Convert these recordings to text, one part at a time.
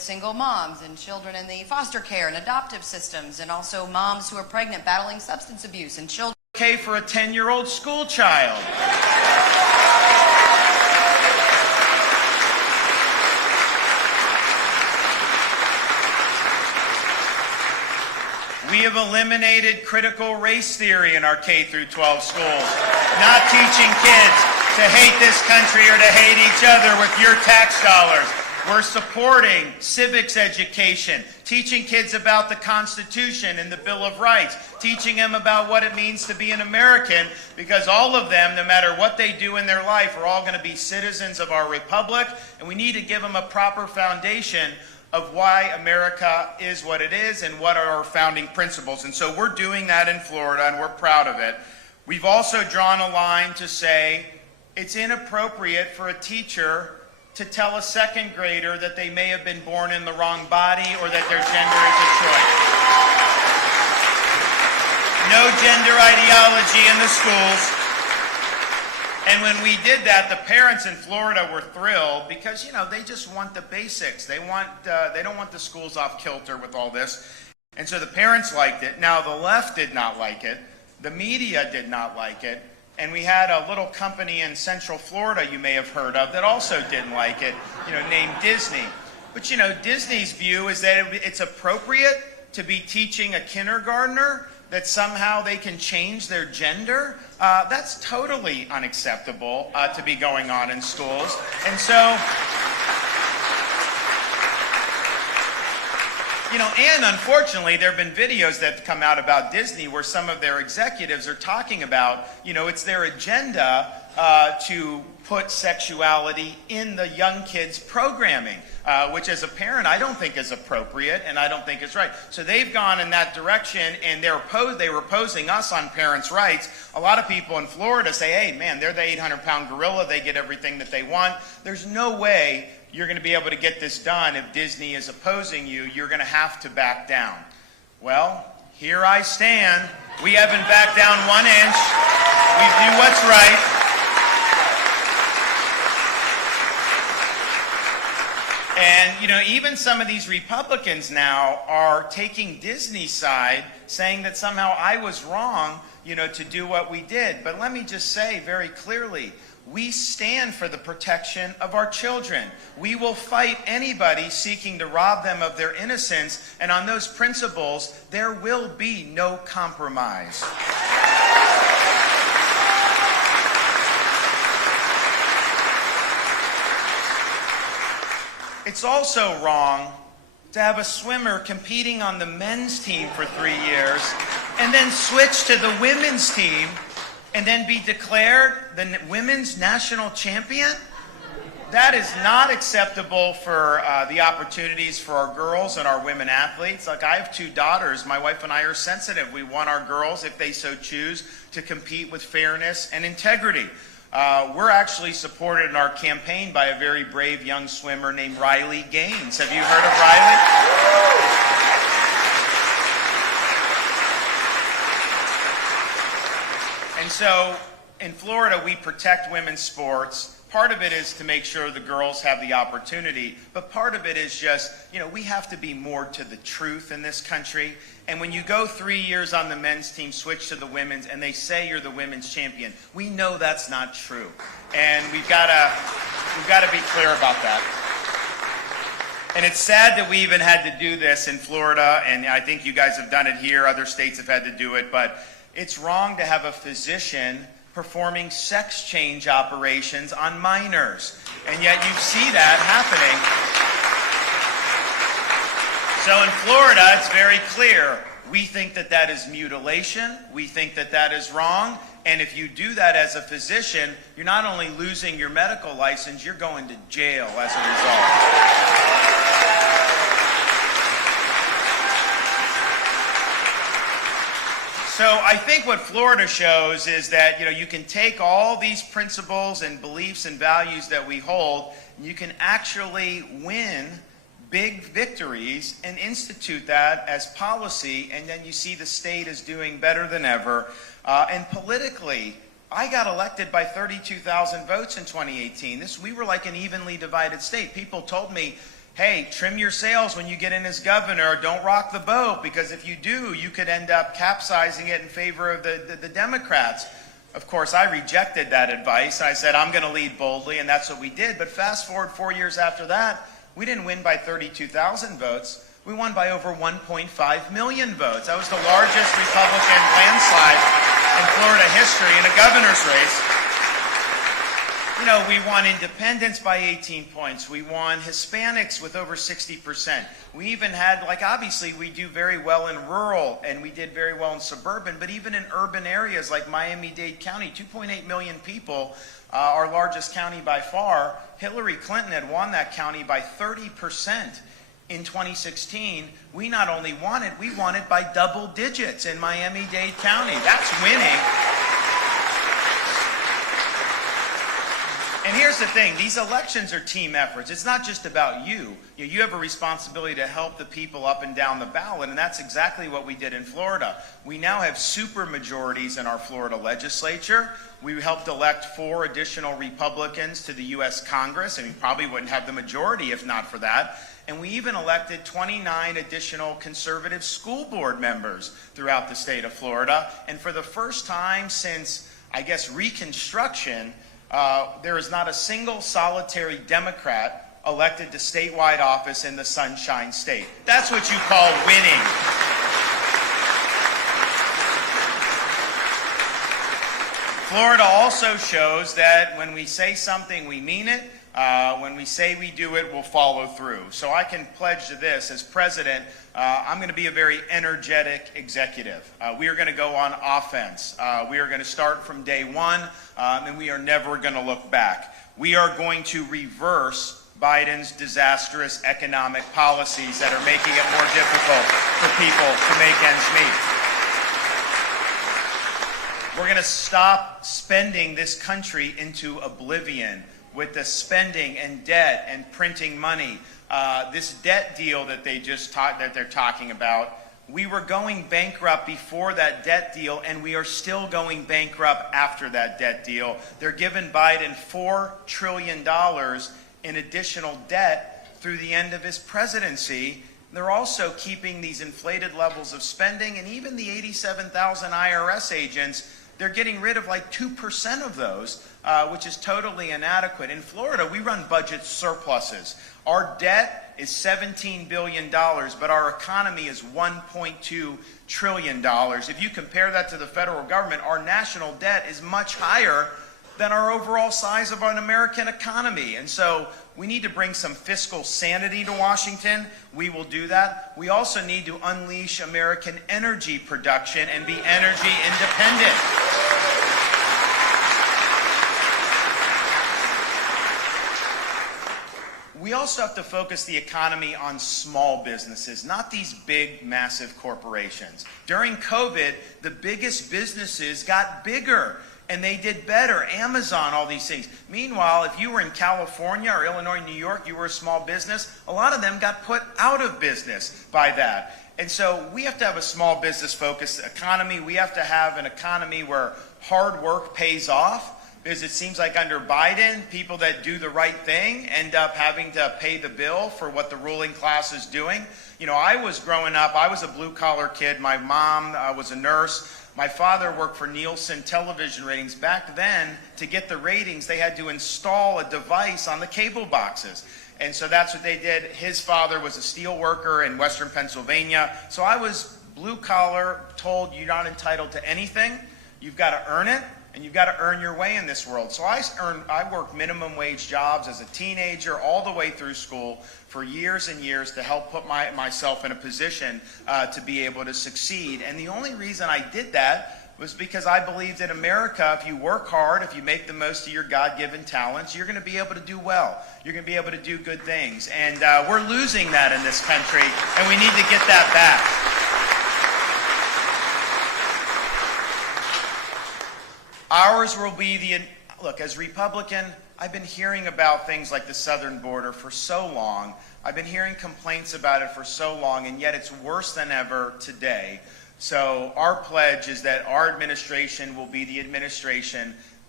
with single moms and children in the foster care and adoptive systems, and also moms who are pregnant battling substance abuse and children. Okay for a 10-year-old school child. We have eliminated critical race theory in our K through 12 schools, not teaching kids to hate this country or to hate each other with your tax dollars. We're supporting civics education, teaching kids about the Constitution and the Bill of Rights, teaching them about what it means to be an American, because all of them, no matter what they do in their life, are all going to be citizens of our republic, and we need to give them a proper foundation of why America is what it is and what are our founding principles. And so we're doing that in Florida, and we're proud of it. We've also drawn a line to say it's inappropriate for a teacher to tell a second grader that they may have been born in the wrong body or that their gender is a choice. No gender ideology in the schools. And when we did that, the parents in Florida were thrilled because, you know, they just want the basics. They don't want the schools off kilter with all this. And so the parents liked it. Now, the left did not like it. The media did not like it. And we had a little company in Central Florida you may have heard of that also didn't like it, you know, named Disney. But, you know, Disney's view is that it's appropriate to be teaching a kindergartner that somehow they can change their gender. That's totally unacceptable to be going on in schools. And so, you know, and unfortunately, there have been videos that have come out about Disney where some of their executives are talking about, you know, it's their agenda to put sexuality in the young kids' programming, which as a parent I don't think is appropriate and I don't think is right. So they've gone in that direction, and they were opposing us on parents' rights. A lot of people in Florida say, hey, man, they're the 800-pound gorilla. They get everything that they want. There's no way you're going to be able to get this done if Disney is opposing you. You're going to have to back down. Well, here I stand. We haven't backed down 1 inch. We do what's right. And, you know, even some of these Republicans now are taking Disney's side, saying that somehow I was wrong, you know, to do what we did. But let me just say very clearly, we stand for the protection of our children. We will fight anybody seeking to rob them of their innocence, and on those principles, there will be no compromise. It's also wrong to have a swimmer competing on the men's team for 3 years and then switch to the women's team and then be declared the women's national champion. That is not acceptable for the opportunities for our girls and our women athletes. Like, I have 2 daughters. My wife and I are sensitive. We want our girls, if they so choose, to compete with fairness and integrity. We're actually supported in our campaign by a very brave young swimmer named Riley Gaines. Have you heard of Riley? And so in Florida, we protect women's sports. Part of it is to make sure the girls have the opportunity, but part of it is just, you know, we have to be more to the truth in this country. And when you go 3 years on the men's team, switch to the women's, and they say you're the women's champion, we know that's not true. And we've got to be clear about that. And it's sad that we even had to do this in Florida, and I think you guys have done it here. Other states have had to do it, but it's wrong to have a physician performing sex change operations on minors. And yet you see that happening. So in Florida, it's very clear. We think that that is mutilation. We think that that is wrong. And if you do that as a physician, you're not only losing your medical license, you're going to jail as a result. So I think what Florida shows is that, you know, you can take all these principles and beliefs and values that we hold, and you can actually win big victories and institute that as policy, and then you see the state is doing better than ever. And politically, I got elected by 32,000 votes in 2018. We were like an evenly divided state. People told me, hey, trim your sails when you get in as governor. Don't rock the boat, because if you do, you could end up capsizing it in favor of the Democrats. Of course, I rejected that advice. I said, I'm going to lead boldly, and that's what we did. But fast forward 4 years after that, we didn't win by 32,000 votes. We won by over 1.5 million votes. That was the largest Republican landslide in Florida history in a governor's race. You know, we won independents by 18 points. We won Hispanics with over 60%. We even had, like, obviously we do very well in rural, and we did very well in suburban, but even in urban areas like Miami-Dade County, 2.8 million people, our largest county by far. Hillary Clinton had won that county by 30%. In 2016, we not only won it, we won it by double digits in Miami-Dade County. That's winning. And here's the thing, these elections are team efforts. It's not just about you. You have a responsibility to help the people up and down the ballot, and that's exactly what we did in Florida. We now have super majorities in our Florida legislature. We helped elect 4 additional Republicans to the U.S. Congress, and we probably wouldn't have the majority if not for that. And we even elected 29 additional conservative school board members throughout the state of Florida. And for the first time since, I guess, Reconstruction, there is not a single solitary Democrat elected to statewide office in the Sunshine State. That's what you call winning. Florida also shows that when we say something, we mean it. When we say we do it, we'll follow through. So I can pledge to this, as president, I'm going to be a very energetic executive. We are going to go on offense. We are going to start from day one, and we are never going to look back. We are going to reverse Biden's disastrous economic policies that are making it more difficult for people to make ends meet. We're going to stop spending this country into oblivion with the spending and debt and printing money. This debt deal that they're talking about, we were going bankrupt before that debt deal, and we are still going bankrupt after that debt deal. They're giving Biden $4 trillion in additional debt through the end of his presidency. They're also keeping these inflated levels of spending, and even the 87,000 IRS agents, they're getting rid of like 2% of those, which is totally inadequate. In Florida, we run budget surpluses. Our debt is $17 billion, but our economy is $1.2 trillion. If you compare that to the federal government, our national debt is much higher than our overall size of an American economy. And so we need to bring some fiscal sanity to Washington. We will do that. We also need to unleash American energy production and be energy independent. We also have to focus the economy on small businesses, not these big, massive corporations. During COVID, the biggest businesses got bigger, and they did better. Amazon, all these things. Meanwhile, if you were in California or Illinois, New York, you were a small business, a lot of them got put out of business by that. And so we have to have a small business-focused economy. We have to have an economy where hard work pays off. Because it seems like under Biden, people that do the right thing end up having to pay the bill for what the ruling class is doing. You know, I was growing up, I was a blue-collar kid. My mom was a nurse. My father worked for Nielsen television ratings. Back then, to get the ratings, they had to install a device on the cable boxes. And so that's what they did. His father was a steel worker in Western Pennsylvania. So I was blue-collar, told you're not entitled to anything. You've got to earn it. And you've got to earn your way in this world. So I worked minimum wage jobs as a teenager all the way through school for years and years to help put myself in a position to be able to succeed. And the only reason I did that was because I believed in America, if you work hard, if you make the most of your God-given talents, you're going to be able to do well. You're going to be able to do good things. And we're losing that in this country, and we need to get that back. Ours will be look, as Republican, I've been hearing about things like the southern border for so long. I've been hearing complaints about it for so long, and yet it's worse than ever today. So our pledge is that our administration will be the administration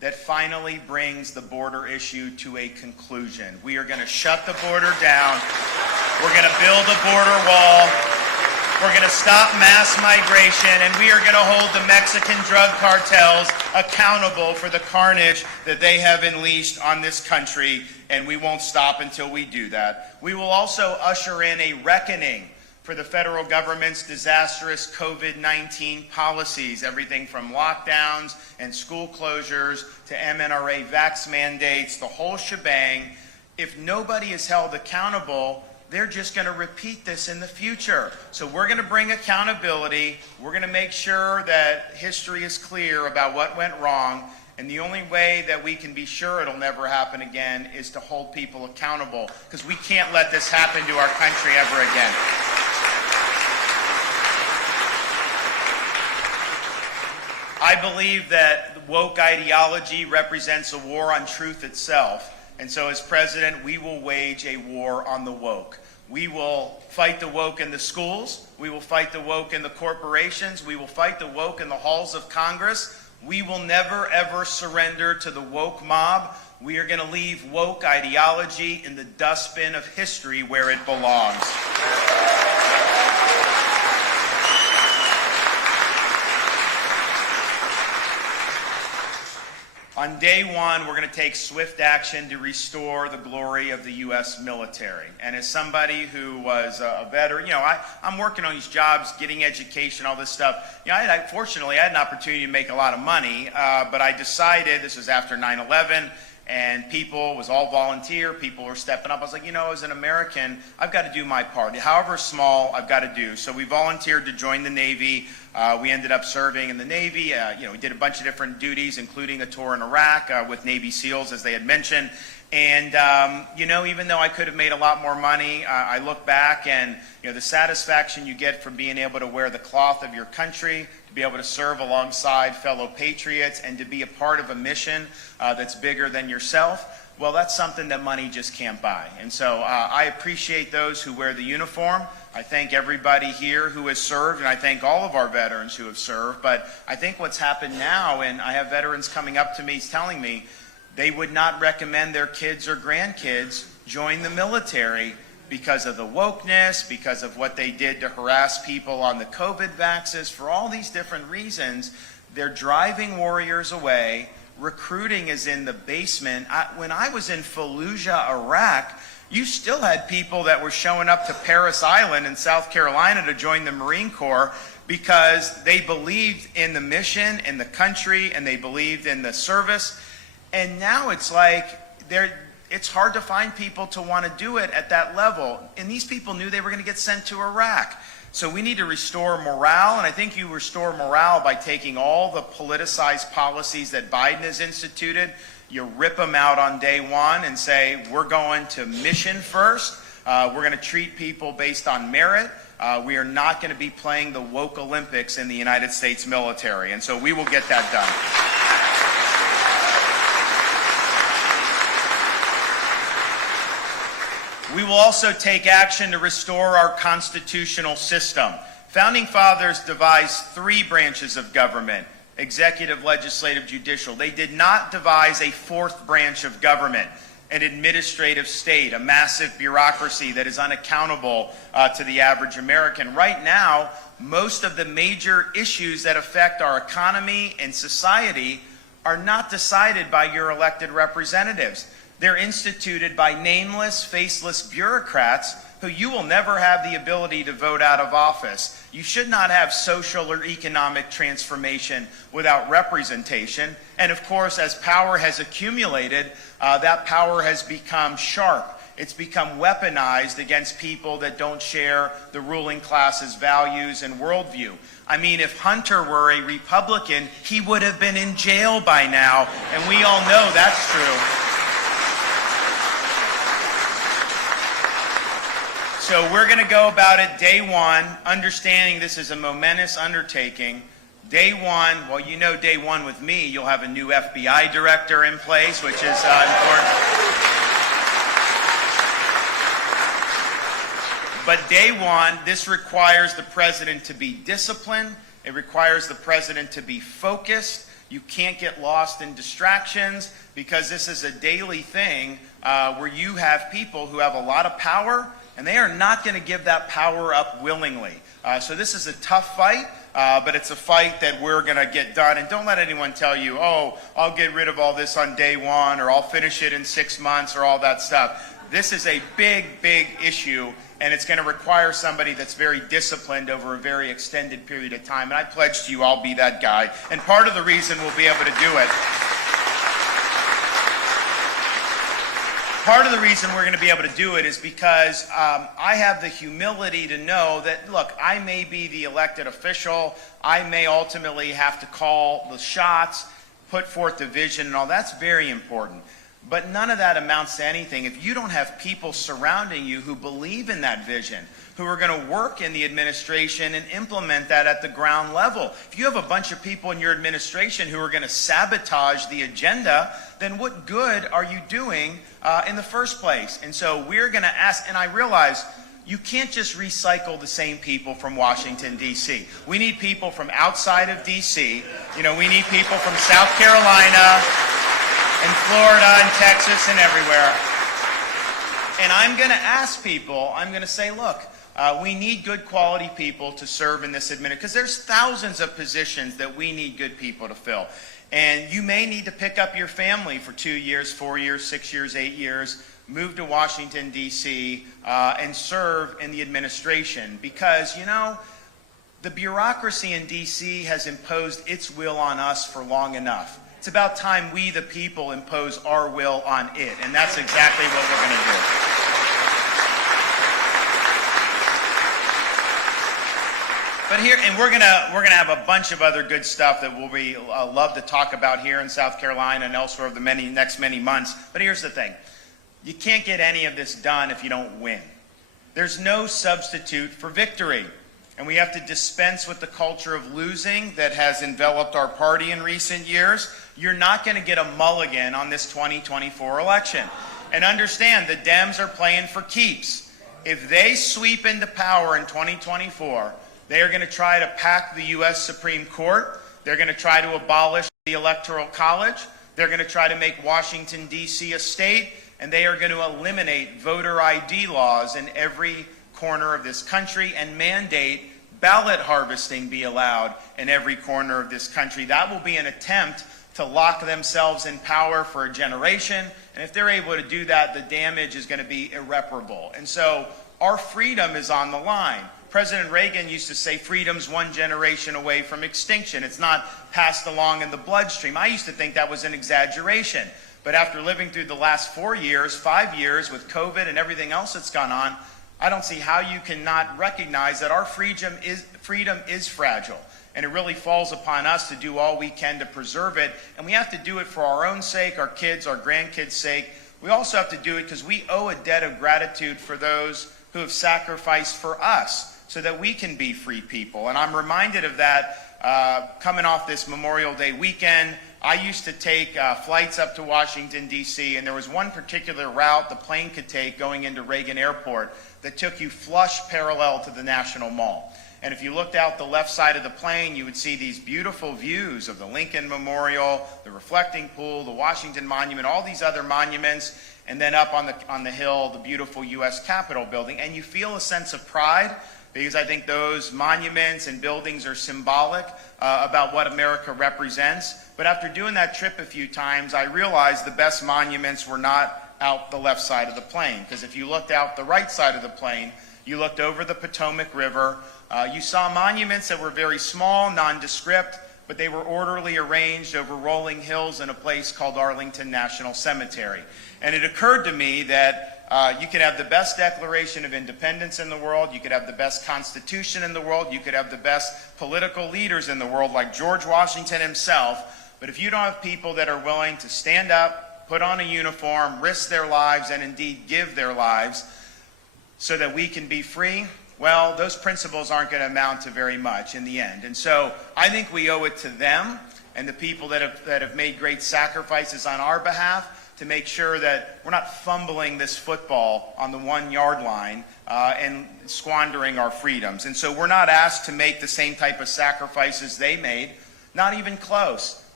that finally brings the border issue to a conclusion. We are going to shut the border down. We're going to build a border wall. We're going to stop mass migration, and we are going to hold the Mexican drug cartels accountable for the carnage that they have unleashed on this country, and we won't stop until we do that. We will also usher in a reckoning for the federal government's disastrous COVID-19 policies, everything from lockdowns and school closures to MNRA vax mandates, the whole shebang. If nobody is held accountable, they're just going to repeat this in the future. So we're going to bring accountability. We're going to make sure that history is clear about what went wrong. And the only way that we can be sure it'll never happen again is to hold people accountable, because we can't let this happen to our country ever again. I believe that woke ideology represents a war on truth itself. And so as president, we will wage a war on the woke. We will fight the woke in the schools. We will fight the woke in the corporations. We will fight the woke in the halls of Congress. We will never, ever surrender to the woke mob. We are going to leave woke ideology in the dustbin of history where it belongs. On day one, we're going to take swift action to restore the glory of the U.S. military. And as somebody who was a veteran, I'm working on these jobs, getting education, all this stuff. Fortunately, I had an opportunity to make a lot of money, but I decided, this was after 9/11, and it was all volunteer, people were stepping up. I was like, as an American, I've got to do my part. However small, I've got to do. So we volunteered to join the Navy. We ended up serving in the Navy. We did a bunch of different duties, including a tour in Iraq with Navy SEALs, as they had mentioned. And, even though I could have made a lot more money, I look back and, the satisfaction you get from being able to wear the cloth of your country, to be able to serve alongside fellow patriots, and to be a part of a mission that's bigger than yourself, well, that's something that money just can't buy. And so I appreciate those who wear the uniform. I thank everybody here who has served, and I thank all of our veterans who have served. But I think what's happened now, and I have veterans coming up to me telling me they would not recommend their kids or grandkids join the military because of the wokeness, because of what they did to harass people on the COVID vaxes. For all these different reasons, they're driving warriors away. Recruiting is in the basement. When I was in Fallujah, Iraq, you still had people that were showing up to Parris Island in South Carolina to join the Marine Corps because they believed in the mission, in the country, and they believed in the service. And now it's like it's hard to find people to want to do it at that level. And these people knew they were going to get sent to Iraq. So we need to restore morale, and I think you restore morale by taking all the politicized policies that Biden has instituted. You rip them out on day one and say, we're going to mission first. We're going to treat people based on merit. We are not going to be playing the woke Olympics in the United States military. And so we will get that done. We will also take action to restore our constitutional system. Founding fathers devised 3 branches of government: executive, legislative, judicial. They did not devise a 4th branch of government, an administrative state, a massive bureaucracy that is unaccountable to the average American. Right now, most of the major issues that affect our economy and society are not decided by your elected representatives. They're instituted by nameless, faceless bureaucrats who you will never have the ability to vote out of office. You should not have social or economic transformation without representation. And of course, as power has accumulated, that power has become sharp. It's become weaponized against people that don't share the ruling class's values and worldview. I mean, if Hunter were a Republican, he would have been in jail by now, and we all know that's true. So we're going to go about it day one, understanding this is a momentous undertaking. Day one, well, day one with me, you'll have a new FBI director in place, which is important. But day one, this requires the president to be disciplined. It requires the president to be focused. You can't get lost in distractions, because this is a daily thing where you have people who have a lot of power, and they are not going to give that power up willingly. So this is a tough fight, but it's a fight that we're going to get done. And don't let anyone tell you, oh, I'll get rid of all this on day one, or I'll finish it in 6 months, or all that stuff. This is a big, big issue, and it's going to require somebody that's very disciplined over a very extended period of time. And I pledge to you I'll be that guy. And part of the reason we'll be able to do it, part of the reason we're going to be able to do it is because I have the humility to know that, look, I may be the elected official, I may ultimately have to call the shots, put forth the vision and all. That's very important. But none of that amounts to anything if you don't have people surrounding you who believe in that vision, who are going to work in the administration and implement that at the ground level. If you have a bunch of people in your administration who are going to sabotage the agenda, then what good are you doing in the first place? And so we're going to ask, and I realize you can't just recycle the same people from Washington, D.C. We need people from outside of D.C. You know, we need people from South Carolina and Florida and Texas and everywhere. And I'm going to ask people, I'm going to say, look, we need good quality people to serve in this administration, because there's thousands of positions that we need good people to fill. And you may need to pick up your family for 2 years, 4 years, 6 years, 8 years, move to Washington, D.C., and serve in the administration. Because, you know, the bureaucracy in D.C. has imposed its will on us for long enough. It's about time we, the people, impose our will on it. And that's exactly what we're going to do. But here, and we're gonna have a bunch of other good stuff that we'll be love to talk about here in South Carolina and elsewhere over the next many months. But here's the thing: you can't get any of this done if you don't win. There's no substitute for victory, and we have to dispense with the culture of losing that has enveloped our party in recent years. You're not going to get a mulligan on this 2024 election. And understand, the Dems are playing for keeps. If they sweep into power in 2024, they are going to try to pack the U.S. Supreme Court. They're going to try to abolish the Electoral College. They're going to try to make Washington, D.C. a state. And they are going to eliminate voter ID laws in every corner of this country and mandate ballot harvesting be allowed in every corner of this country. That will be an attempt to lock themselves in power for a generation. And if they're able to do that, the damage is going to be irreparable. And so our freedom is on the line. President Reagan used to say freedom's one generation away from extinction. It's not passed along in the bloodstream. I used to think that was an exaggeration. But after living through the last 4 years, 5 years with COVID and everything else that's gone on, I don't see how you cannot recognize that our freedom is fragile. And it really falls upon us to do all we can to preserve it. And we have to do it for our own sake, our kids, our grandkids' sake. We also have to do it because we owe a debt of gratitude for those who have sacrificed for us so that we can be free people. And I'm reminded of that coming off this Memorial Day weekend. I used to take flights up to Washington, D.C., and there was one particular route the plane could take going into Reagan Airport that took you flush parallel to the National Mall. And if you looked out the left side of the plane, you would see these beautiful views of the Lincoln Memorial, the reflecting pool, the Washington Monument, all these other monuments, and then up on the hill, the beautiful U.S. Capitol building. And you feel a sense of pride because I think those monuments and buildings are symbolic about what America represents. But after doing that trip a few times, I realized the best monuments were not out the left side of the plane. Because if you looked out the right side of the plane, you looked over the Potomac River, you saw monuments that were very small, nondescript, but they were orderly arranged over rolling hills in a place called Arlington National Cemetery. And it occurred to me that you could have the best Declaration of Independence in the world, you could have the best Constitution in the world, you could have the best political leaders in the world like George Washington himself, but if you don't have people that are willing to stand up, put on a uniform, risk their lives, and indeed give their lives so that we can be free, well, those principles aren't going to amount to very much in the end. And so I think we owe it to them and the people that have made great sacrifices on our behalf to make sure that we're not fumbling this football on the 1 yard line and squandering our freedoms. And so we're not asked to make the same type of sacrifices they made, not even close.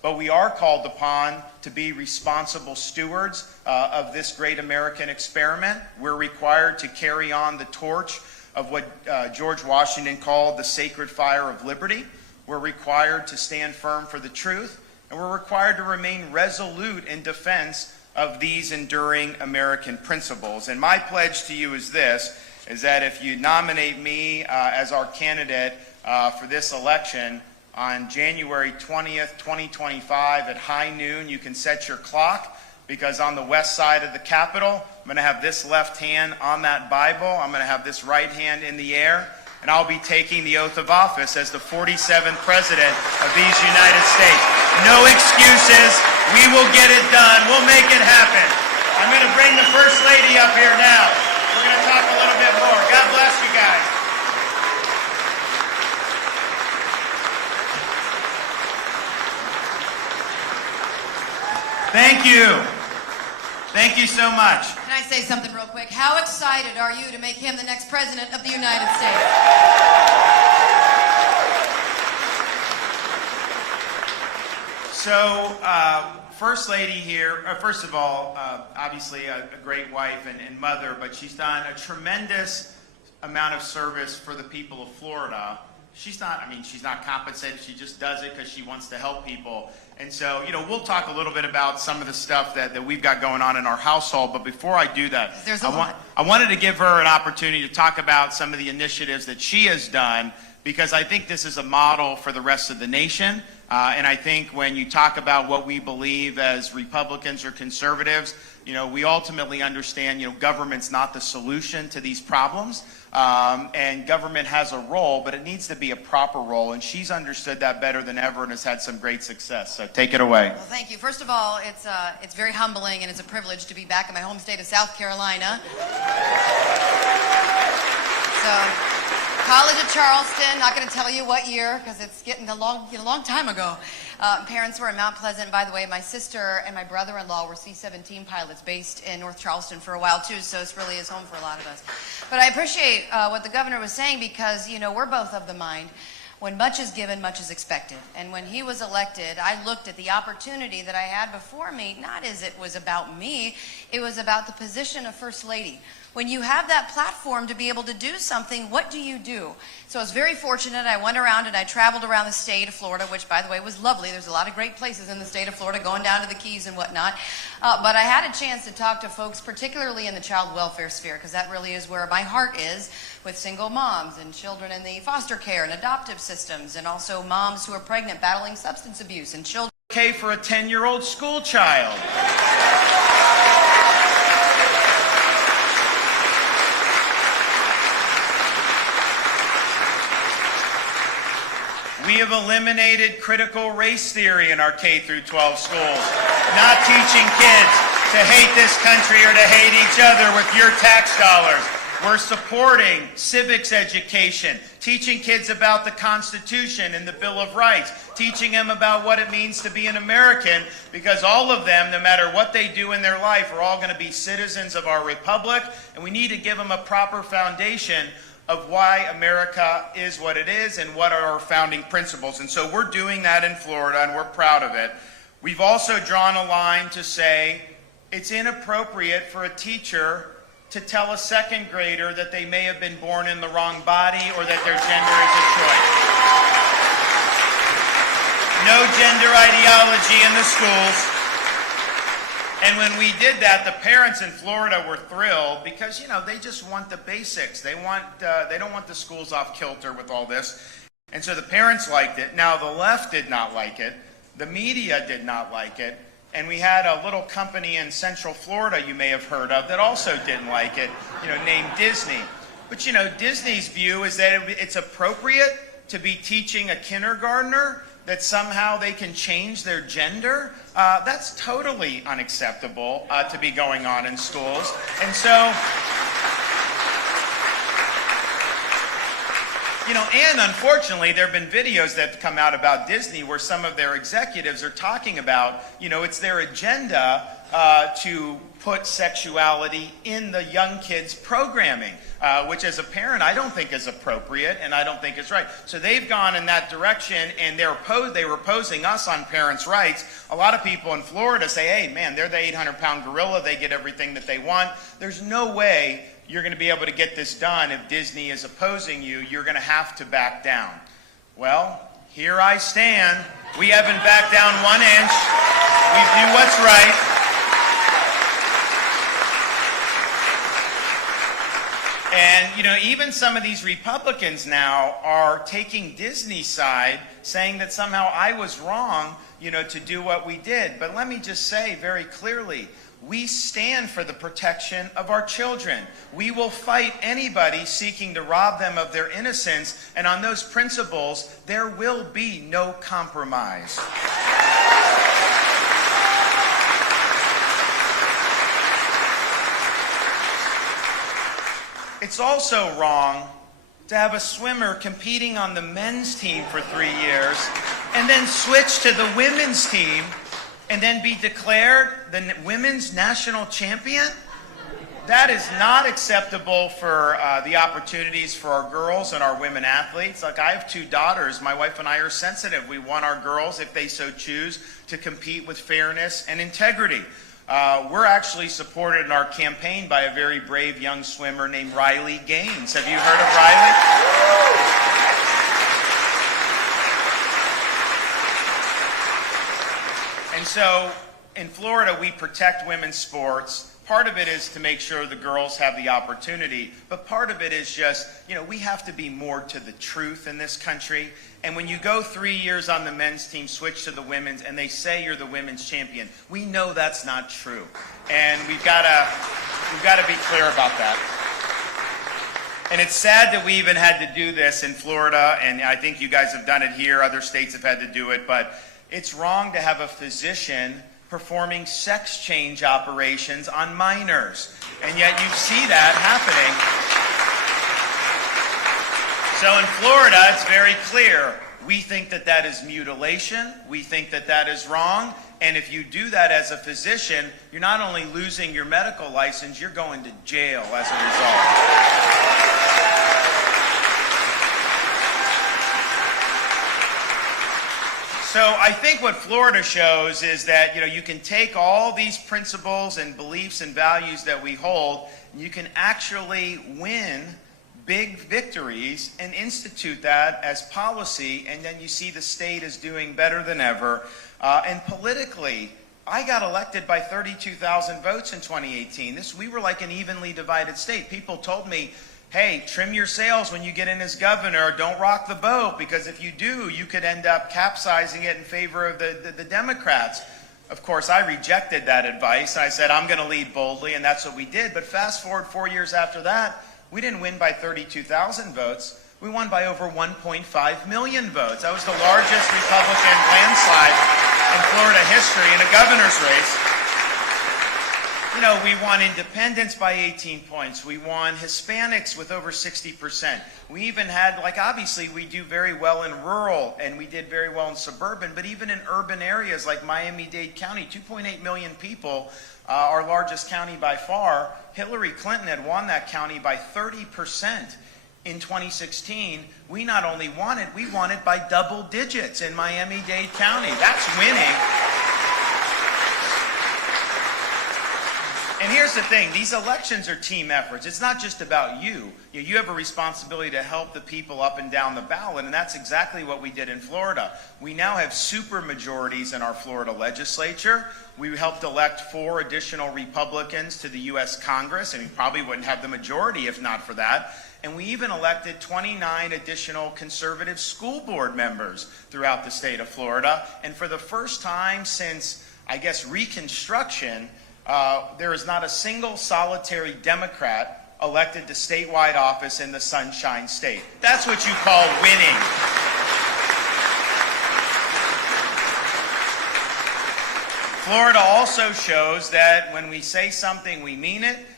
but we are called upon to be responsible stewards of this great American experiment. We're required to carry on the torch of what George Washington called the sacred fire of liberty. We're required to stand firm for the truth, and we're required to remain resolute in defense of these enduring American principles. And my pledge to you is this, is that if you nominate me as our candidate for this election on January 20th, 2025 at high noon, you can set your clock, because on the west side of the Capitol, I'm going to have this left hand on that Bible, I'm going to have this right hand in the air, and I'll be taking the oath of office as the 47th President of these United States. No excuses. We will get it done. We'll make it happen. I'm going to bring the First Lady up here now. We're going to talk a little bit more. God bless you guys. Thank you. Thank you so much. Can I say something real quick? How excited are you to make him the next President of the United States? So, First Lady here, first of all, obviously a great wife and mother, but she's done a tremendous amount of service for the people of Florida. She's not compensated, she just does it because she wants to help people. And so, we'll talk a little bit about some of the stuff that we've got going on in our household, but before I do that, I wanted to give her an opportunity to talk about some of the initiatives that she has done, because I think this is a model for the rest of the nation. And I think when you talk about what we believe as Republicans or conservatives, we ultimately understand, government's not the solution to these problems. And government has a role, but it needs to be a proper role. And she's understood that better than ever and has had some great success. So take it away. Well, thank you. First of all, it's very humbling and it's a privilege to be back in my home state of South Carolina. So, College of Charleston, not going to tell you what year because it's getting a long time ago. Parents were in Mount Pleasant. By the way, my sister and my brother-in-law were C-17 pilots based in North Charleston for a while too, so it really is home for a lot of us. But I appreciate what the governor was saying, because we're both of the mind, when much is given, much is expected. And when he was elected, I looked at the opportunity that I had before me, not as it was about me, it was about the position of First Lady. When you have that platform to be able to do something, what do you do? So I was very fortunate. I went around and I traveled around the state of Florida, which, by the way, was lovely. There's a lot of great places in the state of Florida, going down to the Keys and whatnot. But I had a chance to talk to folks, particularly in the child welfare sphere, because that really is where my heart is, with single moms and children in the foster care and adoptive systems, and also moms who are pregnant battling substance abuse, and children. Okay for a 10-year-old school child. We have eliminated critical race theory in our K through 12 schools. Not teaching kids to hate this country or to hate each other with your tax dollars. We're supporting civics education, teaching kids about the Constitution and the Bill of Rights, teaching them about what it means to be an American, because all of them, no matter what they do in their life, are all going to be citizens of our republic, and we need to give them a proper foundation of why America is what it is and what are our founding principles. And so we're doing that in Florida, and we're proud of it. We've also drawn a line to say it's inappropriate for a teacher to tell a second grader that they may have been born in the wrong body or that their gender is a choice. No gender ideology in the schools. And when we did that, the parents in Florida were thrilled because, they just want the basics. They don't want the schools off kilter with all this. And so the parents liked it. Now, the left did not like it. The media did not like it. And we had a little company in Central Florida you may have heard of that also didn't like it, named Disney. But, Disney's view is that it's appropriate to be teaching a kindergartner that somehow they can change their gender. That's totally unacceptable to be going on in schools. And so, and unfortunately, there have been videos that have come out about Disney where some of their executives are talking about, it's their agenda to put sexuality in the young kids' programming, which as a parent I don't think is appropriate and I don't think is right. So they've gone in that direction, and they were opposing us on parents' rights. A lot of people in Florida say, hey, man, they're the 800-pound gorilla. They get everything that they want. There's no way you're going to be able to get this done if Disney is opposing you. You're going to have to back down. Well, here I stand. We haven't backed down 1 inch. We do what's right. And, you know, even some of these Republicans now are taking Disney's side, saying that somehow I was wrong, you know, to do what we did. But let me just say very clearly, we stand for the protection of our children. We will fight anybody seeking to rob them of their innocence, and on those principles, there will be no compromise. It's also wrong to have a swimmer competing on the men's team for 3 years and then switch to the women's team and then be declared the women's national champion. That is not acceptable for the opportunities for our girls and our women athletes. Like, I have 2 daughters. My wife and I are sensitive. We want our girls, if they so choose, to compete with fairness and integrity. We're actually supported in our campaign by a very brave young swimmer named Riley Gaines. Have you heard of Riley? And so in Florida, we protect women's sports. Part of it is to make sure the girls have the opportunity, but part of it is just, you know, we have to be more to the truth in this country. And when you go 3 years on the men's team, switch to the women's, and they say you're the women's champion, we know that's not true. And we've got to be clear about that. And it's sad that we even had to do this in Florida, and I think you guys have done it here. Other states have had to do it, but it's wrong to have a physician performing sex change operations on minors. And yet you see that happening. So in Florida, it's very clear. We think that that is mutilation. We think that that is wrong. And if you do that as a physician, you're not only losing your medical license, you're going to jail as a result. So I think what Florida shows is that, you know, you can take all these principles and beliefs and values that we hold, and you can actually win big victories and institute that as policy, and then you see the state is doing better than ever. And politically, I got elected by 32,000 votes in 2018. We were like an evenly divided state. People told me, hey, trim your sails when you get in as governor. Don't rock the boat, because if you do, you could end up capsizing it in favor of the Democrats. Of course, I rejected that advice. I said, I'm going to lead boldly, and that's what we did. But fast forward 4 years after that, we didn't win by 32,000 votes. We won by over 1.5 million votes. That was the largest Republican landslide in Florida history in a governor's race. You know, we won independents by 18 points. We won Hispanics with over 60%. We even had, like, obviously we do very well in rural, and we did very well in suburban, but even in urban areas like Miami-Dade County, 2.8 million people, our largest county by far. Hillary Clinton had won that county by 30% in 2016. We not only won it, we won it by double digits in Miami-Dade County. That's winning. And here's the thing, these elections are team efforts. It's not just about you. You have a responsibility to help the people up and down the ballot, and that's exactly what we did in Florida. We now have super majorities in our Florida legislature. We helped elect 4 additional Republicans to the U.S. Congress, and we probably wouldn't have the majority if not for that. And we even elected 29 additional conservative school board members throughout the state of Florida. And for the first time since, I guess, Reconstruction, there is not a single solitary Democrat elected to statewide office in the Sunshine State. That's what you call winning. Florida also shows that when we say something, we mean it.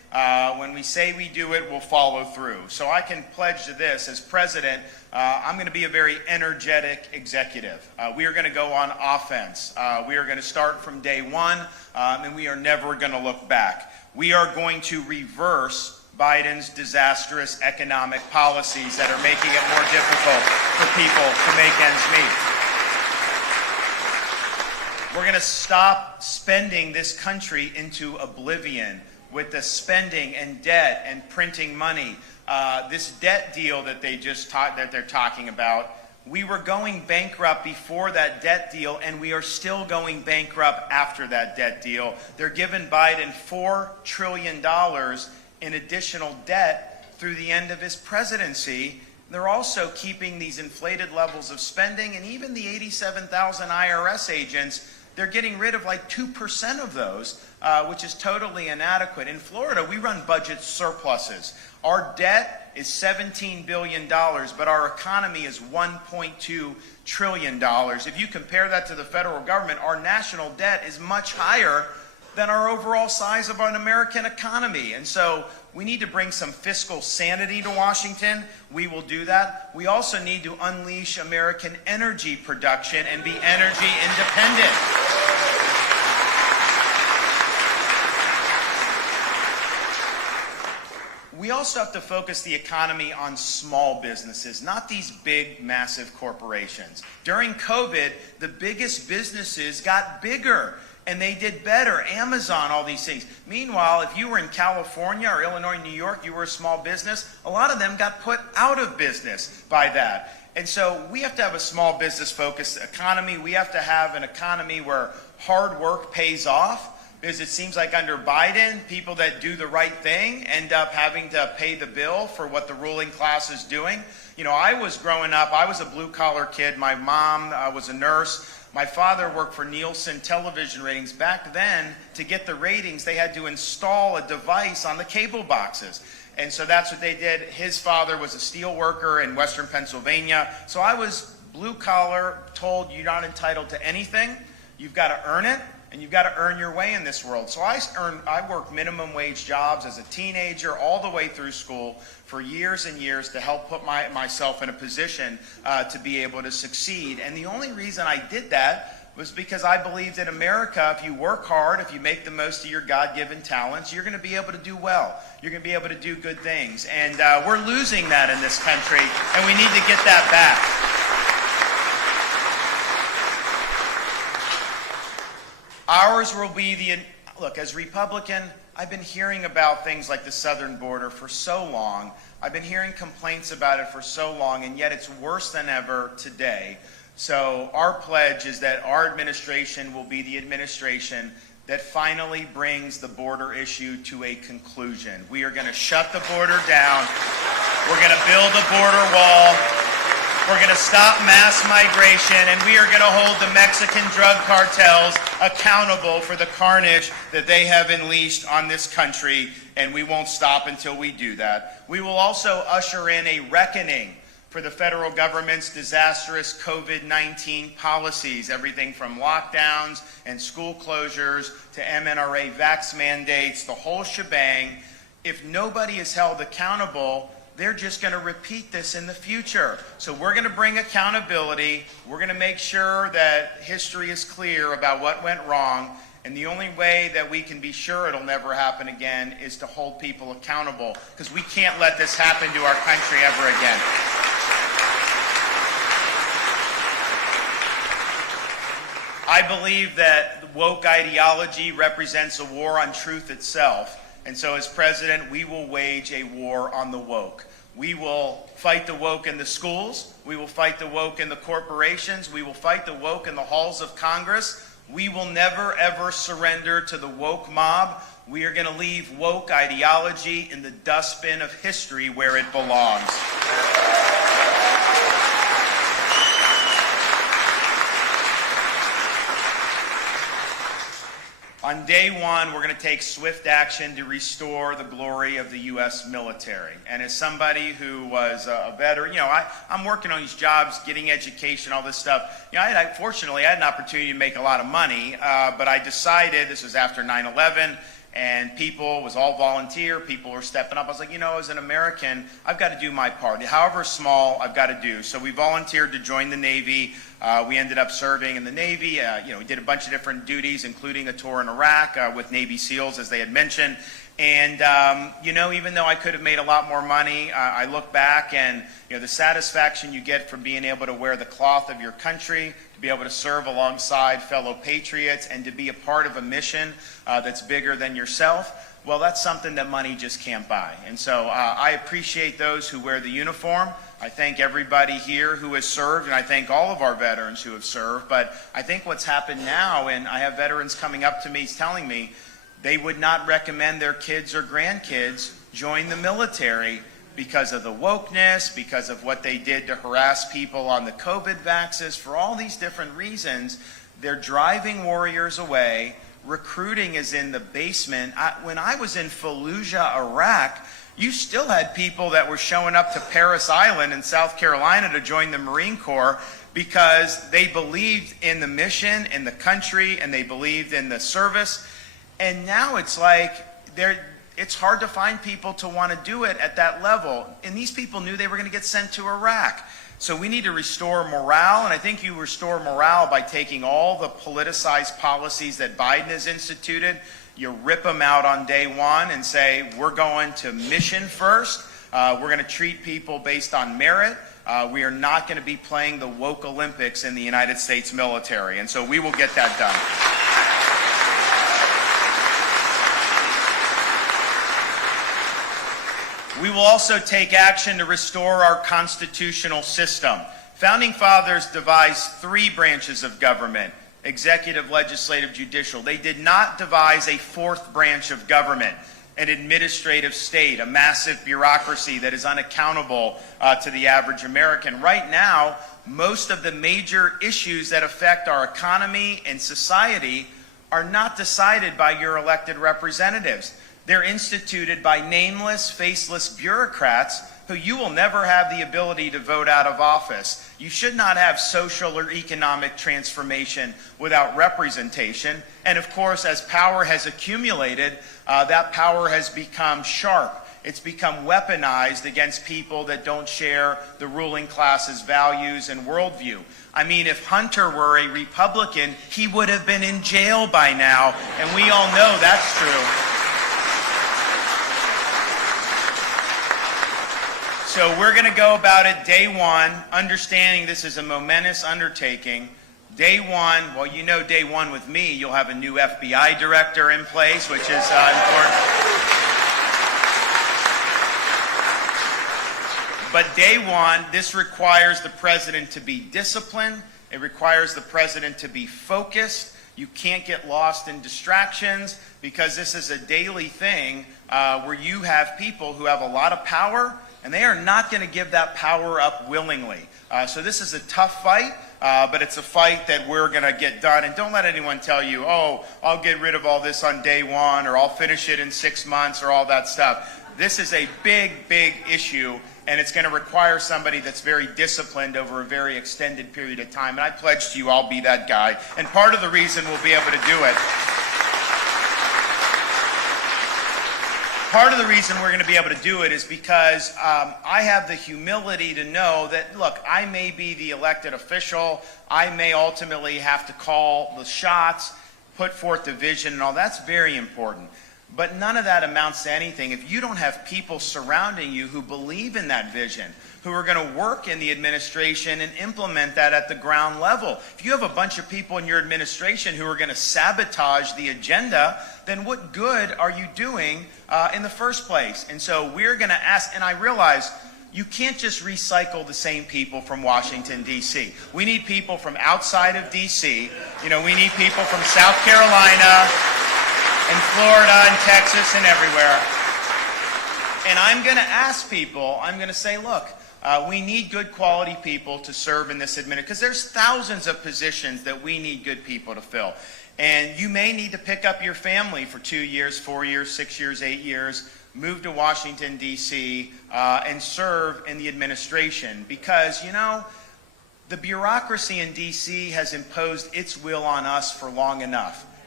when we say we do it, we'll follow through. So I can pledge to this as president, I'm going to be a very energetic executive. We are going to go on offense. We are going to start from day one, and we are never going to look back. We are going to reverse Biden's disastrous economic policies that are making it more difficult for people to make ends meet. We're going to stop spending this country into oblivion with the spending and debt and printing money. This debt deal that they're talking about, we were going bankrupt before that debt deal, and we are still going bankrupt after that debt deal. They're giving Biden $4 trillion in additional debt through the end of his presidency. They're also keeping these inflated levels of spending, and even the 87,000 IRS agents, they're getting rid of like 2% of those, which is totally inadequate. In Florida, we run budget surpluses. Our debt is $17 billion, but our economy is $1.2 trillion. If you compare that to the federal government, our national debt is much higher than our overall size of an American economy. And so we need to bring some fiscal sanity to Washington. We will do that. We also need to unleash American energy production and be energy independent. We also have to focus the economy on small businesses, not these big, massive corporations. During COVID, the biggest businesses got bigger and they did better. Amazon, all these things. Meanwhile, if you were in California or Illinois, New York, you were a small business, a lot of them got put out of business by that. And so we have to have a small business focused economy. We have to have an economy where hard work pays off. Because it seems like under Biden, people that do the right thing end up having to pay the bill for what the ruling class is doing. You know, I was growing up, I was a blue-collar kid. My mom was a nurse. My father worked for Nielsen television ratings. Back then, to get the ratings, they had to install a device on the cable boxes. And so that's what they did. His father was a steel worker in Western Pennsylvania. So I was blue-collar, told you're not entitled to anything. You've got to earn it. And you've got to earn your way in this world. So I worked minimum wage jobs as a teenager all the way through school for years and years to help put myself in a position to be able to succeed. And the only reason I did that was because I believed in America, if you work hard, if you make the most of your God-given talents, you're going to be able to do well. You're going to be able to do good things. And we're losing that in this country, and we need to get that back. Ours will be look, as Republican, I've been hearing about things like the southern border for so long. I've been hearing complaints about it for so long, and yet it's worse than ever today. So our pledge is that our administration will be the administration that finally brings the border issue to a conclusion. We are going to shut the border down. We're going to build a border wall. We're going to stop mass migration, and we are going to hold the Mexican drug cartels accountable for the carnage that they have unleashed on this country, and we won't stop until we do that. We will also usher in a reckoning for the federal government's disastrous COVID-19 policies, everything from lockdowns and school closures to MNRA vax mandates, the whole shebang. If nobody is held accountable, they're just going to repeat this in the future. So we're going to bring accountability. We're going to make sure that history is clear about what went wrong. And the only way that we can be sure it'll never happen again is to hold people accountable, because we can't let this happen to our country ever again. I believe that the woke ideology represents a war on truth itself. And so as president, we will wage a war on the woke. We will fight the woke in the schools. We will fight the woke in the corporations. We will fight the woke in the halls of Congress. We will never, ever surrender to the woke mob. We are going to leave woke ideology in the dustbin of history where it belongs. On day one, we're going to take swift action to restore the glory of the U.S. military. And as somebody who was a veteran, I'm working on these jobs, getting education, all this stuff. Fortunately, I had an opportunity to make a lot of money, but I decided, this was after 9/11, and people, it was all volunteer, people were stepping up. I was like, you know, as an American, I've got to do my part. However small, I've got to do. So we volunteered to join the Navy. We ended up serving in the Navy. We did a bunch of different duties, including a tour in Iraq with Navy SEALs, as they had mentioned. And, even though I could have made a lot more money, I look back and, the satisfaction you get from being able to wear the cloth of your country, to be able to serve alongside fellow patriots, and to be a part of a mission that's bigger than yourself, well, that's something that money just can't buy. And so I appreciate those who wear the uniform. I thank everybody here who has served, and I thank all of our veterans who have served. But I think what's happened now, and I have veterans coming up to me telling me they would not recommend their kids or grandkids join the military because of the wokeness, because of what they did to harass people on the COVID vaccines, for all these different reasons. They're driving warriors away. Recruiting is in the basement. When I was in Fallujah, Iraq, you still had people that were showing up to Parris Island in South Carolina to join the Marine Corps because they believed in the mission, in the country, and they believed in the service. And now it's like it's hard to find people to want to do it at that level. And these people knew they were going to get sent to Iraq. So we need to restore morale, and I think you restore morale by taking all the politicized policies that Biden has instituted. You rip them out on day one and say, we're going to mission first. We're going to treat people based on merit. We are not going to be playing the woke Olympics in the United States military. And so we will get that done. We will also take action to restore our constitutional system. Founding fathers devised 3 branches of government: executive, legislative, judicial. They did not devise a 4th branch of government, an administrative state, a massive bureaucracy that is unaccountable to the average American. Right now, most of the major issues that affect our economy and society are not decided by your elected representatives. They're instituted by nameless, faceless bureaucrats who you will never have the ability to vote out of office. You should not have social or economic transformation without representation. And of course, as power has accumulated, that power has become sharp. It's become weaponized against people that don't share the ruling class's values and worldview. I mean, if Hunter were a Republican, he would have been in jail by now, and we all know that's true. So we're going to go about it day one, understanding this is a momentous undertaking. Day one, well, you know, day one with me, you'll have a new FBI director in place, which is important. But day one, this requires the president to be disciplined. It requires the president to be focused. You can't get lost in distractions, because this is a daily thing where you have people who have a lot of power, and they are not going to give that power up willingly. So this is a tough fight, but it's a fight that we're going to get done. And don't let anyone tell you, oh, I'll get rid of all this on day one, or I'll finish it in 6 months, or all that stuff. This is a big, big issue, and it's going to require somebody that's very disciplined over a very extended period of time. And I pledge to you I'll be that guy. And part of the reason we'll be able to do it, part of the reason we're going to be able to do it is because I have the humility to know that, look, I may be the elected official. I may ultimately have to call the shots, put forth the vision, and all. That's very important. But none of that amounts to anything if you don't have people surrounding you who believe in that vision, who are going to work in the administration and implement that at the ground level. If you have a bunch of people in your administration who are going to sabotage the agenda, then what good are you doing in the first place? And so we're going to ask, and I realize you can't just recycle the same people from Washington, D.C. We need people from outside of D.C. You know, we need people from South Carolina and Florida and Texas and everywhere. And I'm going to ask people, I'm going to say, look, we need good quality people to serve in this administration, because there's thousands of positions that we need good people to fill. And you may need to pick up your family for 2 years, 4 years, 6 years, 8 years, move to Washington, D.C., and serve in the administration. Because, you know, the bureaucracy in D.C. has imposed its will on us for long enough.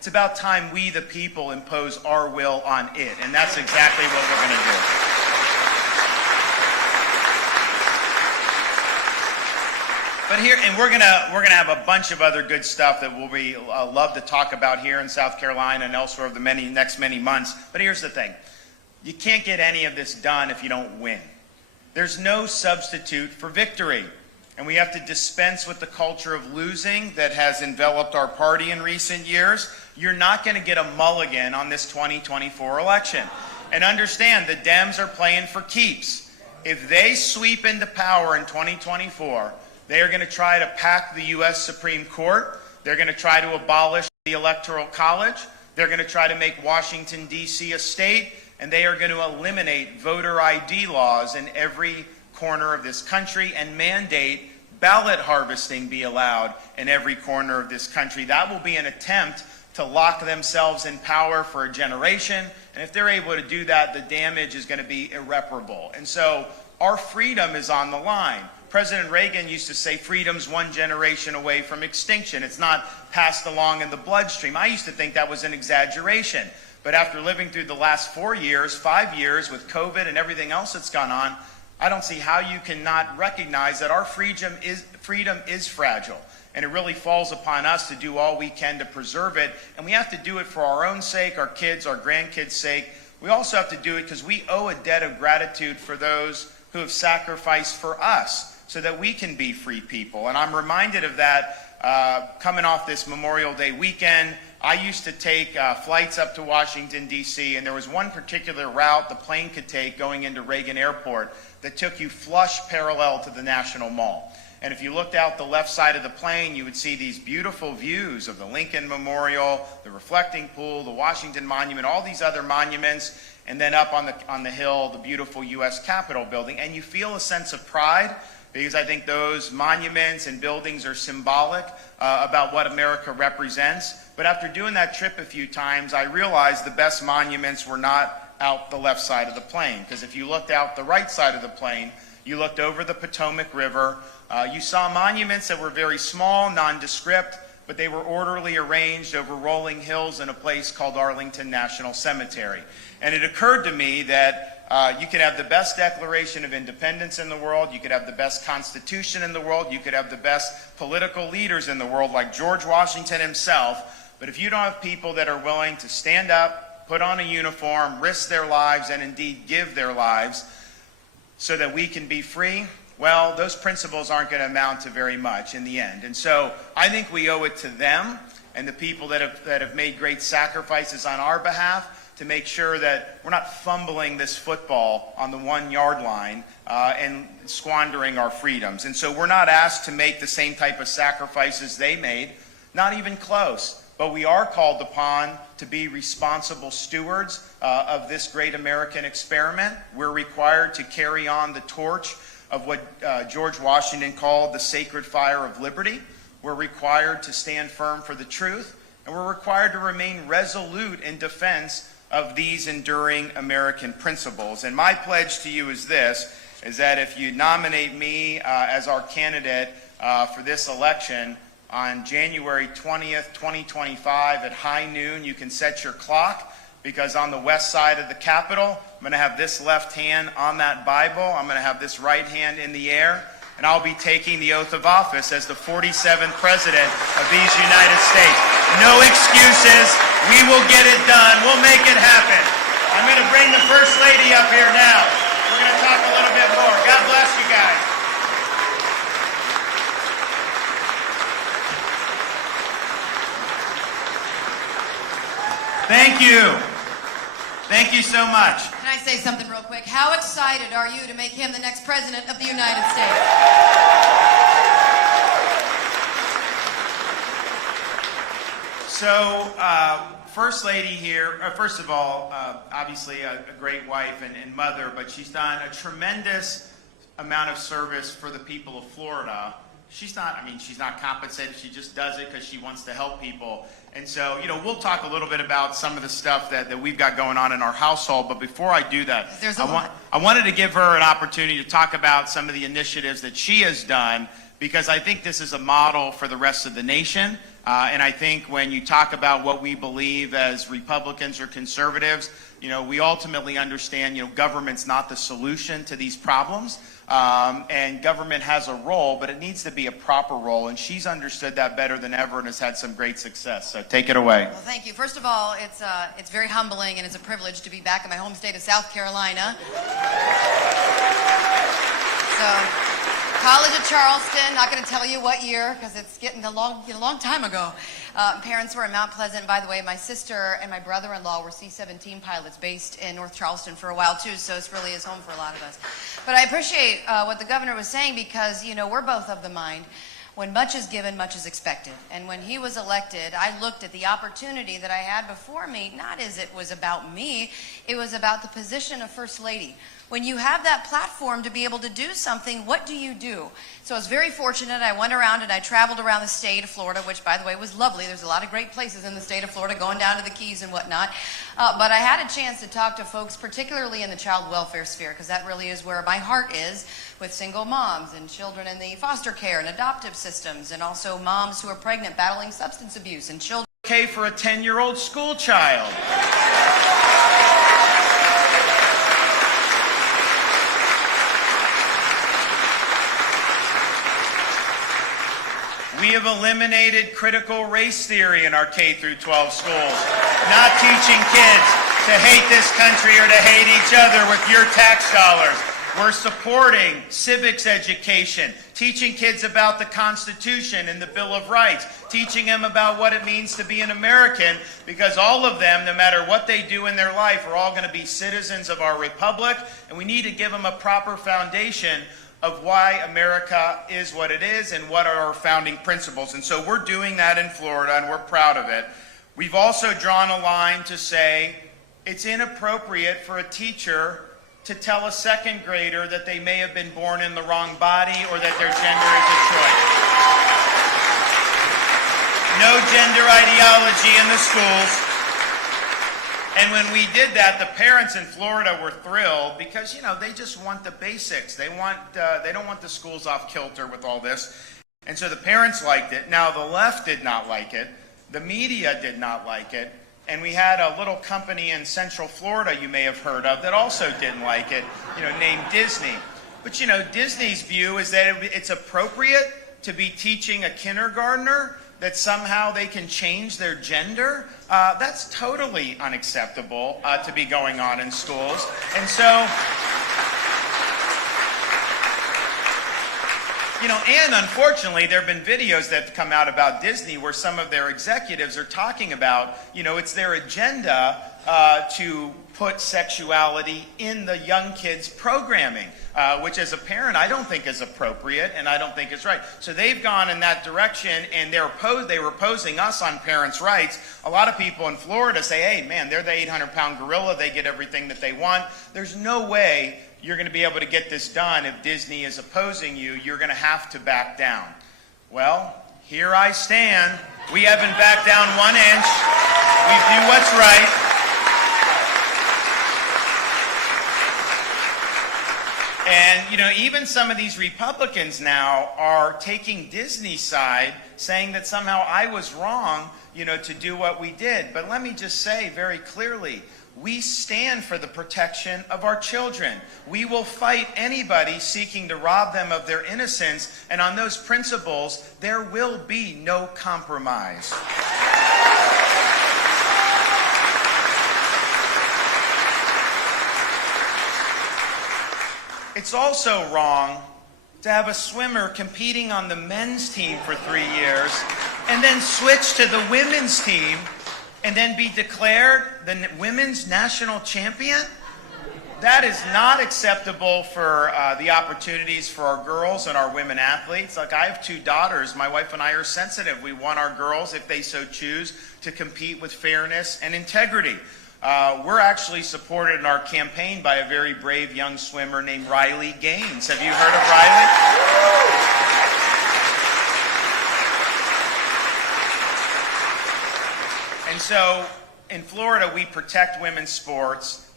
It's about time we, the people, impose our will on it, and that's exactly what we're going to do. But here, and we're gonna have a bunch of other good stuff that we love to talk about here in South Carolina and elsewhere over the next many months. But here's the thing: you can't get any of this done if you don't win. There's no substitute for victory, and we have to dispense with the culture of losing that has enveloped our party in recent years. You're not going to get a mulligan on this 2024 election, and understand the Dems are playing for keeps. If they sweep into power in 2024. They are going to try to pack the U.S. Supreme Court. They're going to try to abolish the Electoral College. They're going to try to make Washington, D.C. a state. And they are going to eliminate voter ID laws in every corner of this country and mandate ballot harvesting be allowed in every corner of this country. That will be an attempt to lock themselves in power for a generation. And if they're able to do that, the damage is going to be irreparable. And so our freedom is on the line. President Reagan used to say freedom's one generation away from extinction. It's not passed along in the bloodstream. I used to think that was an exaggeration. But after living through the last 4 years, 5 years with COVID and everything else that's gone on, I don't see how you cannot recognize that our freedom is fragile. And it really falls upon us to do all we can to preserve it. And we have to do it for our own sake, our kids, our grandkids' sake. We also have to do it because we owe a debt of gratitude for those who have sacrificed for us, so that we can be free people. And I'm reminded of that coming off this Memorial Day weekend. I used to take flights up to Washington, D.C., and there was one particular route the plane could take going into Reagan Airport that took you flush parallel to the National Mall. And if you looked out the left side of the plane, you would see these beautiful views of the Lincoln Memorial, the reflecting pool, the Washington Monument, all these other monuments, and then up on the hill, the beautiful U.S. Capitol building. And you feel a sense of pride, because I think those monuments and buildings are symbolic about what America represents. But after doing that trip a few times, I realized the best monuments were not out the left side of the plane. Because if you looked out the right side of the plane, you looked over the Potomac River, you saw monuments that were very small, nondescript, but they were orderly arranged over rolling hills in a place called Arlington National Cemetery. And it occurred to me that you could have the best Declaration of Independence in the world, you could have the best Constitution in the world, you could have the best political leaders in the world like George Washington himself, but if you don't have people that are willing to stand up, put on a uniform, risk their lives, and indeed give their lives so that we can be free, well, those principles aren't going to amount to very much in the end. And so I think we owe it to them and the people that have made great sacrifices on our behalf to make sure that we're not fumbling this football on the 1 yard line and squandering our freedoms. And so we're not asked to make the same type of sacrifices they made, not even close. But we are called upon to be responsible stewards of this great American experiment. We're required to carry on the torch of what George Washington called the sacred fire of liberty. We're required to stand firm for the truth, and we're required to remain resolute in defense of these enduring American principles. And my pledge to you is this, is that if you nominate me as our candidate for this election on January 20th, 2025 at high noon, you can set your clock, because on the west side of the Capitol, I'm going to have this left hand on that Bible, I'm going to have this right hand in the air, and I'll be taking the oath of office as the 47th President of these United States. No excuses. We will get it done. We'll make it happen. I'm going to bring the First Lady up here now. We're going to talk a little bit more. God bless you guys. Thank you. Thank you so much. Can I say something real quick? How excited are you to make him the next President of the United States? So, First Lady here, first of all, obviously a great wife and mother, but she's done a tremendous amount of service for the people of Florida. She's not compensated, she just does it because she wants to help people. And so, we'll talk a little bit about some of the stuff that we've got going on in our household, but before I do that, I wanted to give her an opportunity to talk about some of the initiatives that she has done, because I think this is a model for the rest of the nation. And I think when you talk about what we believe as Republicans or conservatives, we ultimately understand, government's not the solution to these problems. And government has a role, but it needs to be a proper role. And she's understood that better than ever and has had some great success. So take it away. Well, thank you. First of all, it's very humbling and it's a privilege to be back in my home state of South Carolina. So, College of Charleston, not going to tell you what year because it's getting a long time ago. Parents were in Mount Pleasant. By the way, my sister and my brother-in-law were C-17 pilots based in North Charleston for a while too, so it really is home for a lot of us. But I appreciate what the governor was saying because, we're both of the mind. When much is given, much is expected. And when he was elected, I looked at the opportunity that I had before me, not as it was about me, it was about the position of First Lady. When you have that platform to be able to do something, what do you do? So I was very fortunate. I went around and I traveled around the state of Florida, which, by the way, was lovely. There's a lot of great places in the state of Florida, going down to the Keys and whatnot. But I had a chance to talk to folks, particularly in the child welfare sphere, because that really is where my heart is, with single moms and children in the foster care and adoptive systems, and also moms who are pregnant, battling substance abuse, and children. Okay for a 10-year-old school child. We have eliminated critical race theory in our K through 12 schools. Not teaching kids to hate this country or to hate each other with your tax dollars. We're supporting civics education, teaching kids about the Constitution and the Bill of Rights, teaching them about what it means to be an American, because all of them, no matter what they do in their life, are all going to be citizens of our republic, and we need to give them a proper foundation of why America is what it is and what are our founding principles. And so we're doing that in Florida, and we're proud of it. We've also drawn a line to say it's inappropriate for a teacher to tell a second grader that they may have been born in the wrong body or that their gender is a choice. No gender ideology in the schools. And when we did that, the parents in Florida were thrilled because, they just want the basics. They don't want the schools off kilter with all this. And so the parents liked it. Now, the left did not like it. The media did not like it. And we had a little company in Central Florida you may have heard of that also didn't like it, named Disney. But, Disney's view is that it's appropriate to be teaching a kindergartner that somehow they can change their gender. That's totally unacceptable to be going on in schools. And so, and unfortunately, there have been videos that have come out about Disney where some of their executives are talking about, it's their agenda to put sexuality in the young kids' programming, which as a parent I don't think is appropriate and I don't think is right. So they've gone in that direction, and they were opposing us on parents' rights. A lot of people in Florida say, hey, man, they're the 800-pound gorilla. They get everything that they want. There's no way you're going to be able to get this done if Disney is opposing you. You're going to have to back down. Well, here I stand. We haven't backed down 1 inch. We do what's right. And, even some of these Republicans now are taking Disney's side, saying that somehow I was wrong, to do what we did. But let me just say very clearly, we stand for the protection of our children. We will fight anybody seeking to rob them of their innocence, and on those principles, there will be no compromise. It's also wrong to have a swimmer competing on the men's team for 3 years and then switch to the women's team and then be declared the women's national champion. That is not acceptable for the opportunities for our girls and our women athletes. Like, I have 2 daughters. My wife and I are sensitive. We want our girls, if they so choose, to compete with fairness and integrity. We're actually supported in our campaign by a very brave young swimmer named Riley Gaines. Have you heard of Riley? And so in Florida, we protect women's sports.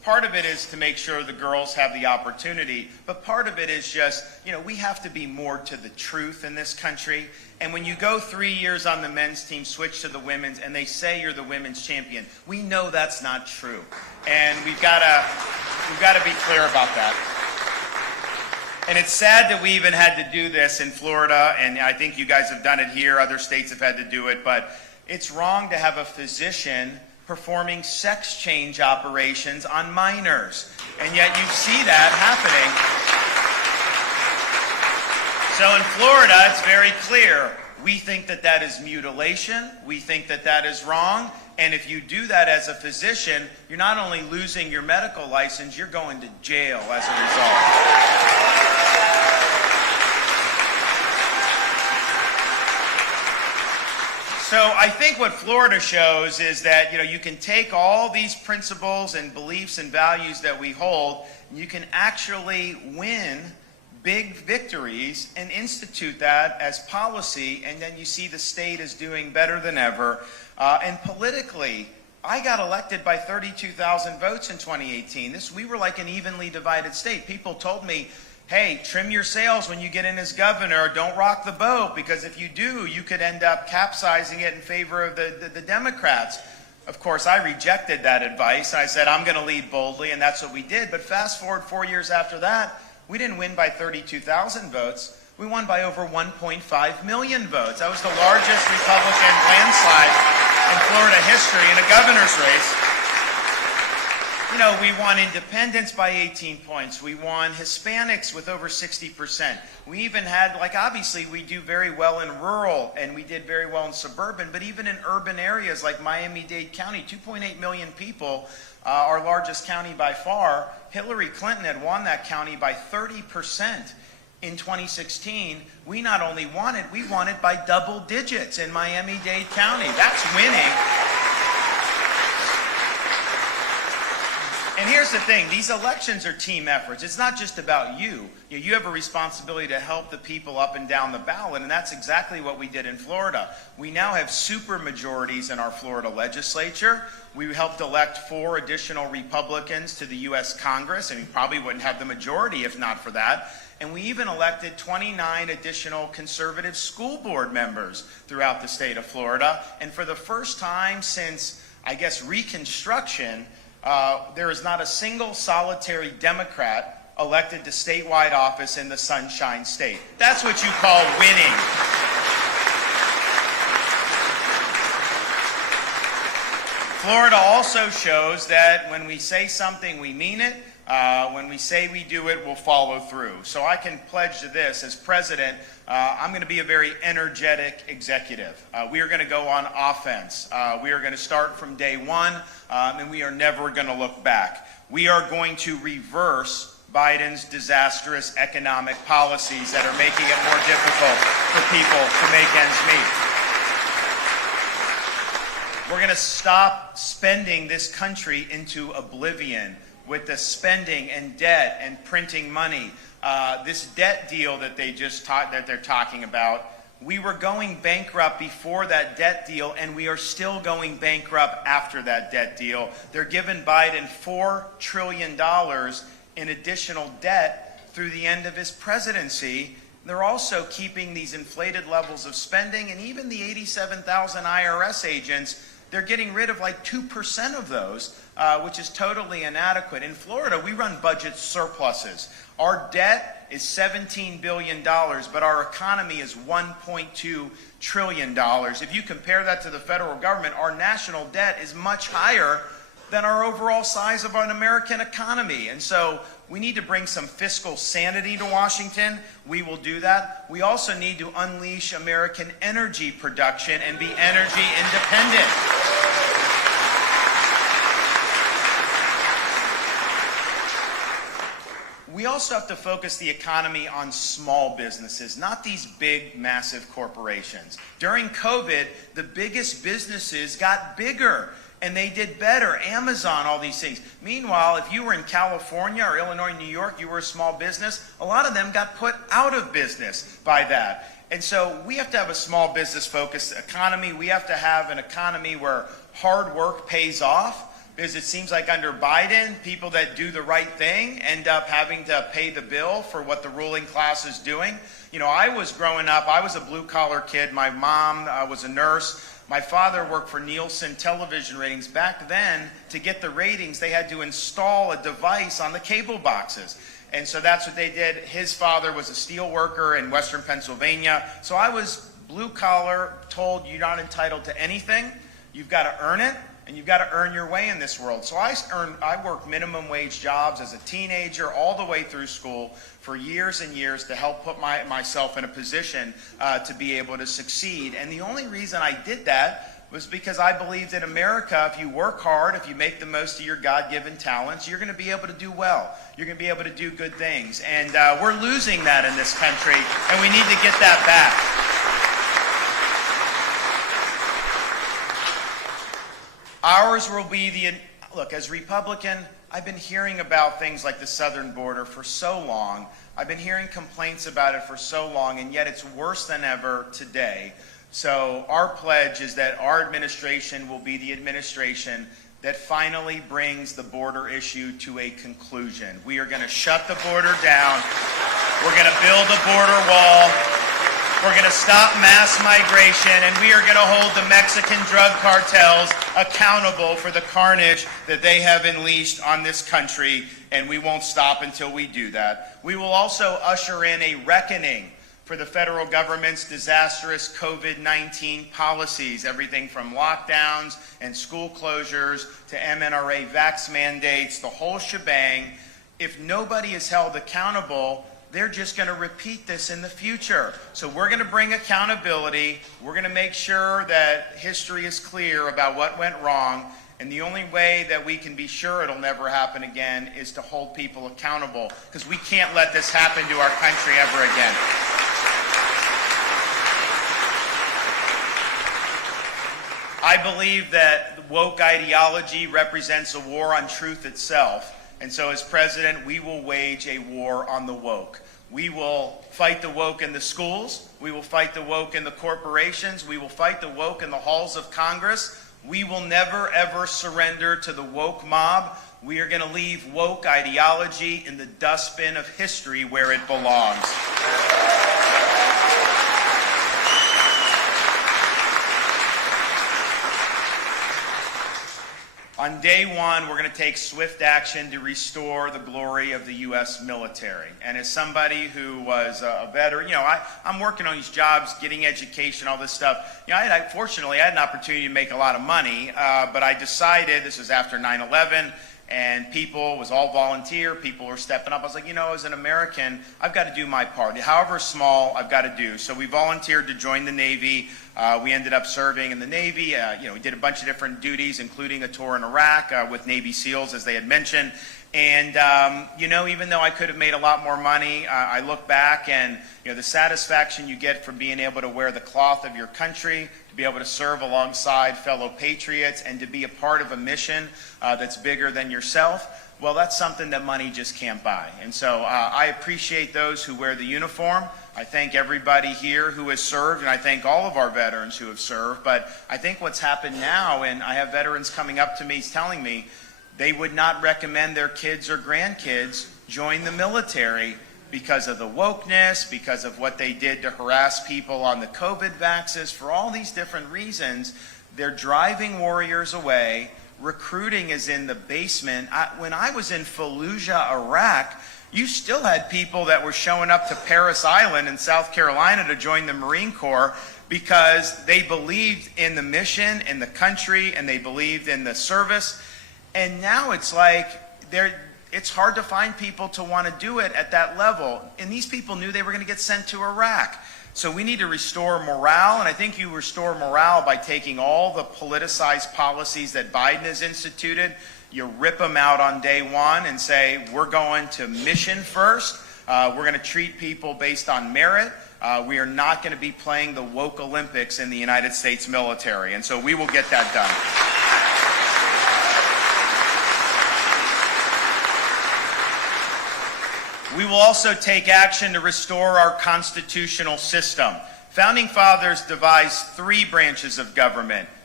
Part of it is to make sure the girls have the opportunity, but part of it is just, we have to be more to the truth in this country. And when you go 3 years on the men's team, switch to the women's, and they say you're the women's champion, we know that's not true. And we've got to be clear about that. And it's sad that we even had to do this in Florida, and I think you guys have done it here, other states have had to do it, but it's wrong to have a physician performing sex change operations on minors. And yet you see that happening. So in Florida, it's very clear. We think that that is mutilation. We think that that is wrong. And if you do that as a physician, you're not only losing your medical license, you're going to jail as a result. So I think what Florida shows is that you can take all these principles and beliefs and values that we hold, and you can actually win big victories and institute that as policy, and then you see the state is doing better than ever. And politically, I got elected by 32,000 votes in 2018. We were like an evenly divided state. People told me, hey, trim your sails when you get in as governor. Don't rock the boat, because if you do, you could end up capsizing it in favor of the Democrats. Of course, I rejected that advice. I said, I'm going to lead boldly, and that's what we did. But fast forward 4 years after that, we didn't win by 32,000 votes. We won by over 1.5 million votes. That was the largest Republican landslide in Florida history in a governor's race. We won independents by 18 points. We won Hispanics with over 60%. We even had, obviously we do very well in rural, and we did very well in suburban, but even in urban areas like Miami-Dade County, 2.8 million people, our largest county by far. Hillary Clinton had won that county by 30% in 2016. We not only won it, we won it by double digits in Miami-Dade County. That's winning. And here's the thing, these elections are team efforts. It's not just about you. You have a responsibility to help the people up and down the ballot, and that's exactly what we did in Florida. We now have super majorities in our Florida legislature. We helped elect 4 additional Republicans to the U.S. Congress, and we probably wouldn't have the majority if not for that. And we even elected 29 additional conservative school board members throughout the state of Florida. And for the first time since, I guess, Reconstruction, there is not a single solitary Democrat elected to statewide office in the Sunshine State. That's what you call winning. Florida also shows that when we say something, we mean it. When we say we do it, we'll follow through. So I can pledge to this, as president, I'm going to be a very energetic executive. We are going to go on offense. We are going to start from day one, and we are never going to look back. We are going to reverse Biden's disastrous economic policies that are making it more difficult for people to make ends meet. We're going to stop spending this country into oblivion with the spending and debt and printing money. This debt deal that they're talking about, we were going bankrupt before that debt deal, and we are still going bankrupt after that debt deal. They're giving Biden $4 trillion in additional debt through the end of his presidency. They're also keeping these inflated levels of spending, and even the 87,000 IRS agents, they're getting rid of like 2% of those, which is totally inadequate. In Florida, we run budget surpluses. Our debt is $17 billion, but our economy is $1.2 trillion. If you compare that to the federal government, our national debt is much higher than our overall size of an American economy. And so we need to bring some fiscal sanity to Washington. We will do that. We also need to unleash American energy production and be energy independent. We also have to focus the economy on small businesses, not these big, massive corporations. During COVID, the biggest businesses got bigger, and they did better. Amazon, all these things. Meanwhile, if you were in California or Illinois, New York, you were a small business, a lot of them got put out of business by that. And so we have to have a small business-focused economy. We have to have an economy where hard work pays off. because it seems like under Biden, people that do the right thing end up having to pay the bill for what the ruling class is doing. You know, I was growing up, I was a blue-collar kid. My mom was a nurse. My father worked for Nielsen television ratings. Back then, to get the ratings, they had to install a device on the cable boxes. And so that's what they did. His father was a steel worker in Western Pennsylvania. So I was blue-collar, told you're not entitled to anything. You've got to earn it, and you've got to earn your way in this world. So I worked minimum wage jobs as a teenager all the way through school for years and years to help put myself in a position to be able to succeed. And the only reason I did that was because I believed in America, if you work hard, if you make the most of your God-given talents, you're going to be able to do well. You're going to be able to do good things. And we're losing that in this country, and we need to get that back. Ours will be look, as Republican, I've been hearing about things like the southern border for so long. I've been hearing complaints about it for so long, and yet it's worse than ever today. So our pledge is that our administration will be the administration that finally brings the border issue to a conclusion. We are going to shut the border down. We're going to build a border wall. We're going to stop mass migration, and we are going to hold the Mexican drug cartels accountable for the carnage that they have unleashed on this country, and we won't stop until we do that. We will also usher in a reckoning for the federal government's disastrous COVID-19 policies, everything from lockdowns and school closures to MNRA vax mandates, the whole shebang. If nobody is held accountable, they're just going to repeat this in the future. So we're going to bring accountability. We're going to make sure that history is clear about what went wrong. And the only way that we can be sure it'll never happen again is to hold people accountable, because we can't let this happen to our country ever again. I believe that woke ideology represents a war on truth itself. And so as president, we will wage a war on the woke. We will fight the woke in the schools. We will fight the woke in the corporations. We will fight the woke in the halls of Congress. We will never, ever surrender to the woke mob. We are going to leave woke ideology in the dustbin of history where it belongs. On day one, we're going to take swift action to restore the glory of the U.S. military. And as somebody who was a veteran, I'm working on these jobs, getting education, all this stuff. Fortunately, I had an opportunity to make a lot of money, but I decided, this was after 9/11, and it was all volunteer, people were stepping up. I was like, as an American, I've got to do my part. However small, I've got to do. So we volunteered to join the Navy. We ended up serving in the Navy. We did a bunch of different duties, including a tour in Iraq with Navy SEALs, as they had mentioned. And, even though I could have made a lot more money, I look back and, the satisfaction you get from being able to wear the cloth of your country, to be able to serve alongside fellow patriots, and to be a part of a mission that's bigger than yourself, well, that's something that money just can't buy. And so I appreciate those who wear the uniform. I thank everybody here who has served, and I thank all of our veterans who have served. But I think what's happened now, and I have veterans coming up to me telling me they would not recommend their kids or grandkids join the military because of the wokeness, because of what they did to harass people on the COVID vaxes. For all these different reasons, they're driving warriors away. Recruiting is in the basement. When I was in Fallujah, Iraq, you still had people that were showing up to Parris Island in South Carolina to join the Marine Corps because they believed in the mission, in the country, and they believed in the service. And now it's like it's hard to find people to want to do it at that level. And these people knew they were going to get sent to Iraq. So we need to restore morale, and I think you restore morale by taking all the politicized policies that Biden has instituted. You rip them out on day one and say, we're going to mission first. We're going to treat people based on merit. We are not going to be playing the woke Olympics in the United States military. And so we will get that done. We will also take action to restore our constitutional system. Founding fathers devised 3 branches of government: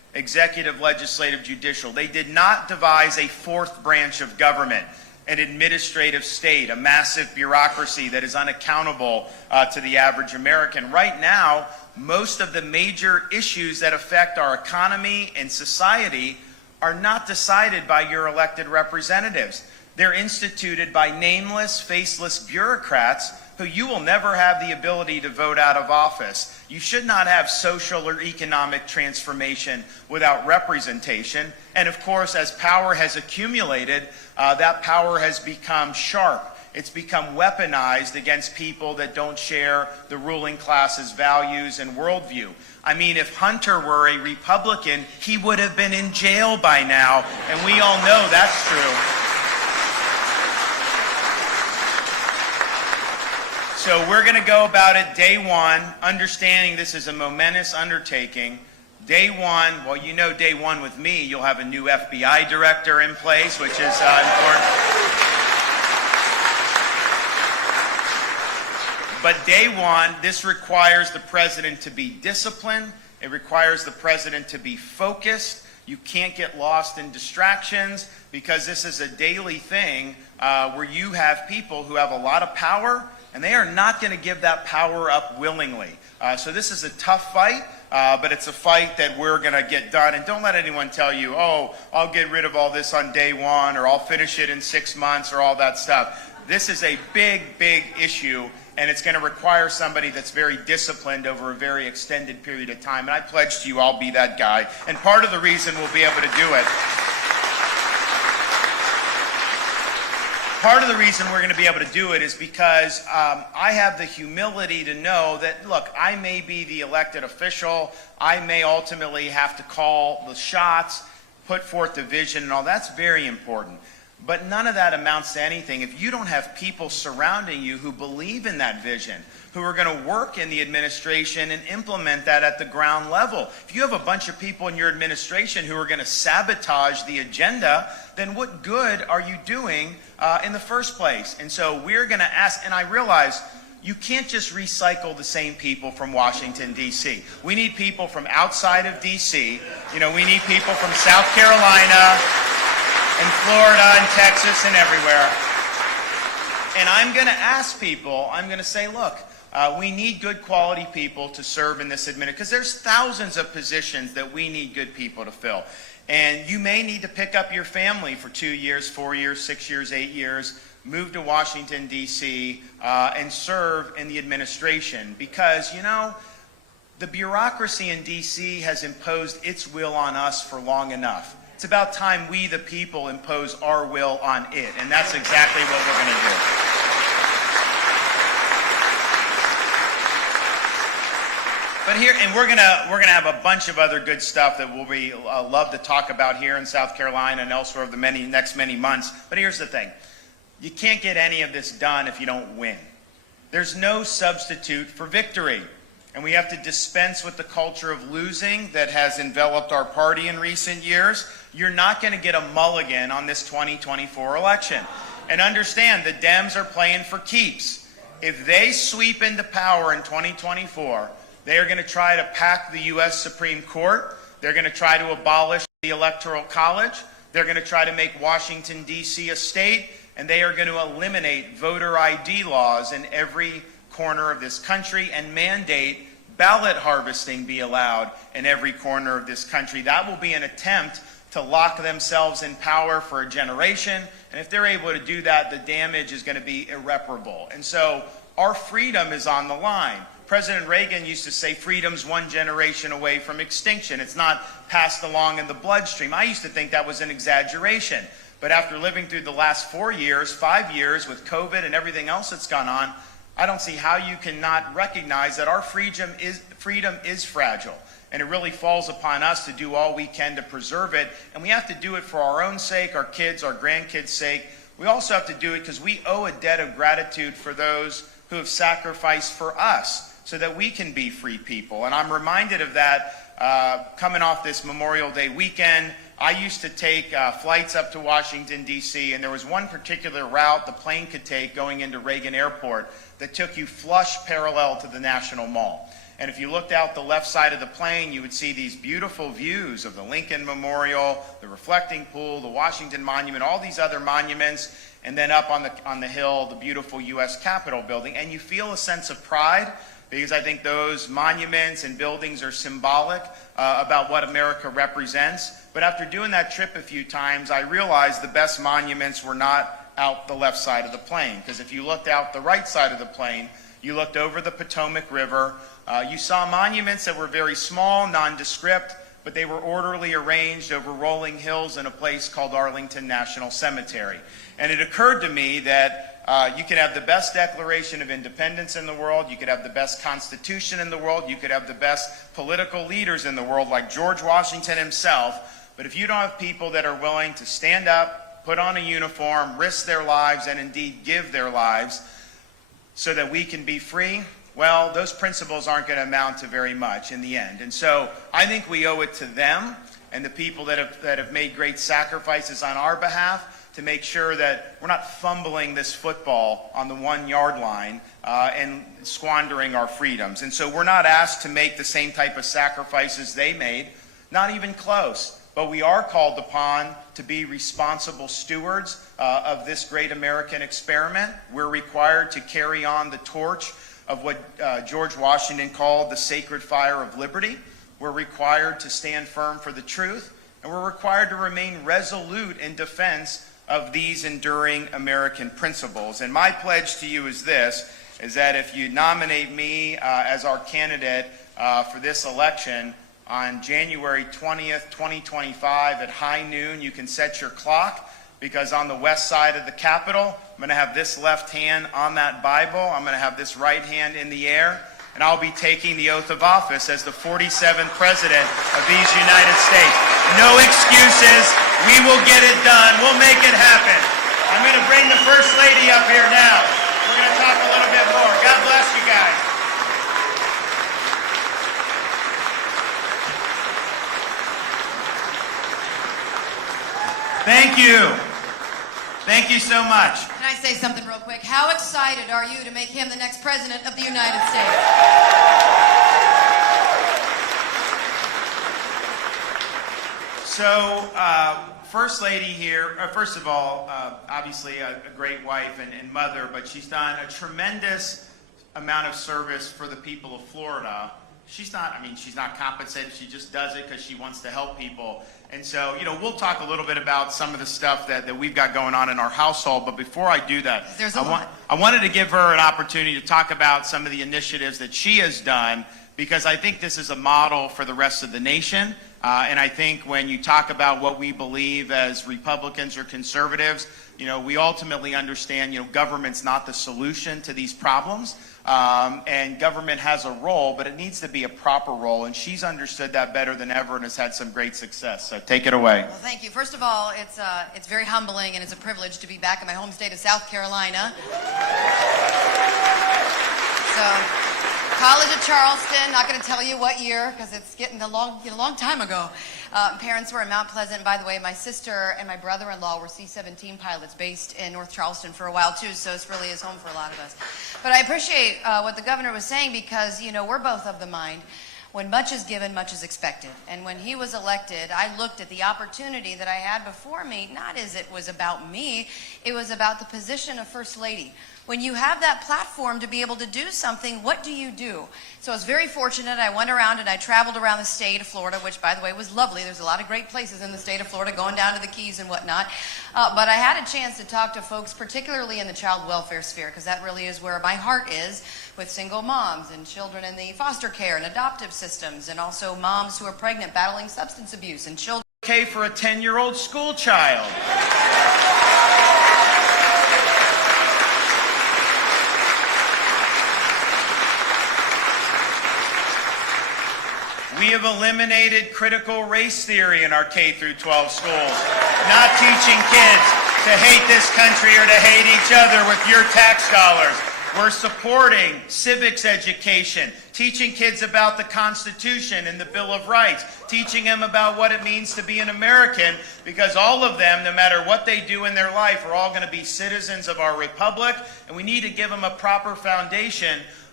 executive, legislative, judicial. They did not devise a fourth branch of government, an administrative state, a massive bureaucracy that is unaccountable to the average American. Right now, most of the major issues that affect our economy and society are not decided by your elected representatives. They're instituted by nameless, faceless bureaucrats who you will never have the ability to vote out of office. You should not have social or economic transformation without representation. And of course, as power has accumulated, that power has become sharp. It's become weaponized against people that don't share the ruling class's values and worldview. I mean, if Hunter were a Republican, he would have been in jail by now, and we all know that's true. So we're going to go about it day one, understanding this is a momentous undertaking. Day one, well, you know day one with me, you'll have a new FBI director in place, which is important. But day one, this requires the president to be disciplined. It requires the president to be focused. You can't get lost in distractions because this is a daily thing where you have people who have a lot of power and they are not going to give that power up willingly. So this is a tough fight, but it's a fight that we're going to get done. And don't let anyone tell you, oh, I'll get rid of all this on day one, or I'll finish it in 6 months, or all that stuff. This is a big, big issue, and it's going to require somebody that's very disciplined over a very extended period of time. And I pledge to you I'll be that guy. And part of the reason we'll be able to do it, part of the reason we're going to be able to do it is because I have the humility to know that, look, I may be the elected official, I may ultimately have to call the shots, put forth the vision and all. That's very important. But none of that amounts to anything if you don't have people surrounding you who believe in that vision, who are going to work in the administration and implement that at the ground level. If you have a bunch of people in your administration who are going to sabotage the agenda, then what good are you doing in the first place? And so we're going to ask, and I realize you can't just recycle the same people from Washington, D.C. We need people from outside of D.C. You know, we need people from South Carolina and Florida and Texas and everywhere. And I'm going to ask people, I'm going to say, look, we need good quality people to serve in this administration, because there's thousands of positions that we need good people to fill. And you may need to pick up your family for 2 years, 4 years, 6 years, 8 years, move to Washington, D.C., and serve in the administration. Because, you know, the bureaucracy in D.C. has imposed its will on us for long enough. It's about time we, the people, impose our will on it. And that's exactly what we're going to do. But here, and we're gonna have a bunch of other good stuff that we'll be love to talk about here in South Carolina and elsewhere over the next many months. But here's the thing: you can't get any of this done if you don't win. There's no substitute for victory, and we have to dispense with the culture of losing that has enveloped our party in recent years. You're not going to get a mulligan on this 2024 election, and understand the Dems are playing for keeps. If they sweep into power in 2024. They are going to try to pack the U.S. Supreme Court. They're going to try to abolish the Electoral College. They're going to try to make Washington, D.C. a state. And they are going to eliminate voter ID laws in every corner of this country and mandate ballot harvesting be allowed in every corner of this country. That will be an attempt to lock themselves in power for a generation. And if they're able to do that, the damage is going to be irreparable. And so our freedom is on the line. President Reagan used to say freedom's one generation away from extinction. It's not passed along in the bloodstream. I used to think that was an exaggeration. But after living through the last 4 years, 5 years with COVID and everything else that's gone on, I don't see how you cannot recognize that our freedom is fragile. And it really falls upon us to do all we can to preserve it. And we have to do it for our own sake, our kids, our grandkids' sake. We also have to do it because we owe a debt of gratitude for those who have sacrificed for us, so that we can be free people. And I'm reminded of that coming off this Memorial Day weekend. I used to take flights up to Washington, D.C., and there was one particular route the plane could take going into Reagan Airport that took you flush parallel to the National Mall. And if you looked out the left side of the plane, you would see these beautiful views of the Lincoln Memorial, the Reflecting Pool, the Washington Monument, all these other monuments, and then up on the hill, the beautiful U.S. Capitol building. And you feel a sense of pride, because I think those monuments and buildings are symbolic about what America represents. But after doing that trip a few times, I realized the best monuments were not out the left side of the plane. Because if you looked out the right side of the plane, you looked over the Potomac River, you saw monuments that were very small, nondescript, but they were orderly arranged over rolling hills in a place called Arlington National Cemetery. And it occurred to me that you could have the best Declaration of Independence in the world, you could have the best Constitution in the world, you could have the best political leaders in the world like George Washington himself, but if you don't have people that are willing to stand up, put on a uniform, risk their lives, and indeed give their lives so that we can be free, well, those principles aren't going to amount to very much in the end. And so I think we owe it to them and the people that have made great sacrifices on our behalf to make sure that we're not fumbling this football on the 1 yard line and squandering our freedoms. And so we're not asked to make the same type of sacrifices they made, not even close. But we are called upon to be responsible stewards of this great American experiment. We're required to carry on the torch of what George Washington called the sacred fire of liberty. We're required to stand firm for the truth, and we're required to remain resolute in defense of these enduring American principles. And my pledge to you is this, is that if you nominate me as our candidate for this election on January 20th, 2025 at high noon, you can set your clock, because on the west side of the Capitol, I'm going to have this left hand on that Bible, I'm going to have this right hand in the air, and I'll be taking the oath of office as the 47th President of these United States. No excuses. We will get it done. We'll make it happen. I'm going to bring the First Lady up here now. We're going to talk a little bit more. God bless you guys. Thank you. Thank you so much. Can I say something real quick? How excited are you to make him the next President of the United States? So, First Lady here, first of all, obviously a great wife and mother, but she's done a tremendous amount of service for the people of Florida. She's not compensated, she just does it because she wants to help people. And so, we'll talk a little bit about some of the stuff that we've got going on in our household, but before I do that, I wanted to give her an opportunity to talk about some of the initiatives that she has done, because I think this is a model for the rest of the nation. And I think when you talk about what we believe as Republicans or conservatives, we ultimately understand, government's not the solution to these problems. And government has a role, but it needs to be a proper role. And she's understood that better than ever and has had some great success. So take it away. Well, thank you. First of all, it's very humbling and it's a privilege to be back in my home state of South Carolina. So, College of Charleston, not going to tell you what year because it's getting a long time ago. Parents were in Mount Pleasant. By the way, my sister and my brother-in-law were C-17 pilots based in North Charleston for a while too, so it really is home for a lot of us. But I appreciate what the governor was saying, because, we're both of the mind, when much is given, much is expected. And when he was elected, I looked at the opportunity that I had before me, not as it was about me, it was about the position of First Lady. When you have that platform to be able to do something, what do you do? So I was very fortunate. I went around and I traveled around the state of Florida, which, by the way, was lovely. There's a lot of great places in the state of Florida, going down to the Keys and whatnot. But I had a chance to talk to folks, particularly in the child welfare sphere, because that really is where my heart is, with single moms and children in the foster care and adoptive systems, and also moms who are pregnant, battling substance abuse, and children. Okay for a 10-year-old school child. We have eliminated critical race theory in our K through 12 schools. Not teaching kids to hate this country or to hate each other with your tax dollars. We're supporting civics education, teaching kids about the Constitution and the Bill of Rights, teaching them about what it means to be an American, because all of them, no matter what they do in their life, are all going to be citizens of our republic, and we need to give them a proper foundation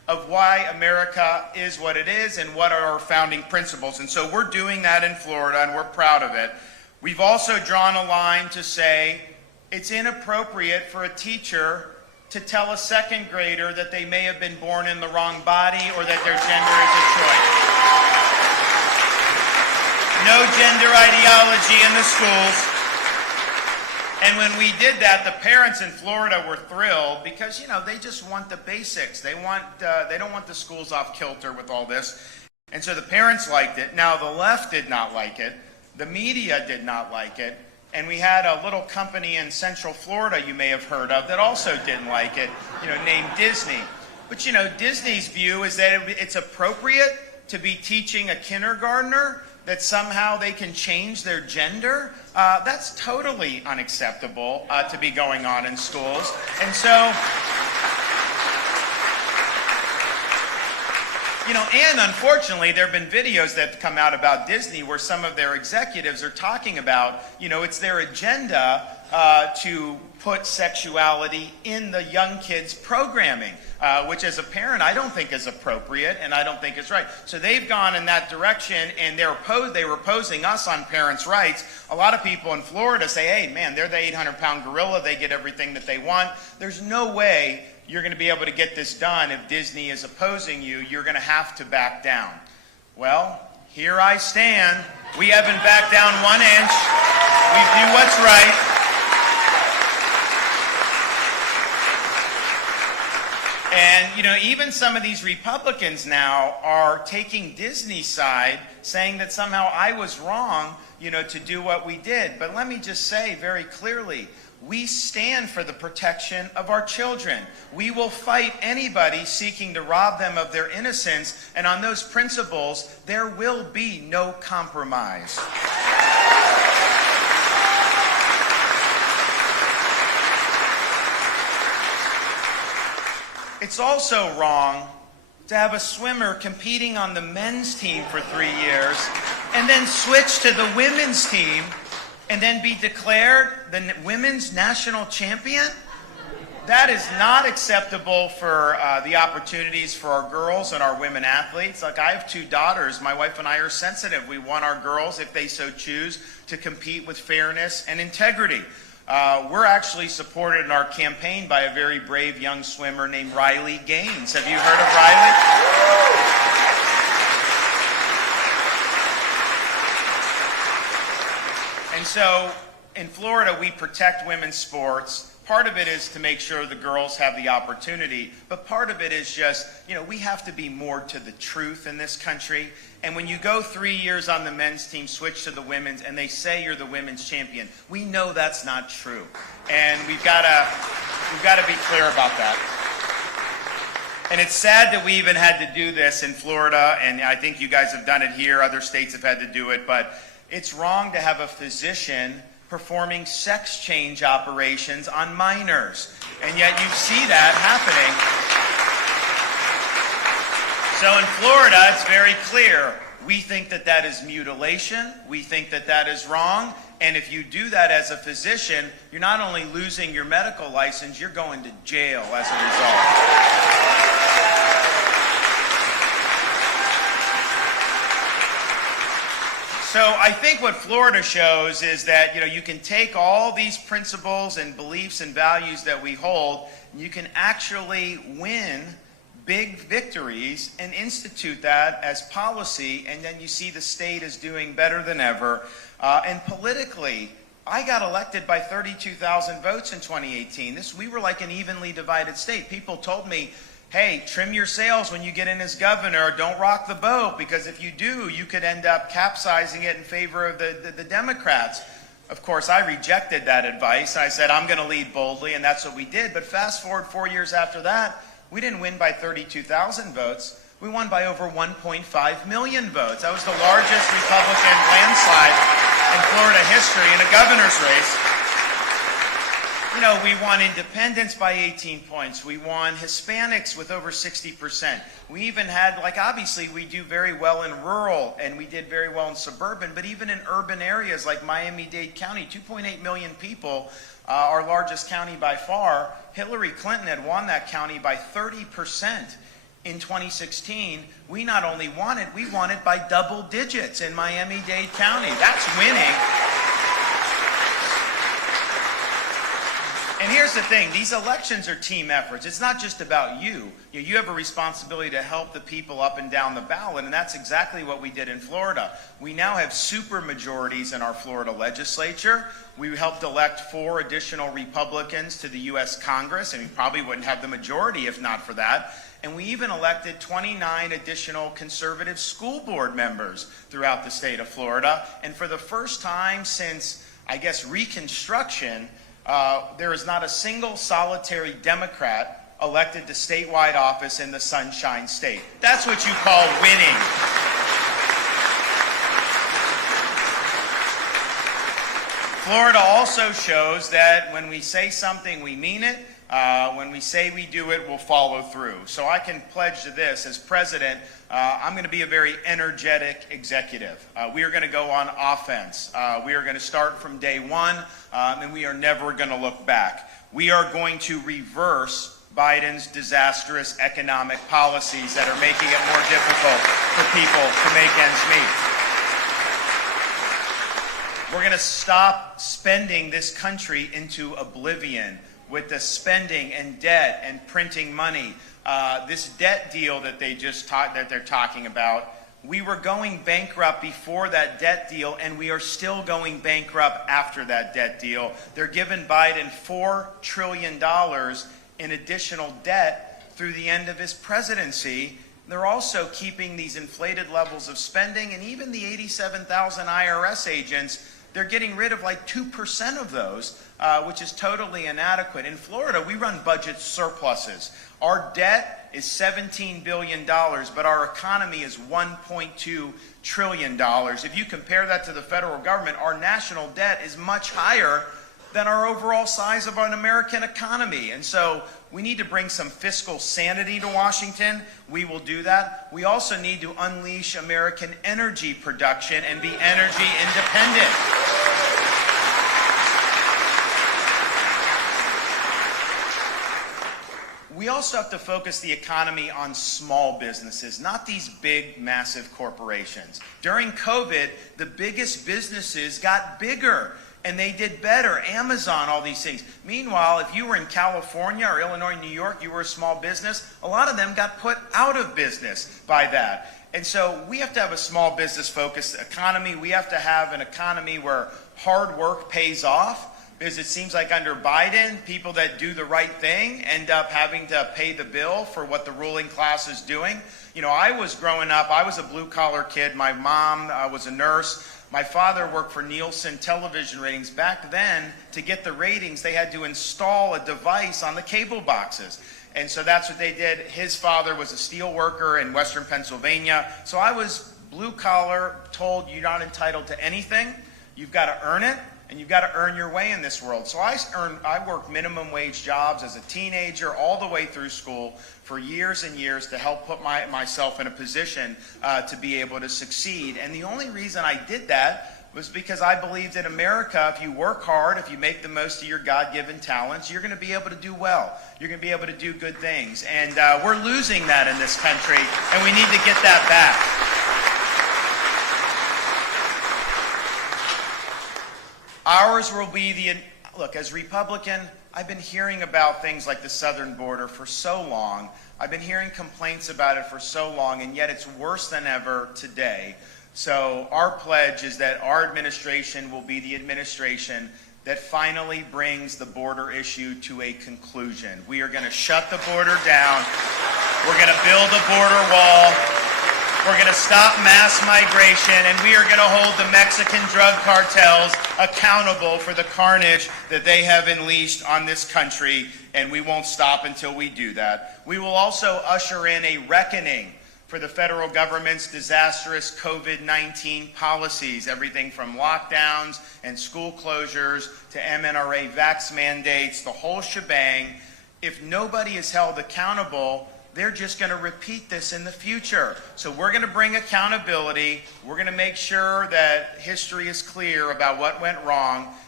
of why America is what it is and what are our founding principles. And so we're doing that in Florida, and we're proud of it. We've also drawn a line to say it's inappropriate for a teacher to tell a second grader that they may have been born in the wrong body or that their gender is a choice. No gender ideology in the schools. And when we did that, the parents in Florida were thrilled because, you know, they just want the basics. They don't want the schools off kilter with all this. And so the parents liked it. Now, the left did not like it. The media did not like it. And we had a little company in Central Florida you may have heard of that also didn't like it, you know, named Disney. But, you know, Disney's view is that it's appropriate to be teaching a kindergartner that somehow they can change their gender. That's totally unacceptable to be going on in schools. And so, you know, and unfortunately, there have been videos that come out about Disney where some of their executives are talking about, you know, it's their agenda to put sexuality in the young kids' programming, which as a parent, I don't think is appropriate and I don't think is right. So they've gone in that direction, and they were opposing us on parents' rights. A lot of people in Florida say, hey, man, they're the 800-pound gorilla. They get everything that they want. There's no way you're going to be able to get this done if Disney is opposing you. You're going to have to back down. Well, here I stand. We haven't backed down 1 inch. We do what's right. And, you know, even some of these Republicans now are taking Disney's side, saying that somehow I was wrong, you know, to do what we did. But let me just say very clearly, we stand for the protection of our children. We will fight anybody seeking to rob them of their innocence, and on those principles, there will be no compromise. It's also wrong to have a swimmer competing on the men's team for 3 years and then switch to the women's team and then be declared the women's national champion. That is not acceptable for the opportunities for our girls and our women athletes. Like, I have 2 daughters. My wife and I are sensitive. We want our girls, if they so choose, to compete with fairness and integrity. We're actually supported in our campaign by a very brave young swimmer named Riley Gaines. Have you heard of Riley? And so in Florida, we protect women's sports. Part of it is to make sure the girls have the opportunity, but part of it is just, you know, we have to be more to the truth in this country. And when you go 3 years on the men's team, switch to the women's, and they say you're the women's champion, we know that's not true. And we've got to be clear about that. And it's sad that we even had to do this in Florida, and I think you guys have done it here, other states have had to do it, but it's wrong to have a physician performing sex change operations on minors. And yet you see that happening. So in Florida, it's very clear. We think that that is mutilation. We think that that is wrong. And if you do that as a physician, you're not only losing your medical license, you're going to jail as a result. So I think what Florida shows is that, you know, you can take all these principles and beliefs and values that we hold, and you can actually win big victories and institute that as policy, and then you see the state is doing better than ever. And politically, I got elected by 32,000 votes in 2018. We were like an evenly divided state. People told me, hey, trim your sails when you get in as governor. Don't rock the boat, because if you do, you could end up capsizing it in favor of the Democrats. Of course, I rejected that advice. I said, I'm going to lead boldly, and that's what we did. But fast forward 4 years after that, we didn't win by 32,000 votes. We won by over 1.5 million votes. That was the largest Republican landslide in Florida history in a governor's race. You know, we won independents by 18 points. We won Hispanics with over 60%. We even had, like, obviously we do very well in rural, and we did very well in suburban, but even in urban areas like Miami-Dade County, 2.8 million people, our largest county by far, Hillary Clinton had won that county by 30% in 2016, we not only won it, we won it by double digits in Miami-Dade County. That's winning. And here's the thing, these elections are team efforts. It's not just about you. You have a responsibility to help the people up and down the ballot, and that's exactly what we did in Florida. We now have super majorities in our Florida legislature. We helped elect 4 additional Republicans to the U.S. Congress, and we probably wouldn't have the majority if not for that. And we even elected 29 additional conservative school board members throughout the state of Florida. And for the first time since, I guess, Reconstruction, there is not a single solitary Democrat elected to statewide office in the Sunshine State. That's what you call winning. Florida also shows that when we say something, we mean it. When we say we do it, we'll follow through. So I can pledge to this as president, I'm going to be a very energetic executive. We are going to go on offense. We are going to start from day one, and we are never going to look back. We are going to reverse Biden's disastrous economic policies that are making it more difficult for people to make ends meet. We're going to stop spending this country into oblivion with the spending and debt and printing money. This debt deal that they're talking about, we were going bankrupt before that debt deal, and we are still going bankrupt after that debt deal. They're giving Biden $4 trillion in additional debt through the end of his presidency. They're also keeping these inflated levels of spending, and even the 87,000 IRS agents, they're getting rid of like 2% of those, which is totally inadequate. In Florida, we run budget surpluses. Our debt is $17 billion, but our economy is $1.2 trillion. If you compare that to the federal government, our national debt is much higher than our overall size of an American economy. And so we need to bring some fiscal sanity to Washington. We will do that. We also need to unleash American energy production and be energy independent. We also have to focus the economy on small businesses, not these big, massive corporations. During COVID, the biggest businesses got bigger and they did better. Amazon, all these things. Meanwhile, if you were in California or Illinois, New York, you were a small business, a lot of them got put out of business by that. And so we have to have a small business focused economy. We have to have an economy where hard work pays off. Because it seems like under Biden, people that do the right thing end up having to pay the bill for what the ruling class is doing. You know, I was growing up, I was a blue-collar kid. My mom was a nurse. My father worked for Nielsen television ratings. Back then, to get the ratings, they had to install a device on the cable boxes. And so that's what they did. His father was a steel worker in Western Pennsylvania. So I was blue-collar, told you're not entitled to anything. You've got to earn it. And you've got to earn your way in this world. So I worked minimum wage jobs as a teenager all the way through school for years and years to help put myself in a position to be able to succeed. And the only reason I did that was because I believed in America, if you work hard, if you make the most of your God-given talents, you're going to be able to do well. You're going to be able to do good things. And we're losing that in this country, and we need to get that back. Ours will be look, as Republican, I've been hearing about things like the southern border for so long. I've been hearing complaints about it for so long, and yet it's worse than ever today. So our pledge is that our administration will be the administration that finally brings the border issue to a conclusion. We are going to shut the border down. We're going to build a border wall. We're going to stop mass migration, and we are going to hold the Mexican drug cartels accountable for the carnage that they have unleashed on this country, and we won't stop until we do that. We will also usher in a reckoning for the federal government's disastrous COVID-19 policies, everything from lockdowns and school closures to MNRA vax mandates, the whole shebang. If nobody is held accountable, they're just going to repeat this in the future. So we're going to bring accountability. We're going to make sure that history is clear about what went wrong.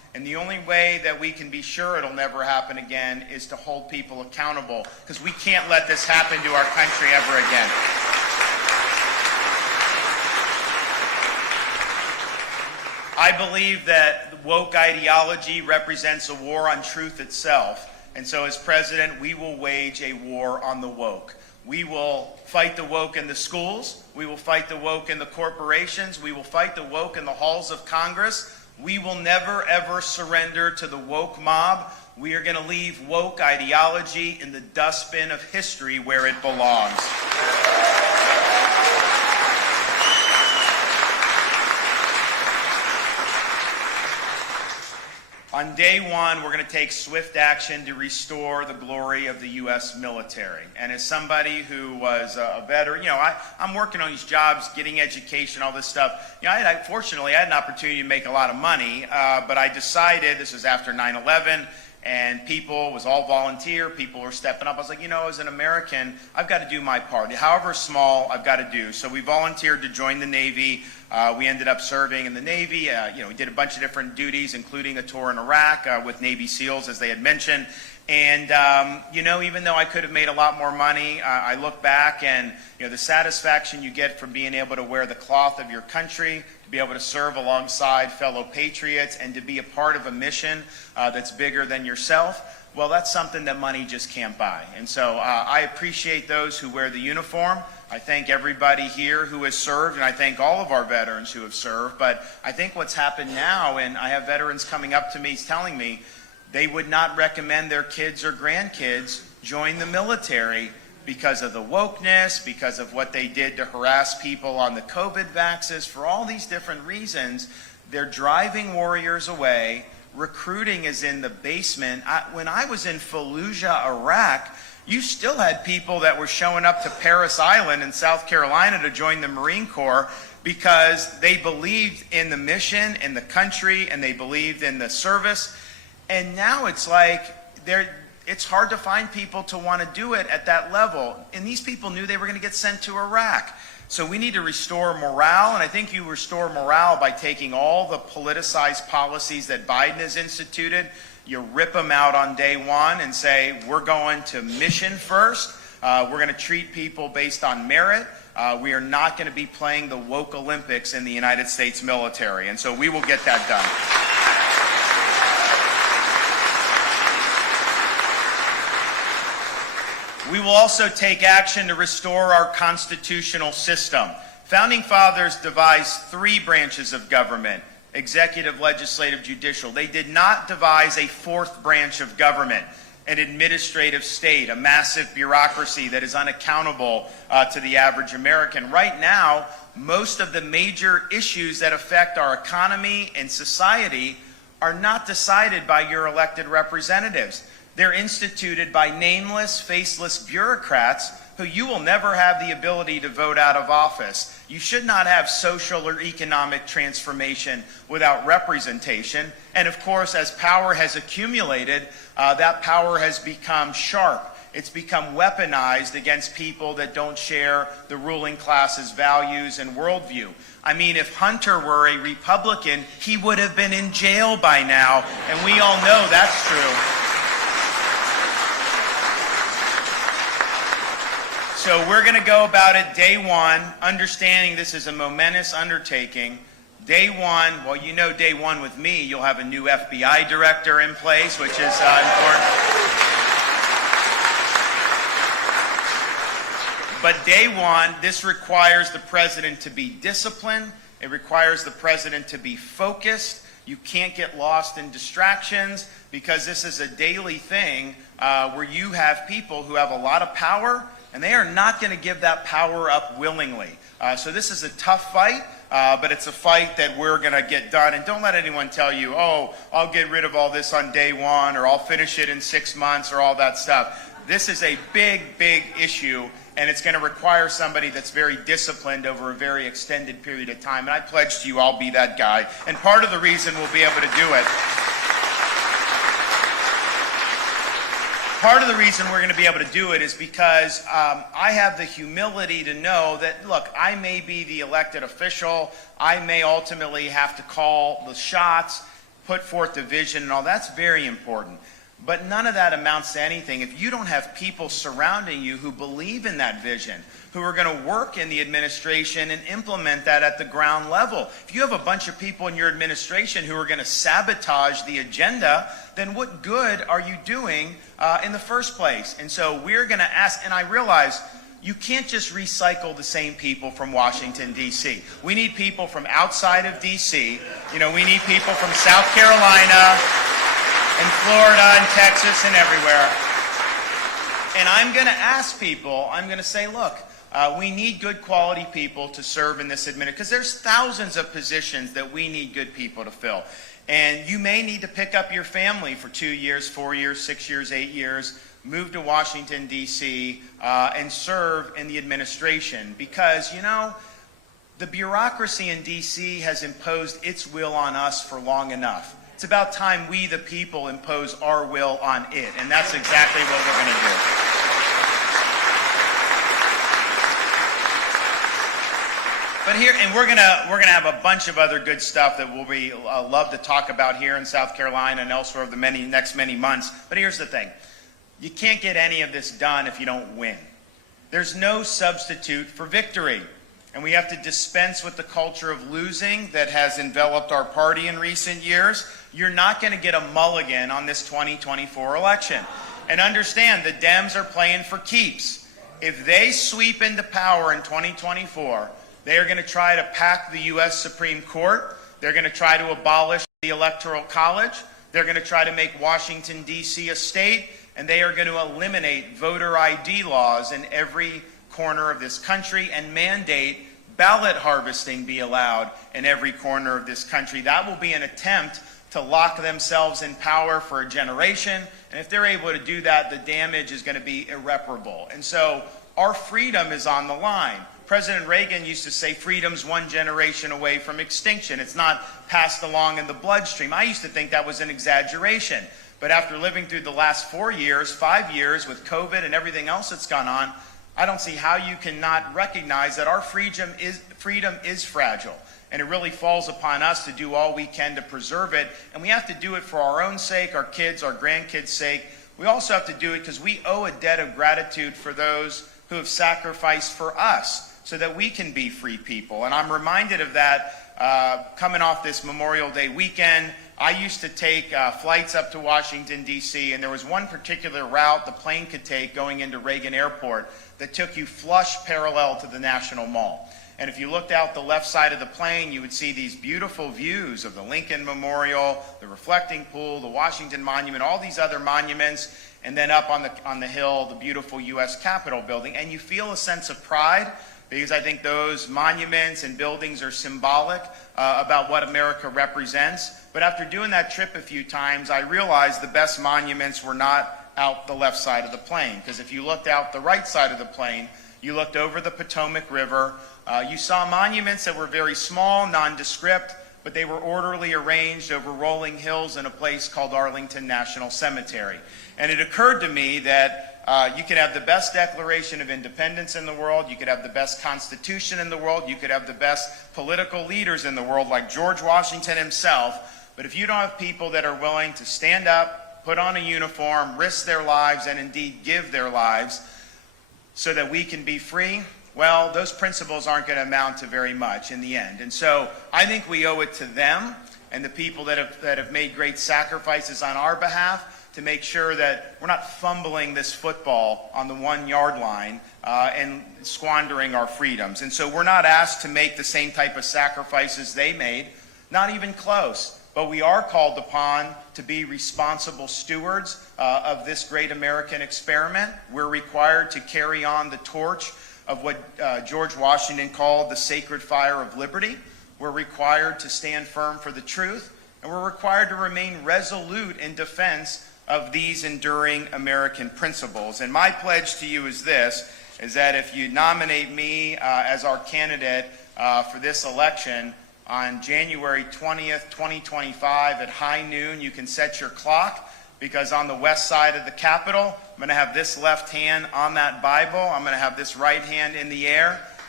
And the only way that we can be sure it'll never happen again is to hold people accountable, because we can't let this happen to our country ever again. I believe that woke ideology represents a war on truth itself. And so as president, we will wage a war on the woke. We will fight the woke in the schools. We will fight the woke in the corporations. We will fight the woke in the halls of Congress. We will never, ever surrender to the woke mob. We are going to leave woke ideology in the dustbin of history where it belongs. On day one, we're going to take swift action to restore the glory of the U.S. military. And as somebody who was a veteran, I'm working on these jobs, getting education, all this stuff. Fortunately, I had an opportunity to make a lot of money, but I decided, this was after 9/11, and people, it was all volunteer, people were stepping up. I was like, as an American, I've got to do my part. However small, I've got to do. So we volunteered to join the Navy. We ended up serving in the Navy. We did a bunch of different duties, including a tour in Iraq with Navy SEALs, as they had mentioned. And, even though I could have made a lot more money, I look back and, the satisfaction you get from being able to wear the cloth of your country, to be able to serve alongside fellow patriots, and to be a part of a mission that's bigger than yourself, well, that's something that money just can't buy. And so I appreciate those who wear the uniform. I thank everybody here who has served, and I thank all of our veterans who have served. But I think what's happened now, and I have veterans coming up to me telling me they would not recommend their kids or grandkids join the military because of the wokeness, because of what they did to harass people on the COVID vaxes. For all these different reasons, they're driving warriors away. Recruiting is in the basement. When I was in Fallujah, Iraq, you still had people that were showing up to Parris Island in South Carolina to join the Marine Corps because they believed in the mission, in the country, and they believed in the service. And now it's like it's hard to find people to want to do it at that level. And these people knew they were going to get sent to Iraq. So we need to restore morale, and I think you restore morale by taking all the politicized policies that Biden has instituted. You rip them out on day one and say, we're going to mission first. We're going to treat people based on merit. We are not going to be playing the woke Olympics in the United States military. And so we will get that done. We will also take action to restore our constitutional system. Founding fathers devised 3 branches of government: executive, legislative, judicial. They did not devise a 4th branch of government, an administrative state, a massive bureaucracy that is unaccountable to the average American. Right now, most of the major issues that affect our economy and society are not decided by your elected representatives. They're instituted by nameless, faceless bureaucrats who you will never have the ability to vote out of office. You should not have social or economic transformation without representation. And of course, as power has accumulated, that power has become sharp. It's become weaponized against people that don't share the ruling class's values and worldview. I mean, if Hunter were a Republican, he would have been in jail by now, and we all know that's true. So we're going to go about it day one, understanding this is a momentous undertaking. Day one, well, day one with me, you'll have a new FBI director in place, which is important. But day one, this requires the president to be disciplined. It requires the president to be focused. You can't get lost in distractions, because this is a daily thing where you have people who have a lot of power, and they are not going to give that power up willingly. So this is a tough fight, but it's a fight that we're going to get done. And don't let anyone tell you, oh, I'll get rid of all this on day one, or I'll finish it in 6 months, or all that stuff. This is a big, big issue, and it's going to require somebody that's very disciplined over a very extended period of time. And I pledge to you I'll be that guy. And part of the reason we'll be able to do it, part of the reason we're going to be able to do it is because I have the humility to know that, look, I may be the elected official. I may ultimately have to call the shots. put forth the vision and all. That's very important. But none of that amounts to anything if you don't have people surrounding you who believe in that vision, who are going to work in the administration and implement that at the ground level. If you have a bunch of people in your administration who are going to sabotage the agenda, then what good are you doing in the first place? And so we're going to ask, and I realize you can't just recycle the same people from Washington, D.C. We need people from outside of D.C. You know, we need people from South Carolina and Florida and Texas and everywhere. And I'm going to ask people, I'm going to say, look, we need good quality people to serve in this administration, because there's thousands of positions that we need good people to fill. And you may need to pick up your family for 2 years, 4 years, 6 years, 8 years, move to Washington, D.C., and serve in the administration. Because, you know, the bureaucracy in D.C. has imposed its will on us for long enough. It's about time we, the people, impose our will on it. And that's exactly what we're going to do. But here, and we're gonna have a bunch of other good stuff that we'll love to talk about here in South Carolina and elsewhere over the next many months. But here's the thing: you can't get any of this done if you don't win. There's no substitute for victory, and we have to dispense with the culture of losing that has enveloped our party in recent years. You're not going to get a mulligan on this 2024 election, and understand the Dems are playing for keeps. If they sweep into power in 2024. They are going to try to pack the U.S. Supreme Court. They're going to try to abolish the Electoral College. They're going to try to make Washington, D.C. a state. And they are going to eliminate voter ID laws in every corner of this country and mandate ballot harvesting be allowed in every corner of this country. That will be an attempt to lock themselves in power for a generation. And if they're able to do that, the damage is going to be irreparable. And so our freedom is on the line. President Reagan used to say freedom's one generation away from extinction. It's not passed along in the bloodstream. I used to think that was an exaggeration. But after living through the last 4 years, 5 years with COVID and everything else that's gone on, I don't see how you cannot recognize that our freedom is fragile. And it really falls upon us to do all we can to preserve it. And we have to do it for our own sake, our kids, our grandkids' sake. We also have to do it because we owe a debt of gratitude for those who have sacrificed for us, so that we can be free people. And I'm reminded of that coming off this Memorial Day weekend. I used to take flights up to Washington, D.C., and there was one particular route the plane could take going into Reagan Airport that took you flush parallel to the National Mall. And if you looked out the left side of the plane, you would see these beautiful views of the Lincoln Memorial, the reflecting pool, the Washington Monument, all these other monuments, and then up on the hill, the beautiful U.S. Capitol building. And you feel a sense of pride, because I think those monuments and buildings are symbolic about what America represents. But after doing that trip a few times, I realized the best monuments were not out the left side of the plane. Because if you looked out the right side of the plane, you looked over the Potomac River, you saw monuments that were very small, nondescript, but they were orderly arranged over rolling hills in a place called Arlington National Cemetery. And it occurred to me that you could have the best Declaration of Independence in the world, you could have the best Constitution in the world, you could have the best political leaders in the world like George Washington himself, but if you don't have people that are willing to stand up, put on a uniform, risk their lives, and indeed give their lives so that we can be free, well, those principles aren't going to amount to very much in the end. And so I think we owe it to them and the people that have made great sacrifices on our behalf to make sure that we're not fumbling this football on the 1 yard line and squandering our freedoms. And so we're not asked to make the same type of sacrifices they made, not even close. But we are called upon to be responsible stewards of this great American experiment. We're required to carry on the torch of what George Washington called the sacred fire of liberty. We're required to stand firm for the truth, and we're required to remain resolute in defense of these enduring American principles. And my pledge to you is this, is that if you nominate me as our candidate for this election on January 20th, 2025 at high noon, you can set your clock, because on the west side of the Capitol, I'm going to have this left hand on that Bible, I'm going to have this right hand in the air,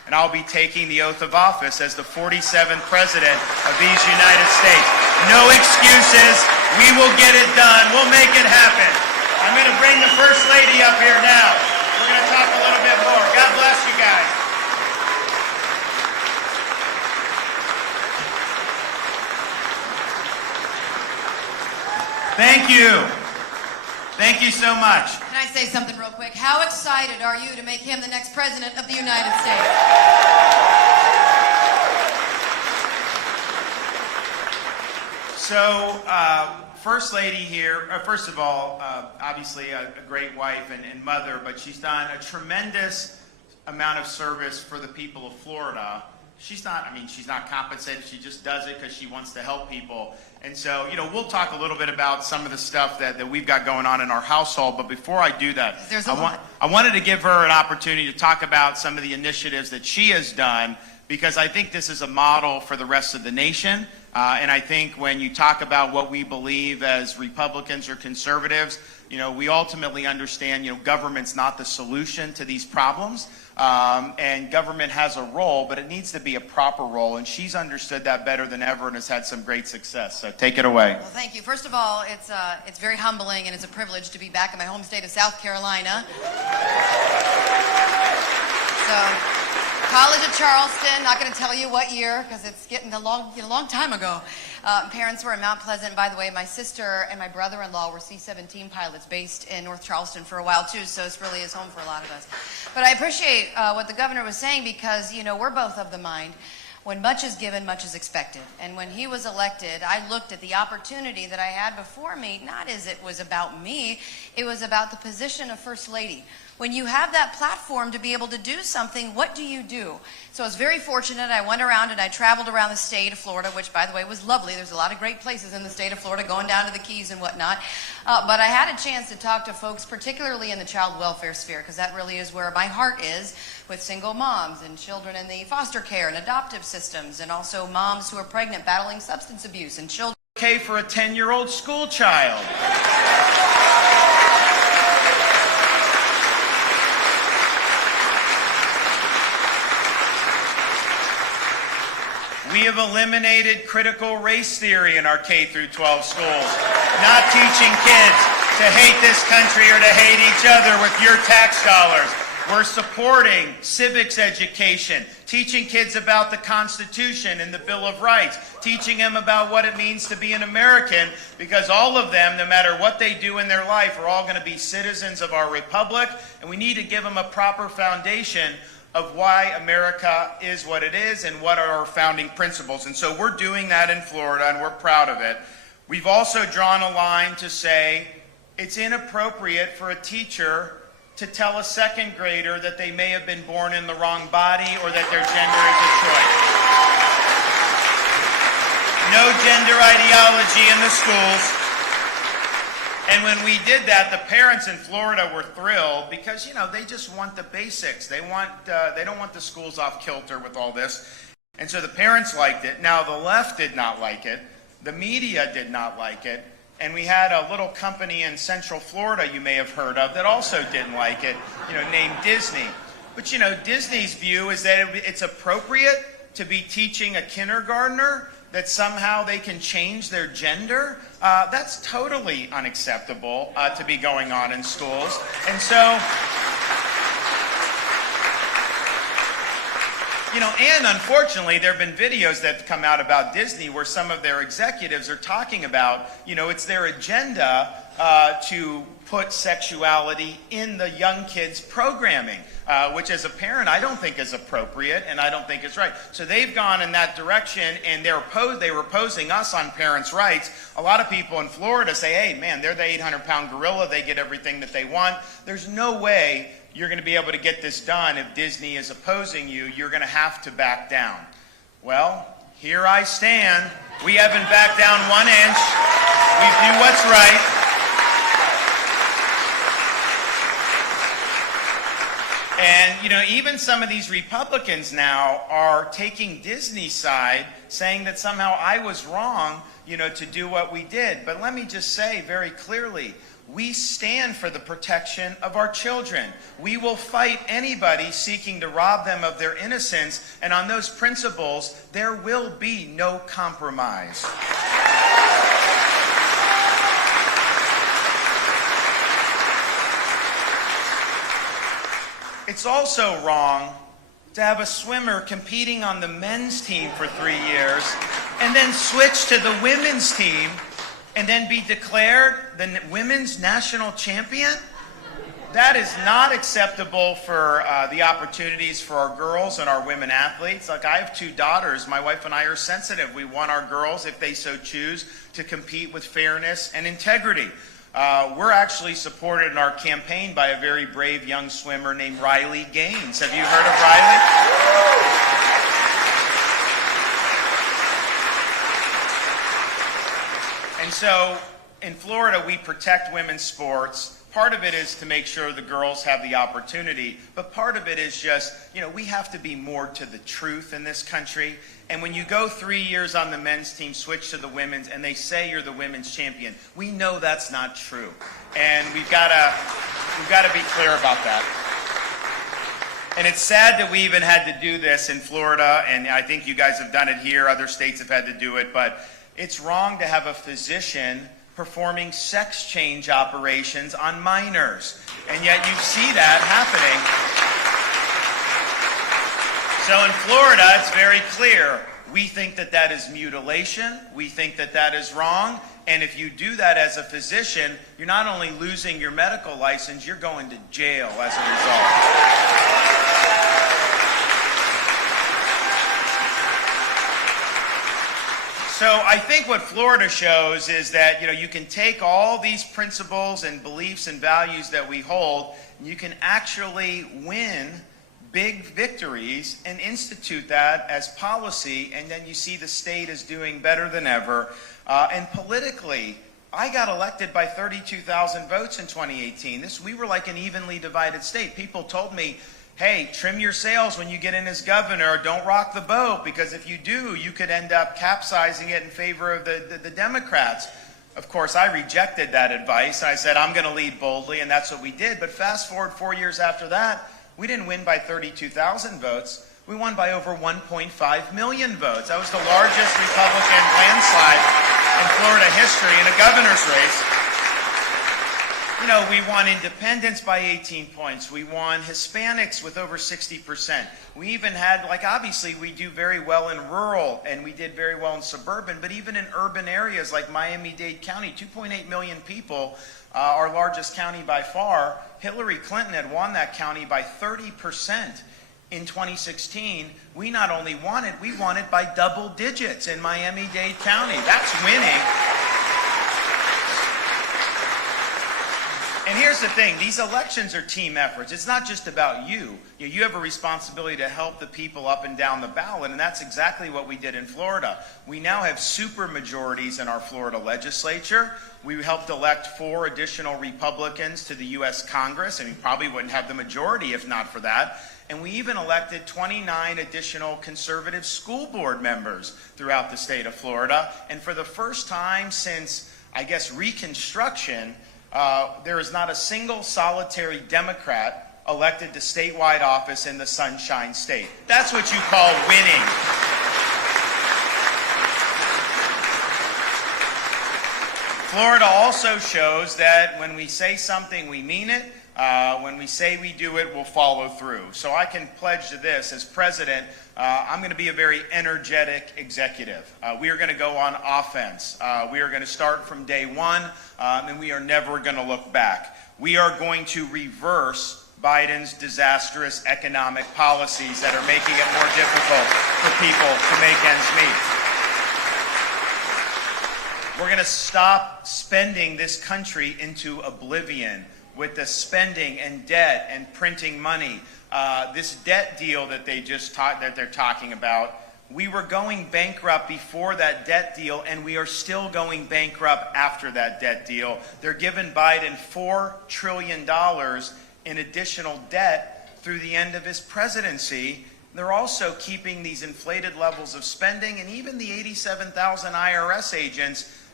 and I'll be taking the oath of office as the 47th President of these United States. No excuses. We will get it done. We'll make it happen. I'm going to bring the First Lady up here now. We're going to talk a little bit more. God bless you guys. Thank you. Thank you so much. Can I say something real quick? How excited are you to make him the next President of the United States? So, First Lady here, first of all, obviously a great wife and mother, but she's done a tremendous amount of service for the people of Florida. She's not compensated. She just does it because she wants to help people. And so, we'll talk a little bit about some of the stuff that we've got going on in our household. But before I do that, I wanted to give her an opportunity to talk about some of the initiatives that she has done, because I think this is a model for the rest of the nation. And I think when you talk about what we believe as Republicans or conservatives, we ultimately understand, government's not the solution to these problems. And government has a role, but it needs to be a proper role. And she's understood that better than ever and has had some great success. So take it away. Well, thank you. First of all, it's very humbling and it's a privilege to be back in my home state of South Carolina. So, College of Charleston, not going to tell you what year because it's getting a long time ago. Parents were in Mount Pleasant. By the way, my sister and my brother-in-law were C-17 pilots based in North Charleston for a while too, so it really is home for a lot of us. But I appreciate what the governor was saying because, we're both of the mind. When much is given, much is expected. And when he was elected, I looked at the opportunity that I had before me, not as it was about me, it was about the position of First Lady. When you have that platform to be able to do something, what do you do? So I was very fortunate. I went around and I traveled around the state of Florida, which, by the way, was lovely. There's a lot of great places in the state of Florida, going down to the Keys and whatnot. But I had a chance to talk to folks, particularly in the child welfare sphere, because that really is where my heart is, with single moms and children in the foster care and adoptive systems, and also moms who are pregnant, battling substance abuse, and children. Okay for a 10-year-old school child. We have eliminated critical race theory in our K through 12 schools. Not teaching kids to hate this country or to hate each other with your tax dollars. We're supporting civics education, teaching kids about the Constitution and the Bill of Rights, teaching them about what it means to be an American, because all of them, no matter what they do in their life, are all going to be citizens of our republic, and we need to give them a proper foundation of why America is what it is and what are our founding principles. And so we're doing that in Florida, and we're proud of it. We've also drawn a line to say it's inappropriate for a teacher to tell a second grader that they may have been born in the wrong body or that their gender is a choice. No gender ideology in the schools. And when we did that, the parents in Florida were thrilled because, they just want the basics. They don't want the schools off kilter with all this. And so the parents liked it. Now, the left did not like it. The media did not like it. And we had a little company in Central Florida you may have heard of that also didn't like it, named Disney. But, Disney's view is that it's appropriate to be teaching a kindergartner that somehow they can change their gender. That's totally unacceptable to be going on in schools. And so, and unfortunately, there have been videos that have come out about Disney where some of their executives are talking about, it's their agenda to put sexuality in the young kids' programming, which as a parent I don't think is appropriate and I don't think is right. So they've gone in that direction, and they were opposing us on parents' rights. A lot of people in Florida say, hey, man, they're the 800-pound gorilla. They get everything that they want. There's no way you're going to be able to get this done if Disney is opposing you. You're going to have to back down. Well, here I stand. We haven't backed down 1 inch. We do what's right. And, even some of these Republicans now are taking Disney's side, saying that somehow I was wrong, to do what we did. But let me just say very clearly, We stand for the protection of our children. We will fight anybody seeking to rob them of their innocence, and on those principles, there will be no compromise. It's also wrong to have a swimmer competing on the men's team for 3 years and then switch to the women's team and then be declared the women's national champion. That is not acceptable for the opportunities for our girls and our women athletes. Like, I have 2 daughters. My wife and I are sensitive. We want our girls, if they so choose, to compete with fairness and integrity. We're actually supported in our campaign by a very brave young swimmer named Riley Gaines. Have you heard of Riley? And so in Florida, we protect women's sports. Part of it is to make sure the girls have the opportunity, but part of it is just, we have to be more to the truth in this country. And when you go 3 years on the men's team, switch to the women's, and they say you're the women's champion, we know that's not true. And we've got to be clear about that. And it's sad that we even had to do this in Florida, and I think you guys have done it here. Other states have had to do it, but it's wrong to have a physician performing sex change operations on minors. And yet you see that happening. So in Florida, it's very clear. We think that that is mutilation. We think that that is wrong. And if you do that as a physician, you're not only losing your medical license, you're going to jail as a result. So I think what Florida shows is that, you can take all these principles and beliefs and values that we hold, and you can actually win big victories and institute that as policy, and then you see the state is doing better than ever. And politically, I got elected by 32,000 votes in 2018. We were like an evenly divided state. People told me, hey, trim your sails when you get in as governor. Don't rock the boat, because if you do, you could end up capsizing it in favor of the Democrats. Of course, I rejected that advice. I said, I'm going to lead boldly, and that's what we did. But fast forward 4 years after that, we didn't win by 32,000 votes. We won by over 1.5 million votes. That was the largest Republican landslide in Florida history in a governor's race. We won independents by 18 points. We won Hispanics with over 60%. We even had, obviously we do very well in rural, and we did very well in suburban, but even in urban areas like Miami-Dade County, 2.8 million people, our largest county by far. Hillary Clinton had won that county by 30% in 2016. We not only won it, we won it by double digits in Miami-Dade County. That's winning. And here's the thing, these elections are team efforts. It's not just about you. You have a responsibility to help the people up and down the ballot, and that's exactly what we did in Florida. We now have super majorities in our Florida legislature. We helped elect 4 additional Republicans to the U.S. Congress, and we probably wouldn't have the majority if not for that. And we even elected 29 additional conservative school board members throughout the state of Florida. And for the first time since, Reconstruction, there is not a single solitary Democrat elected to statewide office in the Sunshine State. That's what you call winning. Florida also shows that when we say something, we mean it. When we say we do it, we'll follow through. So I can pledge to this as president, I'm going to be a very energetic executive. We are going to go on offense. We are going to start from day one, and we are never going to look back. We are going to reverse Biden's disastrous economic policies that are making it more difficult for people to make ends meet. We're going to stop spending this country into oblivion with the spending and debt and printing money. This debt deal that they're talking about, we were going bankrupt before that debt deal, and we are still going bankrupt after that debt deal. They're giving Biden $4 trillion in additional debt through the end of his presidency. They're also keeping these inflated levels of spending, and even the 87,000 IRS agents,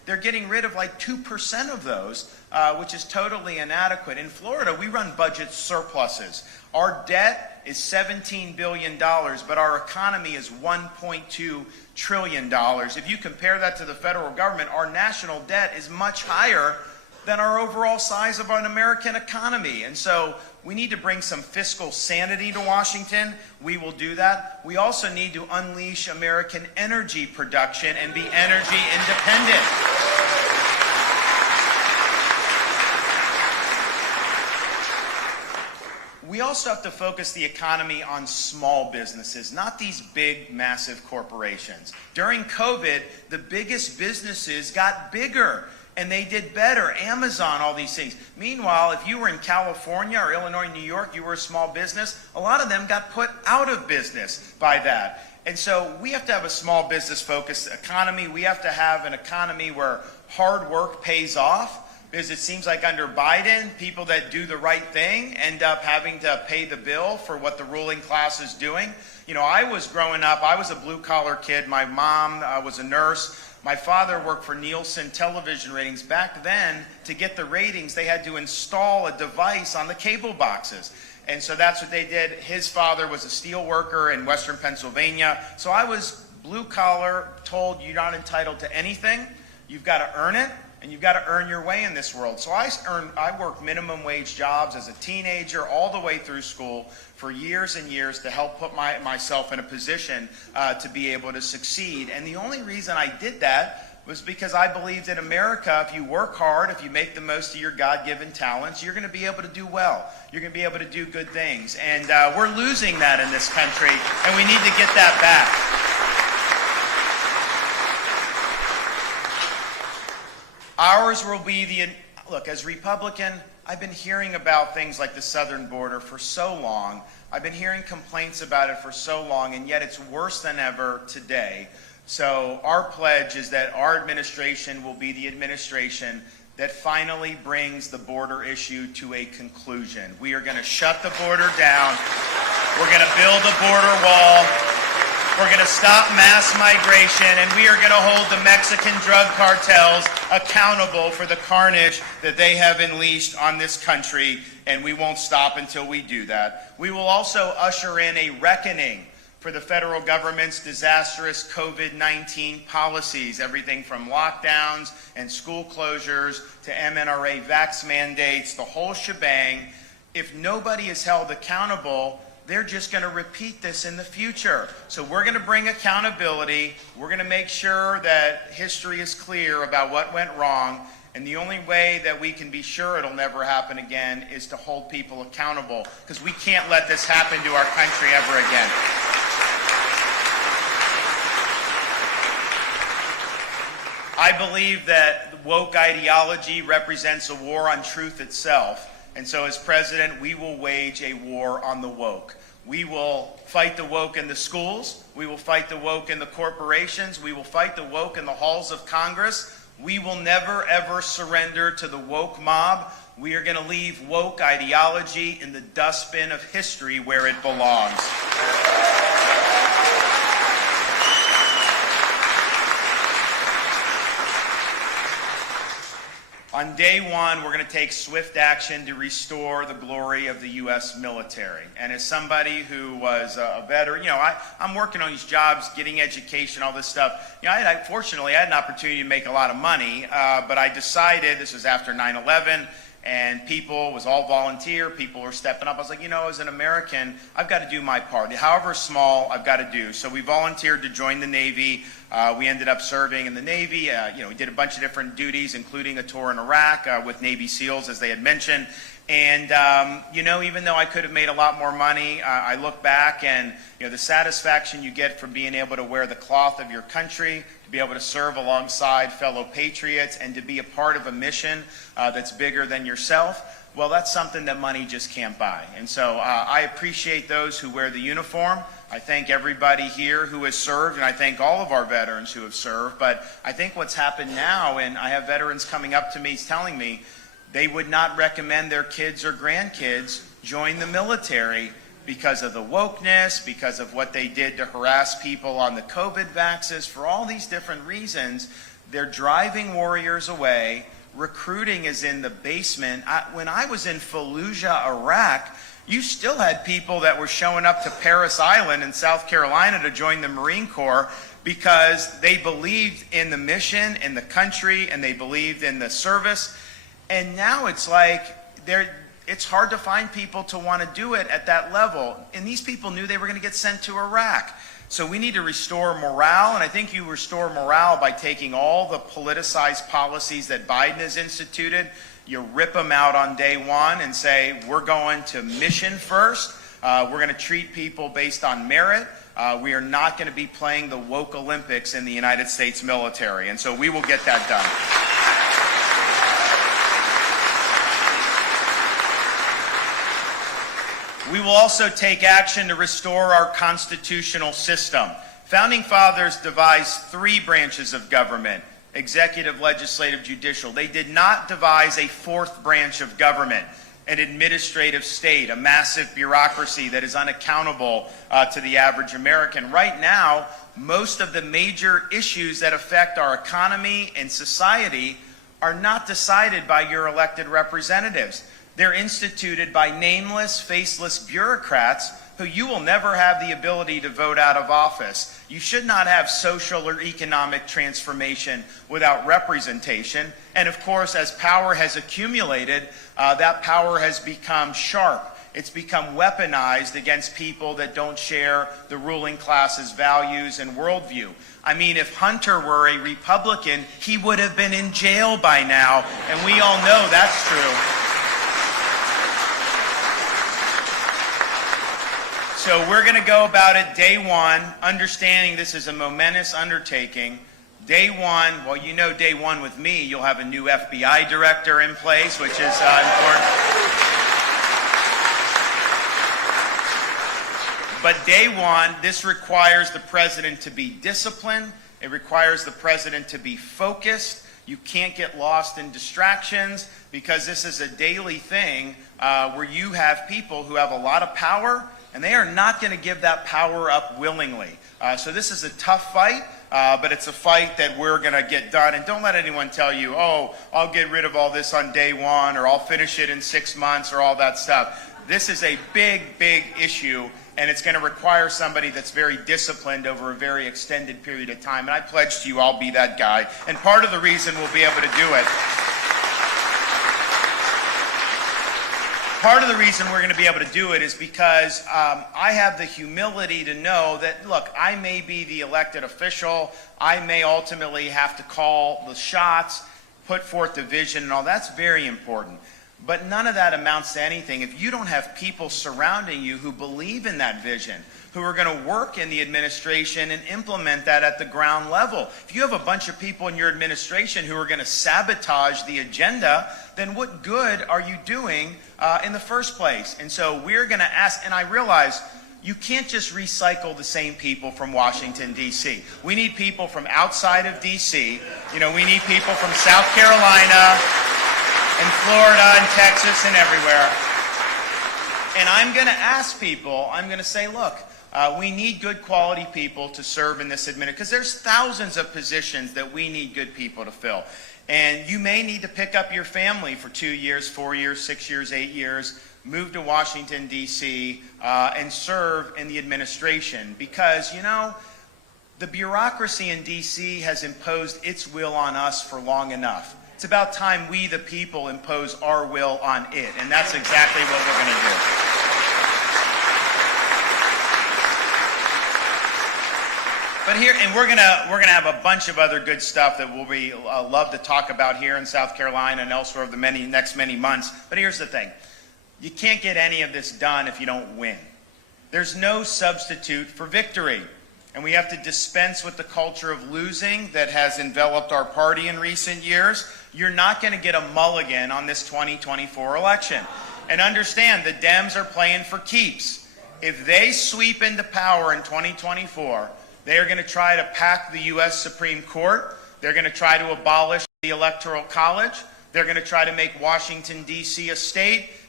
they're getting rid of like 2% of those, which is totally inadequate. In Florida, we run budget surpluses. Our debt is $17 billion, but our economy is $1.2 trillion. If you compare that to the federal government, our national debt is much higher than our overall size of an American economy. And so we need to bring some fiscal sanity to Washington. We will do that. We also need to unleash American energy production and be energy independent. We also have to focus the economy on small businesses, not these big, massive corporations. During COVID, the biggest businesses got bigger and they did better. Amazon, all these things. Meanwhile, if you were in California or Illinois, New York, you were a small business, a lot of them got put out of business by that. And so we have to have a small business focused economy. We have to have an economy where hard work pays off. Because it seems like under Biden, people that do the right thing end up having to pay the bill for what the ruling class is doing. You know, I was growing up, I was a blue-collar kid. My mom was a nurse. My father worked for Nielsen television ratings. Back then, to get the ratings, they had to install a device on the cable boxes. And so that's what they did. His father was a steel worker in Western Pennsylvania. So I was blue-collar, told you're not entitled to anything. You've got to earn it. And you've got to earn your way in this world. So I worked minimum wage jobs as a teenager all the way through school for years and years to help put myself in a position to be able to succeed. And the only reason I did that was because I believed in America, if you work hard, if you make the most of your God-given talents, you're going to be able to do well. You're going to be able to do good things. And we're losing that in this country, and we need to get that back. Ours will be look, as Republican, I've been hearing about things like the southern border for so long. I've been hearing complaints about it for so long, and yet it's worse than ever today. So our pledge is that our administration will be the administration that finally brings the border issue to a conclusion. We are going to shut the border down. We're going to build a border wall. We're going to stop mass migration, and we are going to hold the Mexican drug cartels accountable for the carnage that they have unleashed on this country, and we won't stop until we do that. We will also usher in a reckoning for the federal government's disastrous COVID-19 policies, everything from lockdowns and school closures to MNRA vax mandates, the whole shebang. If nobody is held accountable, they're just going to repeat this in the future. So we're going to bring accountability. We're going to make sure that history is clear about what went wrong. And the only way that we can be sure it'll never happen again is to hold people accountable, because we can't let this happen to our country ever again. I believe that woke ideology represents a war on truth itself. And so as president, we will wage a war on the woke. We will fight the woke in the schools. We will fight the woke in the corporations. We will fight the woke in the halls of Congress. We will never, ever surrender to the woke mob. We are going to leave woke ideology in the dustbin of history where it belongs. On day one, we're going to take swift action to restore the glory of the U.S. military. And as somebody who was a veteran, you know, I'm working on these jobs, getting education, all this stuff. You know, fortunately, I had an opportunity to make a lot of money, but I decided, this was after 9/11, and people, it was all volunteer, people were stepping up. I was like, you know, as an American, I've got to do my part. However small, I've got to do. So we volunteered to join the Navy. We ended up serving in the Navy. You know, we did a bunch of different duties, including a tour in Iraq with Navy SEALs, as they had mentioned. And, you know, even though I could have made a lot more money, I look back and, you know, the satisfaction you get from being able to wear the cloth of your country, to be able to serve alongside fellow patriots, and to be a part of a mission that's bigger than yourself, well, that's something that money just can't buy. And so I appreciate those who wear the uniform. I thank everybody here who has served, and I thank all of our veterans who have served. But I think what's happened now, and I have veterans coming up to me telling me they would not recommend their kids or grandkids join the military because of the wokeness, because of what they did to harass people on the COVID vaxes, for all these different reasons, they're driving warriors away. Recruiting is in the basement. When I was in Fallujah, Iraq, you still had people that were showing up to Parris Island in South Carolina to join the Marine Corps because they believed in the mission, in the country, and they believed in the service. And now it's like it's hard to find people to want to do it at that level. And these people knew they were going to get sent to Iraq. So we need to restore morale, and I think you restore morale by taking all the politicized policies that Biden has instituted, you rip them out on day one and say, we're going to mission first, we're going to treat people based on merit, we are not going to be playing the woke Olympics in the United States military, and so we will get that done. We will also take action to restore our constitutional system. Founding fathers devised 3 branches of government: executive, legislative, judicial. They did not devise a 4th branch of government, an administrative state, a massive bureaucracy that is unaccountable to the average American. Right now, most of the major issues that affect our economy and society are not decided by your elected representatives. They're instituted by nameless, faceless bureaucrats who you will never have the ability to vote out of office. You should not have social or economic transformation without representation. And of course, as power has accumulated, that power has become sharp. It's become weaponized against people that don't share the ruling class's values and worldview. I mean, if Hunter were a Republican, he would have been in jail by now, and we all know that's true. So we're going to go about it day one, understanding this is a momentous undertaking. Day one, well, you know day one with me, you'll have a new FBI director in place, which is important. But day one, this requires the president to be disciplined. It requires the president to be focused. You can't get lost in distractions because this is a daily thing where you have people who have a lot of power, and they are not going to give that power up willingly. So this is a tough fight, but it's a fight that we're going to get done. And don't let anyone tell you, oh, I'll get rid of all this on day one, or I'll finish it in 6 months, or all that stuff. This is a big, big issue, and it's going to require somebody that's very disciplined over a very extended period of time. And I pledge to you I'll be that guy. And part of the reason we'll be able to do it, part of the reason we're going to be able to do it is because I have the humility to know that, look, I may be the elected official, I may ultimately have to call the shots, put forth the vision and all. That's very important. But none of that amounts to anything if you don't have people surrounding you who believe in that vision, who are going to work in the administration and implement that at the ground level. If you have a bunch of people in your administration who are going to sabotage the agenda, then what good are you doing in the first place? And so we're going to ask, and I realize you can't just recycle the same people from Washington, D.C. We need people from outside of D.C. You know, we need people from South Carolina and Florida and Texas and everywhere. And I'm going to ask people, I'm going to say, look, we need good quality people to serve in this administration, because there's thousands of positions that we need good people to fill. And you may need to pick up your family for 2 years, 4 years, 6 years, 8 years, move to Washington, D.C., and serve in the administration. Because, you know, the bureaucracy in D.C. has imposed its will on us for long enough. It's about time we, the people, impose our will on it. And that's exactly what we're going to do. But here, and we're gonna have a bunch of other good stuff that we'll love to talk about here in South Carolina and elsewhere over the next many months. But here's the thing: you can't get any of this done if you don't win. There's no substitute for victory, and we have to dispense with the culture of losing that has enveloped our party in recent years. You're not going to get a mulligan on this 2024 election. And understand, the Dems are playing for keeps. If they sweep into power in 2024, they are going to try to pack the U.S. Supreme Court. They're going to try to abolish the Electoral College. They're going to try to make Washington, D.C. a state.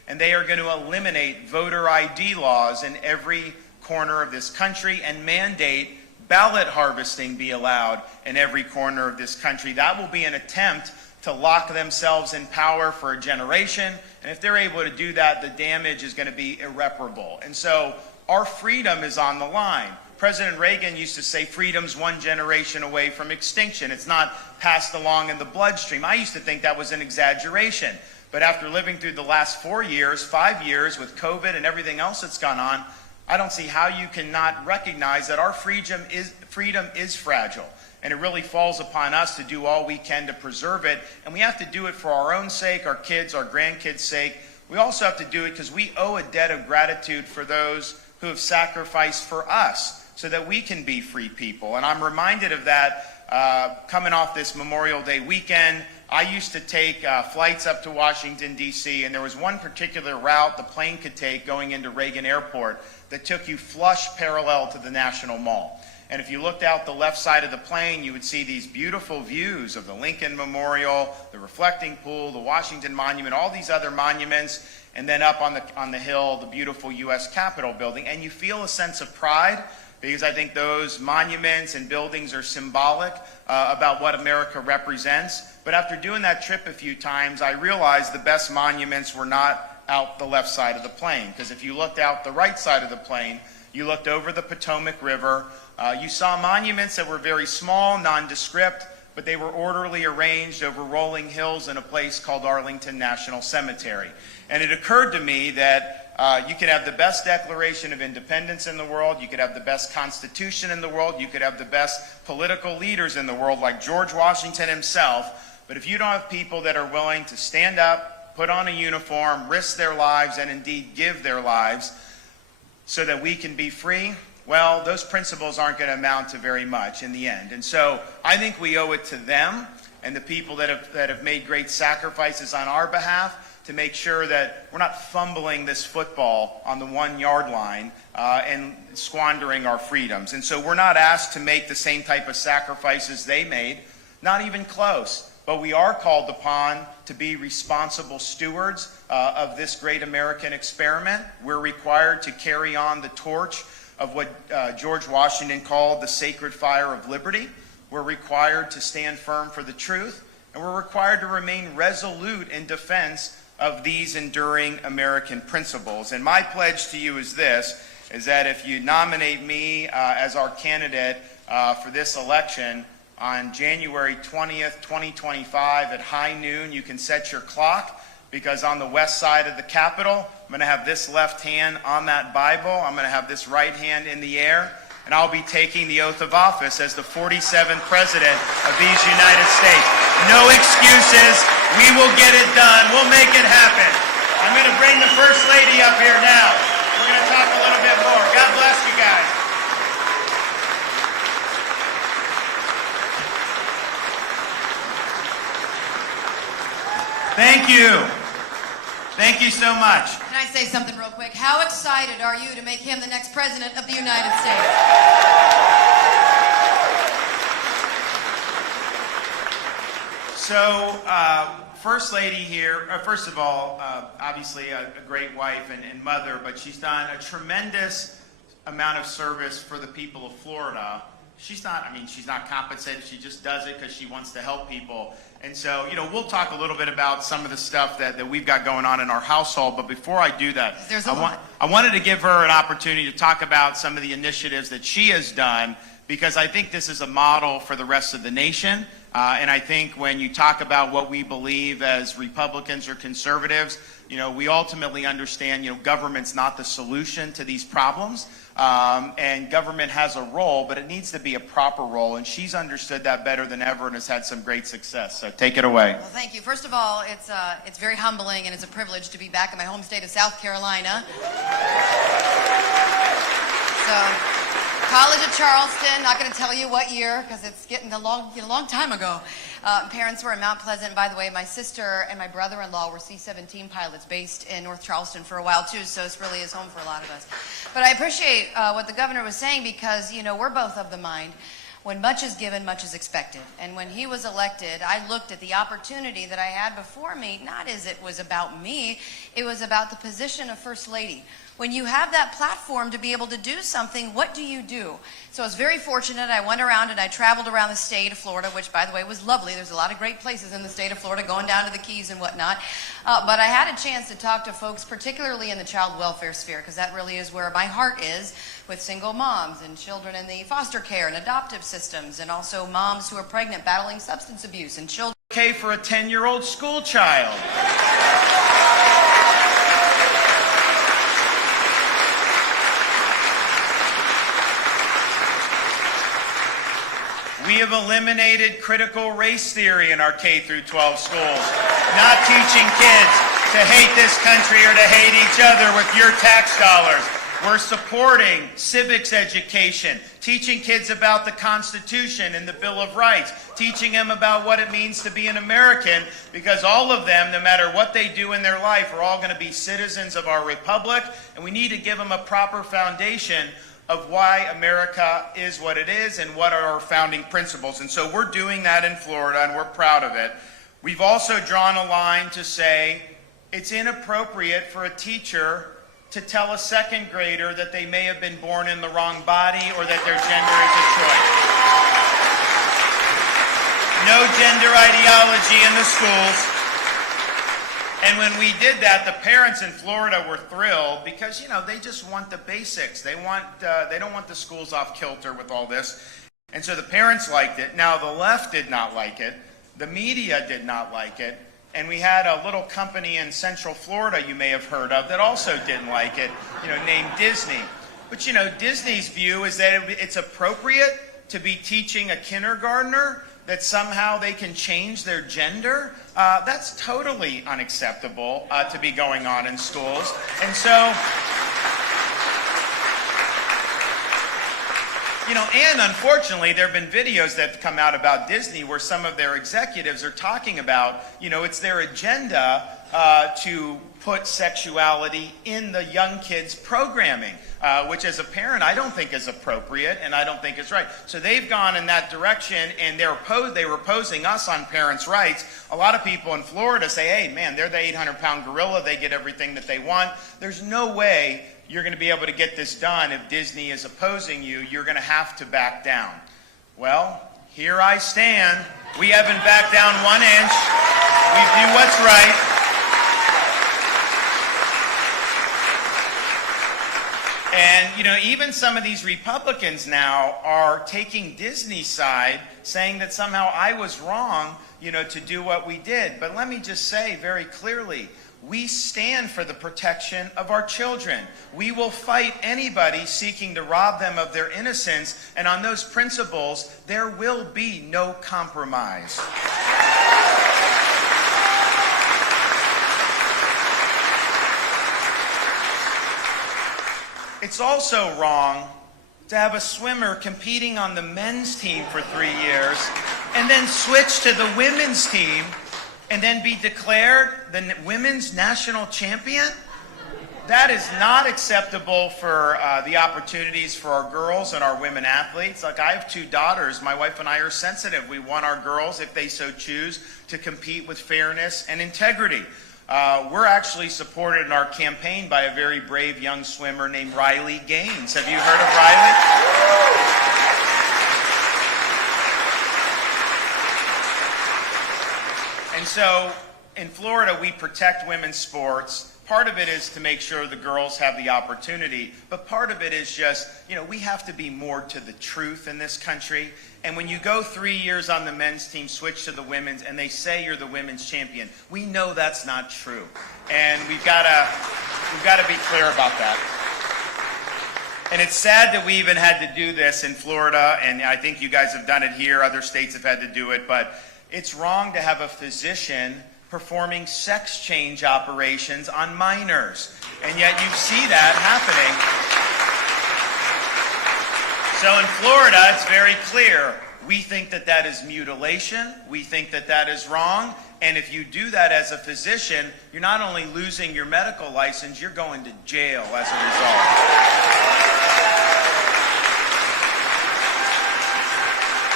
and they are going to eliminate voter ID laws in every corner of this country and mandate ballot harvesting be allowed in every corner of this country. That will be an attempt to lock themselves in power for a generation, and if they're able to do that, the damage is going to be irreparable. And so our freedom is on the line. President Reagan used to say freedom's one generation away from extinction. It's not passed along in the bloodstream. I used to think that was an exaggeration. But after living through the last 4 years, 5 years with COVID and everything else that's gone on, I don't see how you cannot recognize that our freedom is fragile. And it really falls upon us to do all we can to preserve it. And we have to do it for our own sake, our kids, our grandkids' sake. We also have to do it because we owe a debt of gratitude for those who have sacrificed for us so that we can be free people. And I'm reminded of that coming off this Memorial Day weekend. I used to take flights up to Washington, D.C., and there was one particular route the plane could take going into Reagan Airport that took you flush parallel to the National Mall. And if you looked out the left side of the plane, you would see these beautiful views of the Lincoln Memorial, the reflecting pool, the Washington Monument, all these other monuments, and then up on the hill, the beautiful U.S. Capitol building. And you feel a sense of pride because I think those monuments and buildings are symbolic about what America represents. But after doing that trip a few times, I realized the best monuments were not out the left side of the plane. Because if you looked out the right side of the plane, you looked over the Potomac River, you saw monuments that were very small, nondescript, but they were orderly arranged over rolling hills in a place called Arlington National Cemetery. And it occurred to me that you could have the best Declaration of Independence in the world, you could have the best Constitution in the world, you could have the best political leaders in the world like George Washington himself, but if you don't have people that are willing to stand up, put on a uniform, risk their lives, and indeed give their lives so that we can be free, well, those principles aren't going to amount to very much in the end. And so I think we owe it to them and the people that have made great sacrifices on our behalf to make sure that we're not fumbling this football on the 1 yard line and squandering our freedoms. And so we're not asked to make the same type of sacrifices they made, not even close. But we are called upon to be responsible stewards of this great American experiment. We're required to carry on the torch of what George Washington called the sacred fire of liberty. We're required to stand firm for the truth, and we're required to remain resolute in defense of these enduring American principles. And my pledge to you is this, is that if you nominate me as our candidate for this election, on January 20th, 2025 at high noon, you can set your clock because on the west side of the Capitol, I'm going to have this left hand on that Bible. I'm going to have this right hand in the air, and I'll be taking the oath of office as the 47th President of these United States. No excuses. We will get it done. We'll make it happen. I'm going to bring the First Lady up here now. We're going to talk a little bit more. God bless you guys. Thank you. Thank you so much. Can I say something real quick? How excited are you to make him the next president of the United States? So, First Lady here, first of all, obviously a great wife and mother, but she's done a tremendous amount of service for the people of Florida. She's not compensated. She just does it because she wants to help people. And so, we'll talk a little bit about some of the stuff that we've got going on in our household. But before I do that, I wanted to give her an opportunity to talk about some of the initiatives that she has done, because I think this is a model for the rest of the nation. And I think when you talk about what we believe as Republicans or conservatives, we ultimately understand, government's not the solution to these problems. And government has a role, but it needs to be a proper role. And she's understood that better than ever and has had some great success. So take it away. Well, thank you. First of all, it's very humbling and it's a privilege to be back in my home state of South Carolina. So, College of Charleston, not going to tell you what year because it's getting a long time ago. Parents were in Mount Pleasant. By the way, my sister and my brother-in-law were C-17 pilots based in North Charleston for a while too, so it really is home for a lot of us. But I appreciate what the governor was saying because, we're both of the mind. when much is given, much is expected. And when he was elected, I looked at the opportunity that I had before me, not as it was about me, it was about the position of First Lady. When you have that platform to be able to do something, what do you do? So I was very fortunate. I went around and I traveled around the state of Florida, which, by the way, was lovely. There's a lot of great places in the state of Florida, going down to the Keys and whatnot. But I had a chance to talk to folks, particularly in the child welfare sphere, because that really is where my heart is, with single moms and children in the foster care and adoptive systems, and also moms who are pregnant battling substance abuse and children. Okay for a 10-year-old school child. We have eliminated critical race theory in our K through 12 schools, not teaching kids to hate this country or to hate each other with your tax dollars. We're supporting civics education, teaching kids about the Constitution and the Bill of Rights, teaching them about what it means to be an American, because all of them, no matter what they do in their life, are all going to be citizens of our republic, and we need to give them a proper foundation of why America is what it is and what are our founding principles. And so we're doing that in Florida, and we're proud of it. We've also drawn a line to say it's inappropriate for a teacher to tell a second grader that they may have been born in the wrong body or that their gender is a choice. No gender ideology in the schools. And when we did that, the parents in Florida were thrilled because, you know, they just want the basics. They don't want the schools off kilter with all this. And so the parents liked it. Now, the left did not like it. The media did not like it. And we had a little company in Central Florida you may have heard of that also didn't like it, you know, named Disney. But, you know, Disney's view is that it's appropriate to be teaching a kindergartner that somehow they can change their gender. That's totally unacceptable to be going on in schools. And so, you know, and unfortunately, there have been videos that have come out about Disney where some of their executives are talking about, you know, it's their agenda to put sexuality in the young kids' programming, which as a parent I don't think is appropriate and I don't think is right. So they've gone in that direction, and they were opposing us on parents' rights. A lot of people in Florida say, hey, man, they're the 800-pound gorilla. They get everything that they want. There's no way you're going to be able to get this done if Disney is opposing you. You're going to have to back down. Well, here I stand. We haven't backed down 1 inch. We do what's right. And, you know, even some of these Republicans now are taking Disney's side, saying that somehow I was wrong, you know, to do what we did. But let me just say very clearly, we stand for the protection of our children. We will fight anybody seeking to rob them of their innocence, and on those principles, there will be no compromise. It's also wrong to have a swimmer competing on the men's team for 3 years and then switch to the women's team and then be declared the women's national champion. That is not acceptable for the opportunities for our girls and our women athletes. Like, I have 2 daughters. My wife and I are sensitive. We want our girls, if they so choose, to compete with fairness and integrity. We're actually supported in our campaign by a very brave young swimmer named Riley Gaines. Have you heard of Riley? And so in Florida, we protect women's sports. Part of it is to make sure the girls have the opportunity, but part of it is just, you know, we have to be more to the truth in this country. And when you go 3 years on the men's team, switch to the women's, and they say you're the women's champion, we know that's not true. And we've got to be clear about that. And it's sad that we even had to do this in Florida, and I think you guys have done it here, other states have had to do it, but it's wrong to have a physician performing sex change operations on minors. And yet you see that happening. So in Florida, it's very clear. We think that that is mutilation. We think that that is wrong. And if you do that as a physician, you're not only losing your medical license, you're going to jail as a result.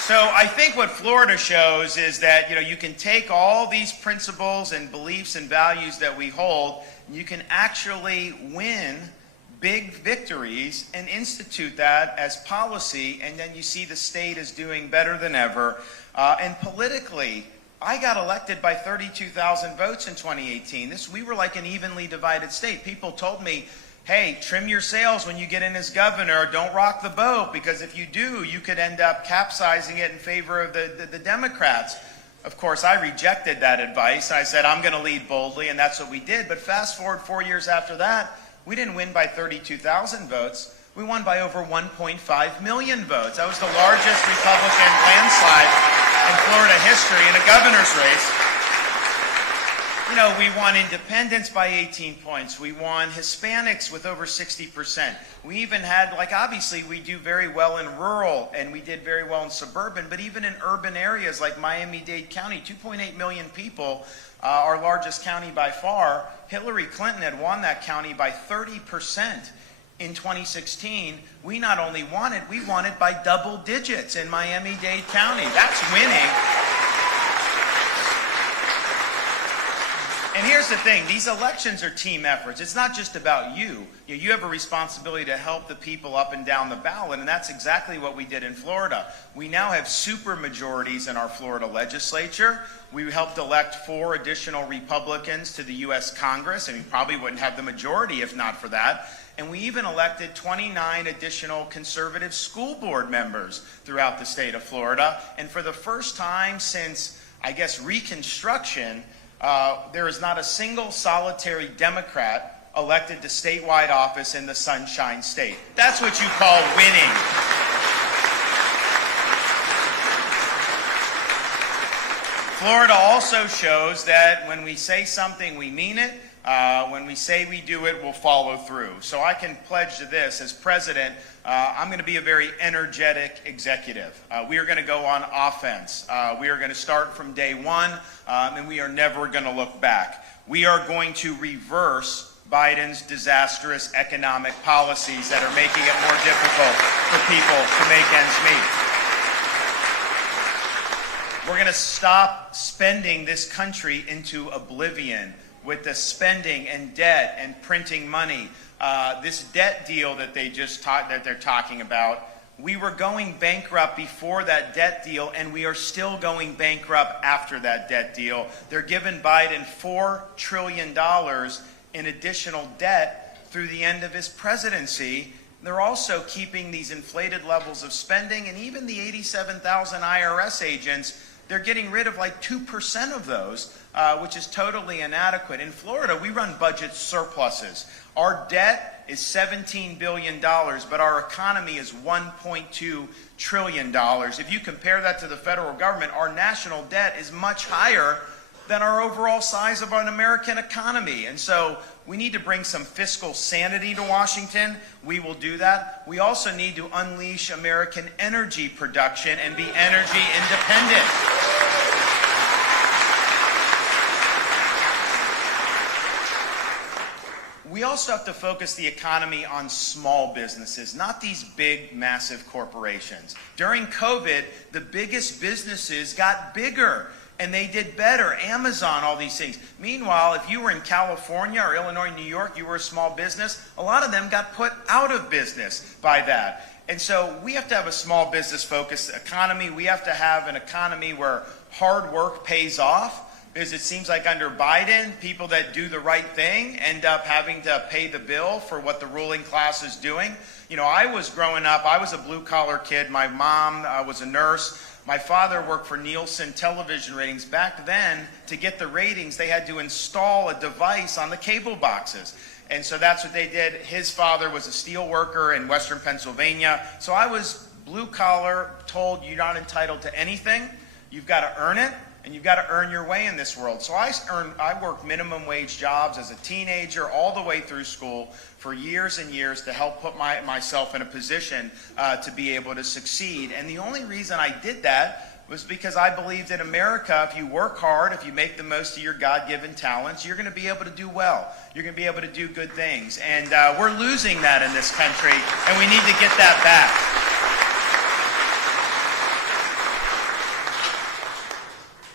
So I think what Florida shows is that, you can take all these principles and beliefs and values that we hold, and you can actually win big victories and institute that as policy, and then you see the state is doing better than ever. And politically, I got elected by 32,000 votes in 2018. We were like an evenly divided state. People told me, hey, trim your sails when you get in as governor. Don't rock the boat, because if you do, you could end up capsizing it in favor of the Democrats. Of course, I rejected that advice. I said, I'm going to lead boldly, and that's what we did. But fast forward 4 years after that, we didn't win by 32,000 votes. We won by over 1.5 million votes. That was the largest Republican landslide in Florida history in a governor's race. We won independents by 18 points. We won Hispanics with over 60%. We even had, obviously we do very well in rural, and we did very well in suburban, but even in urban areas like Miami-Dade County, 2.8 million people, our largest county by far. Hillary Clinton had won that county by 30%. In 2016, we not only won it, we won it by double digits in Miami-Dade County. That's winning. And here's the thing, these elections are team efforts. It's not just about you. You have a responsibility to help the people up and down the ballot, and that's exactly what we did in Florida. We now have super majorities in our Florida legislature. We helped elect 4 additional Republicans to the U.S. Congress, and we probably wouldn't have the majority if not for that. And we even elected 29 additional conservative school board members throughout the state of Florida. And for the first time since, I guess, Reconstruction, there is not a single solitary Democrat elected to statewide office in the Sunshine State. That's what you call winning. Florida also shows that when we say something, we mean it. When we say we do it, we'll follow through. So I can pledge to this as president, I'm going to be a very energetic executive. We are going to go on offense. We are going to start from day one, and we are never going to look back. We are going to reverse Biden's disastrous economic policies that are making it more difficult for people to make ends meet. We're going to stop spending this country into oblivion with the spending and debt and printing money. This debt deal that they're talking about, we were going bankrupt before that debt deal, and we are still going bankrupt after that debt deal. They're giving Biden $4 trillion in additional debt through the end of his presidency. They're also keeping these inflated levels of spending, and even the 87,000 IRS agents, they're getting rid of like 2% of those, which is totally inadequate. In Florida, we run budget surpluses. Our debt is $17 billion, but our economy is $1.2 trillion. If you compare that to the federal government, our national debt is much higher than our overall size of an American economy. And so we need to bring some fiscal sanity to Washington. We will do that. We also need to unleash American energy production and be energy independent. We also have to focus the economy on small businesses, not these big, massive corporations. During COVID, the biggest businesses got bigger and they did better. Amazon, all these things. Meanwhile, if you were in California or Illinois, New York, you were a small business, a lot of them got put out of business by that. And so we have to have a small business focused economy. We have to have an economy where hard work pays off. Because it seems like under Biden, people that do the right thing end up having to pay the bill for what the ruling class is doing. I was growing up, I was a blue-collar kid. My mom was a nurse. My father worked for Nielsen television ratings. Back then, to get the ratings, they had to install a device on the cable boxes. And so that's what they did. His father was a steel worker in Western Pennsylvania. So I was blue-collar, told you're not entitled to anything. You've got to earn it. And you've got to earn your way in this world. So I worked minimum wage jobs as a teenager all the way through school for years and years to help put myself in a position to be able to succeed. And the only reason I did that was because I believed in America, if you work hard, if you make the most of your God-given talents, you're going to be able to do well. You're going to be able to do good things. And we're losing that in this country, and we need to get that back.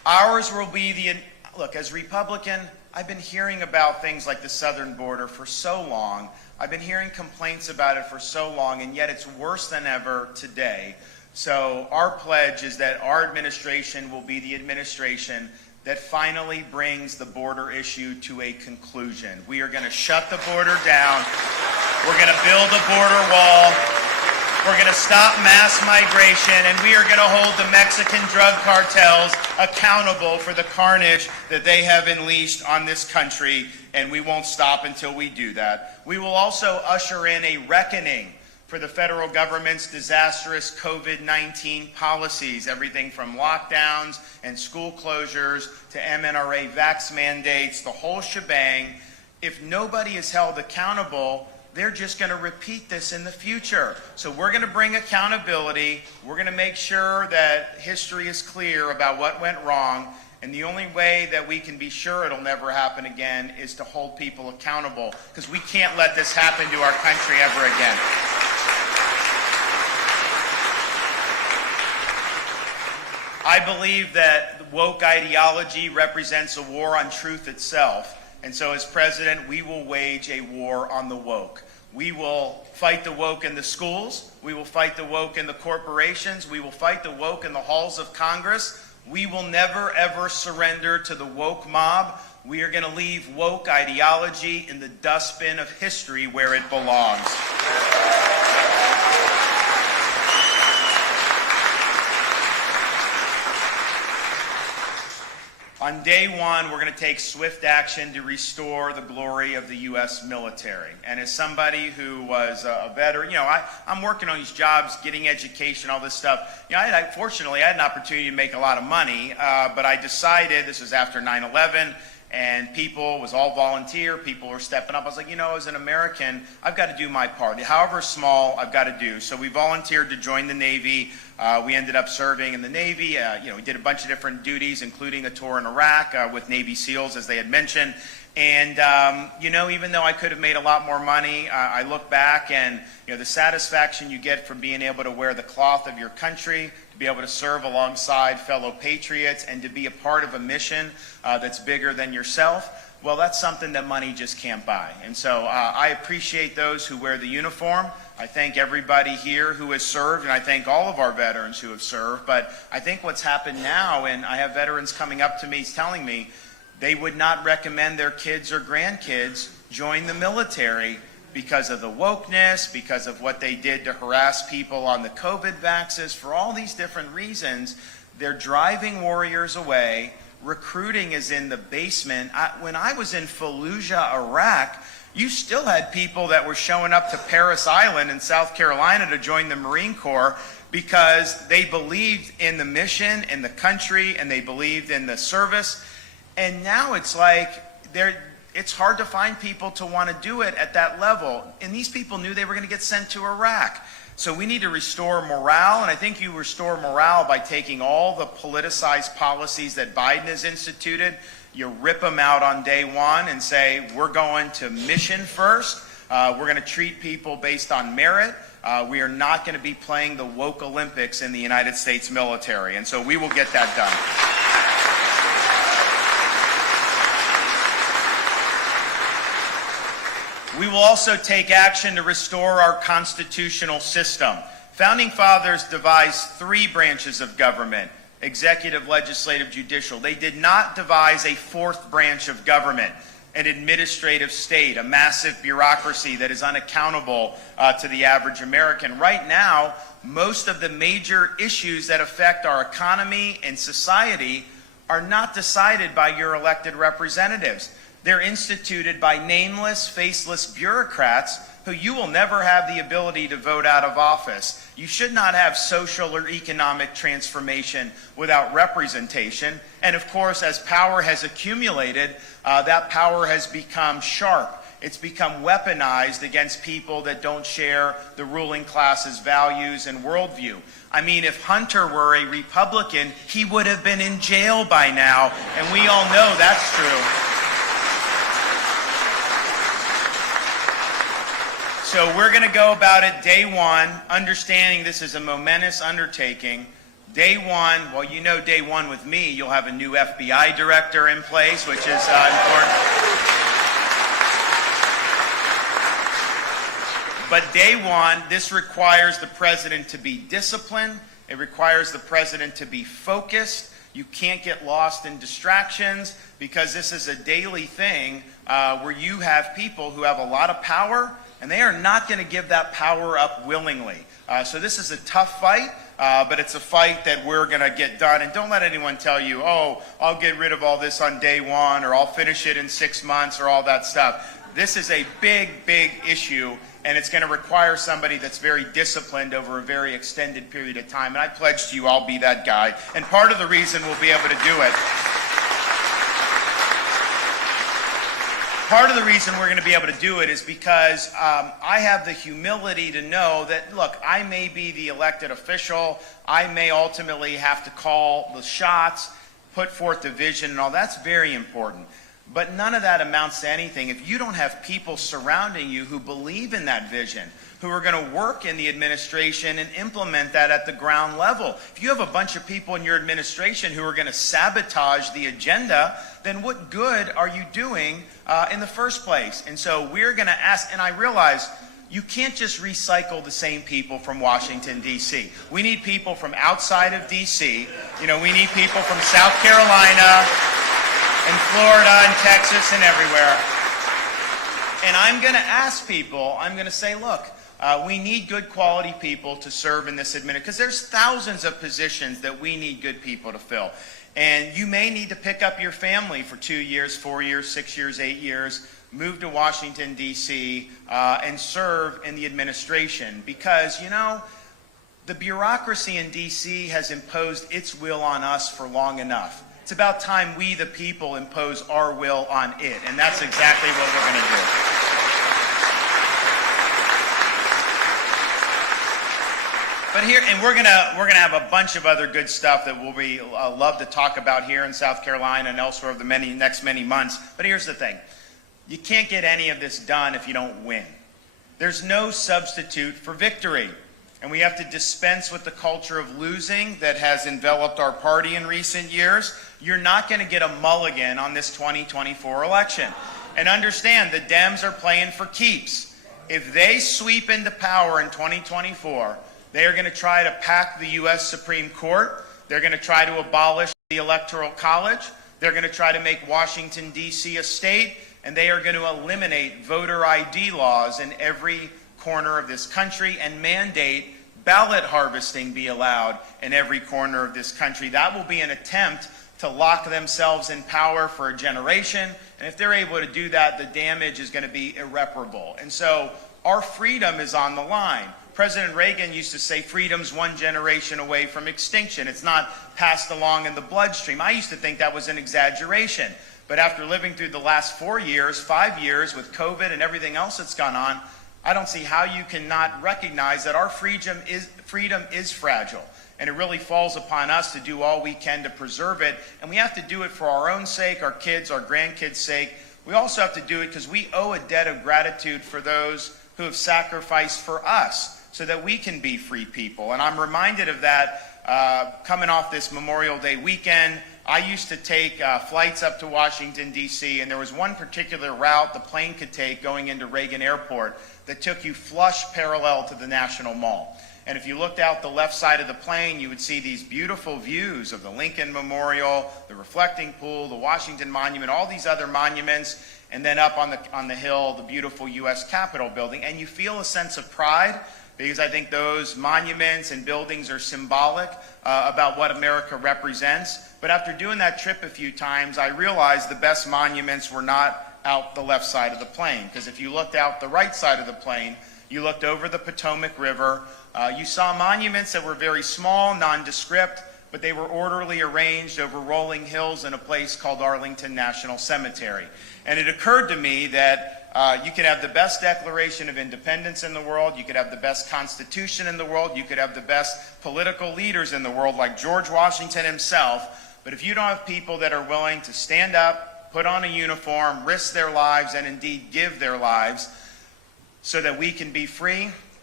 Ours will be look, as Republican, I've been hearing about things like the southern border for so long. I've been hearing complaints about it for so long, and yet it's worse than ever today. So our pledge is that our administration will be the administration that finally brings the border issue to a conclusion. We are going to shut the border down. We're going to build a border wall. We're going to stop mass migration, and we are going to hold the Mexican drug cartels accountable for the carnage that they have unleashed on this country, and we won't stop until we do that. We will also usher in a reckoning for the federal government's disastrous COVID-19 policies, everything from lockdowns and school closures to MNRA vax mandates, the whole shebang. If nobody is held accountable, they're just going to repeat this in the future. So we're going to bring accountability. We're going to make sure that history is clear about what went wrong. And the only way that we can be sure it'll never happen again is to hold people accountable, because we can't let this happen to our country ever again. I believe that woke ideology represents a war on truth itself. And so as president, we will wage a war on the woke. We will fight the woke in the schools. We will fight the woke in the corporations. We will fight the woke in the halls of Congress. We will never, ever surrender to the woke mob. We are going to leave woke ideology in the dustbin of history where it belongs. On day one, we're going to take swift action to restore the glory of the U.S. military. And as somebody who was a veteran, I'm working on these jobs, getting education, all this stuff. Fortunately, I had an opportunity to make a lot of money, but I decided, this was after 9/11, and people, was all volunteer, people were stepping up. I was like, as an American, I've got to do my part. However small, I've got to do. So we volunteered to join the Navy. We ended up serving in the Navy. We did a bunch of different duties, including a tour in Iraq with Navy SEALs, as they had mentioned. And, even though I could have made a lot more money, I look back and, the satisfaction you get from being able to wear the cloth of your country, to be able to serve alongside fellow patriots, and to be a part of a mission that's bigger than yourself, well, that's something that money just can't buy. And so I appreciate those who wear the uniform. I thank everybody here who has served, and I thank all of our veterans who have served. But I think what's happened now, and I have veterans coming up to me telling me they would not recommend their kids or grandkids join the military because of the wokeness, because of what they did to harass people on the COVID vaxes. For all these different reasons, they're driving warriors away. Recruiting is in the basement. When I was in Fallujah, Iraq, you still had people that were showing up to Parris Island in South Carolina to join the Marine Corps because they believed in the mission, in the country, and they believed in the service. And now it's like it's hard to find people to want to do it at that level. And these people knew they were going to get sent to Iraq. So we need to restore morale, and I think you restore morale by taking all the politicized policies that Biden has instituted. You rip them out on day one and say, we're going to mission first. We're going to treat people based on merit. We are not going to be playing the woke Olympics in the United States military. And so we will get that done. We will also take action to restore our constitutional system. Founding fathers devised 3 branches of government: executive, legislative, judicial. They did not devise a 4th branch of government, an administrative state, a massive bureaucracy that is unaccountable to the average American. Right now, most of the major issues that affect our economy and society are not decided by your elected representatives. They're instituted by nameless, faceless bureaucrats who you will never have the ability to vote out of office. You should not have social or economic transformation without representation. And of course, as power has accumulated, that power has become sharp. It's become weaponized against people that don't share the ruling class's values and worldview. I mean, if Hunter were a Republican, he would have been in jail by now, and we all know that's true. So we're going to go about it day one, understanding this is a momentous undertaking. Day one, well, you know day one with me, you'll have a new FBI director in place, which is important. But day one, this requires the president to be disciplined. It requires the president to be focused. You can't get lost in distractions because this is a daily thing where you have people who have a lot of power and they are not going to give that power up willingly. So this is a tough fight, but it's a fight that we're going to get done. And don't let anyone tell you, oh, I'll get rid of all this on day one, or I'll finish it in 6 months, or all that stuff. This is a big, big issue, and it's going to require somebody that's very disciplined over a very extended period of time. And I pledge to you I'll be that guy. And part of the reason we'll be able to do it, part of the reason we're going to be able to do it is because I have the humility to know that, look, I may be the elected official. I may ultimately have to call the shots, put forth the vision, and all that's very important. But none of that amounts to anything if you don't have people surrounding you who believe in that vision, who are going to work in the administration and implement that at the ground level. If you have a bunch of people in your administration who are going to sabotage the agenda, then what good are you doing in the first place? And so we're going to ask, and I realize you can't just recycle the same people from Washington, D.C. We need people from outside of D.C. You know, we need people from South Carolina and Florida and Texas and everywhere. And I'm going to ask people, I'm going to say, look, we need good quality people to serve in this administration, because there's thousands of positions that we need good people to fill. And you may need to pick up your family for 2 years, 4 years, 6 years, 8 years, move to Washington, D.C., and serve in the administration. Because, you know, the bureaucracy in D.C. has imposed its will on us for long enough. It's about time we, the people, impose our will on it, and that's exactly what we're going to do. But here, and we're gonna have a bunch of other good stuff that we'll be love to talk about here in South Carolina and elsewhere over the next many months. But here's the thing: you can't get any of this done if you don't win. There's no substitute for victory. And we have to dispense with the culture of losing that has enveloped our party in recent years. You're not going to get a mulligan on this 2024 election. And understand, the Dems are playing for keeps. If they sweep into power in 2024, they are going to try to pack the U.S. Supreme Court. They're going to try to abolish the Electoral College. They're going to try to make Washington, D.C. a state. And they are going to eliminate voter ID laws in every corner of this country and mandate ballot harvesting be allowed in every corner of this country. That will be an attempt to lock themselves in power for a generation. And if they're able to do that, the damage is going to be irreparable. And so our freedom is on the line. President Reagan used to say freedom's one generation away from extinction. It's not passed along in the bloodstream. I used to think that was an exaggeration. But after living through the last 4 years, 5 years with COVID and everything else that's gone on, I don't see how you cannot recognize that our freedom is fragile. And it really falls upon us to do all we can to preserve it. And we have to do it for our own sake, our kids, our grandkids' sake. We also have to do it because we owe a debt of gratitude for those who have sacrificed for us so that we can be free people. And I'm reminded of that coming off this Memorial Day weekend. I used to take flights up to Washington, D.C., and there was one particular route the plane could take going into Reagan Airport that took you flush parallel to the National Mall. And if you looked out the left side of the plane, you would see these beautiful views of the Lincoln Memorial, the reflecting pool, the Washington Monument, all these other monuments, and then up on the hill, the beautiful U.S. Capitol building. And you feel a sense of pride because I think those monuments and buildings are symbolic about what America represents. But after doing that trip a few times, I realized the best monuments were not out the left side of the plane. Because if you looked out the right side of the plane, you looked over the Potomac River, you saw monuments that were very small, nondescript, but they were orderly arranged over rolling hills in a place called Arlington National Cemetery. And it occurred to me that you could have the best Declaration of Independence in the world, you could have the best Constitution in the world, you could have the best political leaders in the world like George Washington himself, but if you don't have people that are willing to stand up, put on a uniform, risk their lives, and indeed give their lives so that we can be free,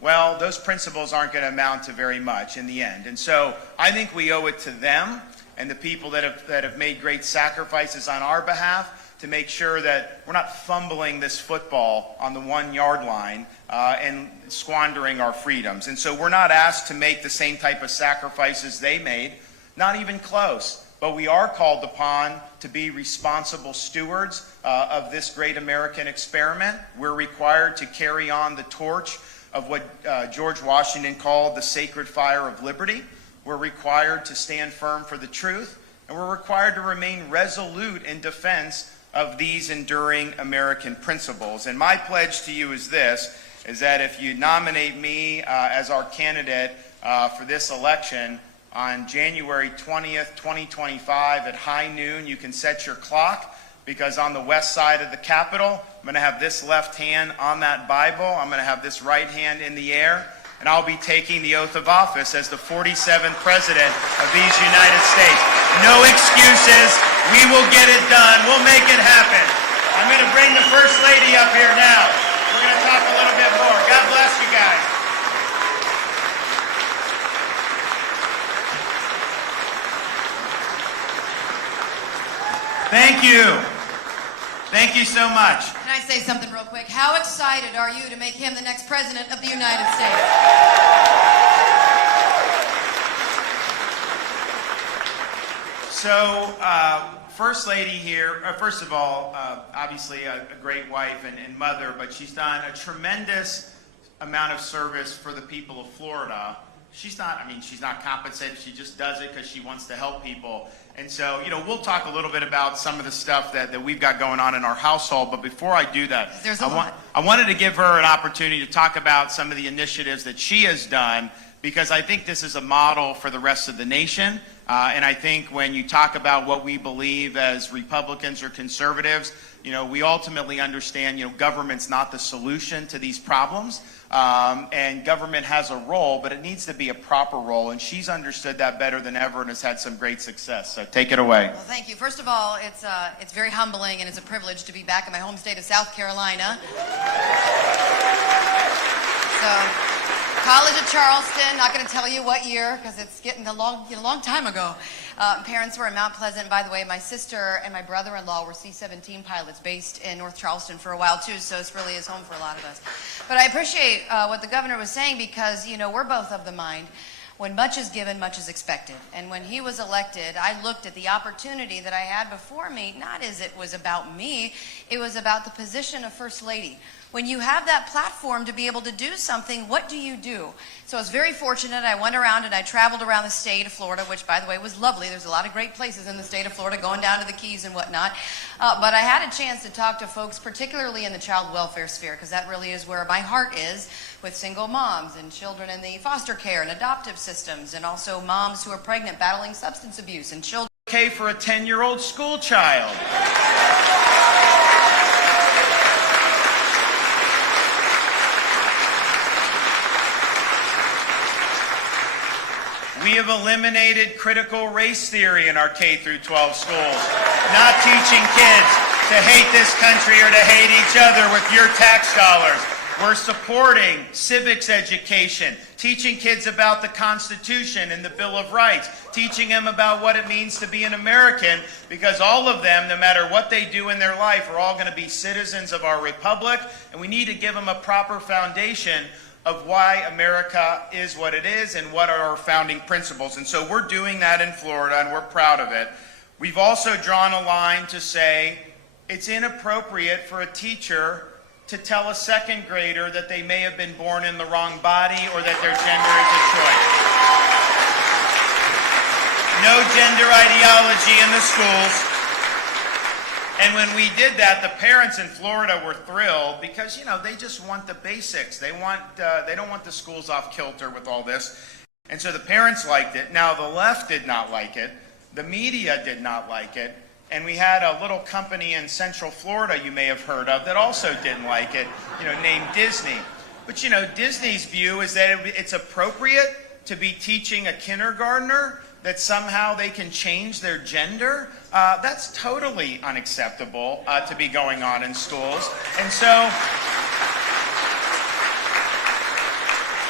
well, those principles aren't going to amount to very much in the end. And so I think we owe it to them and the people that have made great sacrifices on our behalf to make sure that we're not fumbling this football on the 1 yard line and squandering our freedoms. And so we're not asked to make the same type of sacrifices they made, not even close. But we are called upon to be responsible stewards of this great American experiment. We're required to carry on the torch of what George Washington called the sacred fire of liberty. We're required to stand firm for the truth, and we're required to remain resolute in defense of these enduring American principles. And my pledge to you is this, is that if you nominate me as our candidate for this election on January 20th, 2025 at high noon, you can set your clock, because on the west side of the Capitol, I'm going to have this left hand on that Bible, I'm going to have this right hand in the air, and I'll be taking the oath of office as the 47th President of these United States. No excuses. We will get it done. We'll make it happen. I'm going to bring the First Lady up here now. We're going to talk a little bit more. God bless you guys. Thank you. Thank you so much. Can I say something real quick? How excited are you to make him the next President of the United States? So, First Lady here, first of all, obviously a great wife and mother, but she's done a tremendous amount of service for the people of Florida. She's not compensated, she just does it because she wants to help people. And so, we'll talk a little bit about some of the stuff that we've got going on in our household, but before I do that, I wanted to give her an opportunity to talk about some of the initiatives that she has done, because I think this is a model for the rest of the nation. And I think when you talk about what we believe as Republicans or conservatives, we ultimately understand, government's not the solution to these problems. And government has a role, but it needs to be a proper role. And she's understood that better than ever and has had some great success. So take it away. Well, thank you. First of all, it's very humbling and it's a privilege to be back in my home state of South Carolina. So, College of Charleston, not going to tell you what year because it's getting a long time ago. Parents were in Mount Pleasant. By the way, my sister and my brother-in-law were C-17 pilots based in North Charleston for a while too, so it really is home for a lot of us. But I appreciate what the governor was saying, because, we're both of the mind, when much is given, much is expected. And when he was elected, I looked at the opportunity that I had before me, not as it was about me, it was about the position of First Lady. When you have that platform to be able to do something, what do you do? So I was very fortunate. I went around and I traveled around the state of Florida, which, by the way, was lovely. There's a lot of great places in the state of Florida, going down to the Keys and whatnot. But I had a chance to talk to folks, particularly in the child welfare sphere, because that really is where my heart is, with single moms and children in the foster care and adoptive systems, and also moms who are pregnant, battling substance abuse, and children. Okay for a 10-year-old school child. We have eliminated critical race theory in our K through 12 schools, not teaching kids to hate this country or to hate each other with your tax dollars. We're supporting civics education, teaching kids about the Constitution and the Bill of Rights, teaching them about what it means to be an American, because all of them, no matter what they do in their life, are all going to be citizens of our republic, and we need to give them a proper foundation of why America is what it is and what are our founding principles. And so we're doing that in Florida, and we're proud of it. We've also drawn a line to say it's inappropriate for a teacher to tell a second grader that they may have been born in the wrong body or that their gender is a choice. No gender ideology in the schools. And when we did that, the parents in Florida were thrilled because, they just want the basics. They don't want the schools off kilter with all this. And so the parents liked it. Now, the left did not like it. The media did not like it. And we had a little company in Central Florida you may have heard of that also didn't like it, named Disney. But, Disney's view is that it's appropriate to be teaching a kindergartner that somehow they can change their gender. That's totally unacceptable to be going on in schools. And so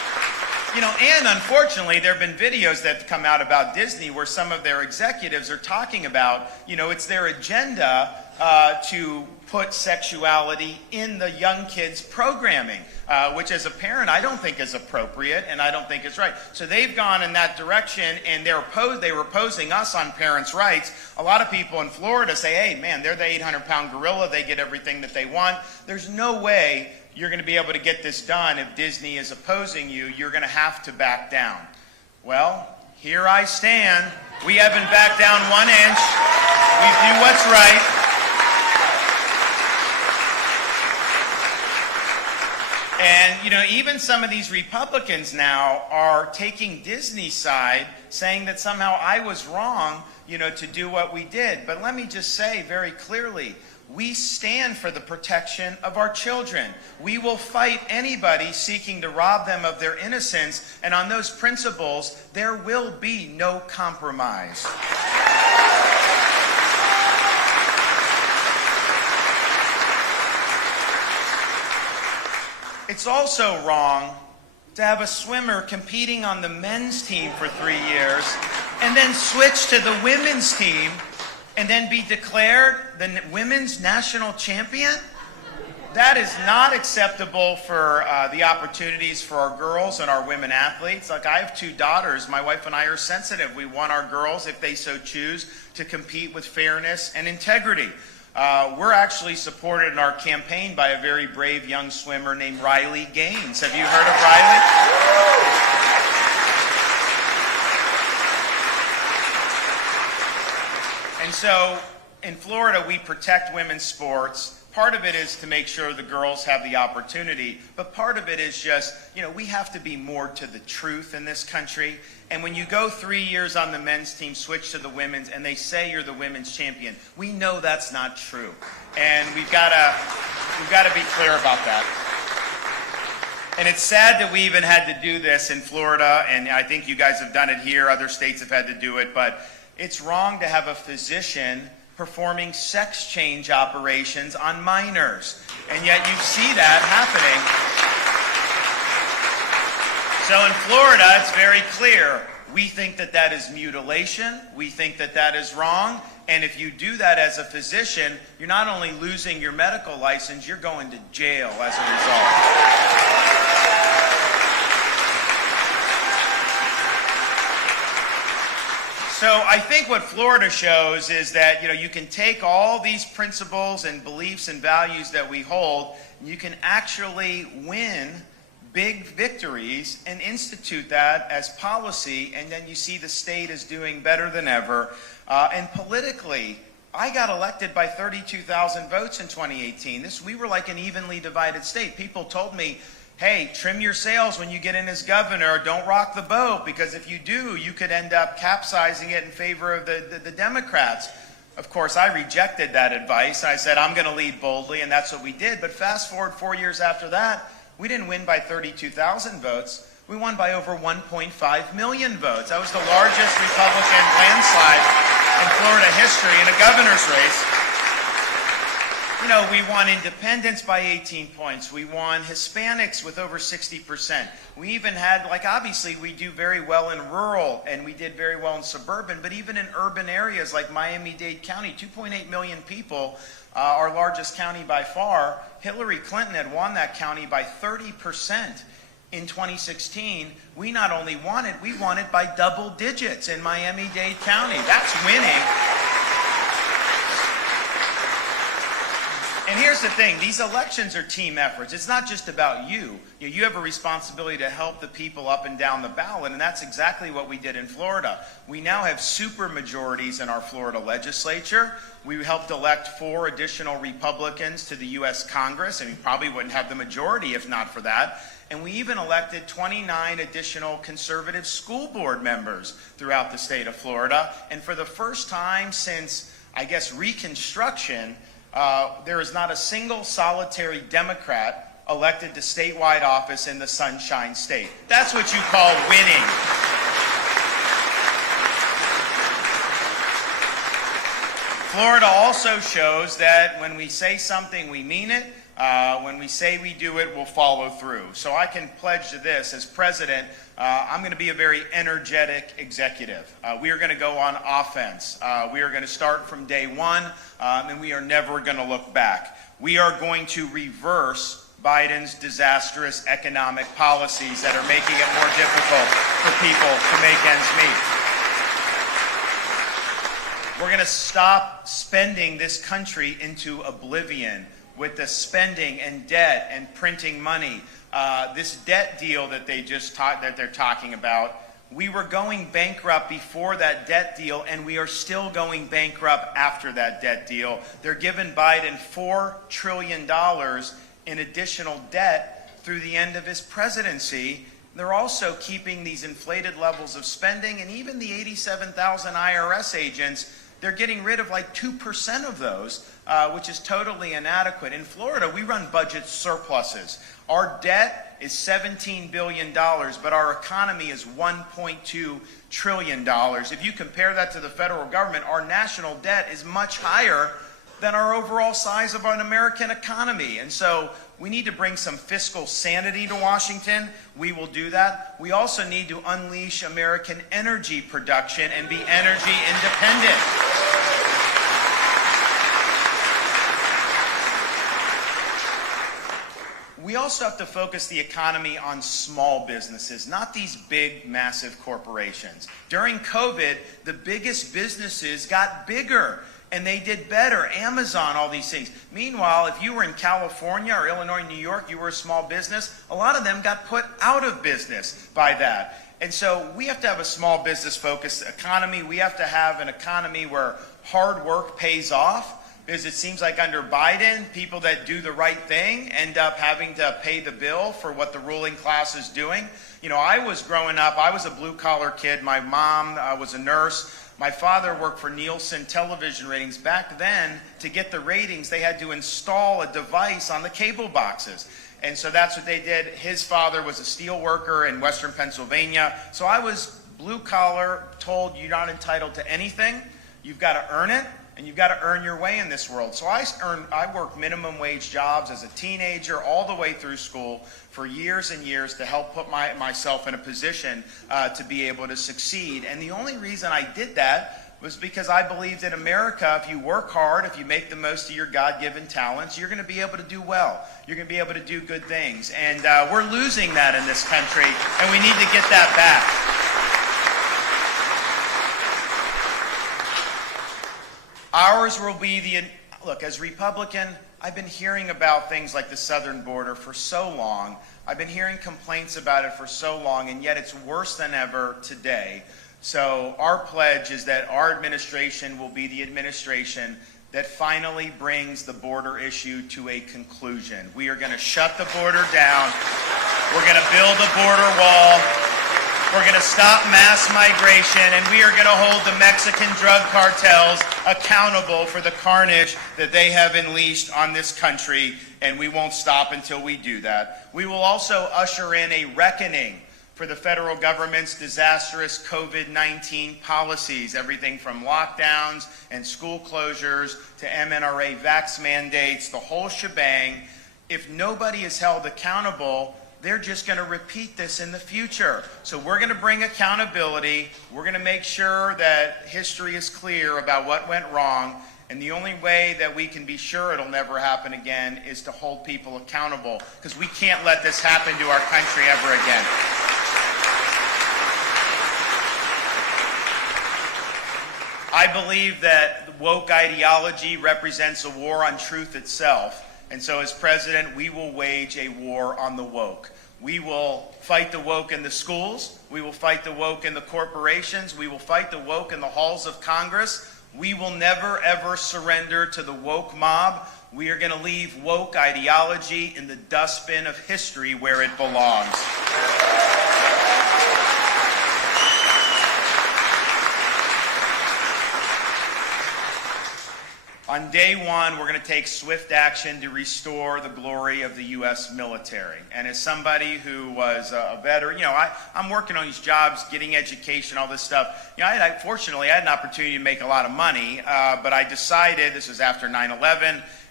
And unfortunately, there have been videos that have come out about Disney where some of their executives are talking about, it's their agenda to put sexuality in the young kids' programming, which as a parent I don't think is appropriate and I don't think is right. So they've gone in that direction, and they were opposing us on parents' rights. A lot of people in Florida say, hey, man, they're the 800-pound gorilla. They get everything that they want. There's no way you're going to be able to get this done if Disney is opposing you. You're going to have to back down. Well, here I stand. We haven't backed down 1 inch. We do what's right. And, even some of these Republicans now are taking Disney's side, saying that somehow I was wrong, to do what we did. But let me just say very clearly, we stand for the protection of our children. We will fight anybody seeking to rob them of their innocence, and on those principles, there will be no compromise. It's also wrong to have a swimmer competing on the men's team for 3 years and then switch to the women's team and then be declared the women's national champion. That is not acceptable for the opportunities for our girls and our women athletes. Like, I have 2 daughters. My wife and I are sensitive. We want our girls, if they so choose, to compete with fairness and integrity. We're actually supported in our campaign by a very brave young swimmer named Riley Gaines. Have you heard of Riley? And so in Florida, we protect women's sports. Part of it is to make sure the girls have the opportunity, but part of it is just, we have to be more to the truth in this country. And when you go 3 years on the men's team, switch to the women's, and they say you're the women's champion, we know that's not true. And we've got to be clear about that. And it's sad that we even had to do this in Florida, and I think you guys have done it here. Other states have had to do it, but it's wrong to have a physician performing sex change operations on minors. And yet you see that happening. So in Florida, it's very clear. We think that that is mutilation. We think that that is wrong. And if you do that as a physician, you're not only losing your medical license, you're going to jail as a result. So I think what Florida shows is that, you can take all these principles and beliefs and values that we hold, and you can actually win big victories and institute that as policy, and then you see the state is doing better than ever. And politically, I got elected by 32,000 votes in 2018. We were like an evenly divided state. People told me, hey, trim your sails when you get in as governor. Don't rock the boat, because if you do, you could end up capsizing it in favor of the Democrats. Of course, I rejected that advice. I said, I'm going to lead boldly, and that's what we did. But fast forward 4 years after that, we didn't win by 32,000 votes. We won by over 1.5 million votes. That was the largest Republican landslide in Florida history in a governor's race. We won independents by 18 points. We won Hispanics with over 60%. We even had, obviously we do very well in rural, and we did very well in suburban, but even in urban areas like Miami-Dade County, 2.8 million people, our largest county by far. Hillary Clinton had won that county by 30% in 2016. We not only won it, we won it by double digits in Miami-Dade County. That's winning. And here's the thing, these elections are team efforts. It's not just about you. You have a responsibility to help the people up and down the ballot, and that's exactly what we did in Florida. We now have super majorities in our Florida legislature. We helped elect 4 additional Republicans to the U.S. Congress, and we probably wouldn't have the majority if not for that. And we even elected 29 additional conservative school board members throughout the state of Florida. And for the first time since, I guess, Reconstruction, there is not a single solitary Democrat elected to statewide office in the Sunshine State. That's what you call winning. Florida also shows that when we say something, we mean it. When we say we do it, we'll follow through. So I can pledge to this, as president, I'm going to be a very energetic executive. We are going to go on offense. We are going to start from day one, and we are never going to look back. We are going to reverse Biden's disastrous economic policies that are making it more difficult for people to make ends meet. We're going to stop spending this country into oblivion with the spending and debt and printing money. This debt deal that they're talking about, we were going bankrupt before that debt deal, and we are still going bankrupt after that debt deal. They're giving Biden $4 trillion in additional debt through the end of his presidency. They're also keeping these inflated levels of spending, and even the 87,000 IRS agents, they're getting rid of like 2% of those, which is totally inadequate. In Florida, we run budget surpluses. Our debt is $17 billion, but our economy is $1.2 trillion. If you compare that to the federal government, our national debt is much higher than our overall size of an American economy. And so we need to bring some fiscal sanity to Washington. We will do that. We also need to unleash American energy production and be energy independent. We also have to focus the economy on small businesses, not these big, massive corporations. During COVID, the biggest businesses got bigger, and they did better. Amazon, all these things. Meanwhile, if you were in California or Illinois, New York, you were a small business, a lot of them got put out of business by that. And so we have to have a small business focused economy. We have to have an economy where hard work pays off, because it seems like under Biden, people that do the right thing end up having to pay the bill for what the ruling class is doing. You know, I was growing up, I was a blue-collar kid. My mom was a nurse. My father worked for Nielsen television ratings. Back then, to get the ratings, they had to install a device on the cable boxes. And so that's what they did. His father was a steel worker in Western Pennsylvania. So I was blue-collar, told you're not entitled to anything. You've got to earn it, and you've got to earn your way in this world. So I worked minimum wage jobs as a teenager all the way through school for years and years to help put myself in a position to be able to succeed. And the only reason I did that was because I believed in America, if you work hard, if you make the most of your God-given talents, you're going to be able to do well. You're going to be able to do good things. And we're losing that in this country, and we need to get that back. Ours will be look, as Republican, I've been hearing about things like the southern border for so long. I've been hearing complaints about it for so long, and yet it's worse than ever today. So our pledge is that our administration will be the administration that finally brings the border issue to a conclusion. We are going to shut the border down. We're going to build a border wall. We're going to stop mass migration, and we are going to hold the Mexican drug cartels accountable for the carnage that they have unleashed on this country, and we won't stop until we do that. We will also usher in a reckoning for the federal government's disastrous COVID-19 policies, everything from lockdowns and school closures to MNRA vax mandates, the whole shebang. If nobody is held accountable, they're just going to repeat this in the future. So we're going to bring accountability. We're going to make sure that history is clear about what went wrong. And the only way that we can be sure it'll never happen again is to hold people accountable, because we can't let this happen to our country ever again. I believe that woke ideology represents a war on truth itself. And so as president, we will wage a war on the woke. We will fight the woke in the schools. We will fight the woke in the corporations. We will fight the woke in the halls of Congress. We will never, ever surrender to the woke mob. We are going to leave woke ideology in the dustbin of history where it belongs. On day one, we're going to take swift action to restore the glory of the U.S. military. And as somebody who was a veteran, I'm working on these jobs, getting education, all this stuff. Fortunately, I had an opportunity to make a lot of money, but I decided, this was after 9/11,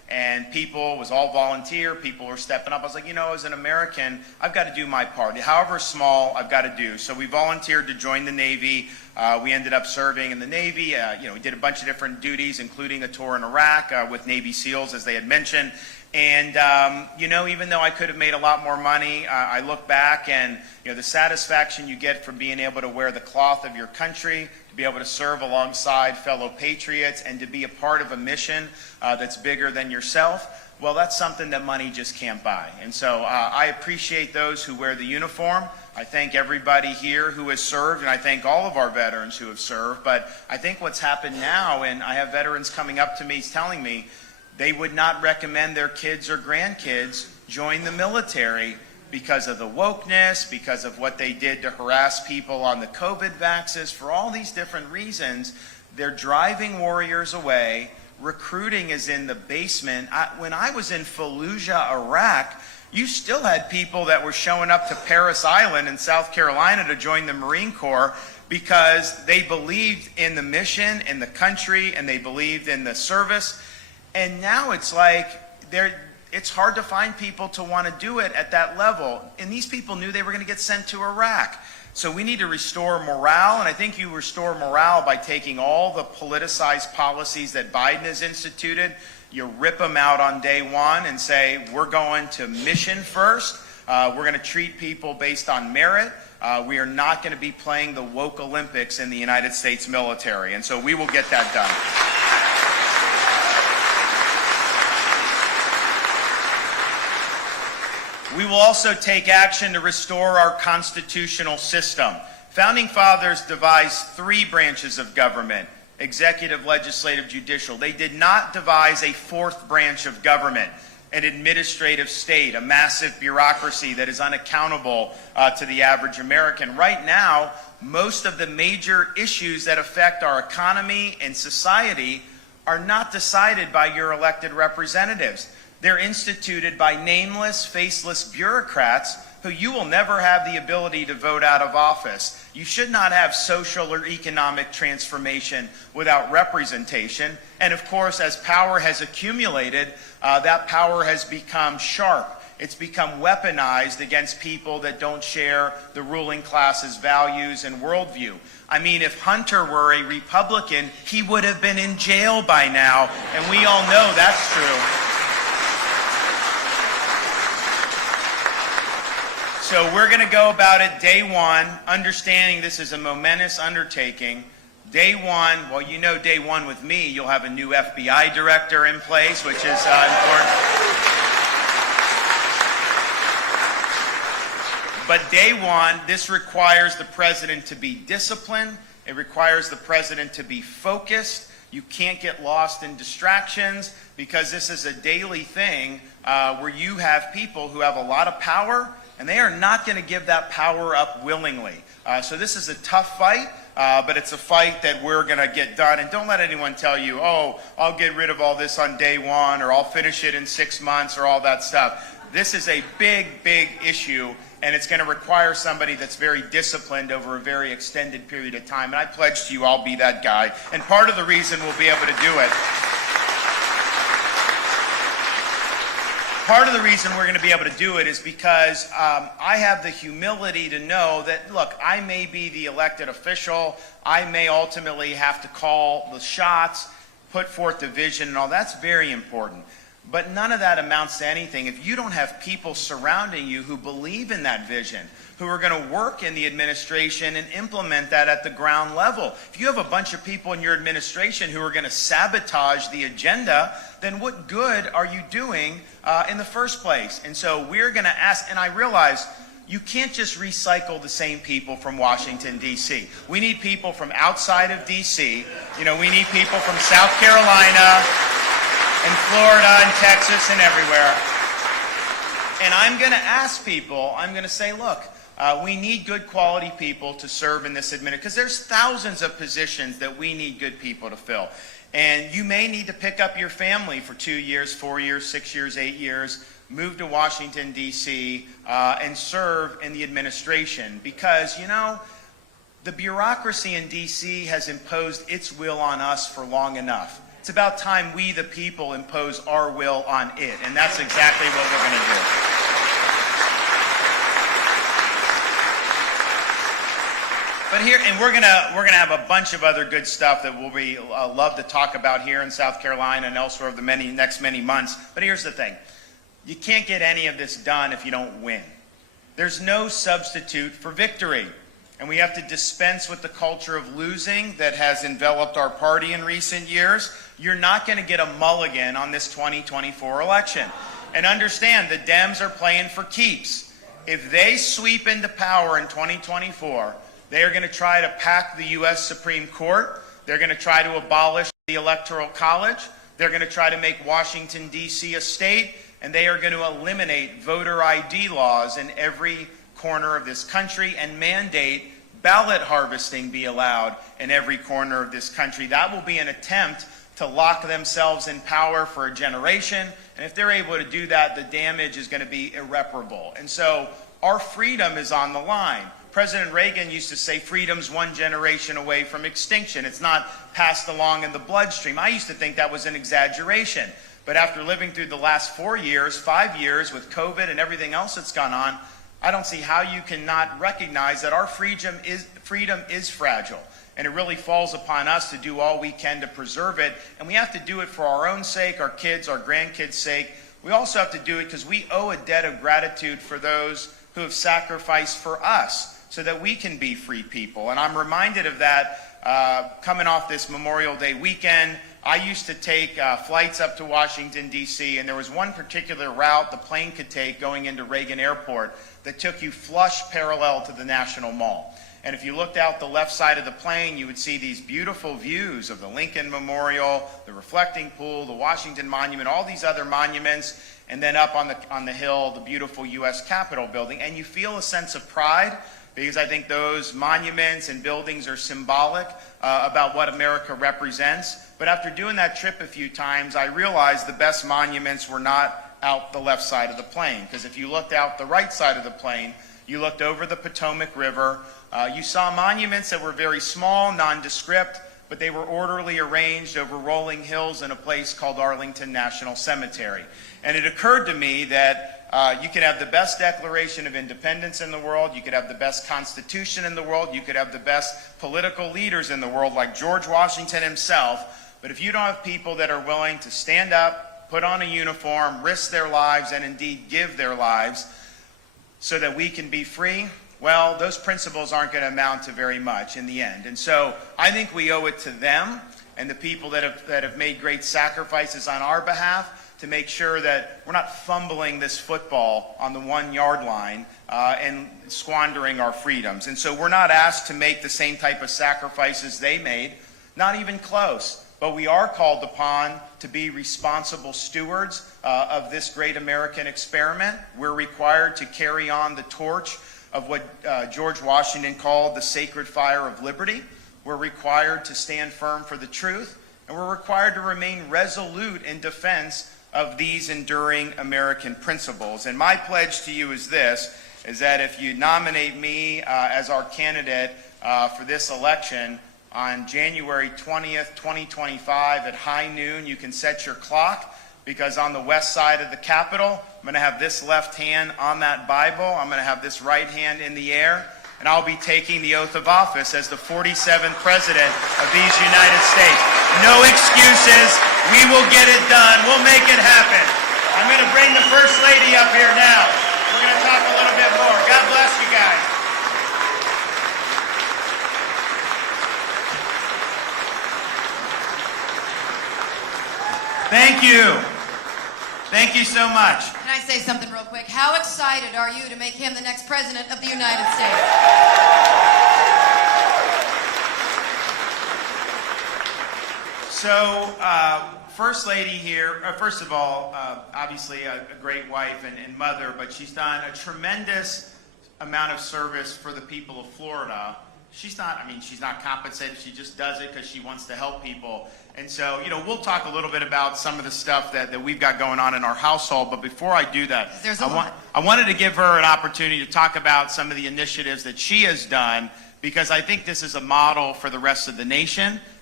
and people, it was all volunteer, people were stepping up. I was like, you know, as an American, I've got to do my part. However small, I've got to do. So we volunteered to join the Navy. We ended up serving in the Navy. We did a bunch of different duties, including a tour in Iraq with Navy SEALs, as they had mentioned. And, even though I could have made a lot more money, I look back and, the satisfaction you get from being able to wear the cloth of your country, to be able to serve alongside fellow patriots, and to be a part of a mission that's bigger than yourself, well, that's something that money just can't buy. And so I appreciate those who wear the uniform. I thank everybody here who has served, and I thank all of our veterans who have served. But I think what's happened now, and I have veterans coming up to me telling me they would not recommend their kids or grandkids join the military because of the wokeness, because of what they did to harass people on the COVID vaccines. For all these different reasons, they're driving warriors away. Recruiting is in the basement. When I was in Fallujah, Iraq, you still had people that were showing up to Parris Island in South Carolina to join the Marine Corps because they believed in the mission, in the country, and they believed in the service. And now it's like it's hard to find people to want to do it at that level. And these people knew they were going to get sent to Iraq. So we need to restore morale, and I think you restore morale by taking all the politicized policies that Biden has instituted. You rip them out on day one and say, we're going to mission first. We're going to treat people based on merit. We are not going to be playing the woke Olympics in the United States military. And so we will get that done. We will also take action to restore our constitutional system. Founding fathers devised 3 branches of government: executive, legislative, judicial. They did not devise a 4th branch of government, an administrative state, a massive bureaucracy that is unaccountable to the average American. Right now, most of the major issues that affect our economy and society are not decided by your elected representatives. They're instituted by nameless, faceless bureaucrats who you will never have the ability to vote out of office. You should not have social or economic transformation without representation. And of course, as power has accumulated, that power has become sharp. It's become weaponized against people that don't share the ruling class's values and worldview. I mean, if Hunter were a Republican, he would have been in jail by now, and we all know that's true. So we're going to go about it day one, understanding this is a momentous undertaking. Day one, well, you know, day one with me, you'll have a new FBI director in place, which is important. But day one, this requires the president to be disciplined. It requires the president to be focused. You can't get lost in distractions because this is a daily thing where you have people who have a lot of power, and they are not going to give that power up willingly. So this is a tough fight, but it's a fight that we're going to get done. And don't let anyone tell you, oh, I'll get rid of all this on day one, or I'll finish it in 6 months, or all that stuff. This is a big, big issue, and it's going to require somebody that's very disciplined over a very extended period of time. And I pledge to you I'll be that guy. And part of the reason we'll be able to do it, part of the reason we're going to be able to do it is because I have the humility to know that, look, I may be the elected official. I may ultimately have to call the shots, put forth the vision and all. That's very important. But none of that amounts to anything if you don't have people surrounding you who believe in that vision, who are going to work in the administration and implement that at the ground level. If you have a bunch of people in your administration who are going to sabotage the agenda, then what good are you doing in the first place? And so we're going to ask, and I realize you can't just recycle the same people from Washington, D.C. We need people from outside of D.C. You know, we need people from South Carolina and Florida and Texas and everywhere. And I'm going to ask people, I'm going to say, look, we need good quality people to serve in this administration, because there's thousands of positions that we need good people to fill. And you may need to pick up your family for 2 years, 4 years, 6 years, 8 years, move to Washington, D.C., and serve in the administration. Because, you know, the bureaucracy in D.C. has imposed its will on us for long enough. It's about time we, the people, impose our will on it, and that's exactly what we're going to do. But here, and we're gonna have a bunch of other good stuff that we'll be love to talk about here in South Carolina and elsewhere over the next many months. But here's the thing: you can't get any of this done if you don't win. There's no substitute for victory. And we have to dispense with the culture of losing that has enveloped our party in recent years. You're not going to get a mulligan on this 2024 election. And understand, the Dems are playing for keeps. If they sweep into power in 2024, they are going to try to pack the U.S. Supreme Court. They're going to try to abolish the Electoral College. They're going to try to make Washington, D.C. a state. And they are going to eliminate voter ID laws in every corner of this country and mandate ballot harvesting be allowed in every corner of this country. That will be an attempt to lock themselves in power for a generation. And if they're able to do that, the damage is going to be irreparable. And so our freedom is on the line. President Reagan used to say freedom's one generation away from extinction. It's not passed along in the bloodstream. I used to think that was an exaggeration. But after living through the last 4 years, 5 years with COVID and everything else that's gone on, I don't see how you cannot recognize that our freedom is fragile. And it really falls upon us to do all we can to preserve it. And we have to do it for our own sake, our kids, our grandkids' sake. We also have to do it because we owe a debt of gratitude for those who have sacrificed for us so that we can be free people. And I'm reminded of that coming off this Memorial Day weekend. I used to take flights up to Washington, D.C., and there was one particular route the plane could take going into Reagan Airport that took you flush parallel to the National Mall. And if you looked out the left side of the plane, you would see these beautiful views of the Lincoln Memorial, the reflecting pool, the Washington Monument, all these other monuments, and then up on the hill, the beautiful U.S. Capitol building. And you feel a sense of pride because I think those monuments and buildings are symbolic about what America represents. But after doing that trip a few times, I realized the best monuments were not out the left side of the plane. Because if you looked out the right side of the plane, you looked over the Potomac River, you saw monuments that were very small, nondescript, but they were orderly arranged over rolling hills in a place called Arlington National Cemetery. And it occurred to me that you could have the best Declaration of Independence in the world, you could have the best Constitution in the world, you could have the best political leaders in the world like George Washington himself, but if you don't have people that are willing to stand up, put on a uniform, risk their lives, and indeed give their lives so that we can be free, well, those principles aren't going to amount to very much in the end. And so I think we owe it to them and the people that have made great sacrifices on our behalf to make sure that we're not fumbling this football on the 1 yard line and squandering our freedoms. And so we're not asked to make the same type of sacrifices they made, not even close. But we are called upon to be responsible stewards of this great American experiment. We're required to carry on the torch of what George Washington called the sacred fire of liberty. We're required to stand firm for the truth, and we're required to remain resolute in defense of these enduring American principles. And my pledge to you is this, is that if you nominate me as our candidate for this election, on January 20th, 2025 at high noon, you can set your clock because on the west side of the Capitol, I'm going to have this left hand on that Bible. I'm going to have this right hand in the air, and I'll be taking the oath of office as the 47th President of these United States. No excuses. We will get it done. We'll make it happen. I'm going to bring the First Lady up here now. We're going to talk a little bit more. God bless you guys. Thank you. Thank you so much. Can I say something real quick? How excited are you to make him the next President of the United States? So, First Lady here, first of all, obviously a great wife and mother, but she's done a tremendous amount of service for the people of Florida. She's not compensated. She just does it because she wants to help people. And so, we'll talk a little bit about some of the stuff that we've got going on in our household. But before I do that, I wanted to give her an opportunity to talk about some of the initiatives that she has done, because I think this is a model for the rest of the nation.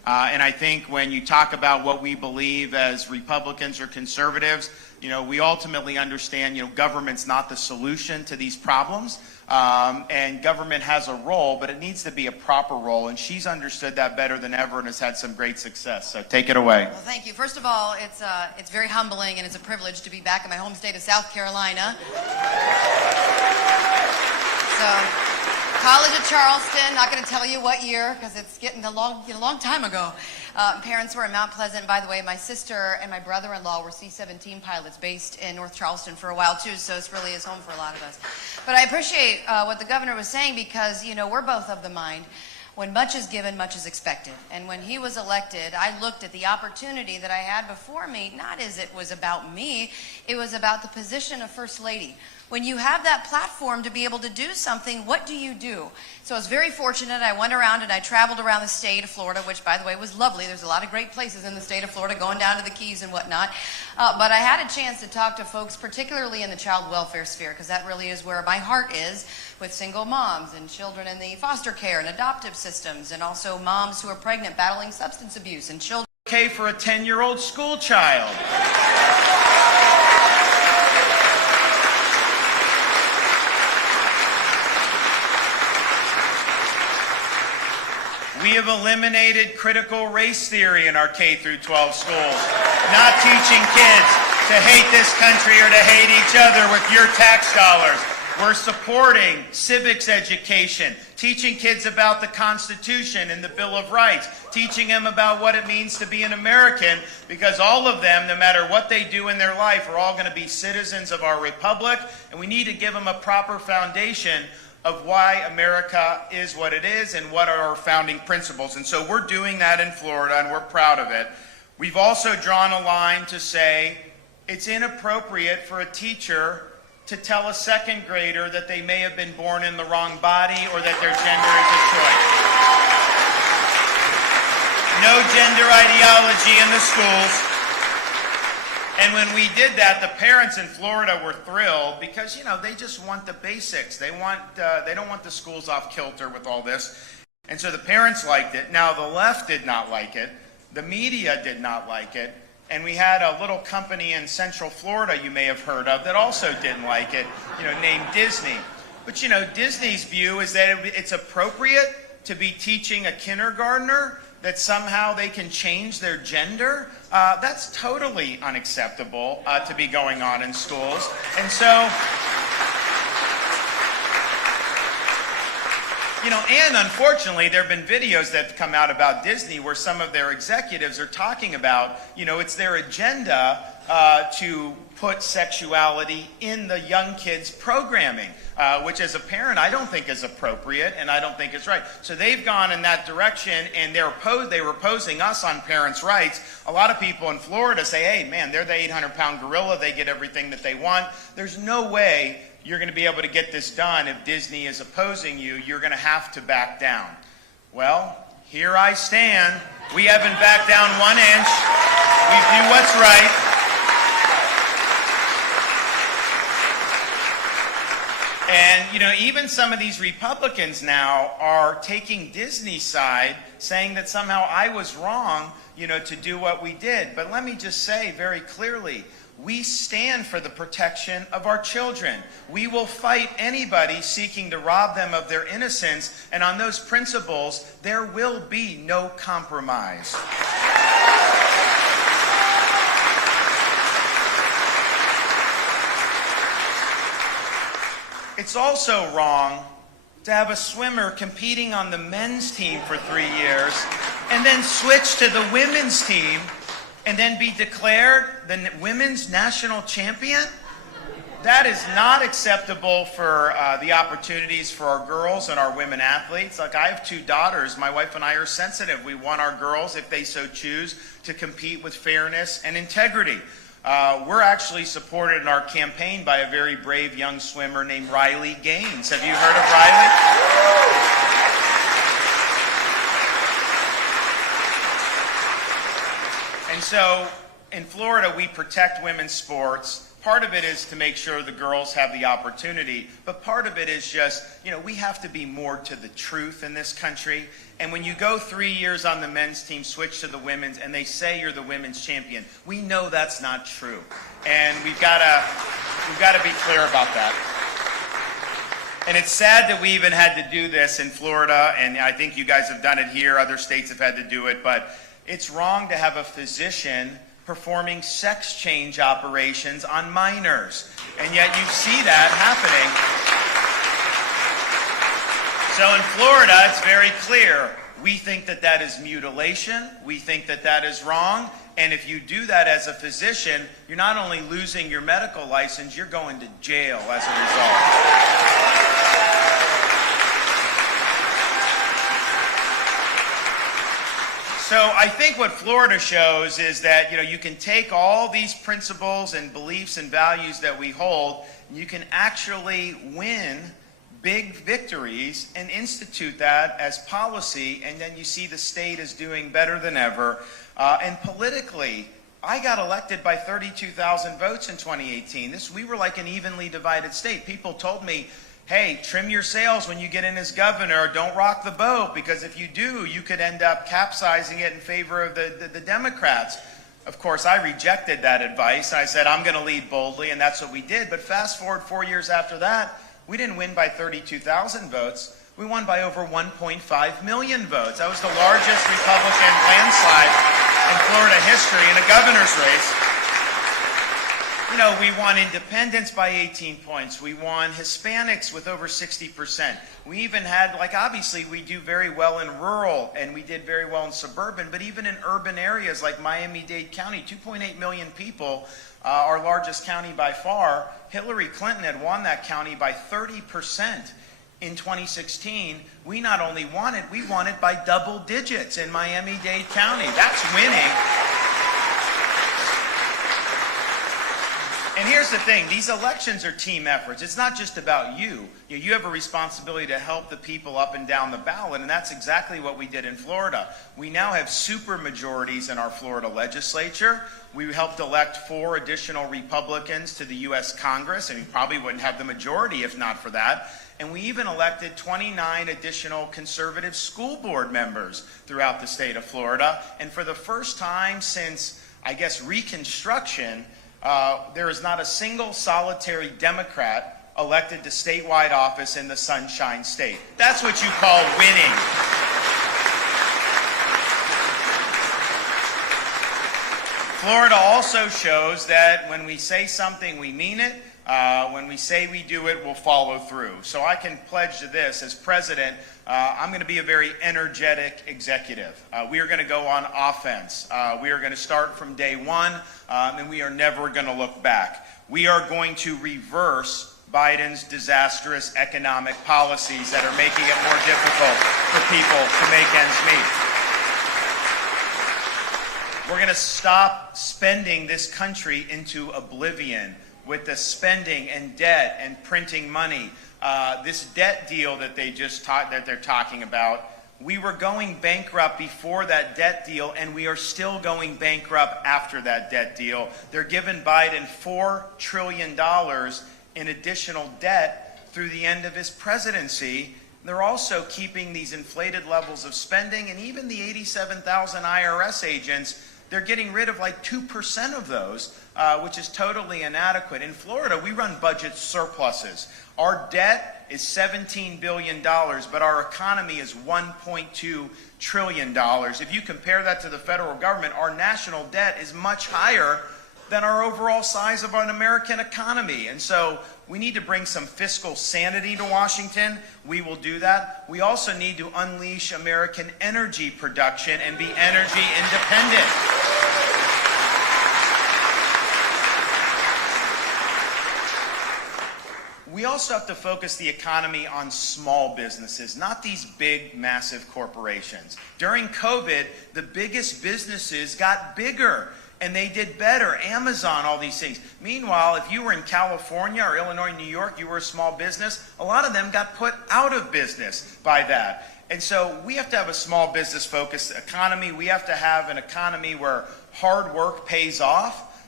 And I think when you talk about what we believe as Republicans or conservatives, we ultimately understand, government's not the solution to these problems. And government has a role, but it needs to be a proper role. And she's understood that better than ever and has had some great success. So take it away. Well, thank you. First of all, it's very humbling and it's a privilege to be back in my home state of South Carolina. So, College of Charleston, not going to tell you what year because it's getting a long time ago. Parents were in Mount Pleasant. By the way, my sister and my brother-in-law were C-17 pilots based in North Charleston for a while too, so it really is home for a lot of us. But I appreciate what the governor was saying because, we're both of the mind. When much is given, much is expected. And when he was elected, I looked at the opportunity that I had before me, not as it was about me, it was about the position of First Lady. When you have that platform to be able to do something, what do you do? So I was very fortunate. I went around and I traveled around the state of Florida, which, by the way, was lovely. There's a lot of great places in the state of Florida, going down to the Keys and whatnot. But I had a chance to talk to folks, particularly in the child welfare sphere, because that really is where my heart is, with single moms and children in the foster care and adoptive systems, and also moms who are pregnant, battling substance abuse, and children. Okay for a 10-year-old school child. We have eliminated critical race theory in our K through 12 schools. Not teaching kids to hate this country or to hate each other with your tax dollars. We're supporting civics education, teaching kids about the Constitution and the Bill of Rights, teaching them about what it means to be an American, because all of them, no matter what they do in their life, are all going to be citizens of our republic, and we need to give them a proper foundation of why America is what it is and what are our founding principles. And so we're doing that in Florida, and we're proud of it. We've also drawn a line to say it's inappropriate for a teacher to tell a second grader that they may have been born in the wrong body or that their gender is a choice. No gender ideology in the schools. And when we did that, the parents in Florida were thrilled because, they just want the basics. They don't want the schools off kilter with all this. And so the parents liked it. Now, the left did not like it. The media did not like it. And we had a little company in Central Florida you may have heard of that also didn't like it, named Disney. But, Disney's view is that it's appropriate to be teaching a kindergartner that somehow they can change their gender. That's totally unacceptable to be going on in schools. And so, and unfortunately, there have been videos that have come out about Disney where some of their executives are talking about, it's their agenda to put sexuality in the young kids' programming, which as a parent I don't think is appropriate and I don't think is right. So they've gone in that direction, and they were opposing us on parents' rights. A lot of people in Florida say, hey, man, they're the 800-pound gorilla. They get everything that they want. There's no way you're going to be able to get this done if Disney is opposing you. You're going to have to back down. Well, here I stand. We haven't backed down 1 inch. We do what's right. And, even some of these Republicans now are taking Disney's side, saying that somehow I was wrong, to do what we did. But let me just say very clearly, we stand for the protection of our children. We will fight anybody seeking to rob them of their innocence, and on those principles, there will be no compromise. It's also wrong to have a swimmer competing on the men's team for 3 years and then switch to the women's team and then be declared the women's national champion. That is not acceptable for the opportunities for our girls and our women athletes. Like, I have 2 daughters. My wife and I are sensitive. We want our girls, if they so choose, to compete with fairness and integrity. We're actually supported in our campaign by a very brave young swimmer named Riley Gaines. Have you heard of Riley? And so in Florida, we protect women's sports. Part of it is to make sure the girls have the opportunity, but part of it is just, we have to be more to the truth in this country. And when you go 3 years on the men's team, switch to the women's, and they say you're the women's champion, we know that's not true. And we've got to be clear about that. And it's sad that we even had to do this in Florida, and I think you guys have done it here, other states have had to do it, but it's wrong to have a physician performing sex change operations on minors. And yet you see that happening. So in Florida, it's very clear. We think that that is mutilation. We think that that is wrong. And if you do that as a physician, you're not only losing your medical license, you're going to jail as a result. So I think what Florida shows is that you can take all these principles and beliefs and values that we hold, and you can actually win big victories and institute that as policy, and then you see the state is doing better than ever. And politically, I got elected by 32,000 votes in 2018. We were like an evenly divided state. People told me, hey, trim your sails when you get in as governor. Don't rock the boat, because if you do, you could end up capsizing it in favor of the Democrats. Of course, I rejected that advice. I said, I'm going to lead boldly, and that's what we did. But fast forward 4 years after that, we didn't win by 32,000 votes. We won by over 1.5 million votes. That was the largest Republican landslide in Florida history in a governor's race. We won independents by 18 points. We won Hispanics with over 60%. We even had, obviously we do very well in rural, and we did very well in suburban, but even in urban areas like Miami-Dade County, 2.8 million people, our largest county by far. Hillary Clinton had won that county by 30% in 2016. We not only won it, we won it by double digits in Miami-Dade County. That's winning. And here's the thing, these elections are team efforts. It's not just about you. You have a responsibility to help the people up and down the ballot, and that's exactly what we did in Florida. We now have super majorities in our Florida legislature. We helped elect 4 additional Republicans to the U.S. Congress, and we probably wouldn't have the majority if not for that. And we even elected 29 additional conservative school board members throughout the state of Florida. And for the first time since, I guess, Reconstruction, there is not a single solitary Democrat elected to statewide office in the Sunshine State. That's what you call winning. Florida also shows that when we say something, we mean it. When we say we do it, we'll follow through. So I can pledge to this as president, I'm going to be a very energetic executive. We are going to go on offense. We are going to start from day one, and we are never going to look back. We are going to reverse Biden's disastrous economic policies that are making it more difficult for people to make ends meet. We're going to stop spending this country into oblivion with the spending and debt and printing money. This debt deal that they're talking about, we were going bankrupt before that debt deal, and we are still going bankrupt after that debt deal. They're giving Biden $4 trillion in additional debt through the end of his presidency. They're also keeping these inflated levels of spending, and even the 87,000 IRS agents, they're getting rid of like 2% of those, which is totally inadequate. In Florida, we run budget surpluses. Our debt is $17 billion, but our economy is $1.2 trillion. If you compare that to the federal government, our national debt is much higher than our overall size of an American economy. And so we need to bring some fiscal sanity to Washington. We will do that. We also need to unleash American energy production and be energy independent. We also have to focus the economy on small businesses, not these big, massive corporations. During COVID, the biggest businesses got bigger, and they did better. Amazon, all these things. Meanwhile, if you were in California or Illinois, New York, you were a small business, a lot of them got put out of business by that. And so we have to have a small business focused economy. We have to have an economy where hard work pays off.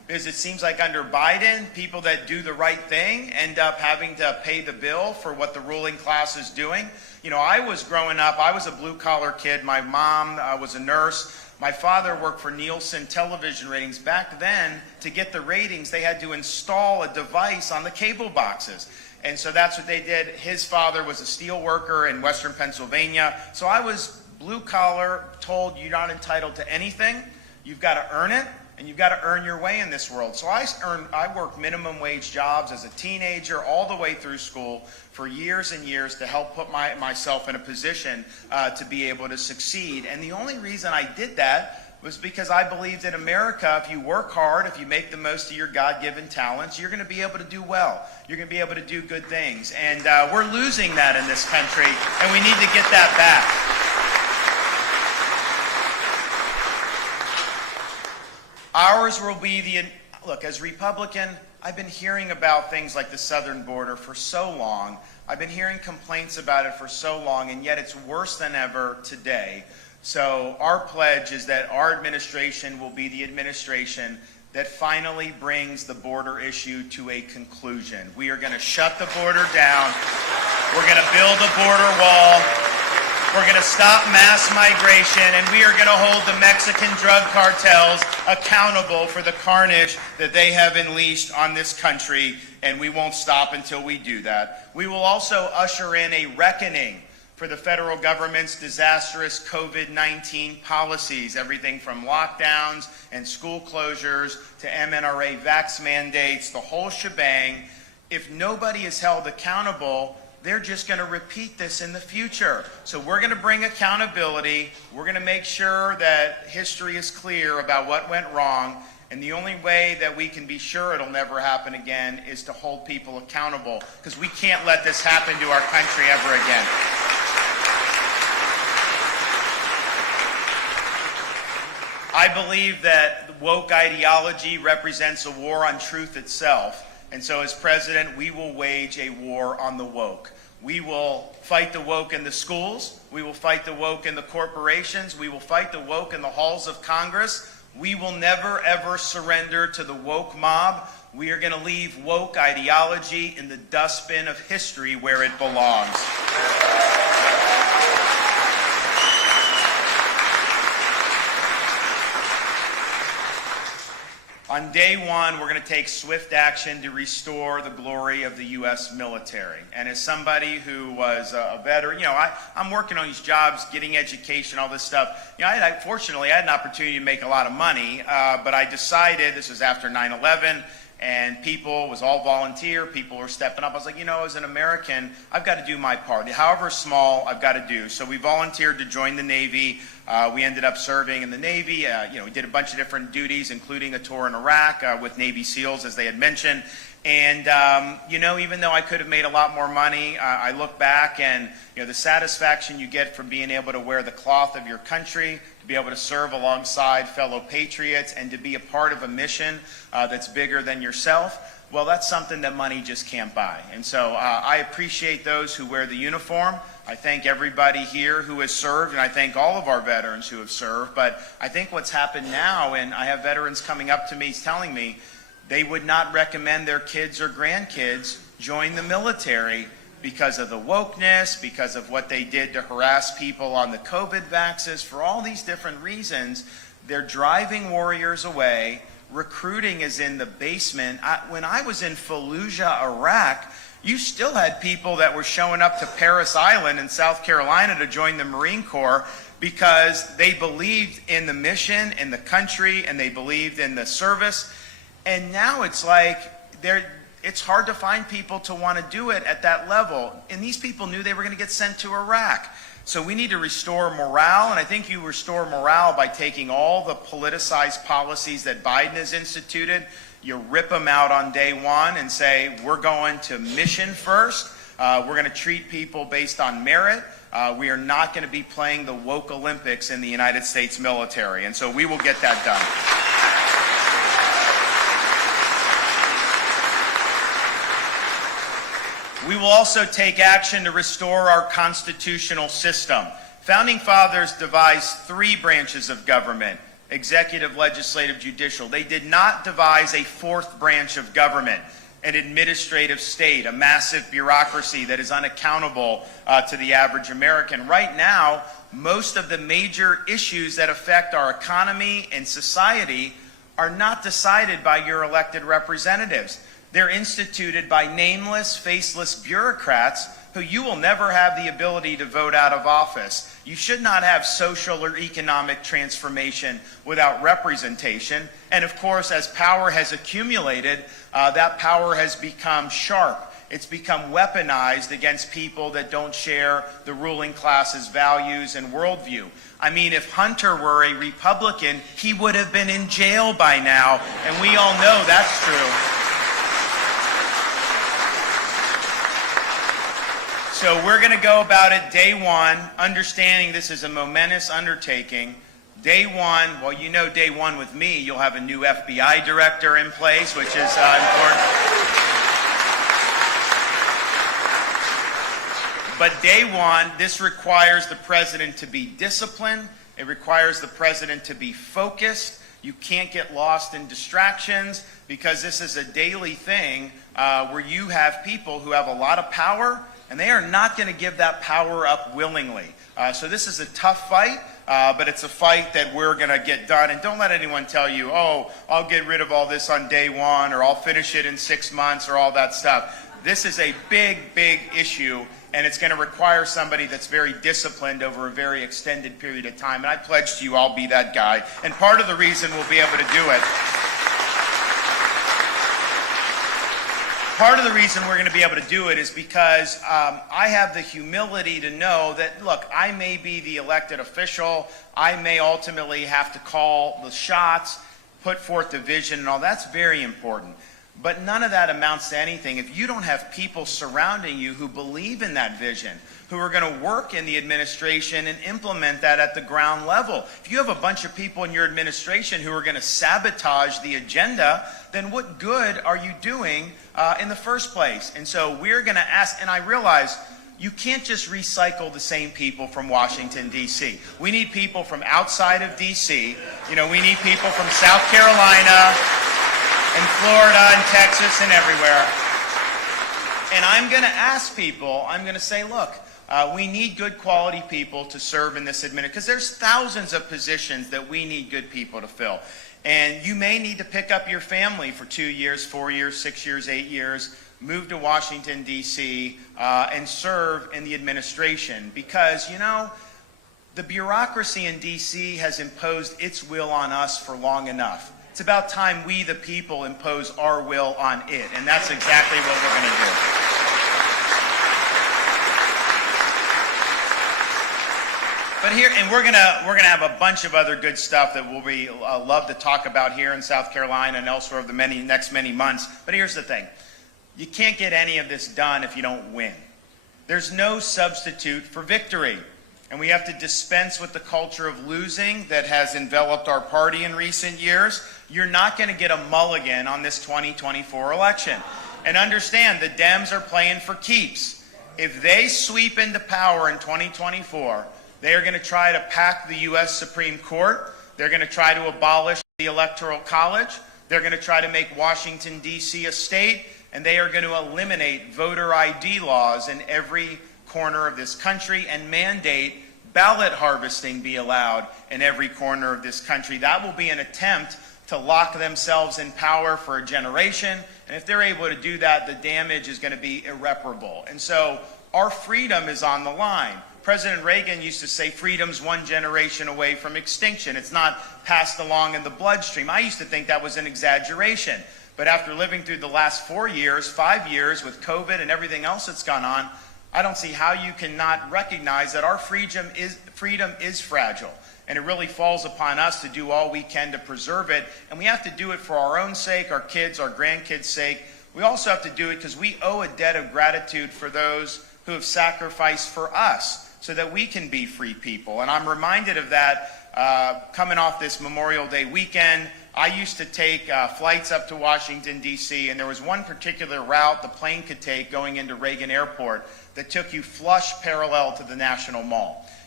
because it seems like under Biden, people that do the right thing end up having to pay the bill for what the ruling class is doing. You know, I was growing up, I was a blue-collar kid. My mom was a nurse. My father worked for Nielsen television ratings. Back then, to get the ratings, they had to install a device on the cable boxes. And so that's what they did. His father was a steel worker in Western Pennsylvania. So I was blue-collar, told you're not entitled to anything. You've got to earn it, and you've got to earn your way in this world. So I worked minimum wage jobs as a teenager all the way through school for years and years to help put myself in a position to be able to succeed. And the only reason I did that was because I believed in America, if you work hard, if you make the most of your God-given talents, you're going to be able to do well. You're going to be able to do good things. And we're losing that in this country, and we need to get that back. Ours will be look, as Republican, I've been hearing about things like the southern border for so long. I've been hearing complaints about it for so long, and yet it's worse than ever today. So our pledge is that our administration will be the administration that finally brings the border issue to a conclusion. We are going to shut the border down. We're going to build a border wall. We're going to stop mass migration, and we are going to hold the Mexican drug cartels accountable for the carnage that they have unleashed on this country, and we won't stop until we do that. We will also usher in a reckoning for the federal government's disastrous COVID-19 policies, everything from lockdowns and school closures to MNRA vax mandates, the whole shebang. If nobody is held accountable, they're just going to repeat this in the future. So we're going to bring accountability. We're going to make sure that history is clear about what went wrong. And the only way that we can be sure it'll never happen again is to hold people accountable, because we can't let this happen to our country ever again. I believe that woke ideology represents a war on truth itself. And so as president, we will wage a war on the woke. We will fight the woke in the schools. We will fight the woke in the corporations. We will fight the woke in the halls of Congress. We will never, ever surrender to the woke mob. We are going to leave woke ideology in the dustbin of history where it belongs. On day one, we're going to take swift action to restore the glory of the U.S. military. And as somebody who was a veteran, you know, I'm working on these jobs, getting education, all this stuff. You know, fortunately, I had an opportunity to make a lot of money, but I decided, this was after 9/11, and people, it was all volunteer, people were stepping up. I was like, you know, as an American, I've got to do my part. However small, I've got to do. So we volunteered to join the Navy. We ended up serving in the Navy. You know, we did a bunch of different duties, including a tour in Iraq with Navy SEALs, as they had mentioned. And, you know, even though I could have made a lot more money, I look back and, you know, the satisfaction you get from being able to wear the cloth of your country, to be able to serve alongside fellow patriots, and to be a part of a mission that's bigger than yourself, well, that's something that money just can't buy. And so I appreciate those who wear the uniform. I thank everybody here who has served, and I thank all of our veterans who have served. But I think what's happened now, and I have veterans coming up to me telling me they would not recommend their kids or grandkids join the military because of the wokeness, because of what they did to harass people on the COVID vaxes, for all these different reasons. They're driving warriors away. Recruiting is in the basement. When I was in Fallujah, Iraq, you still had people that were showing up to Parris Island in South Carolina to join the Marine Corps because they believed in the mission, in the country, and they believed in the service. And now it's like it's hard to find people to want to do it at that level. And these people knew they were going to get sent to Iraq. So we need to restore morale, and I think you restore morale by taking all the politicized policies that Biden has instituted. You rip them out on day one and say, we're going to mission first. We're going to treat people based on merit. We are not going to be playing the woke Olympics in the United States military. And so we will get that done. We will also take action to restore our constitutional system. Founding fathers devised 3 branches of government: executive, legislative, judicial. They did not devise a fourth branch of government, an administrative state, a massive bureaucracy that is unaccountable to the average American. Right now, most of the major issues that affect our economy and society are not decided by your elected representatives. They're instituted by nameless, faceless bureaucrats who you will never have the ability to vote out of office. You should not have social or economic transformation without representation. And of course, as power has accumulated, that power has become sharp. It's become weaponized against people that don't share the ruling class's values and worldview. I mean, if Hunter were a Republican, he would have been in jail by now, and we all know that's true. So we're going to go about it day one, understanding this is a momentous undertaking. Day one, well, you know day one with me, you'll have a new FBI director in place, which is important. But day one, this requires the president to be disciplined. It requires the president to be focused. You can't get lost in distractions because this is a daily thing where you have people who have a lot of power and they are not going to give that power up willingly. So this is a tough fight, but it's a fight that we're going to get done. And don't let anyone tell you, oh, I'll get rid of all this on day one, or I'll finish it in 6 months, or all that stuff. This is a big, big issue, and it's going to require somebody that's very disciplined over a very extended period of time. And I pledge to you I'll be that guy. And part of the reason we'll be able to do it, part of the reason we're going to be able to do it is because I have the humility to know that, look, I may be the elected official. I may ultimately have to call the shots, put forth the vision and all. That's very important. But none of that amounts to anything if you don't have people surrounding you who believe in that vision, who are going to work in the administration and implement that at the ground level. If you have a bunch of people in your administration who are going to sabotage the agenda, then what good are you doing in the first place? And so we're going to ask, and I realize you can't just recycle the same people from Washington, D.C. We need people from outside of D.C. You know, we need people from South Carolina and Florida and Texas and everywhere. And I'm going to ask people, I'm going to say, look, we need good quality people to serve in this administration, because there's thousands of positions that we need good people to fill. And you may need to pick up your family for 2 years, 4 years, 6 years, 8 years, move to Washington, D.C., and serve in the administration. Because, you know, the bureaucracy in D.C. has imposed its will on us for long enough. It's about time we, the people, impose our will on it. And that's exactly what we're going to do. But here, and we're gonna have a bunch of other good stuff that we'll be love to talk about here in South Carolina and elsewhere over the next many months. But here's the thing: you can't get any of this done if you don't win. There's no substitute for victory, and we have to dispense with the culture of losing that has enveloped our party in recent years. You're not going to get a mulligan on this 2024 election, and understand the Dems are playing for keeps. If they sweep into power in 2024. They are going to try to pack the U.S. Supreme Court. They're going to try to abolish the Electoral College. They're going to try to make Washington, D.C. a state. And they are going to eliminate voter ID laws in every corner of this country and mandate ballot harvesting be allowed in every corner of this country. That will be an attempt to lock themselves in power for a generation. And if they're able to do that, the damage is going to be irreparable. And so our freedom is on the line. President Reagan used to say freedom's one generation away from extinction. It's not passed along in the bloodstream. I used to think that was an exaggeration. But after living through the last 4 years, 5 years with COVID and everything else that's gone on, I don't see how you cannot recognize that our freedom is fragile. And it really falls upon us to do all we can to preserve it. And we have to do it for our own sake, our kids, our grandkids' sake. We also have to do it because we owe a debt of gratitude for those who have sacrificed for us, so that we can be free people. And I'm reminded of that coming off this Memorial Day weekend. I used to take flights up to Washington, D.C., and there was one particular route the plane could take going into Reagan Airport that took you flush parallel to the National Mall.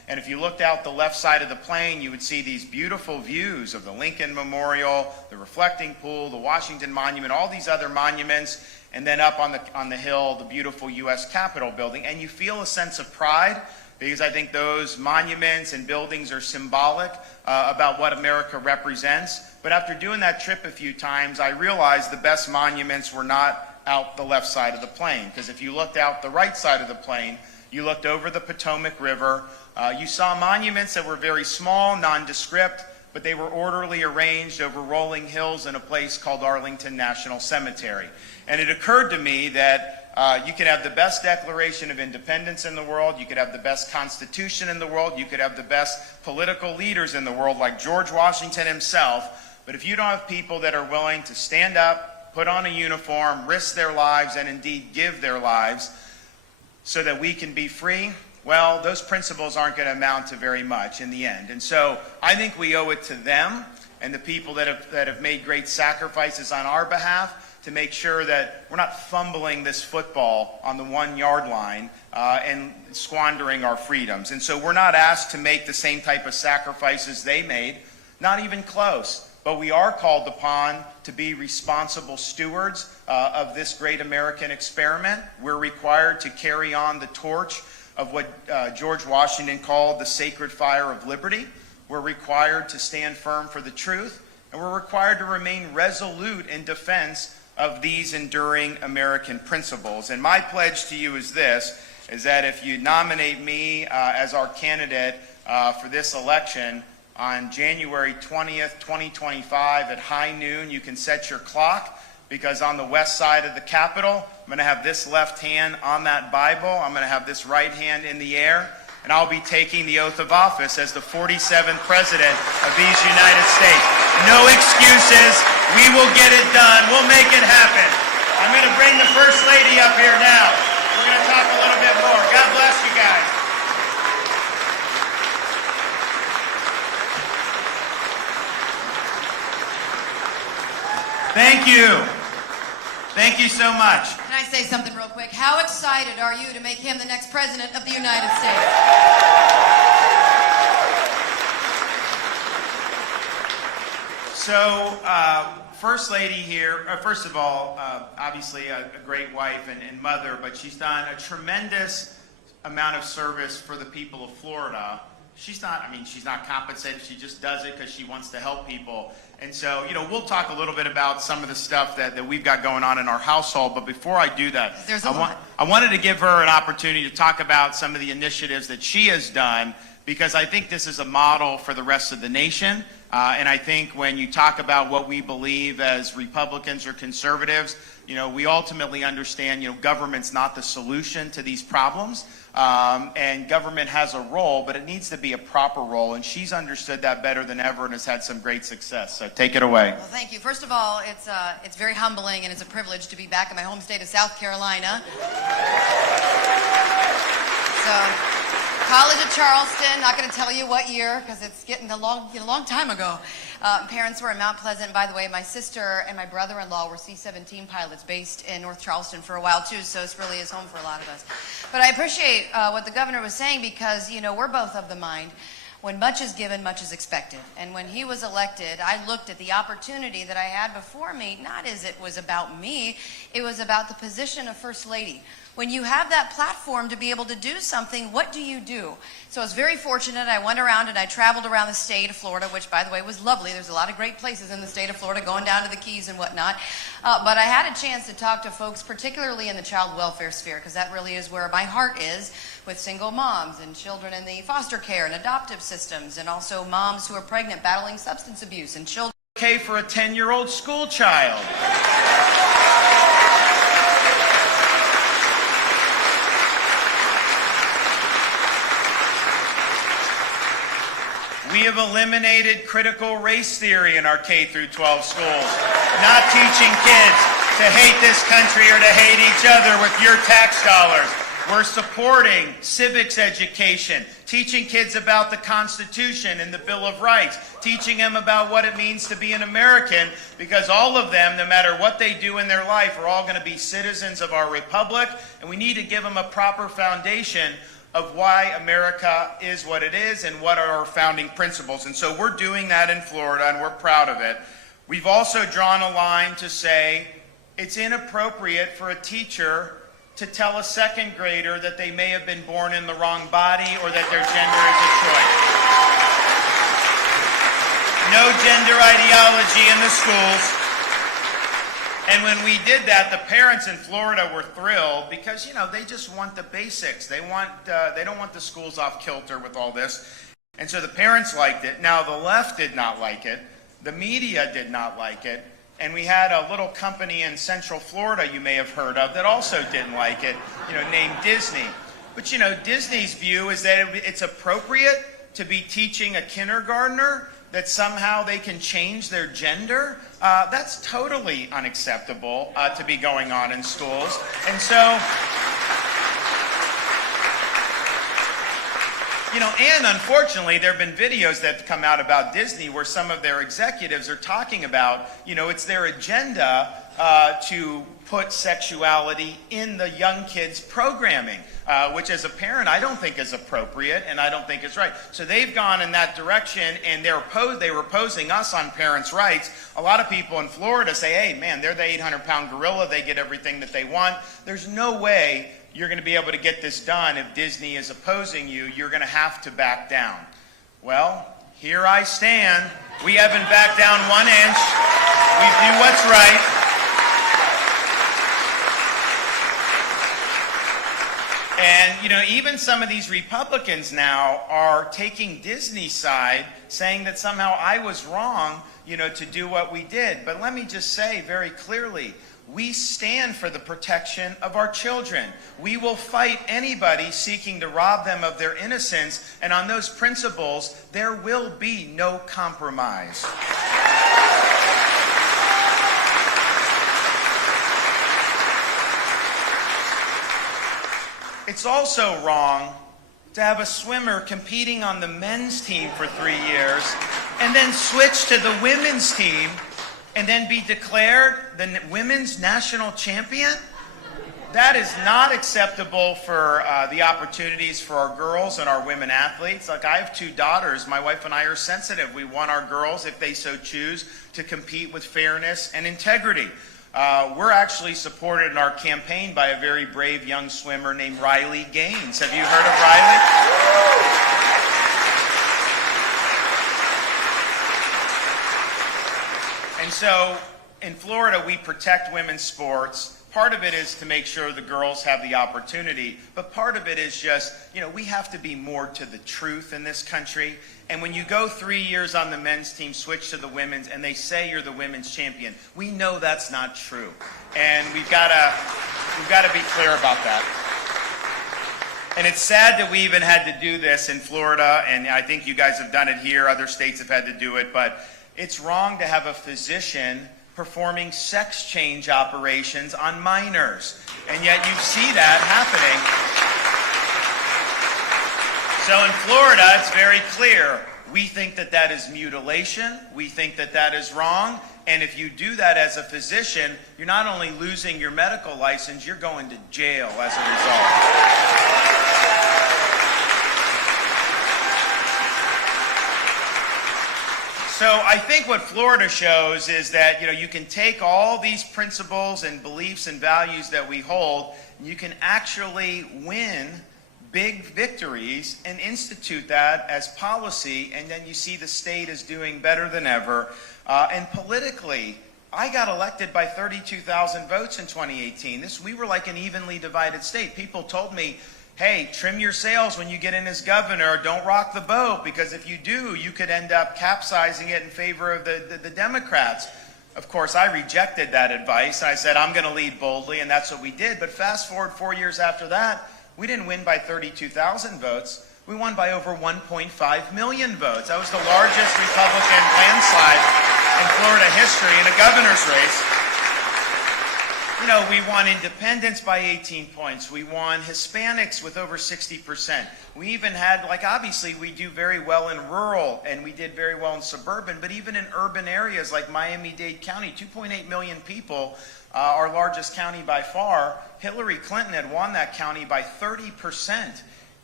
And if you looked out the left side of the plane, you would see these beautiful views of the Lincoln Memorial, the Reflecting Pool, the Washington Monument, all these other monuments, and then up on the hill, the beautiful U.S. Capitol building. And you feel a sense of pride because I think those monuments and buildings are symbolic about what America represents. But after doing that trip a few times, I realized the best monuments were not out the left side of the plane. Because if you looked out the right side of the plane, you looked over the Potomac River, you saw monuments that were very small, nondescript, but they were orderly arranged over rolling hills in a place called Arlington National Cemetery. And it occurred to me that you could have the best Declaration of Independence in the world, you could have the best Constitution in the world, you could have the best political leaders in the world like George Washington himself, but if you don't have people that are willing to stand up, put on a uniform, risk their lives, and indeed give their lives so that we can be free, well, those principles aren't going to amount to very much in the end. And so I think we owe it to them and the people that have made great sacrifices on our behalf to make sure that we're not fumbling this football on the 1 yard line and squandering our freedoms. And so we're not asked to make the same type of sacrifices they made, not even close. But we are called upon to be responsible stewards of this great American experiment. We're required to carry on the torch of what George Washington called the sacred fire of liberty. We're required to stand firm for the truth, and we're required to remain resolute in defense of these enduring American principles. And my pledge to you is this, is that if you nominate me as our candidate for this election, on January 20th, 2025 at high noon, you can set your clock because on the west side of the Capitol, I'm going to have this left hand on that Bible. I'm going to have this right hand in the air, and I'll be taking the oath of office as the 47th President of these United States. No excuses. We will get it done. We'll make it happen. I'm going to bring the First Lady up here now. We're going to talk a little bit more. God bless you guys. Thank you. Thank you so much. Can I say something real quick? How excited are you to make him the next president of the United States? So, First Lady here, first of all, obviously a great wife and mother, but she's done a tremendous amount of service for the people of Florida. She's not compensated. She just does it because she wants to help people. And so, we'll talk a little bit about some of the stuff that we've got going on in our household. But before I do that, I wanted to give her an opportunity to talk about some of the initiatives that she has done, because I think this is a model for the rest of the nation. And I think when you talk about what we believe as Republicans or conservatives, we ultimately understand, government's not the solution to these problems. And government has a role, but it needs to be a proper role. And she's understood that better than ever and has had some great success. So take it away. Well, thank you. First of all, it's very humbling and it's a privilege to be back in my home state of South Carolina. So, College of Charleston, not going to tell you what year because it's getting a long time ago. Parents were in Mount Pleasant. By the way, my sister and my brother-in-law were C-17 pilots based in North Charleston for a while too, so it really is home for a lot of us. But I appreciate what the governor was saying because, we're both of the mind. When much is given, much is expected. And when he was elected, I looked at the opportunity that I had before me, not as it was about me, it was about the position of First Lady. When you have that platform to be able to do something, what do you do? So I was very fortunate. I went around and I traveled around the state of Florida, which, by the way, was lovely. There's a lot of great places in the state of Florida, going down to the Keys and whatnot. But I had a chance to talk to folks, particularly in the child welfare sphere, because that really is where my heart is, with single moms and children in the foster care and adoptive systems, and also moms who are pregnant, battling substance abuse, and children. Okay for a 10-year-old school child. We have eliminated critical race theory in our K through 12 schools, not teaching kids to hate this country or to hate each other with your tax dollars. We're supporting civics education, teaching kids about the Constitution and the Bill of Rights, teaching them about what it means to be an American, because all of them, no matter what they do in their life, are all going to be citizens of our republic, and we need to give them a proper foundation of why America is what it is and what are our founding principles. And so we're doing that in Florida, and we're proud of it. We've also drawn a line to say it's inappropriate for a teacher to tell a second grader that they may have been born in the wrong body or that their gender is a choice. No gender ideology in the schools. And when we did that, the parents in Florida were thrilled because, you know, they just want the basics. They don't want the schools off kilter with all this. And so the parents liked it. Now, the left did not like it. The media did not like it. And we had a little company in Central Florida you may have heard of that also didn't like it, you know, named Disney. But, you know, Disney's view is that it's appropriate to be teaching a kindergartner that somehow they can change their gender. That's totally unacceptable to be going on in schools. And so, you know, and unfortunately, there have been videos that come out about Disney where some of their executives are talking about, you know, it's their agenda to put sexuality in the young kids' programming, which as a parent I don't think is appropriate and I don't think is right. So they've gone in that direction, and they were opposing us on parents' rights. A lot of people in Florida say, hey, man, they're the 800-pound gorilla. They get everything that they want. There's no way you're going to be able to get this done if Disney is opposing you. You're going to have to back down. Well, here I stand. We haven't backed down 1 inch. We do what's right. And, you know, even some of these Republicans now are taking Disney's side, saying that somehow I was wrong, you know, to do what we did. But let me just say very clearly, we stand for the protection of our children. We will fight anybody seeking to rob them of their innocence, and on those principles, there will be no compromise. It's also wrong to have a swimmer competing on the men's team for 3 years and then switch to the women's team and then be declared the women's national champion. That is not acceptable for the opportunities for our girls and our women athletes. Like, I have 2 daughters. My wife and I are sensitive. We want our girls, if they so choose, to compete with fairness and integrity. We're actually supported in our campaign by a very brave young swimmer named Riley Gaines. Have you heard of Riley? And so in Florida, we protect women's sports. Part of it is to make sure the girls have the opportunity, but part of it is just, you know, we have to be more to the truth in this country. And when you go 3 years on the men's team, switch to the women's, and they say you're the women's champion, we know that's not true. And we've got to be clear about that. And it's sad that we even had to do this in Florida, and I think you guys have done it here. Other states have had to do it, but it's wrong to have a physician performing sex change operations on minors. And yet you see that happening. So in Florida, it's very clear. We think that that is mutilation. We think that that is wrong. And if you do that as a physician, you're not only losing your medical license, you're going to jail as a result. So I think what Florida shows is that, you know, you can take all these principles and beliefs and values that we hold, and you can actually win big victories and institute that as policy, and then you see the state is doing better than ever. And politically, I got elected by 32,000 votes in 2018. We were like an evenly divided state. People told me, hey, trim your sails when you get in as governor. Don't rock the boat, because if you do, you could end up capsizing it in favor of the Democrats. Of course, I rejected that advice. I said, I'm going to lead boldly, and that's what we did. But fast forward 4 years after that, we didn't win by 32,000 votes. We won by over 1.5 million votes. That was the largest Republican landslide in Florida history in a governor's race. You know, we won independents by 18 points. We won Hispanics with over 60%. We even had, like, obviously we do very well in rural, and we did very well in suburban, but even in urban areas like Miami-Dade County, 2.8 million people, our largest county by far, Hillary Clinton had won that county by 30%.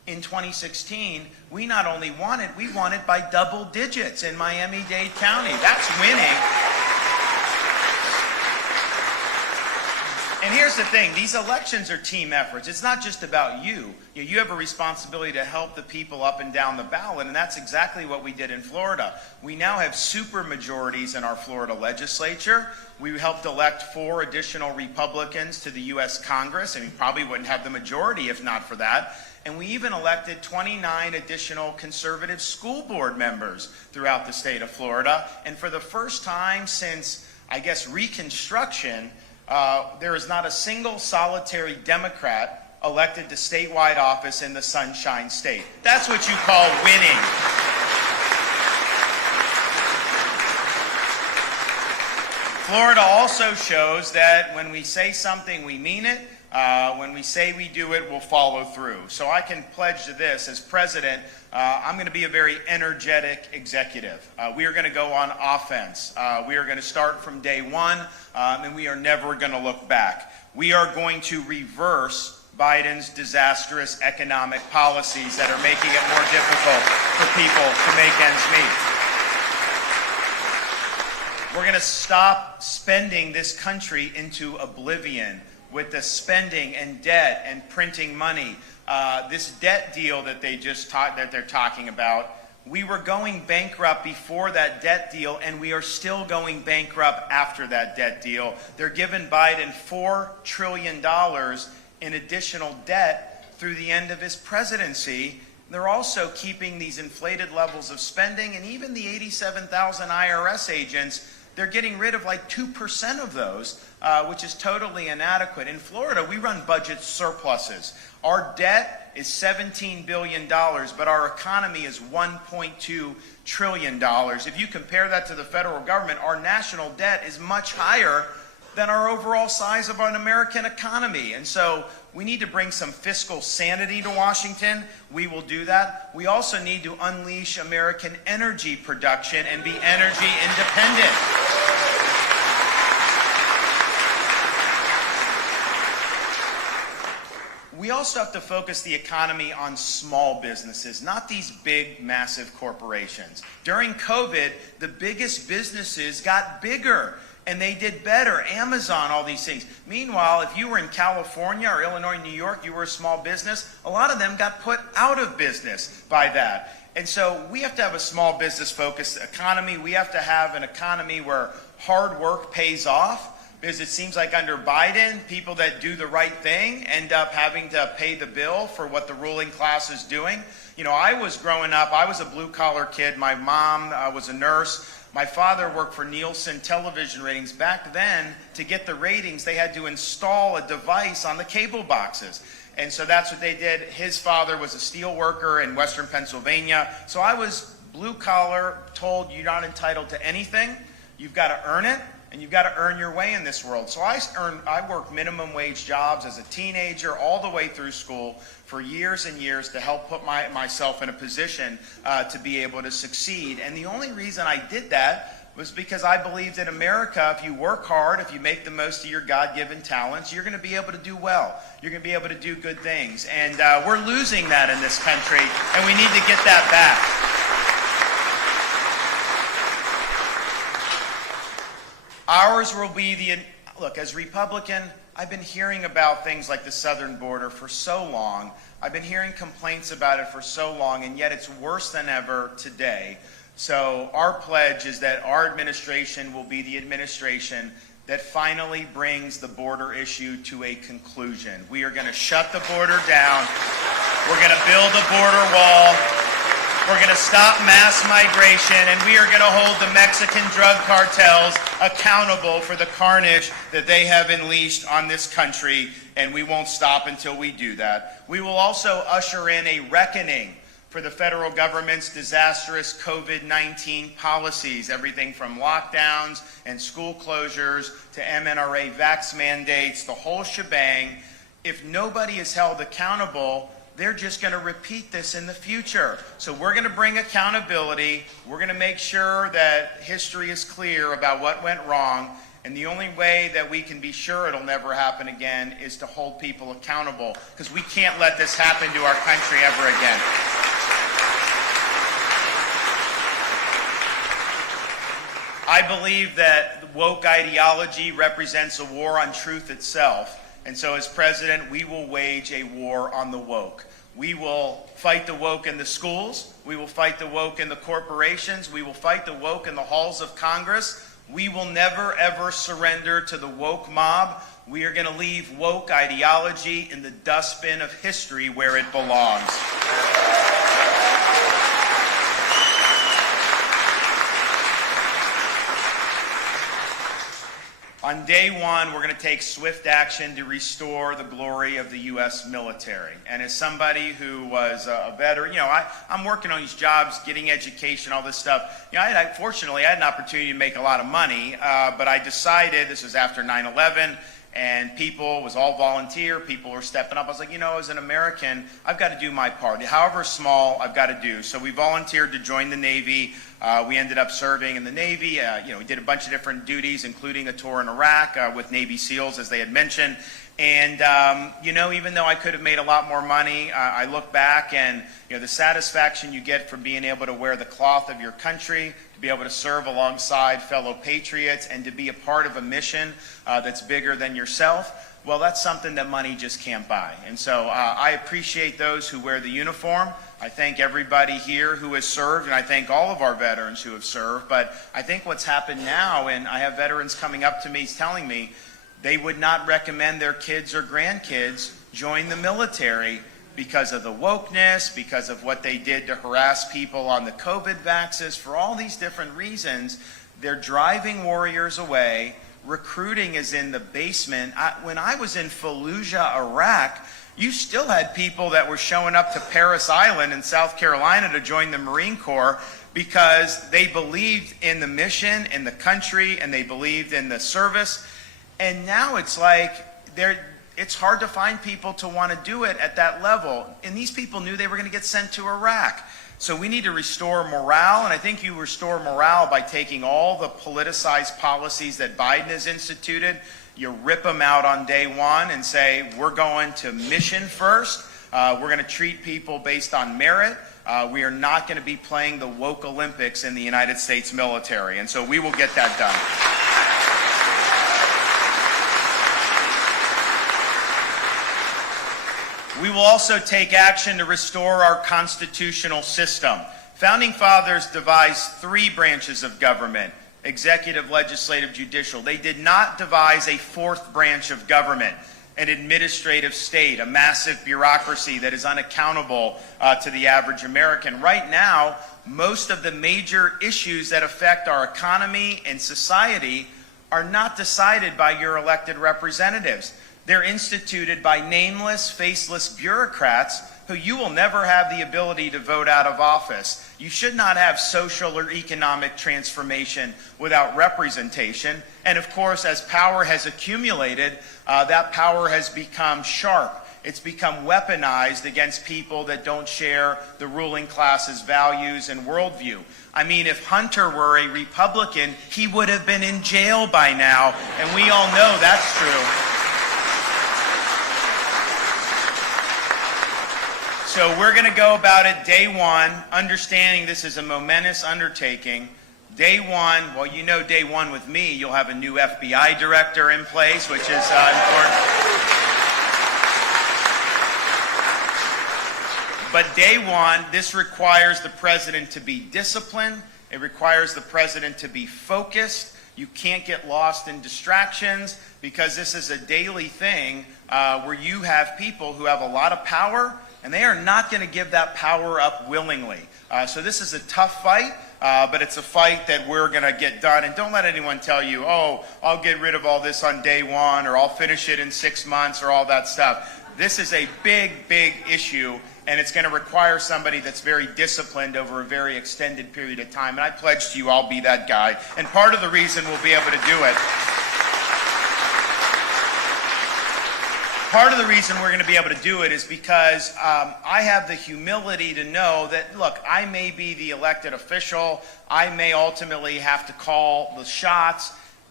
in 2016, we not only won it, we won it by double digits in Miami-Dade County. That's winning. And here's the thing, these elections are team efforts. It's not just about you. You have a responsibility to help the people up and down the ballot, and that's exactly what we did in Florida. We now have super majorities in our Florida legislature. We helped elect 4 additional Republicans to the U.S. Congress, and we probably wouldn't have the majority if not for that. And we even elected 29 additional conservative school board members throughout the state of Florida. And for the first time since, I guess, Reconstruction, there is not a single solitary Democrat elected to statewide office in the Sunshine State. That's what you call winning. Florida also shows that when we say something, we mean it. When we say we do it, we'll follow through. So I can pledge to this, as president, I'm going to be a very energetic executive. We are going to go on offense. We are going to start from day one, and we are never going to look back. We are going to reverse Biden's disastrous economic policies that are making it more difficult for people to make ends meet. We're going to stop spending this country into oblivion with the spending and debt and printing money. This debt deal that they're talking about, we were going bankrupt before that debt deal, and we are still going bankrupt after that debt deal. They're giving Biden $4 trillion in additional debt through the end of his presidency. They're also keeping these inflated levels of spending, and even the 87,000 IRS agents, they're getting rid of like 2% of those, which is totally inadequate. In Florida, we run budget surpluses. Our debt is $17 billion, but our economy is $1.2 trillion. If you compare that to the federal government, our national debt is much higher than our overall size of an American economy. And so we need to bring some fiscal sanity to Washington. We will do that. We also need to unleash American energy production and be energy independent. We also have to focus the economy on small businesses, not these big, massive corporations. During COVID, the biggest businesses got bigger, and they did better. Amazon, all these things. Meanwhile, if you were in California or Illinois, New York, you were a small business, a lot of them got put out of business by that. And so we have to have a small business-focused economy. We have to have an economy where hard work pays off. Because it seems like under Biden, people that do the right thing end up having to pay the bill for what the ruling class is doing. You know, I was growing up, I was a blue-collar kid. My mom was a nurse. My father worked for Nielsen television ratings. Back then, to get the ratings, they had to install a device on the cable boxes. And so that's what they did. His father was a steel worker in Western Pennsylvania. So I was blue-collar, told you're not entitled to anything. You've got to earn it. And you've got to earn your way in this world. So I worked minimum wage jobs as a teenager all the way through school for years and years to help put myself in a position to be able to succeed. And the only reason I did that was because I believed in America, if you work hard, if you make the most of your God-given talents, you're going to be able to do well. You're going to be able to do good things. And we're losing that in this country, and we need to get that back. Ours will be look, as Republican, I've been hearing about things like the southern border for so long. I've been hearing complaints about it for so long, and yet it's worse than ever today. So our pledge is that our administration will be the administration that finally brings the border issue to a conclusion. We are going to shut the border down. We're going to build a border wall. We're going to stop mass migration, and we are going to hold the Mexican drug cartels accountable for the carnage that they have unleashed on this country, and we won't stop until we do that. We will also usher in a reckoning for the federal government's disastrous COVID-19 policies, everything from lockdowns and school closures to MNRA vax mandates, the whole shebang. If nobody is held accountable, they're just going to repeat this in the future. So we're going to bring accountability. We're going to make sure that history is clear about what went wrong. And the only way that we can be sure it'll never happen again is to hold people accountable, because we can't let this happen to our country ever again. I believe that woke ideology represents a war on truth itself. And so as president, we will wage a war on the woke. We will fight the woke in the schools. We will fight the woke in the corporations. We will fight the woke in the halls of Congress. We will never, ever surrender to the woke mob. We are going to leave woke ideology in the dustbin of history where it belongs. On day one, we're going to take swift action to restore the glory of the U.S. military. And as somebody who was a veteran, I'm working on these jobs, getting education, all this stuff. Fortunately, I had an opportunity to make a lot of money, but I decided, this was after 9/11, and people, it was all volunteer, people were stepping up. I was like, as an American, I've got to do my part. However small, I've got to do. So we volunteered to join the Navy. We ended up serving in the Navy. We did a bunch of different duties, including a tour in Iraq with Navy SEALs, as they had mentioned. And, even though I could have made a lot more money, I look back and, the satisfaction you get from being able to wear the cloth of your country, to be able to serve alongside fellow patriots, and to be a part of a mission that's bigger than yourself, well, that's something that money just can't buy. And so I appreciate those who wear the uniform. I thank everybody here who has served, and I thank all of our veterans who have served. But I think what's happened now, and I have veterans coming up to me telling me they would not recommend their kids or grandkids join the military because of the wokeness, because of what they did to harass people on the COVID vaxes, for all these different reasons. They're driving warriors away. Recruiting is in the basement. When I was in Fallujah, Iraq, you still had people that were showing up to Parris Island in South Carolina to join the Marine Corps because they believed in the mission, in the country, and they believed in the service. And now it's like it's hard to find people to want to do it at that level. And these people knew they were going to get sent to Iraq. So we need to restore morale, and I think you restore morale by taking all the politicized policies that Biden has instituted. You rip them out on day one and say, we're going to mission first. We're going to treat people based on merit. We are not going to be playing the woke Olympics in the United States military. And so we will get that done. We will also take action to restore our constitutional system. Founding fathers devised 3 branches of government: executive, legislative, judicial. They did not devise a 4th branch of government, an administrative state, a massive bureaucracy that is unaccountable to the average American. Right now, most of the major issues that affect our economy and society are not decided by your elected representatives. They're instituted by nameless, faceless bureaucrats who you will never have the ability to vote out of office. You should not have social or economic transformation without representation. And of course, as power has accumulated, that power has become sharp. It's become weaponized against people that don't share the ruling class's values and worldview. I mean, if Hunter were a Republican, he would have been in jail by now, and we all know that's true. So we're going to go about it day one, understanding this is a momentous undertaking. Day one, well, day one with me, you'll have a new FBI director in place, which is important. But day one, this requires the president to be disciplined. It requires the president to be focused. You can't get lost in distractions, because this is a daily thing where you have people who have a lot of power, and they are not going to give that power up willingly. So this is a tough fight, but it's a fight that we're going to get done. And don't let anyone tell you, oh, I'll get rid of all this on day one, or I'll finish it in 6 months, or all that stuff. This is a big, big issue, and it's going to require somebody that's very disciplined over a very extended period of time. And I pledge to you I'll be that guy. And part of the reason we'll be able to do it, part of the reason we're going to be able to do it is because I have the humility to know that, look, I may be the elected official. I may ultimately have to call the shots.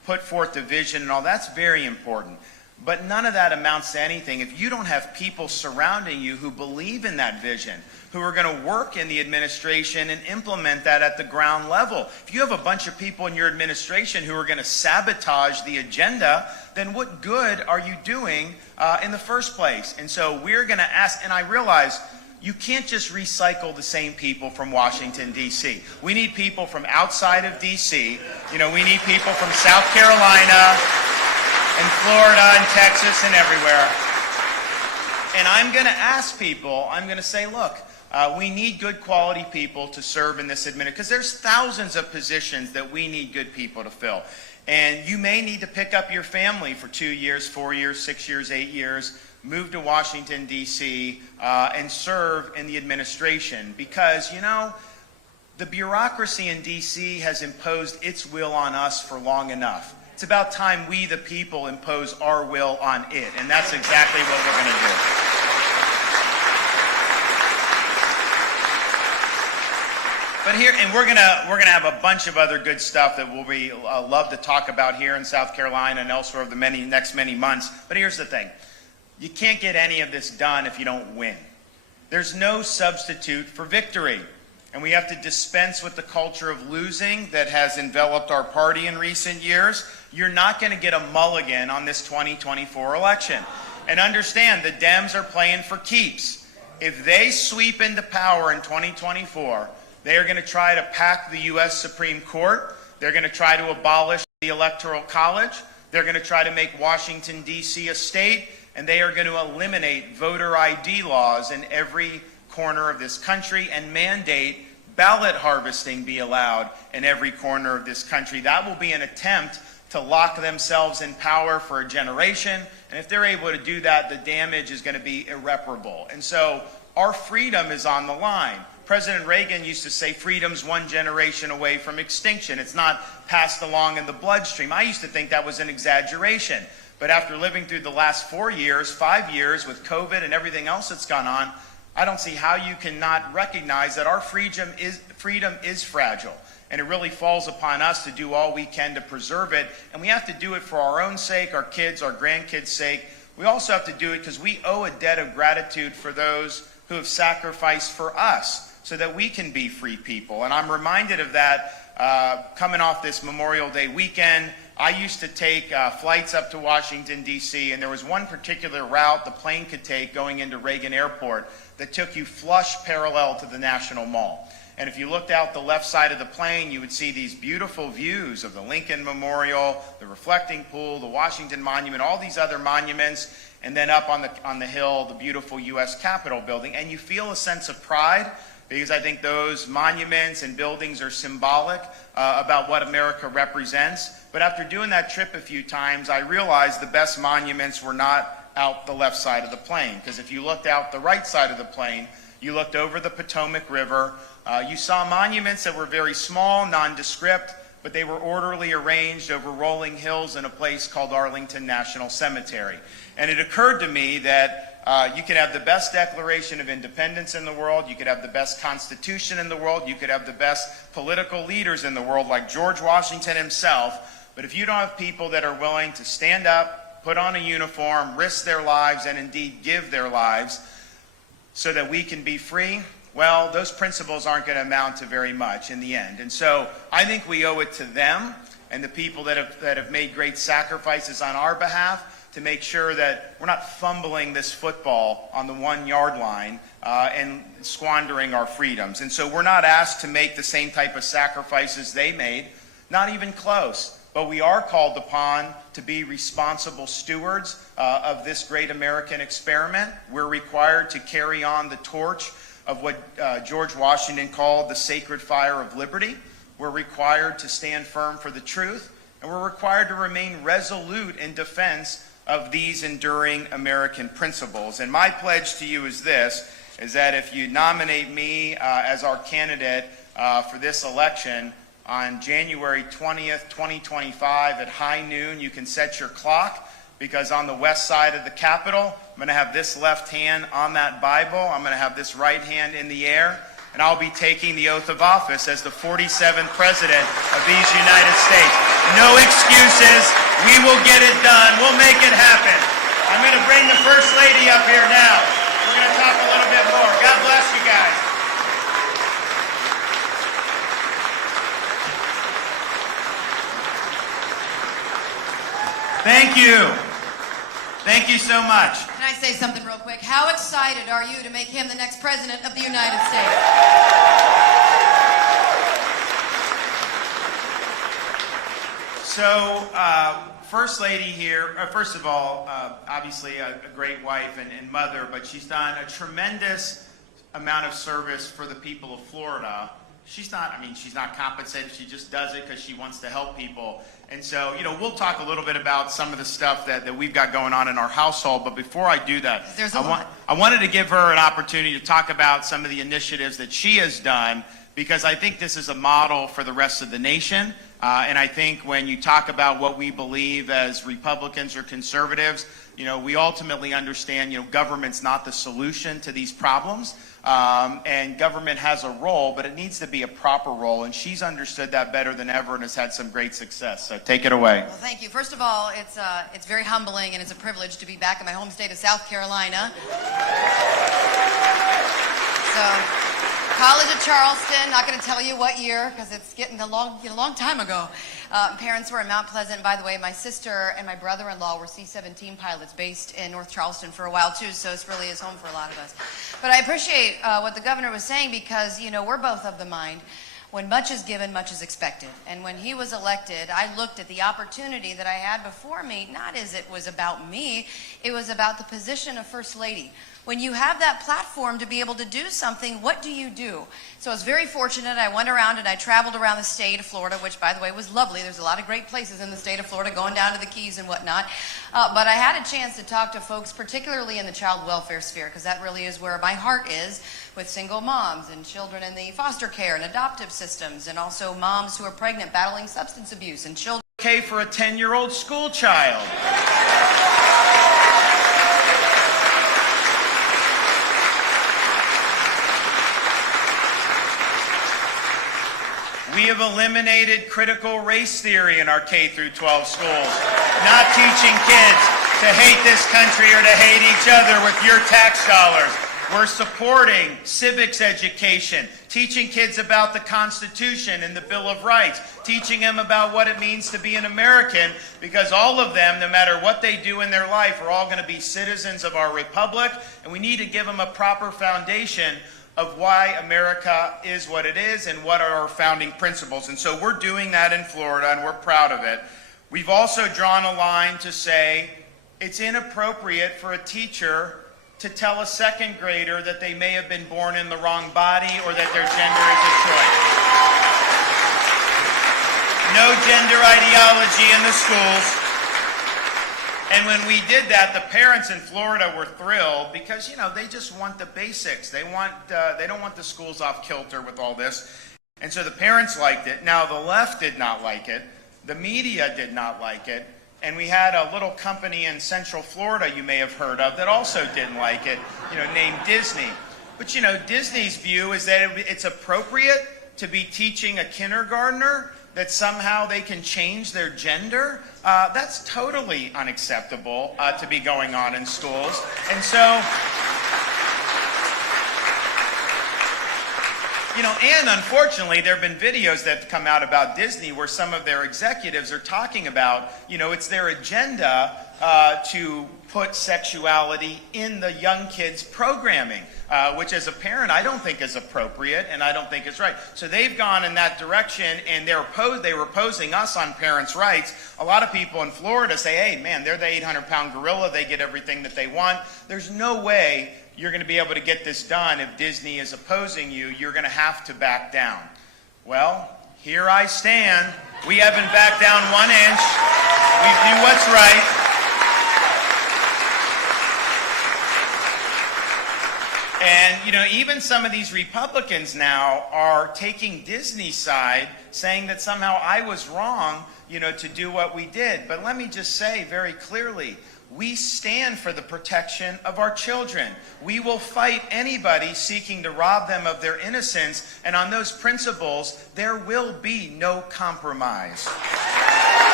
put forth the vision and all. That's very important. But none of that amounts to anything if you don't have people surrounding you who believe in that vision, who are going to work in the administration and implement that at the ground level. If you have a bunch of people in your administration who are going to sabotage the agenda, then what good are you doing in the first place? And so we're going to ask, and I realize you can't just recycle the same people from Washington, D.C. We need people from outside of D.C. You know, we need people from South Carolina and Florida and Texas and everywhere. And I'm going to ask people, I'm going to say, look, we need good quality people to serve in this administration, because there's thousands of positions that we need good people to fill. And you may need to pick up your family for 2 years, 4 years, 6 years, 8 years, move to Washington, D.C., and serve in the administration. Because, you know, the bureaucracy in D.C. has imposed its will on us for long enough. It's about time we, the people, impose our will on it. And that's exactly what we're going to do. But here, and we're gonna have a bunch of other good stuff that we'll be love to talk about here in South Carolina and elsewhere over the next many months. But here's the thing: you can't get any of this done if you don't win. There's no substitute for victory, and we have to dispense with the culture of losing that has enveloped our party in recent years. You're not going to get a mulligan on this 2024 election, and understand the Dems are playing for keeps. If they sweep into power in 2024. They are going to try to pack the U.S. Supreme Court. They're going to try to abolish the Electoral College. They're going to try to make Washington, D.C. a state. And they are going to eliminate voter ID laws in every corner of this country and mandate ballot harvesting be allowed in every corner of this country. That will be an attempt to lock themselves in power for a generation. And if they're able to do that, the damage is going to be irreparable. And so our freedom is on the line. President Reagan used to say freedom's one generation away from extinction. It's not passed along in the bloodstream. I used to think that was an exaggeration. But after living through the last 4 years, 5 years with COVID and everything else that's gone on, I don't see how you cannot recognize that our freedom is fragile. And it really falls upon us to do all we can to preserve it. And we have to do it for our own sake, our kids, our grandkids' sake. We also have to do it because we owe a debt of gratitude for those who have sacrificed for us, so that we can be free people. And I'm reminded of that coming off this Memorial Day weekend. I used to take flights up to Washington, D.C., and there was one particular route the plane could take going into Reagan Airport that took you flush parallel to the National Mall. And if you looked out the left side of the plane, you would see these beautiful views of the Lincoln Memorial, the reflecting pool, the Washington Monument, all these other monuments, and then up on the hill, the beautiful U.S. Capitol building. And you feel a sense of pride, because I think those monuments and buildings are symbolic about what America represents. But after doing that trip a few times, I realized the best monuments were not out the left side of the plane. Because if you looked out the right side of the plane, you looked over the Potomac River, you saw monuments that were very small, nondescript, but they were orderly arranged over rolling hills in a place called Arlington National Cemetery. And it occurred to me that you could have the best Declaration of Independence in the world, you could have the best Constitution in the world, you could have the best political leaders in the world like George Washington himself, but if you don't have people that are willing to stand up, put on a uniform, risk their lives, and indeed give their lives so that we can be free, well, those principles aren't going to amount to very much in the end. And so I think we owe it to them and the people that have made great sacrifices on our behalf to make sure that we're not fumbling this football on the 1 yard line and squandering our freedoms. And so we're not asked to make the same type of sacrifices they made, not even close. But we are called upon to be responsible stewards of this great American experiment. We're required to carry on the torch of what George Washington called the sacred fire of liberty. We're required to stand firm for the truth, and we're required to remain resolute in defense of these enduring American principles. And my pledge to you is this, is that if you nominate me as our candidate for this election on January 20th, 2025 at high noon, you can set your clock, because on the west side of the Capitol, I'm going to have this left hand on that Bible, I'm going to have this right hand in the air, and I'll be taking the oath of office as the 47th President of these United States. No excuses. We will get it done. We'll make it happen. I'm going to bring the First Lady up here now. We're going to talk a little bit more. God bless you guys. Thank you. Thank you so much. Can I say something real quick? How excited are you to make him the next president of the United States? So, First Lady here, first of all, obviously a great wife and mother, but she's done a tremendous amount of service for the people of Florida. She's not compensated, she just does it because she wants to help people. And so, we'll talk a little bit about some of the stuff that we've got going on in our household, but before I do that, I wanted to give her an opportunity to talk about some of the initiatives that she has done, because I think this is a model for the rest of the nation. And I think when you talk about what we believe as Republicans or conservatives, we ultimately understand, government's not the solution to these problems. And government has a role, but it needs to be a proper role. And she's understood that better than ever and has had some great success. So take it away. Well, thank you. First of all, it's very humbling and it's a privilege to be back in my home state of South Carolina. So, College of Charleston, not going to tell you what year because it's getting a long time ago. Parents were in Mount Pleasant. By the way, my sister and my brother-in-law were C-17 pilots based in North Charleston for a while too, so it really is home for a lot of us. But I appreciate what the governor was saying because, we're both of the mind. When much is given, much is expected. And when he was elected, I looked at the opportunity that I had before me, not as it was about me, it was about the position of First Lady. When you have that platform to be able to do something, what do you do? So I was very fortunate. I went around and I traveled around the state of Florida, which, by the way, was lovely. There's a lot of great places in the state of Florida, going down to the Keys and whatnot. But I had a chance to talk to folks, particularly in the child welfare sphere, because that really is where my heart is, with single moms and children in the foster care and adoptive systems, and also moms who are pregnant battling substance abuse and children. Okay for a 10-year-old school child. We have eliminated critical race theory in our K through 12 schools. Not teaching kids to hate this country or to hate each other with your tax dollars. We're supporting civics education, teaching kids about the Constitution and the Bill of Rights, teaching them about what it means to be an American, because all of them, no matter what they do in their life, are all going to be citizens of our republic, and we need to give them a proper foundation of why America is what it is and what are our founding principles. And so we're doing that in Florida, and we're proud of it. We've also drawn a line to say it's inappropriate for a teacher to tell a second grader that they may have been born in the wrong body or that their gender is a choice. No gender ideology in the schools. And when we did that, the parents in Florida were thrilled because, they just want the basics. They don't want the schools off kilter with all this. And so the parents liked it. Now, the left did not like it. The media did not like it. And we had a little company in Central Florida you may have heard of that also didn't like it, named Disney. But, Disney's view is that it's appropriate to be teaching a kindergartner that somehow they can change their gender. That's totally unacceptable to be going on in schools. And so, and unfortunately, there have been videos that have come out about Disney where some of their executives are talking about, it's their agenda to put sexuality in the young kids' programming, which as a parent I don't think is appropriate and I don't think is right. So they've gone in that direction, and they were opposing us on parents' rights. A lot of people in Florida say, hey, man, they're the 800-pound gorilla. They get everything that they want. There's no way you're going to be able to get this done if Disney is opposing you. You're going to have to back down. Well, here I stand. We haven't backed down 1 inch. We do what's right. And, even some of these Republicans now are taking Disney's side, saying that somehow I was wrong, to do what we did. But let me just say very clearly, we stand for the protection of our children. We will fight anybody seeking to rob them of their innocence, and on those principles, there will be no compromise.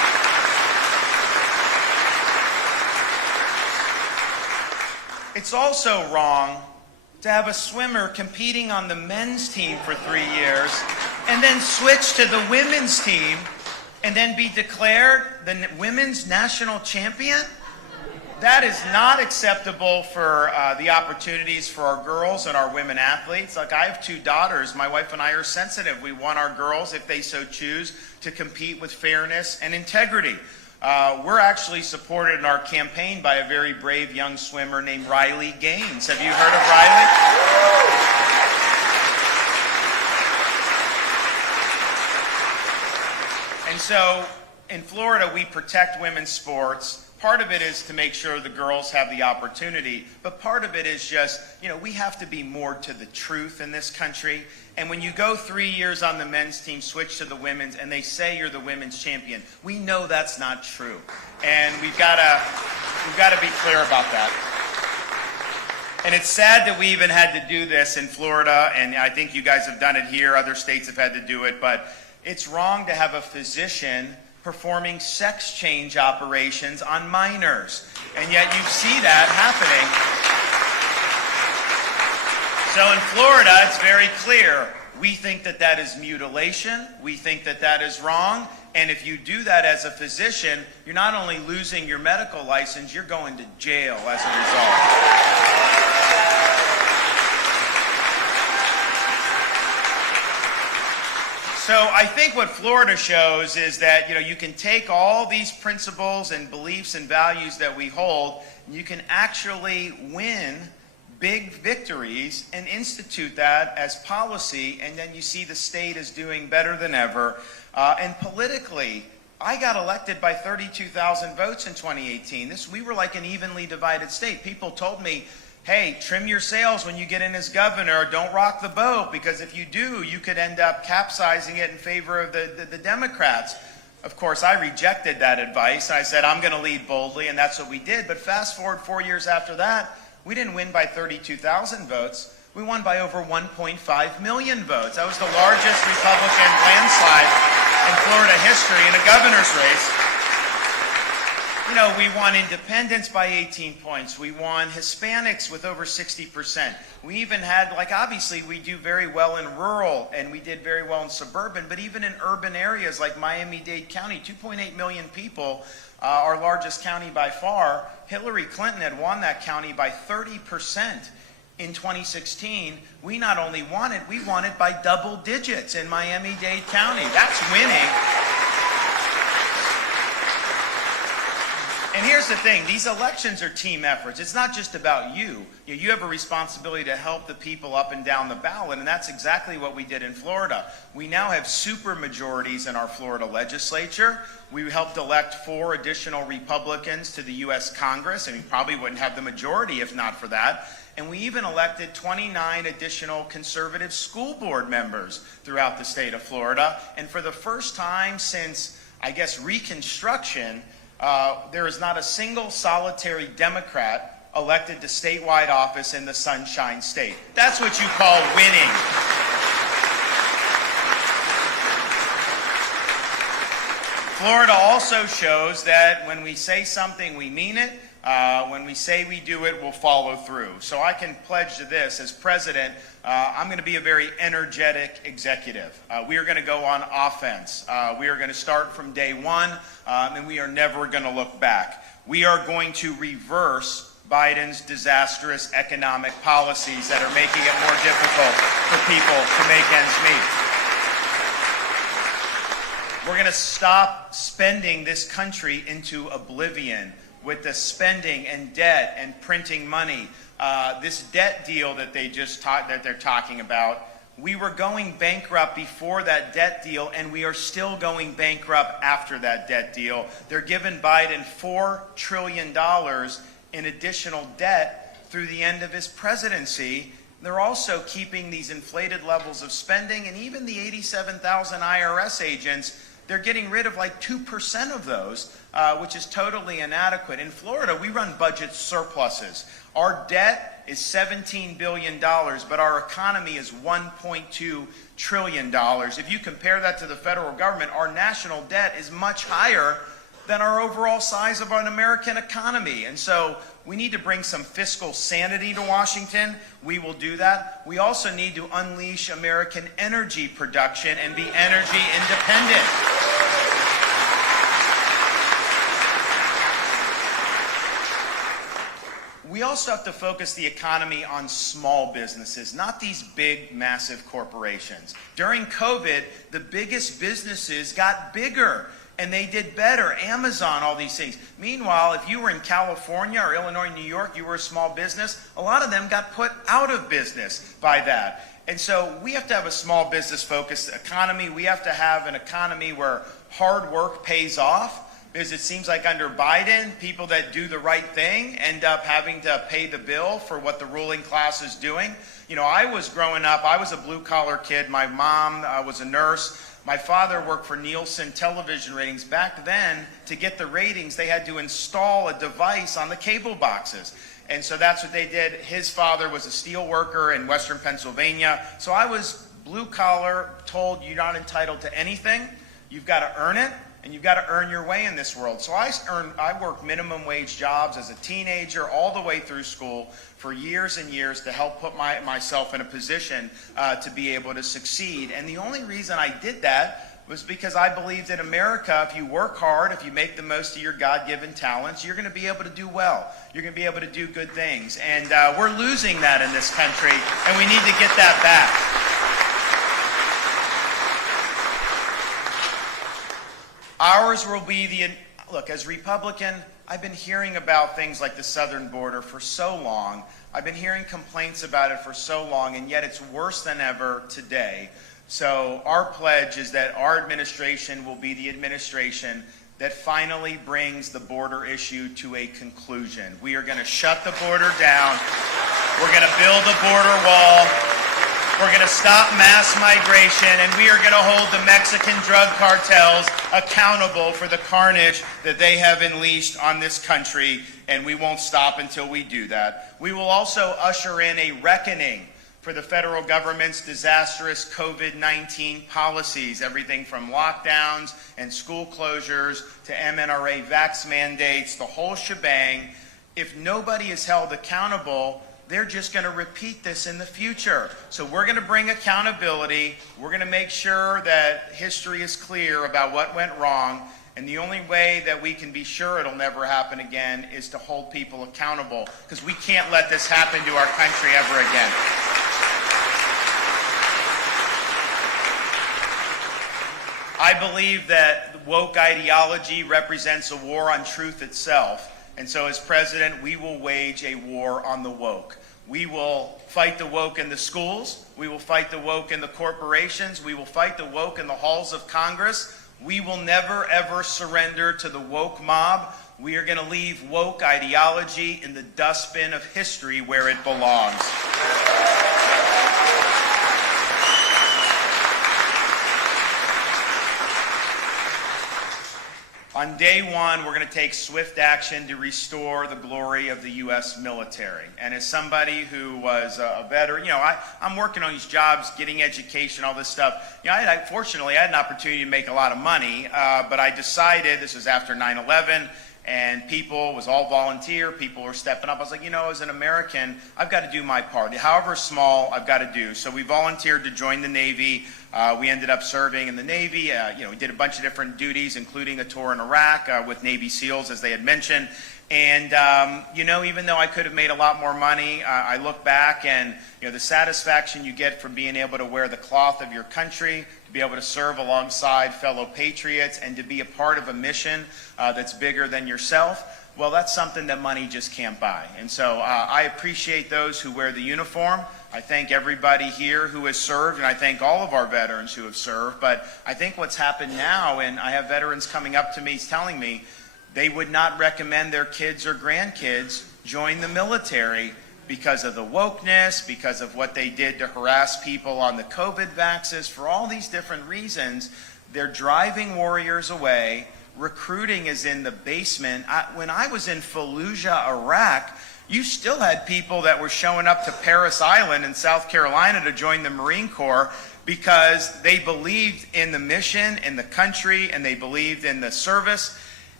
It's also wrong to have a swimmer competing on the men's team for 3 years and then switch to the women's team and then be declared the women's national champion. That is not acceptable for the opportunities for our girls and our women athletes. Like, I have 2 daughters. My wife and I are sensitive. We want our girls, if they so choose, to compete with fairness and integrity. We're actually supported in our campaign by a very brave young swimmer named Riley Gaines. Have you heard of Riley? And so in Florida, we protect women's sports. Part of it is to make sure the girls have the opportunity, but part of it is just, we have to be more to the truth in this country. And when you go 3 years on the men's team, switch to the women's, and they say you're the women's champion, we know that's not true. And we've got to be clear about that. And it's sad that we even had to do this in Florida, and I think you guys have done it here. Other states have had to do it, but it's wrong to have a physician performing sex change operations on minors. And yet you see that happening. So in Florida, it's very clear. We think that that is mutilation. We think that that is wrong. And if you do that as a physician, you're not only losing your medical license, you're going to jail as a result. So I think what Florida shows is that you can take all these principles and beliefs and values that we hold, and you can actually win big victories and institute that as policy, and then you see the state is doing better than ever. And politically, I got elected by 32,000 votes in 2018. We were like an evenly divided state. People told me, hey, trim your sails when you get in as governor. Don't rock the boat, because if you do, you could end up capsizing it in favor of the Democrats. Of course, I rejected that advice. I said, I'm going to lead boldly, and that's what we did. But fast forward 4 years after that, we didn't win by 32,000 votes. We won by over 1.5 million votes. That was the largest Republican landslide in Florida history in a governor's race. We won independents by 18 points. We won Hispanics with over 60%. We even had, obviously we do very well in rural, and we did very well in suburban, but even in urban areas like Miami-Dade County, 2.8 million people, our largest county by far. Hillary Clinton had won that county by 30% in 2016. We not only won it, we won it by double digits in Miami-Dade County. That's winning. And here's the thing, these elections are team efforts. It's not just about you. You have a responsibility to help the people up and down the ballot, and that's exactly what we did in Florida. We now have super majorities in our Florida legislature. We helped elect 4 additional Republicans to the U.S. Congress, and we probably wouldn't have the majority if not for that. And we even elected 29 additional conservative school board members throughout the state of Florida. And for the first time since, I guess, Reconstruction, there is not a single solitary Democrat elected to statewide office in the Sunshine State. That's what you call winning. Florida also shows that when we say something, we mean it. When we say we do it, we'll follow through. So I can pledge to this as president, I'm going to be a very energetic executive. We are going to go on offense. We are going to start from day one, and we are never going to look back. We are going to reverse Biden's disastrous economic policies that are making it more difficult for people to make ends meet. We're going to stop spending this country into oblivion with the spending and debt and printing money. This debt deal that they're talking about, we were going bankrupt before that debt deal, and we are still going bankrupt after that debt deal. They're giving Biden $4 trillion in additional debt through the end of his presidency. They're also keeping these inflated levels of spending, and even the 87,000 IRS agents, they're getting rid of 2% of those, which is totally inadequate. In Florida, we run budget surpluses. Our debt is $17 billion, but our economy is $1.2 trillion. If you compare that to the federal government, our national debt is much higher than our overall size of an American economy. And so we need to bring some fiscal sanity to Washington. We will do that. We also need to unleash American energy production and be energy independent. We also have to focus the economy on small businesses, not these big, massive corporations. During COVID, the biggest businesses got bigger and they did better. Amazon, all these things. Meanwhile, if you were in California or Illinois, New York, you were a small business, a lot of them got put out of business by that. And so we have to have a small business focused economy. We have to have an economy where hard work pays off. Because it seems like under Biden, people that do the right thing end up having to pay the bill for what the ruling class is doing. You know, I was growing up, I was a blue-collar kid. My mom was a nurse. My father worked for Nielsen television ratings. Back then, to get the ratings, they had to install a device on the cable boxes. And so that's what they did. His father was a steel worker in Western Pennsylvania. So I was blue-collar, told you're not entitled to anything. You've got to earn it. And you've got to earn your way in this world. So I worked minimum wage jobs as a teenager all the way through school for years and years to help put myself in a position to be able to succeed. And the only reason I did that was because I believed in America, if you work hard, if you make the most of your God-given talents, you're going to be able to do well. You're going to be able to do good things. And we're losing that in this country, and we need to get that back. Ours will be look, as Republican, I've been hearing about things like the southern border for so long. I've been hearing complaints about it for so long, and yet it's worse than ever today. So our pledge is that our administration will be the administration that finally brings the border issue to a conclusion. We are going to shut the border down. We're going to build a border wall. We're going to stop mass migration, and we are going to hold the Mexican drug cartels accountable for the carnage that they have unleashed on this country, and we won't stop until we do that. We will also usher in a reckoning for the federal government's disastrous COVID-19 policies, everything from lockdowns and school closures to MNRA vax mandates, the whole shebang. If nobody is held accountable, they're just going to repeat this in the future. So we're going to bring accountability. We're going to make sure that history is clear about what went wrong. And the only way that we can be sure it'll never happen again is to hold people accountable, because we can't let this happen to our country ever again. I believe that woke ideology represents a war on truth itself. And so as president, we will wage a war on the woke. We will fight the woke in the schools. We will fight the woke in the corporations. We will fight the woke in the halls of Congress. We will never, ever surrender to the woke mob. We are going to leave woke ideology in the dustbin of history where it belongs. On day one, we're going to take swift action to restore the glory of the U.S. military. And as somebody who was a veteran, you know, I'm working on these jobs, getting education, all this stuff. You know, fortunately, I had an opportunity to make a lot of money, but I decided, this was after 9/11, and people, it was all volunteer, people were stepping up. I was like, you know, as an American, I've got to do my part. However small, I've got to do. So we volunteered to join the Navy. We ended up serving in the Navy. You know, we did a bunch of different duties, including a tour in Iraq with Navy SEALs, as they had mentioned. And, you know, even though I could have made a lot more money, I look back and, you know, the satisfaction you get from being able to wear the cloth of your country, to be able to serve alongside fellow patriots, and to be a part of a mission that's bigger than yourself, well, that's something that money just can't buy. And so I appreciate those who wear the uniform. I thank everybody here who has served, and I thank all of our veterans who have served. But I think what's happened now, and I have veterans coming up to me telling me they would not recommend their kids or grandkids join the military because of the wokeness, because of what they did to harass people on the COVID vaxes, for all these different reasons. They're driving warriors away. Recruiting is in the basement. When I was in Fallujah, Iraq, you still had people that were showing up to Parris Island in South Carolina to join the Marine Corps because they believed in the mission, in the country, and they believed in the service.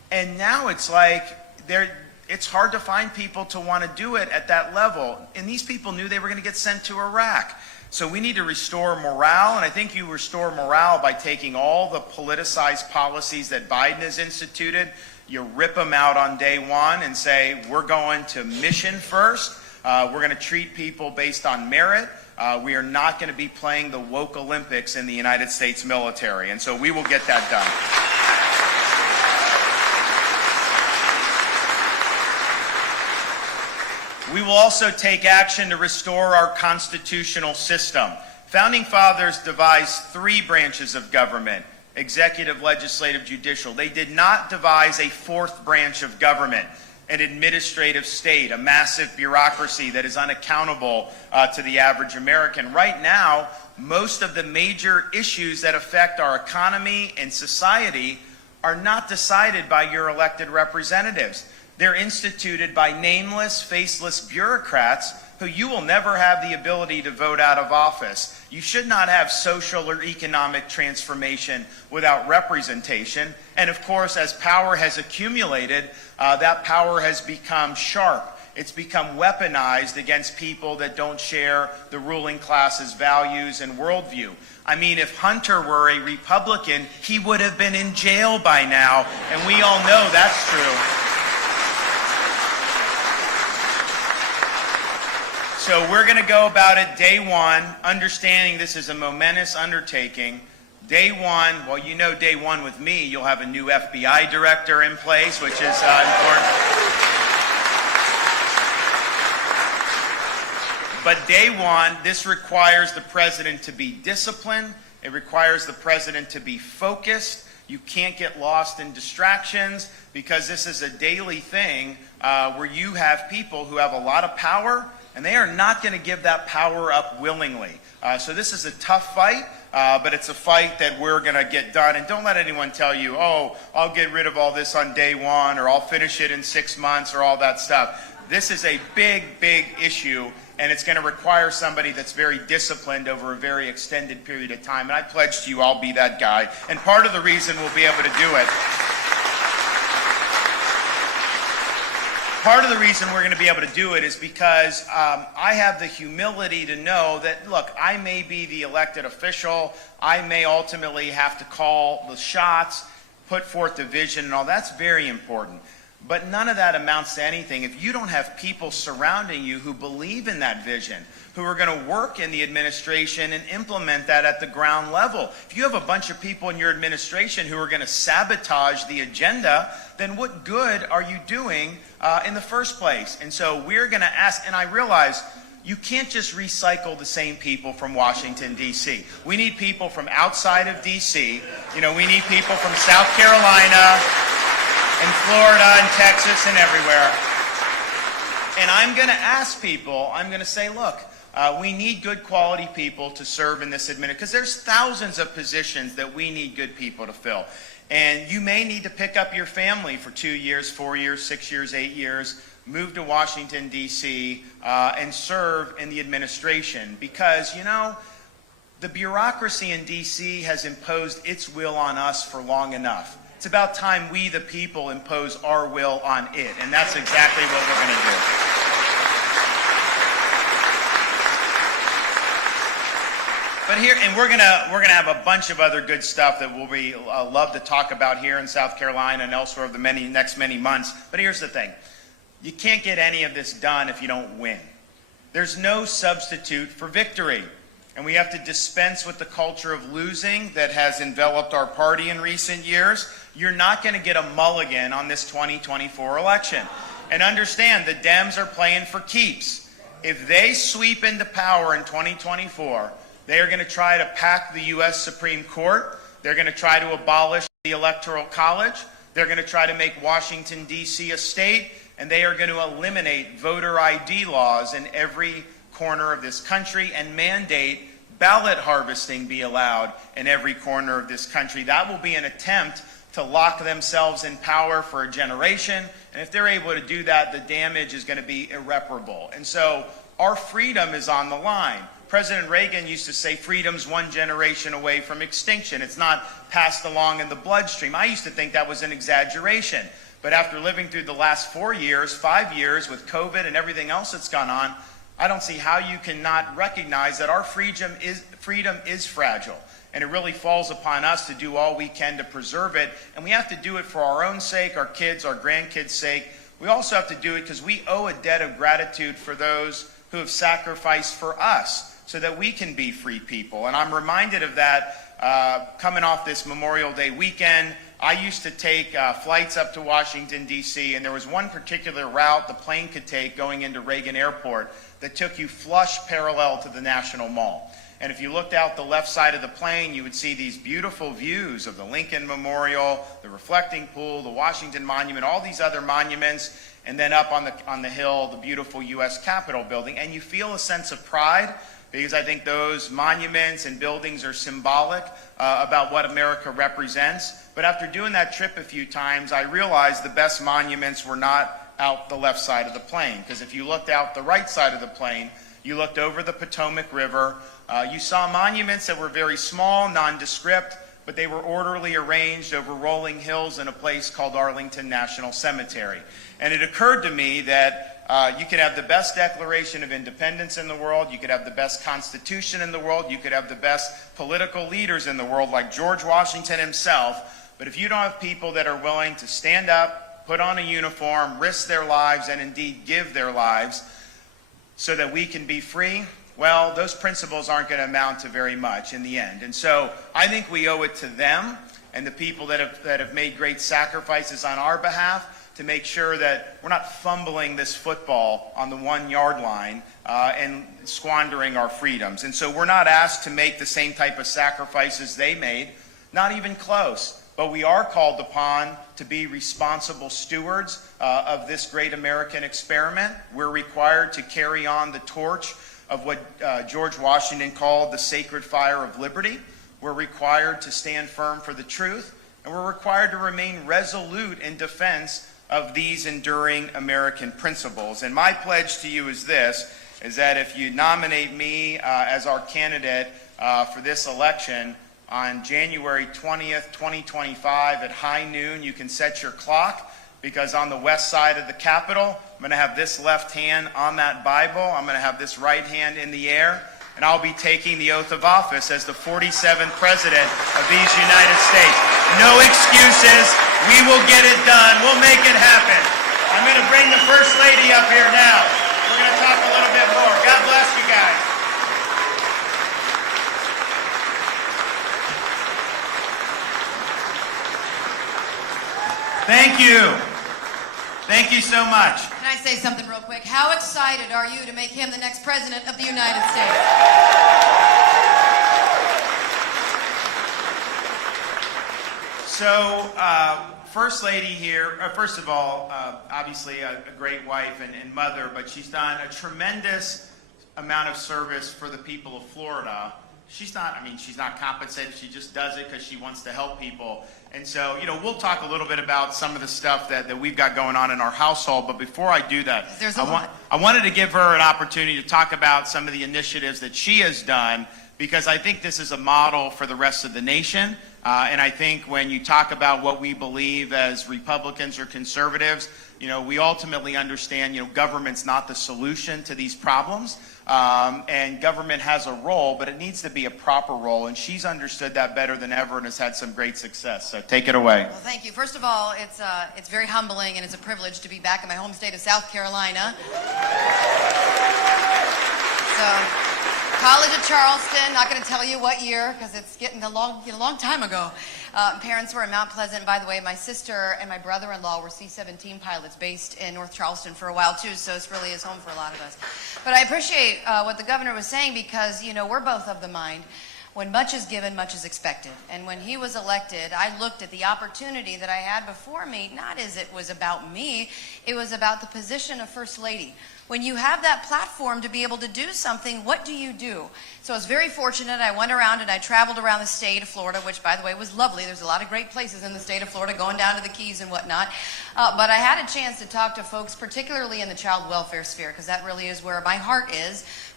And now it's like it's hard to find people to want to do it at that level. And these people knew they were going to get sent to Iraq. So we need to restore morale, and I think you restore morale by taking all the politicized policies that Biden has instituted, you rip them out on day one and say, we're going to mission first. We're going to treat people based on merit. We are not going to be playing the woke Olympics in the United States military, and so we will get that done. We will also take action to restore our constitutional system. Founding fathers devised 3 branches of government: executive, legislative, judicial. They did not devise a 4th branch of government, an administrative state, a massive bureaucracy that is unaccountable to the average American. Right now, most of the major issues that affect our economy and society are not decided by your elected representatives. They're instituted by nameless, faceless bureaucrats who you will never have the ability to vote out of office. You should not have social or economic transformation without representation. And of course, as power has accumulated, that power has become sharp. It's become weaponized against people that don't share the ruling class's values and worldview. I mean, if Hunter were a Republican, he would have been in jail by now, and we all know that's true. So we're going to go about it day one, understanding this is a momentous undertaking. Day one, well, you know day one with me, you'll have a new FBI director in place, which is important. But day one, this requires the president to be disciplined. It requires the president to be focused. You can't get lost in distractions, because this is a daily thing where you have people who have a lot of power, and they are not going to give that power up willingly. So this is a tough fight, but it's a fight that we're going to get done. And don't let anyone tell you, oh, I'll get rid of all this on day one, or I'll finish it in 6 months, or all that stuff. This is a big, big issue, and it's going to require somebody that's very disciplined over a very extended period of time. And I pledge to you I'll be that guy. And part of the reason we'll be able to do it, part of the reason we're going to be able to do it is because I have the humility to know that, look, I may be the elected official. I may ultimately have to call the shots, put forth the vision and all. That's very important. But none of that amounts to anything if you don't have people surrounding you who believe in that vision, who are going to work in the administration and implement that at the ground level. If you have a bunch of people in your administration who are going to sabotage the agenda, then what good are you doing in the first place? And so we're going to ask, and I realize you can't just recycle the same people from Washington, D.C. We need people from outside of D.C. You know, we need people from South Carolina and Florida and Texas and everywhere. And I'm going to ask people, I'm going to say, look, we need good quality people to serve in this administration, because there's thousands of positions that we need good people to fill. And you may need to pick up your family for 2 years, 4 years, 6 years, 8 years, move to Washington, D.C., and serve in the administration. Because, you know, the bureaucracy in D.C. has imposed its will on us for long enough. It's about time we, the people, impose our will on it. And that's exactly what we're going to do. But here, and we're gonna have a bunch of other good stuff that we'll be love to talk about here in South Carolina and elsewhere over the next many months. But here's the thing: you can't get any of this done if you don't win. There's no substitute for victory, and we have to dispense with the culture of losing that has enveloped our party in recent years. You're not going to get a mulligan on this 2024 election, and understand the Dems are playing for keeps. If they sweep into power in 2024. They are going to try to pack the U.S. Supreme Court. They're going to try to abolish the Electoral College. They're going to try to make Washington, D.C. a state. And they are going to eliminate voter ID laws in every corner of this country and mandate ballot harvesting be allowed in every corner of this country. That will be an attempt to lock themselves in power for a generation. And if they're able to do that, the damage is going to be irreparable. And so our freedom is on the line. President Reagan used to say freedom's one generation away from extinction. It's not passed along in the bloodstream. I used to think that was an exaggeration. But after living through the last 4 years, 5 years with COVID and everything else that's gone on, I don't see how you cannot recognize that our freedom is fragile. And it really falls upon us to do all we can to preserve it. And we have to do it for our own sake, our kids, our grandkids' sake. We also have to do it because we owe a debt of gratitude for those who have sacrificed for us so that we can be free people. And I'm reminded of that coming off this Memorial Day weekend. I used to take flights up to Washington, D.C., and there was one particular route the plane could take going into Reagan Airport that took you flush parallel to the National Mall. And if you looked out the left side of the plane, you would see these beautiful views of the Lincoln Memorial, the reflecting pool, the Washington Monument, all these other monuments, and then up on the hill, the beautiful U.S. Capitol building. And you feel a sense of pride because I think those monuments and buildings are symbolic about what America represents. But after doing that trip a few times, I realized the best monuments were not out the left side of the plane. Because if you looked out the right side of the plane, you looked over the Potomac River, you saw monuments that were very small, nondescript, but they were orderly arranged over rolling hills in a place called Arlington National Cemetery. And it occurred to me that you could have the best Declaration of Independence in the world, you could have the best Constitution in the world, you could have the best political leaders in the world like George Washington himself, but if you don't have people that are willing to stand up, put on a uniform, risk their lives, and indeed give their lives so that we can be free, well, those principles aren't going to amount to very much in the end. And so I think we owe it to them and the people that have made great sacrifices on our behalf to make sure that we're not fumbling this football on the 1 yard line and squandering our freedoms. And so we're not asked to make the same type of sacrifices they made, not even close. But we are called upon to be responsible stewards of this great American experiment. We're required to carry on the torch of what George Washington called the sacred fire of liberty. We're required to stand firm for the truth, and we're required to remain resolute in defense of these enduring American principles. And my pledge to you is this, is that if you nominate me as our candidate for this election, on January 20th, 2025 at high noon, you can set your clock because on the west side of the Capitol, I'm going to have this left hand on that Bible. I'm going to have this right hand in the air, and I'll be taking the oath of office as the 47th President of these United States. No excuses. We will get it done. We'll make it happen. I'm going to bring the First Lady up here now. We're going to talk a little bit more. God bless you guys. Thank you. Thank you so much. Can I say something real quick? How excited are you to make him the next President of the United States? So, First Lady here, first of all, obviously a great wife and mother, but she's done a tremendous amount of service for the people of Florida. She's not compensated. She just does it because she wants to help people. And so, we'll talk a little bit about some of the stuff that we've got going on in our household. But before I do that, I wanted to give her an opportunity to talk about some of the initiatives that she has done, because I think this is a model for the rest of the nation. And I think when you talk about what we believe as Republicans or conservatives, we ultimately understand, government's not the solution to these problems. And government has a role, but it needs to be a proper role. And she's understood that better than ever and has had some great success. So take it away. Well, thank you. First of all, it's very humbling and it's a privilege to be back in my home state of South Carolina. So, College of Charleston, not going to tell you what year because it's getting a long time ago. Parents were in Mount Pleasant. By the way, my sister and my brother-in-law were C-17 pilots based in North Charleston for a while too, so it really is home for a lot of us. But I appreciate what the governor was saying because, we're both of the mind. When much is given, much is expected. And when he was elected, I looked at the opportunity that I had before me, not as it was about me, it was about the position of First Lady. When you have that platform to be able to do something, what do you do? So I was very fortunate. I went around and I traveled around the state of Florida, which, by the way, was lovely. There's a lot of great places in the state of Florida, going down to the Keys and whatnot. But I had a chance to talk to folks, particularly in the child welfare sphere, because that really is where my heart is,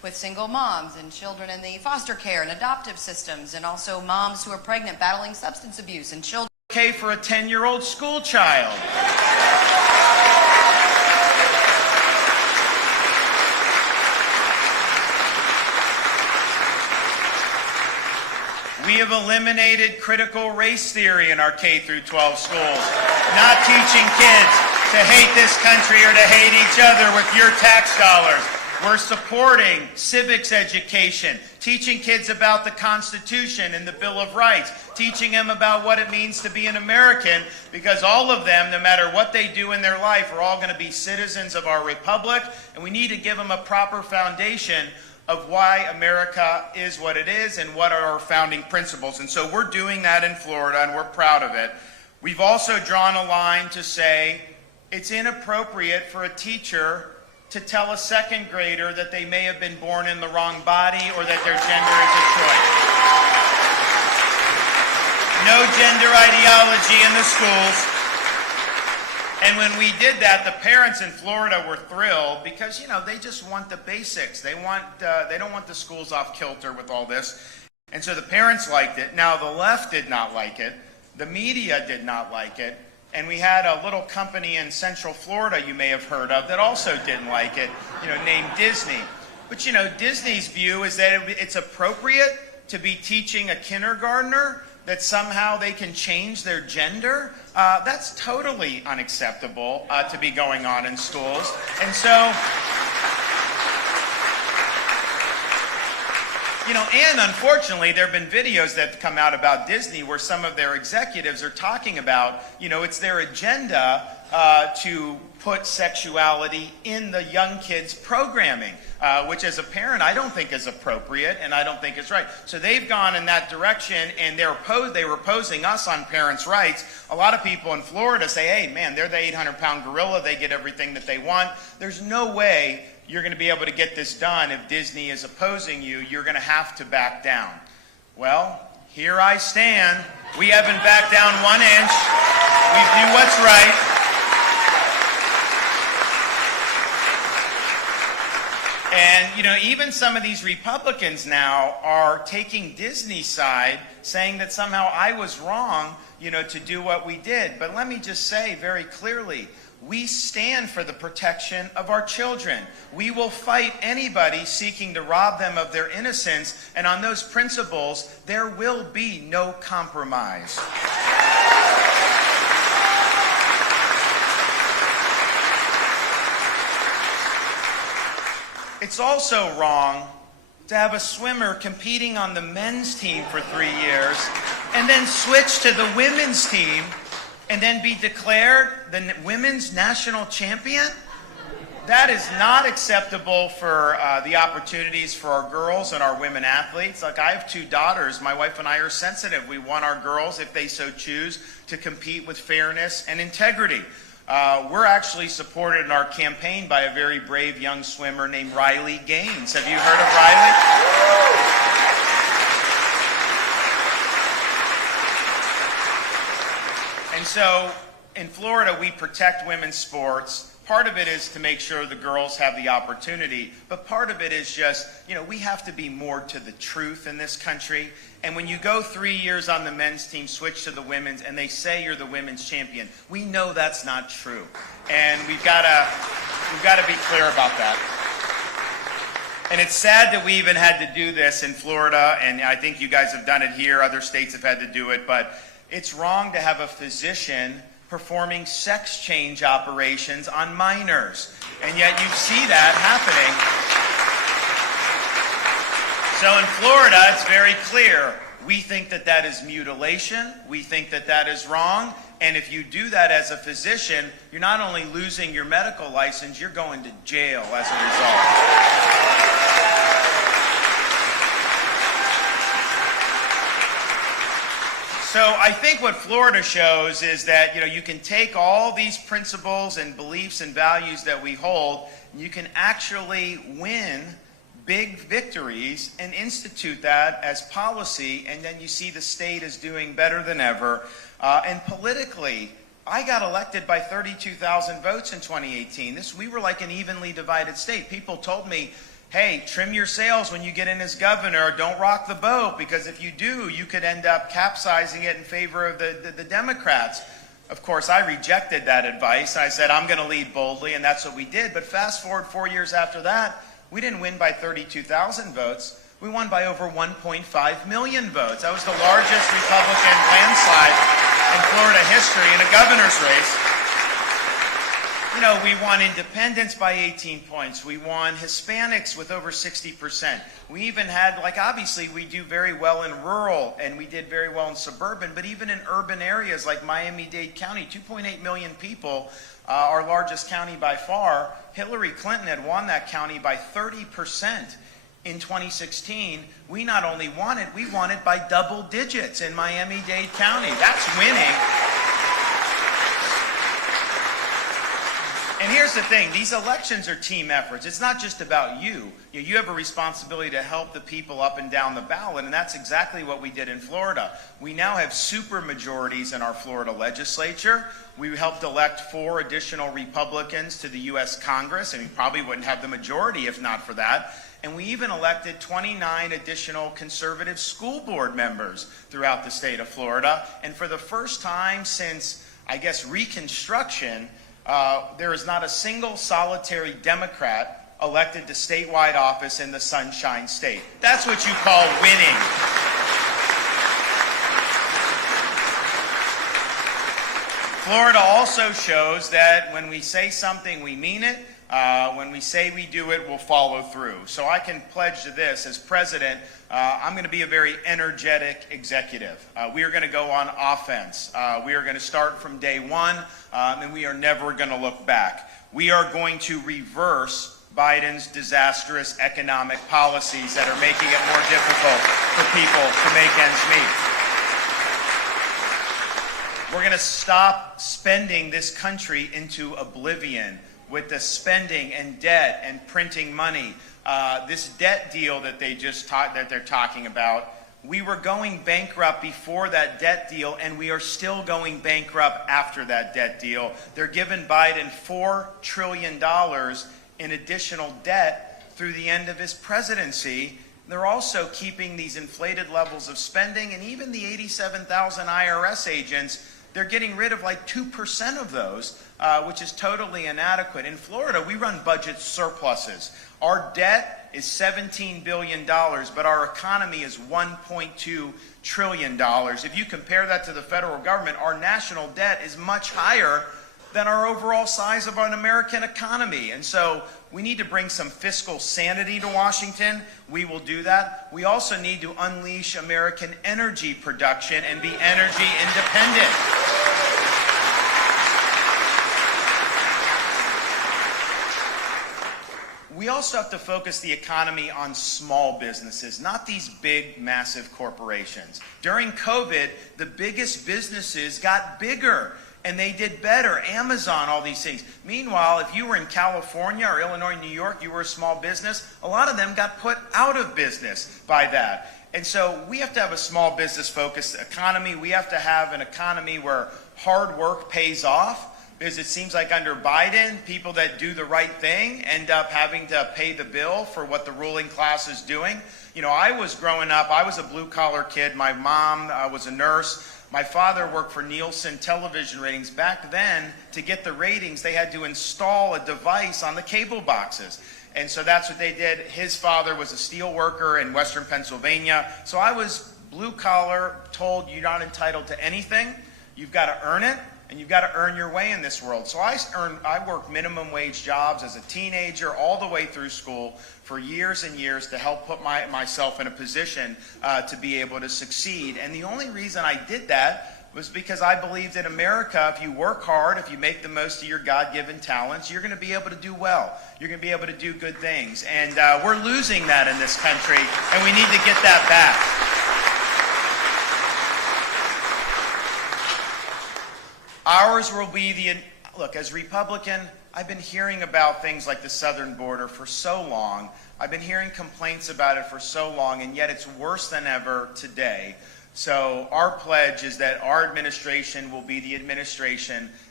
with single moms and children in the foster care and adoptive systems, and also moms who are pregnant battling substance abuse and children. Okay for a 10-year-old school child. We have eliminated critical race theory in our K through 12 schools, not teaching kids to hate this country or to hate each other with your tax dollars. We're supporting civics education, teaching kids about the Constitution and the Bill of Rights, teaching them about what it means to be an American, because all of them, no matter what they do in their life, are all going to be citizens of our republic, and we need to give them a proper foundation of why America is what it is and what are our founding principles. And so we're doing that in Florida, and we're proud of it. We've also drawn a line to say it's inappropriate for a teacher to tell a second grader that they may have been born in the wrong body or that their gender is a choice. No gender ideology in the schools. And when we did that, the parents in Florida were thrilled because, you know, they just want the basics. They don't want the schools off kilter with all this. And so the parents liked it. Now, the left did not like it. The media did not like it. And we had a little company in Central Florida you may have heard of that also didn't like it, you know, named Disney. But, you know, Disney's view is that it's appropriate to be teaching a kindergartner that somehow they can change their gender. That's totally unacceptable to be going on in schools. And so, you know, and unfortunately, there have been videos that come out about Disney where some of their executives are talking about, you know, it's their agenda to put sexuality in the young kids' programming, which as a parent I don't think is appropriate and I don't think is right. So they've gone in that direction, and they were opposing us on parents' rights. A lot of people in Florida say, hey, man, they're the 800-pound gorilla. They get everything that they want. There's no way you're going to be able to get this done if Disney is opposing you. You're going to have to back down. Well, here I stand. We haven't backed down 1 inch. We do what's right. And, you know, even some of these Republicans now are taking Disney's side, saying that somehow I was wrong, you know, to do what we did. But let me just say very clearly, we stand for the protection of our children. We will fight anybody seeking to rob them of their innocence, and on those principles, there will be no compromise. It's also wrong to have a swimmer competing on the men's team for 3 years and then switch to the women's team and then be declared the women's national champion. That is not acceptable for the opportunities for our girls and our women athletes. Like, I have 2 daughters. My wife and I are sensitive. We want our girls, if they so choose, to compete with fairness and integrity. We're actually supported in our campaign by a very brave young swimmer named Riley Gaines. Have you heard of Riley? And so in Florida, we protect women's sports. Part of it is to make sure the girls have the opportunity, but part of it is just, you know, we have to be more to the truth in this country. And when you go 3 years on the men's team, switch to the women's, and they say you're the women's champion, we know that's not true. And we've got to be clear about that. And it's sad that we even had to do this in Florida, and I think you guys have done it here. Other states have had to do it, but it's wrong to have a physician performing sex change operations on minors. And yet you see that happening. So in Florida, it's very clear. We think that that is mutilation. We think that that is wrong. And if you do that as a physician, you're not only losing your medical license, you're going to jail as a result. So I think what Florida shows is that, you know, you can take all these principles and beliefs and values that we hold, and you can actually win big victories and institute that as policy, and then you see the state is doing better than ever. And politically, I got elected by 32,000 votes in 2018. We were like an evenly divided state. People told me, hey, trim your sails when you get in as governor. Don't rock the boat, because if you do, you could end up capsizing it in favor of the Democrats. Of course, I rejected that advice. I said, I'm going to lead boldly, and that's what we did. But fast forward 4 years after that, we didn't win by 32,000 votes. We won by over 1.5 million votes. That was the largest Republican landslide in Florida history in a governor's race. You know, we won independents by 18 points. We won Hispanics with over 60%. We even had, like, obviously we do very well in rural, and we did very well in suburban, but even in urban areas like Miami-Dade County, 2.8 million people, our largest county by far. Hillary Clinton had won that county by 30%. In 2016, we not only won it, we won it by double digits in Miami-Dade County. That's winning. And here's the thing, these elections are team efforts. It's not just about you. You have a responsibility to help the people up and down the ballot, and that's exactly what we did in Florida. We now have super majorities in our Florida legislature. We helped elect 4 additional Republicans to the U.S. Congress, and we probably wouldn't have the majority if not for that. And we even elected 29 additional conservative school board members throughout the state of Florida. And for the first time since, I guess, Reconstruction, there is not a single solitary Democrat elected to statewide office in the Sunshine State. That's what you call winning. Florida also shows that when we say something, we mean it. When we say we do it, we'll follow through. So I can pledge to this, as president, I'm going to be a very energetic executive. We are going to go on offense. We are going to start from day one, and we are never going to look back. We are going to reverse Biden's disastrous economic policies that are making it more difficult for people to make ends meet. We're going to stop spending this country into oblivion with the spending and debt and printing money. This debt deal that they're talking about, we were going bankrupt before that debt deal, and we are still going bankrupt after that debt deal. They're giving Biden $4 trillion in additional debt through the end of his presidency. They're also keeping these inflated levels of spending, and even the 87,000 IRS agents, they're getting rid of like 2% of those, which is totally inadequate. In Florida, we run budget surpluses. Our debt is $17 billion, but our economy is $1.2 trillion. If you compare that to the federal government, our national debt is much higher than our overall size of an American economy. And so we need to bring some fiscal sanity to Washington. We will do that. We also need to unleash American energy production and be energy independent. We also have to focus the economy on small businesses, not these big, massive corporations. During COVID, the biggest businesses got bigger, and they did better. Amazon, all these things. Meanwhile, if you were in California or Illinois, New York, you were a small business, a lot of them got put out of business by that. And so we have to have a small business-focused economy. We have to have an economy where hard work pays off. Because it seems like under Biden, people that do the right thing end up having to pay the bill for what the ruling class is doing. You know, I was growing up, I was a blue-collar kid. My mom was a nurse. My father worked for Nielsen television ratings. Back then, to get the ratings, they had to install a device on the cable boxes. And so that's what they did. His father was a steel worker in Western Pennsylvania. So I was blue-collar, told you're not entitled to anything. You've got to earn it. And you've got to earn your way in this world. So I worked minimum wage jobs as a teenager all the way through school for years and years to help put myself in a position to be able to succeed. And the only reason I did that was because I believed in America, if you work hard, if you make the most of your God-given talents, you're going to be able to do well. You're going to be able to do good things. And we're losing that in this country, and we need to get that back. Ours will be look, as Republican, I've been hearing about things like the southern border for so long. I've been hearing complaints about it for so long, and yet it's worse than ever today. So our pledge is that our administration will be the administration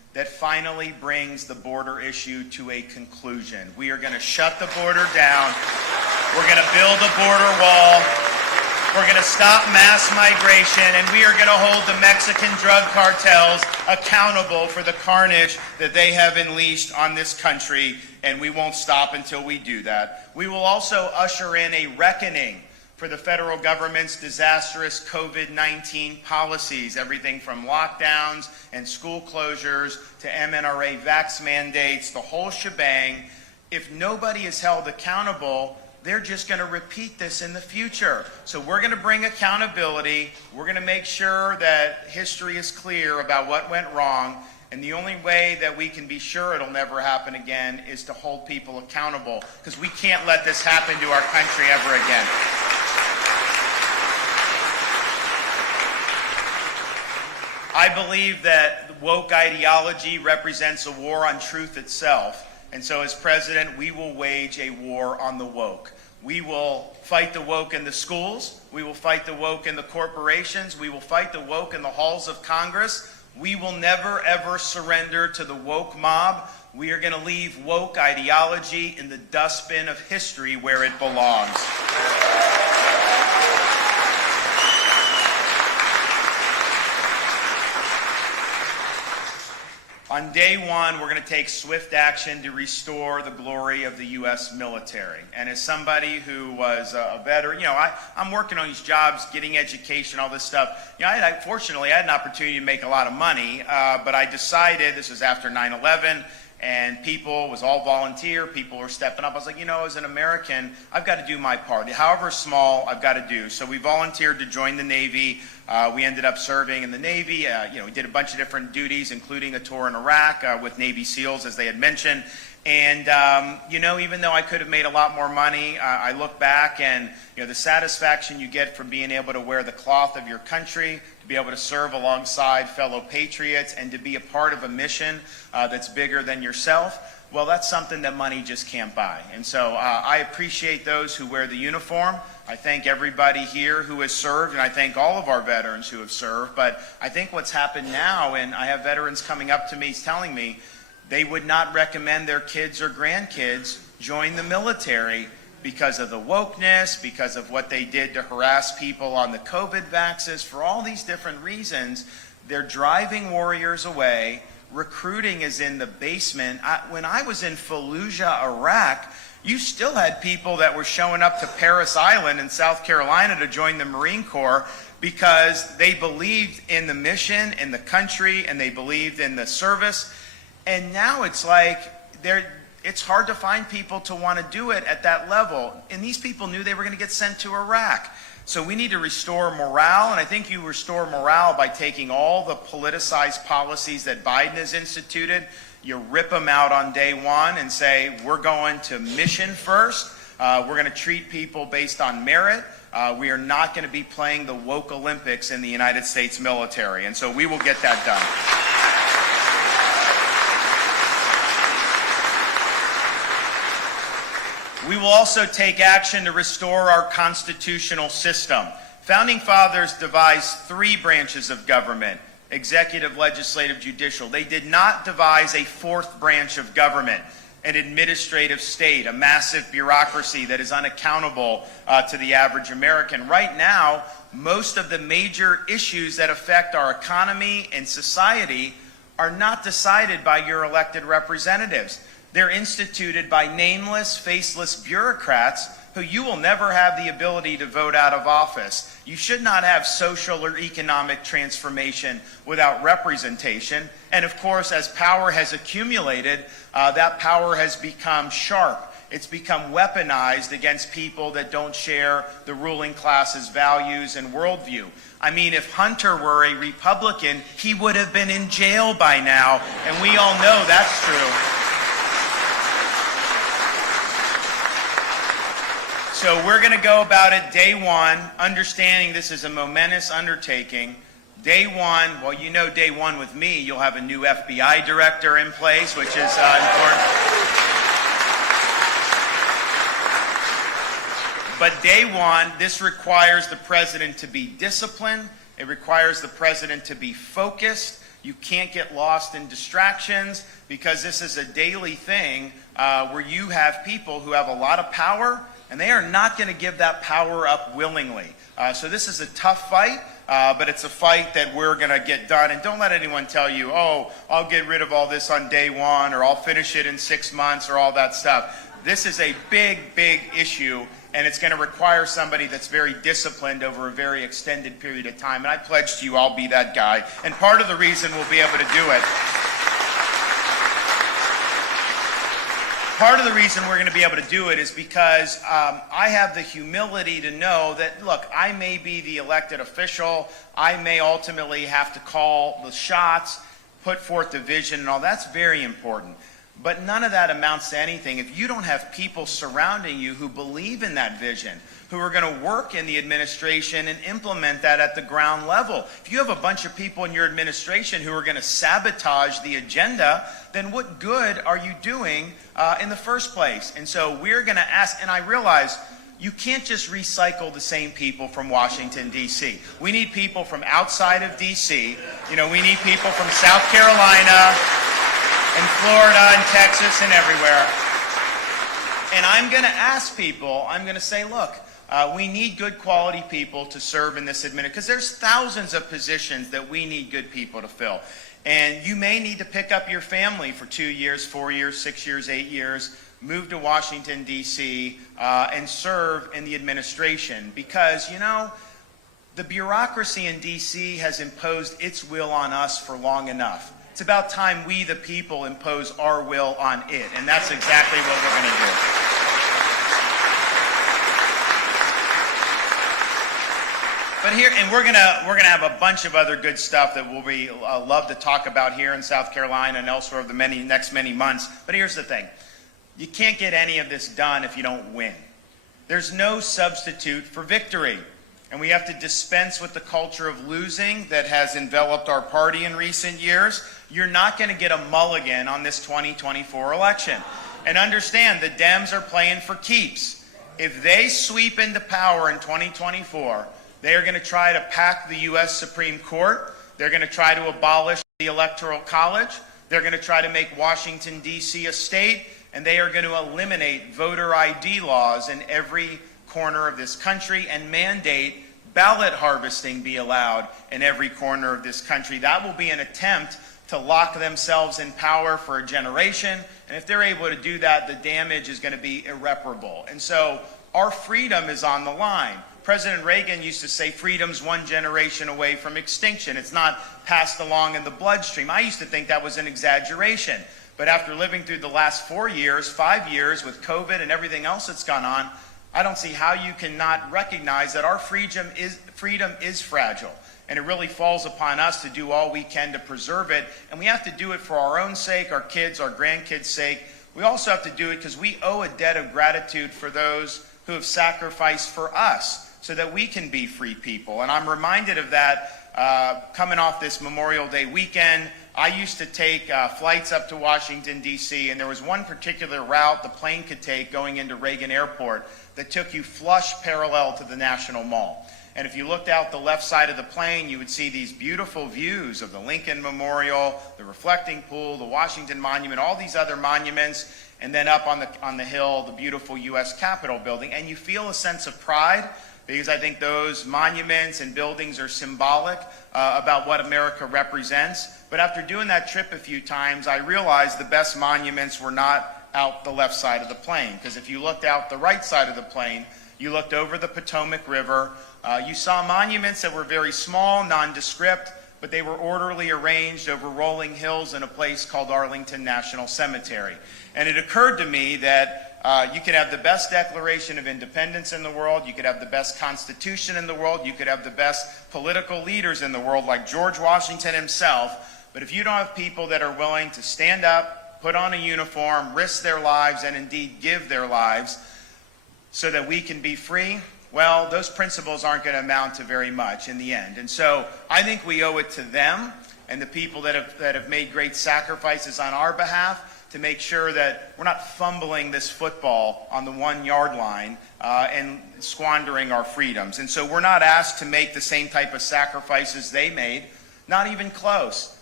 that finally brings the border issue to a conclusion. We are going to shut the border down. We're going to build a border wall. We're going to stop mass migration, and we are going to hold the Mexican drug cartels accountable for the carnage that they have unleashed on this country, and we won't stop until we do that. We will also usher in a reckoning for the federal government's disastrous COVID-19 policies, everything from lockdowns and school closures to MNRA vax mandates, the whole shebang. If nobody is held accountable, they're just going to repeat this in the future. So we're going to bring accountability. We're going to make sure that history is clear about what went wrong. And the only way that we can be sure it'll never happen again is to hold people accountable, because we can't let this happen to our country ever again. I believe that woke ideology represents a war on truth itself. And so as president, we will wage a war on the woke. We will fight the woke in the schools. We will fight the woke in the corporations. We will fight the woke in the halls of Congress. We will never, ever surrender to the woke mob. We are going to leave woke ideology in the dustbin of history where it belongs. On day one, we're going to take swift action to restore the glory of the U.S. military. And as somebody who was a veteran, I'm working on these jobs, getting education, all this stuff. Fortunately, I had an opportunity to make a lot of money, but I decided, this was after 9/11, and people, it was all volunteer, people were stepping up. I was like, as an American, I've got to do my part. However small, I've got to do. So we volunteered to join the Navy. We ended up serving in the Navy. We did a bunch of different duties, including a tour in Iraq with Navy SEALs, as they had mentioned. And, even though I could have made a lot more money, I look back and, the satisfaction you get from being able to wear the cloth of your country, to be able to serve alongside fellow patriots, and to be a part of a mission that's bigger than yourself, well, that's something that money just can't buy. And so I appreciate those who wear the uniform. I thank everybody here who has served, and I thank all of our veterans who have served. But I think what's happened now, and I have veterans coming up to me telling me they would not recommend their kids or grandkids join the military because of the wokeness, because of what they did to harass people on the COVID vaxes, for all these different reasons. They're driving warriors away. Recruiting is in the basement. When I was in Fallujah, Iraq, you still had people that were showing up to Parris Island in South Carolina to join the Marine Corps because they believed in the mission, in the country, and they believed in the service. And now it's like it's hard to find people to want to do it at that level. And these people knew they were going to get sent to Iraq. So we need to restore morale, and I think you restore morale by taking all the politicized policies that Biden has instituted. You rip them out on day one and say, we're going to mission first. We're going to treat people based on merit. We are not going to be playing the woke Olympics in the United States military. And so we will get that done. We will also take action to restore our constitutional system. Founding fathers devised 3 branches of government: executive, legislative, judicial. They did not devise a 4th branch of government, an administrative state, a massive bureaucracy that is unaccountable to the average American. Right now, most of the major issues that affect our economy and society are not decided by your elected representatives. They're instituted by nameless, faceless bureaucrats who you will never have the ability to vote out of office. You should not have social or economic transformation without representation. And of course, as power has accumulated, that power has become sharp. It's become weaponized against people that don't share the ruling class's values and worldview. I mean, if Hunter were a Republican, he would have been in jail by now, and we all know that's true. So we're going to go about it day one, understanding this is a momentous undertaking. Day one, well, day one with me, you'll have a new FBI director in place, which is important. But day one, this requires the president to be disciplined. It requires the president to be focused, You can't get lost in distractions, because this is a daily thing where you have people who have a lot of power, and they are not going to give that power up willingly. So this is a tough fight, but it's a fight that we're going to get done. And don't let anyone tell you, oh, I'll get rid of all this on day one, or I'll finish it in 6 months, or all that stuff. This is a big, big issue, and it's going to require somebody that's very disciplined over a very extended period of time. And I pledge to you I'll be that guy. And part of the reason we'll be able to do it, part of the reason we're going to be able to do it is because I have the humility to know that, look, I may be the elected official, I may ultimately have to call the shots, put forth the vision and all. That's very important. But none of that amounts to anything if you don't have people surrounding you who believe in that vision, who are going to work in the administration and implement that at the ground level. If you have a bunch of people in your administration who are going to sabotage the agenda, then what good are you doing in the first place? And so we're going to ask, and I realize you can't just recycle the same people from Washington, D.C. We need people from outside of D.C. You know, we need people from South Carolina and Florida and Texas and everywhere. And I'm going to ask people, I'm going to say, look, we need good quality people to serve in this administration, because there's thousands of positions that we need good people to fill. And you may need to pick up your family for 2 years, 4 years, 6 years, 8 years, move to Washington, D.C., and serve in the administration. Because, you know, the bureaucracy in D.C. has imposed its will on us for long enough. It's about time we, the people, impose our will on it. And that's exactly what we're going to do. But here, and we're gonna have a bunch of other good stuff that we'll be love to talk about here in South Carolina and elsewhere over the next many months. But here's the thing: you can't get any of this done if you don't win. There's no substitute for victory, and we have to dispense with the culture of losing that has enveloped our party in recent years. You're not going to get a mulligan on this 2024 election, and understand the Dems are playing for keeps. If they sweep into power in 2024. They are going to try to pack the U.S. Supreme Court. They're going to try to abolish the Electoral College. They're going to try to make Washington, D.C. a state. And they are going to eliminate voter ID laws in every corner of this country and mandate ballot harvesting be allowed in every corner of this country. That will be an attempt to lock themselves in power for a generation. And if they're able to do that, the damage is going to be irreparable. And so our freedom is on the line. President Reagan used to say freedom's one generation away from extinction. It's not passed along in the bloodstream. I used to think that was an exaggeration. But after living through the last 4 years, 5 years with COVID and everything else that's gone on, I don't see how you cannot recognize that our freedom is fragile. And it really falls upon us to do all we can to preserve it. And we have to do it for our own sake, our kids, our grandkids' sake. We also have to do it because we owe a debt of gratitude for those who have sacrificed for us, so that we can be free people. And I'm reminded of that coming off this Memorial Day weekend. I used to take flights up to Washington, D.C., and there was one particular route the plane could take going into Reagan Airport that took you flush parallel to the National Mall. And if you looked out the left side of the plane, you would see these beautiful views of the Lincoln Memorial, the reflecting pool, the Washington Monument, all these other monuments, and then up on the hill, the beautiful U.S. Capitol building. And you feel a sense of pride, because I think those monuments and buildings are symbolic about what America represents. But after doing that trip a few times, I realized the best monuments were not out the left side of the plane. Because if you looked out the right side of the plane, you looked over the Potomac River, you saw monuments that were very small, nondescript, but they were orderly arranged over rolling hills in a place called Arlington National Cemetery. And it occurred to me that you could have the best Declaration of Independence in the world, you could have the best Constitution in the world, you could have the best political leaders in the world like George Washington himself, but if you don't have people that are willing to stand up, put on a uniform, risk their lives, and indeed give their lives so that we can be free, well, those principles aren't going to amount to very much in the end. And so I think we owe it to them and the people that have made great sacrifices on our behalf to make sure that we're not fumbling this football on the 1 yard line and squandering our freedoms. And so we're not asked to make the same type of sacrifices they made, not even close.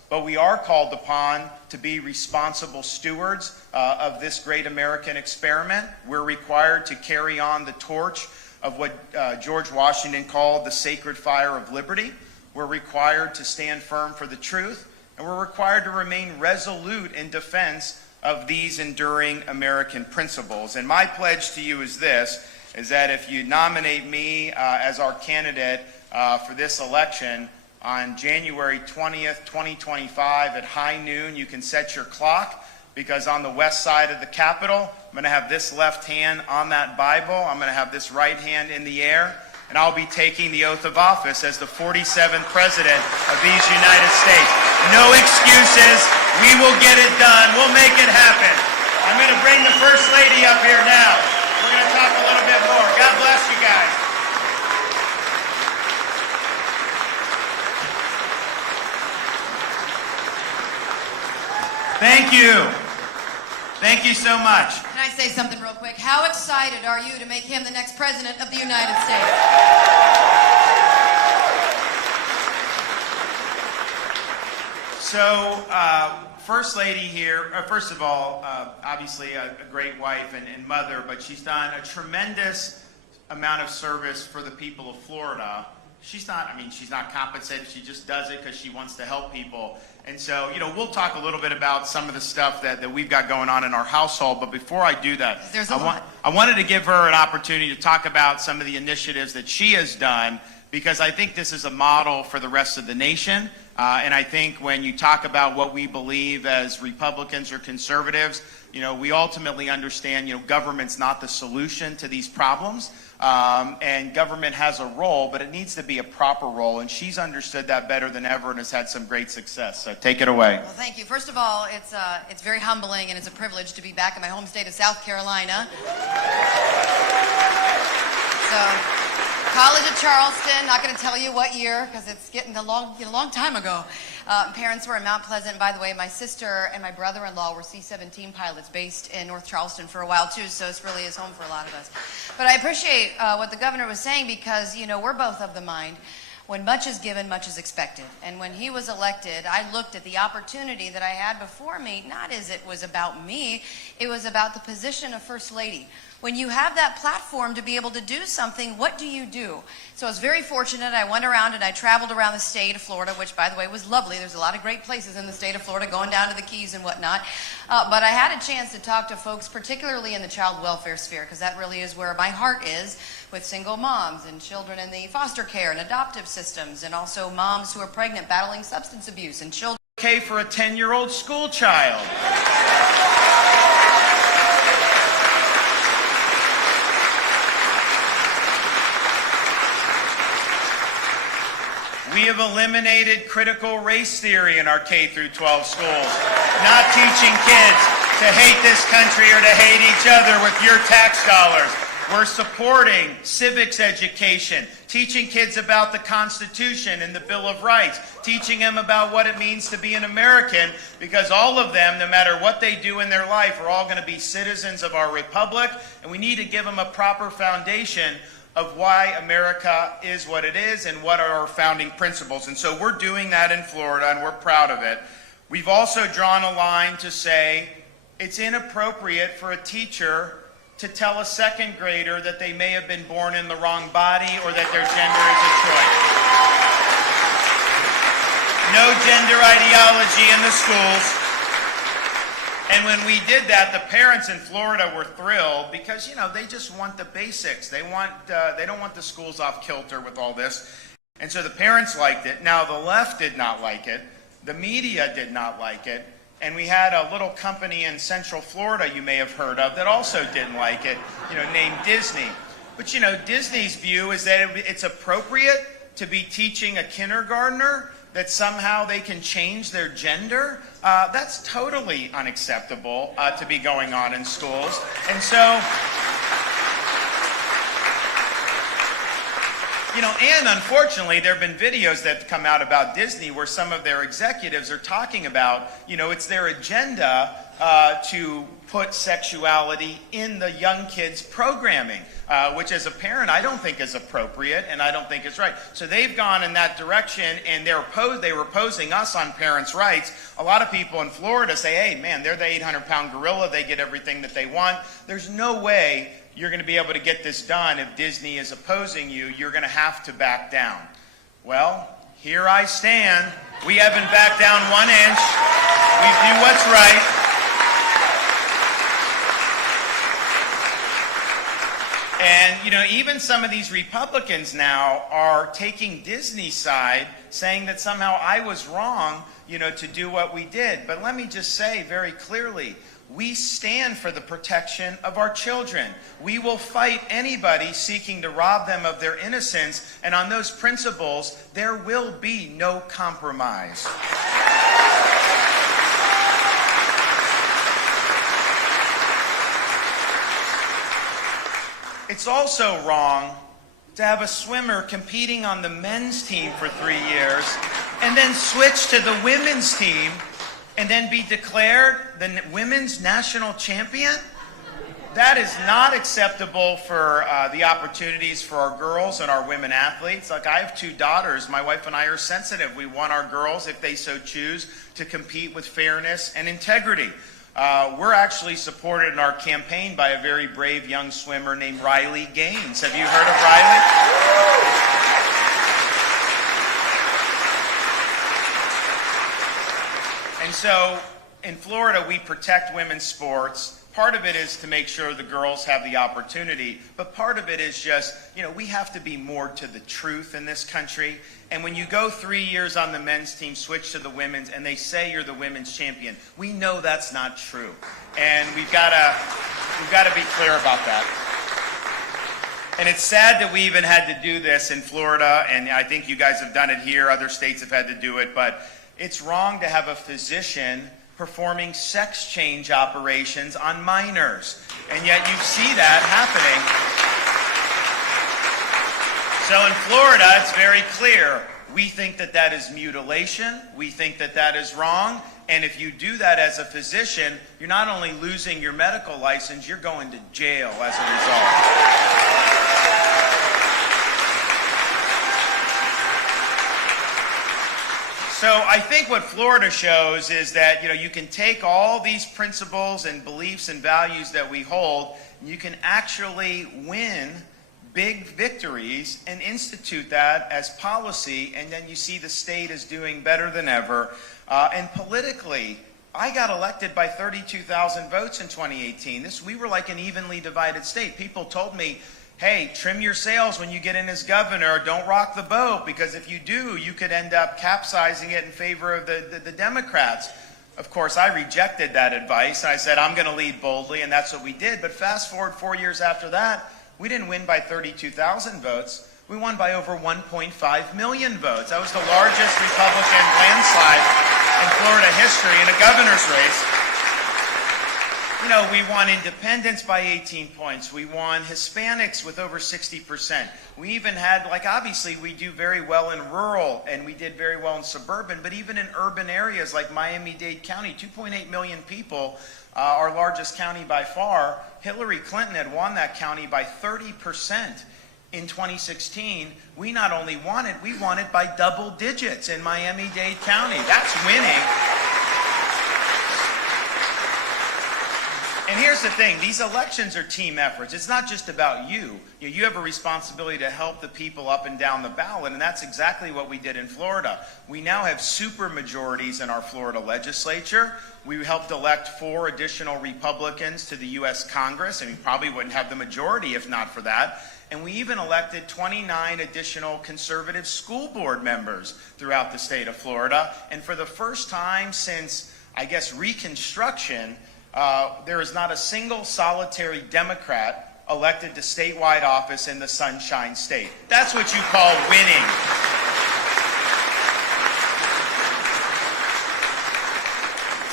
but we are called upon to be responsible stewards of this great American experiment. We're required to carry on the torch of what George Washington called the sacred fire of liberty. We're required to stand firm for the truth, and we're required to remain resolute in defense of these enduring American principles. And my pledge to you is this, is that if you nominate me as our candidate for this election on January 20th, 2025 at high noon, you can set your clock, because on the west side of the Capitol, I'm going to have this left hand on that Bible, I'm going to have this right hand in the air, and I'll be taking the oath of office as the 47th President of these United States. No excuses. We will get it done. We'll make it happen. I'm going to bring the First Lady up here now. We're going to talk a little bit more. God bless you guys. Thank you. Thank you so much. Can I say something real quick? How excited are you to make him the next President of the United States? So, First Lady here, first of all, obviously a great wife and mother, but she's done a tremendous amount of service for the people of Florida. She's not compensated, she just does it because she wants to help people. And so, we'll talk a little bit about some of the stuff that we've got going on in our household, but before I do that, I wanted to give her an opportunity to talk about some of the initiatives that she has done, because I think this is a model for the rest of the nation. And I think when you talk about what we believe as Republicans or conservatives, we ultimately understand, government's not the solution to these problems. And government has a role, but it needs to be a proper role. And she's understood that better than ever and has had some great success. So take it away. Well, thank you. First of all, it's very humbling and it's a privilege to be back in my home state of South Carolina. So, College of Charleston, not going to tell you what year because it's getting a long time ago. Parents were in Mount Pleasant. By the way, my sister and my brother-in-law were C-17 pilots based in North Charleston for a while too, so it really is home for a lot of us. But I appreciate what the governor was saying because, we're both of the mind. When much is given, much is expected. And when he was elected, I looked at the opportunity that I had before me, not as it was about me, it was about the position of First Lady. When you have that platform to be able to do something, what do you do? So I was very fortunate. I went around and I traveled around the state of Florida, which, by the way, was lovely. There's a lot of great places in the state of Florida, going down to the Keys and whatnot. But I had a chance to talk to folks, particularly in the child welfare sphere, because that really is where my heart is, with single moms and children in the foster care and adoptive systems, and also moms who are pregnant battling substance abuse and children. Okay for a 10-year-old school child. We have eliminated critical race theory in our K-12 schools, not teaching kids to hate this country or to hate each other with your tax dollars. We're supporting civics education, teaching kids about the Constitution and the Bill of Rights, teaching them about what it means to be an American, because all of them, no matter what they do in their life, are all going to be citizens of our republic, and we need to give them a proper foundation of why America is what it is and what are our founding principles. And so we're doing that in Florida, and we're proud of it. We've also drawn a line to say it's inappropriate for a teacher to tell a second grader that they may have been born in the wrong body or that their gender is a choice. No gender ideology in the schools. And when we did that, the parents in Florida were thrilled because, they just want the basics. They don't want the schools off kilter with all this. And so the parents liked it. Now, the left did not like it. The media did not like it. And we had a little company in Central Florida you may have heard of that also didn't like it, named Disney. But, Disney's view is that it's appropriate to be teaching a kindergartner that somehow they can change their gender. That's totally unacceptable to be going on in schools. And so, and unfortunately, there have been videos that have come out about Disney where some of their executives are talking about, it's their agenda to put sexuality in the young kids' programming, which as a parent I don't think is appropriate and I don't think is right. So they've gone in that direction, and they were opposing us on parents' rights. A lot of people in Florida say, hey, man, they're the 800-pound gorilla. They get everything that they want. There's no way you're going to be able to get this done if Disney is opposing you. You're going to have to back down. Well, here I stand. We haven't backed down 1 inch. We do what's right. And, you know, even some of these Republicans now are taking Disney's side, saying that somehow I was wrong, you know, to do what we did. But let me just say very clearly, we stand for the protection of our children. We will fight anybody seeking to rob them of their innocence, and on those principles, there will be no compromise. It's also wrong to have a swimmer competing on the men's team for 3 years and then switch to the women's team and then be declared the women's national champion. That is not acceptable for the opportunities for our girls and our women athletes. Like, I have 2 daughters. My wife and I are sensitive. We want our girls, if they so choose, to compete with fairness and integrity. We're actually supported in our campaign by a very brave young swimmer named Riley Gaines. Have you heard of Riley? And so in Florida, we protect women's sports. Part of it is to make sure the girls have the opportunity, but part of it is just, you know, we have to be more to the truth in this country. And when you go 3 years on the men's team, switch to the women's, and they say you're the women's champion, we know that's not true. And we've got to be clear about that. And it's sad that we even had to do this in Florida, and I think you guys have done it here. Other states have had to do it, but it's wrong to have a physician performing sex change operations on minors. And yet you see that happening. So in Florida, it's very clear. We think that that is mutilation. We think that that is wrong. And if you do that as a physician, you're not only losing your medical license, you're going to jail as a result. So I think what Florida shows is that, you know, you can take all these principles and beliefs and values that we hold, and you can actually win big victories and institute that as policy, and then you see the state is doing better than ever. And politically, I got elected by 32,000 votes in 2018. We were like an evenly divided state. People told me, hey, trim your sails when you get in as governor. Don't rock the boat, because if you do, you could end up capsizing it in favor of the Democrats. Of course, I rejected that advice. I said, I'm going to lead boldly, and that's what we did. But fast forward 4 years after that, we didn't win by 32,000 votes. We won by over 1.5 million votes. That was the largest Republican landslide in Florida history in a governor's race. You know, we won independents by 18 points. We won Hispanics with over 60%. We even had, like, obviously we do very well in rural, and we did very well in suburban, but even in urban areas like Miami-Dade County, 2.8 million people, our largest county by far. Hillary Clinton had won that county by 30% in 2016. We not only won it, we won it by double digits in Miami-Dade County. That's winning. And here's the thing, these elections are team efforts. It's not just about you. You have a responsibility to help the people up and down the ballot, and that's exactly what we did in Florida. We now have super majorities in our Florida legislature. We helped elect 4 additional Republicans to the U.S. Congress, and we probably wouldn't have the majority if not for that. And we even elected 29 additional conservative school board members throughout the state of Florida. And for the first time since, I guess, Reconstruction, there is not a single solitary Democrat elected to statewide office in the Sunshine State. That's what you call winning.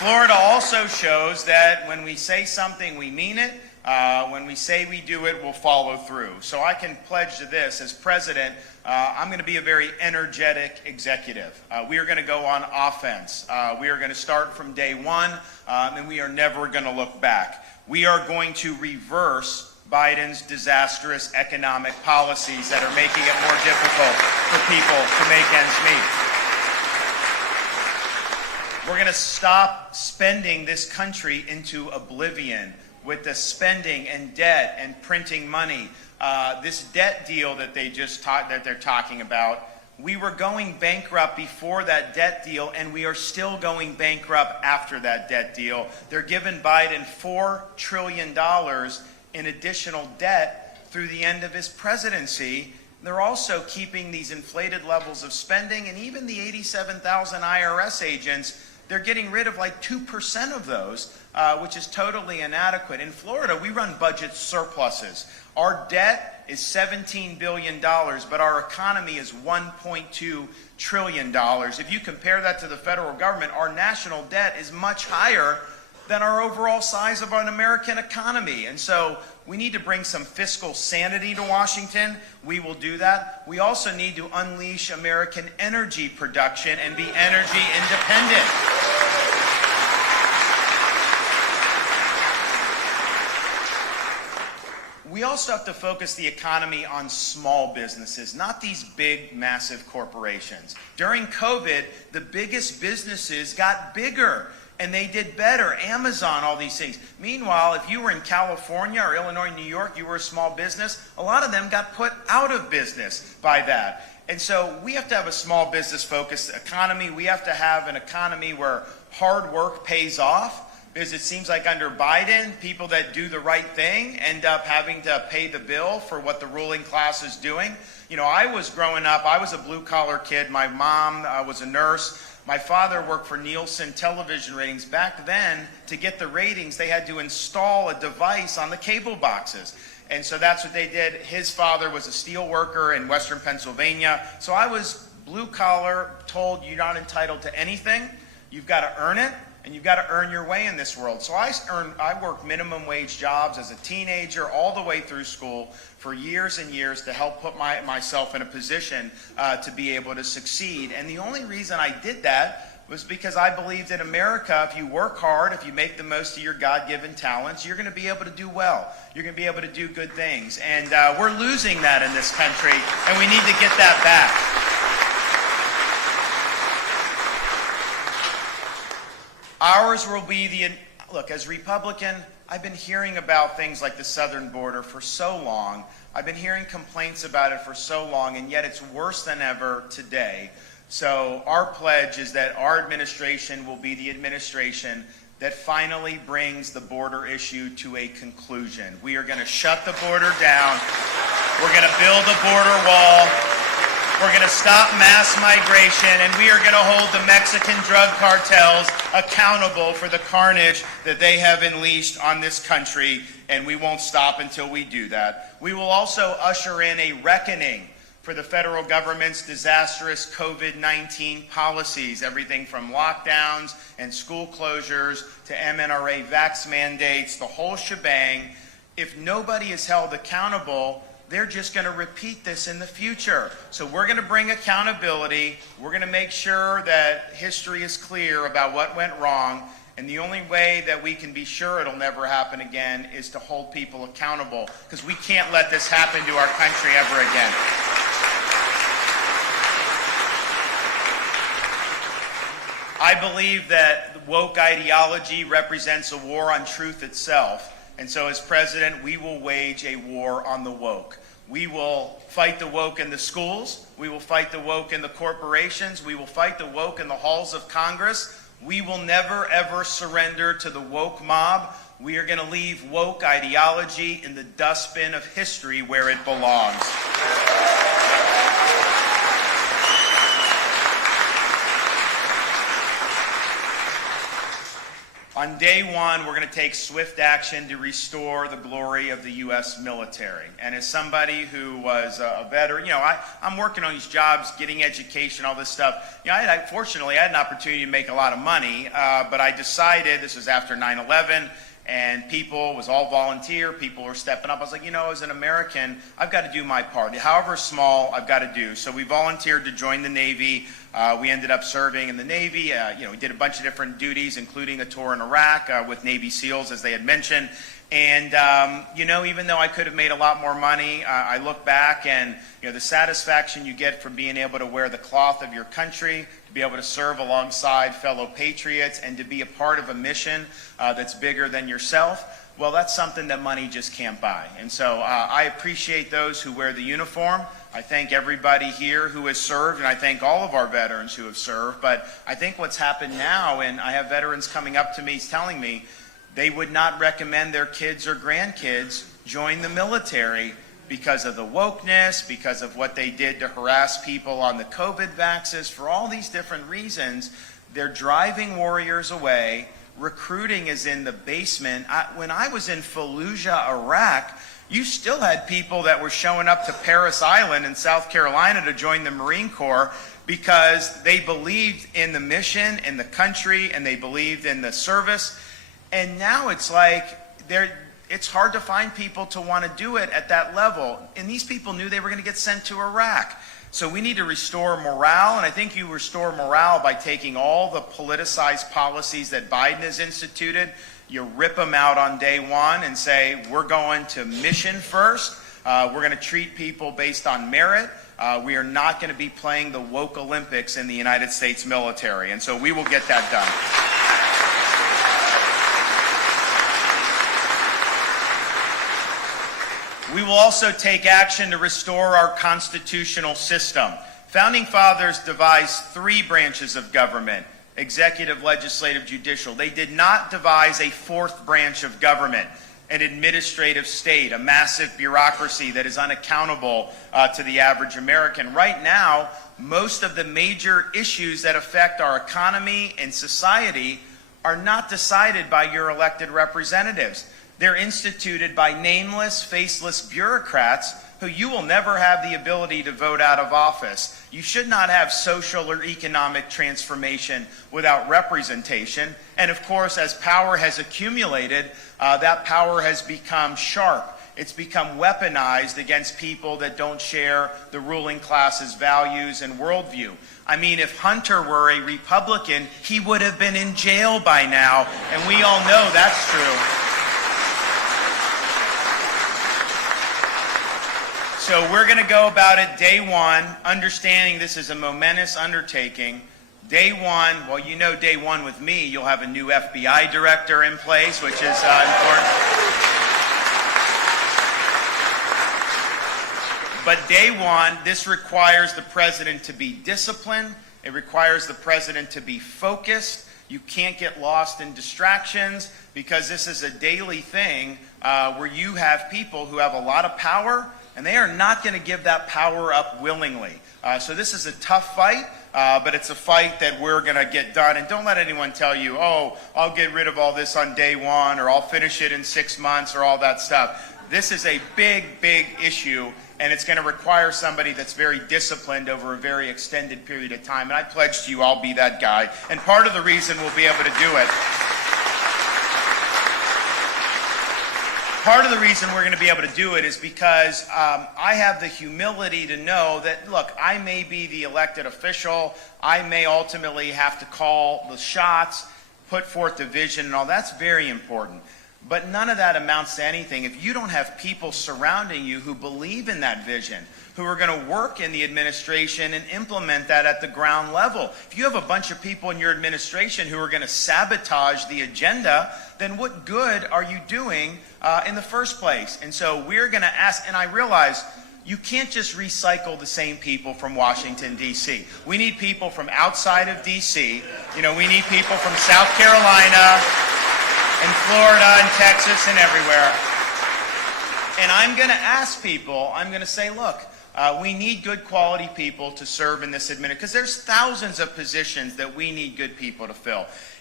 Florida also shows that when we say something, we mean it. When we say we do it, we'll follow through. So I can pledge to this as president, I'm going to be a very energetic executive. We are going to go on offense. We are going to start from day one, and we are never going to look back. We are going to reverse Biden's disastrous economic policies that are making it more difficult for people to make ends meet. We're going to stop spending this country into oblivion with the spending and debt and printing money. This debt deal that they're talking about, we were going bankrupt before that debt deal, and we are still going bankrupt after that debt deal. They're giving Biden $4 trillion in additional debt through the end of his presidency. They're also keeping these inflated levels of spending, and even the 87,000 IRS agents, they're getting rid of like 2% of those, which is totally inadequate. In Florida, we run budget surpluses. Our debt is $17 billion, but our economy is $1.2 trillion. If you compare that to the federal government, our national debt is much higher than our overall size of an American economy. And so we need to bring some fiscal sanity to Washington. We will do that. We also need to unleash American energy production and be energy independent. We also have to focus the economy on small businesses, not these big, massive corporations. During COVID, the biggest businesses got bigger, and they did better. Amazon, all these things. Meanwhile, if you were in California or Illinois, New York, you were a small business, a lot of them got put out of business by that. And so we have to have a small business focused economy. We have to have an economy where hard work pays off, because it seems like under Biden, people that do the right thing end up having to pay the bill for what the ruling class is doing. You know, I was growing up, I was a blue-collar kid. My mom was a nurse. My father worked for Nielsen television ratings. Back then, to get the ratings, they had to install a device on the cable boxes. And so that's what they did. His father was a steel worker in Western Pennsylvania. So I was blue collar, told you're not entitled to anything. You've got to earn it, and you've got to earn your way in this world. So I worked minimum wage jobs as a teenager all the way through school for years and years to help put myself in a position to be able to succeed. And the only reason I did that was because I believed in America, if you work hard, if you make the most of your God-given talents, you're going to be able to do well. You're going to be able to do good things. And we're losing that in this country, and we need to get that back. Ours will be look, as Republican, I've been hearing about things like the southern border for so long. I've been hearing complaints about it for so long, and yet it's worse than ever today. So our pledge is that our administration will be the administration that finally brings the border issue to a conclusion. We are going to shut the border down. We're going to build a border wall. We're going to stop mass migration, and we are going to hold the Mexican drug cartels accountable for the carnage that they have unleashed on this country, and we won't stop until we do that. We will also usher in a reckoning for the federal government's disastrous COVID-19 policies, everything from lockdowns and school closures to MNRA vax mandates, the whole shebang. If nobody is held accountable, they're just going to repeat this in the future. So we're going to bring accountability. We're going to make sure that history is clear about what went wrong. And the only way that we can be sure it'll never happen again is to hold people accountable, because we can't let this happen to our country ever again. I believe that woke ideology represents a war on truth itself. And so as president, we will wage a war on the woke. We will fight the woke in the schools. We will fight the woke in the corporations. We will fight the woke in the halls of Congress. We will never, ever surrender to the woke mob. We are going to leave woke ideology in the dustbin of history where it belongs. On day one, we're going to take swift action to restore the glory of the U.S. military. And as somebody who was a veteran, I'm working on these jobs, getting education, all this stuff. Fortunately, I had an opportunity to make a lot of money, but I decided, this was after 9/11, and people, was all volunteer, people were stepping up. I was like, as an American, I've got to do my part. However small, I've got to do. So we volunteered to join the Navy. We ended up serving in the Navy. We did a bunch of different duties, including a tour in Iraq with Navy SEALs, as they had mentioned. And, even though I could have made a lot more money, I look back and, the satisfaction you get from being able to wear the cloth of your country, to be able to serve alongside fellow patriots, and to be a part of a mission that's bigger than yourself, well, that's something that money just can't buy. And so I appreciate those who wear the uniform. I thank everybody here who has served, and I thank all of our veterans who have served. But I think what's happened now, and I have veterans coming up to me telling me they would not recommend their kids or grandkids join the military because of the wokeness, because of what they did to harass people on the COVID vaxxes. For all these different reasons, they're driving warriors away. Recruiting is in the basement. When I was in Fallujah, Iraq, you still had people that were showing up to Parris Island in South Carolina to join the Marine Corps because they believed in the mission, in the country, and they believed in the service. And now it's like it's hard to find people to want to do it at that level. And these people knew they were going to get sent to Iraq. So we need to restore morale, and I think you restore morale by taking all the politicized policies that Biden has instituted, you rip them out on day one and say, we're going to mission first. We're going to treat people based on merit. We are not going to be playing the woke Olympics in the United States military, and so we will get that done. We will also take action to restore our constitutional system. Founding fathers devised 3 branches of government: executive, legislative, judicial. They did not devise a 4th branch of government, an administrative state, a massive bureaucracy that is unaccountable to the average American. Right now, most of the major issues that affect our economy and society are not decided by your elected representatives. They're instituted by nameless, faceless bureaucrats who you will never have the ability to vote out of office. You should not have social or economic transformation without representation. And of course, as power has accumulated, that power has become sharp. It's become weaponized against people that don't share the ruling class's values and worldview. I mean, if Hunter were a Republican, he would have been in jail by now, and we all know that's true. So we're going to go about it day one, understanding this is a momentous undertaking. Day one, well, day one with me, you'll have a new FBI director in place, which is important. But day one, this requires the president to be disciplined. It requires the president to be focused. You can't get lost in distractions because this is a daily thing where you have people who have a lot of power, and they are not going to give that power up willingly. So this is a tough fight, but it's a fight that we're going to get done. And don't let anyone tell you, oh, I'll get rid of all this on day one, or I'll finish it in 6 months, or all that stuff. This is a big, big issue, and it's going to require somebody that's very disciplined over a very extended period of time. And I pledge to you I'll be that guy. And part of the reason we'll be able to do it, part of the reason we're going to be able to do it is because I have the humility to know that, look, I may be the elected official. I may ultimately have to call the shots, put forth the vision and all. That's very important. But none of that amounts to anything if you don't have people surrounding you who believe in that vision, who are going to work in the administration and implement that at the ground level. If you have a bunch of people in your administration who are going to sabotage the agenda, then what good are you doing in the first place? And so we're going to ask, and I realize you can't just recycle the same people from Washington, D.C. We need people from outside of D.C. We need people from South Carolina and Florida and Texas and everywhere. And I'm going to ask people, I'm going to say, look, we need good quality people to serve in this administration, because there's thousands of positions that we need good people to fill.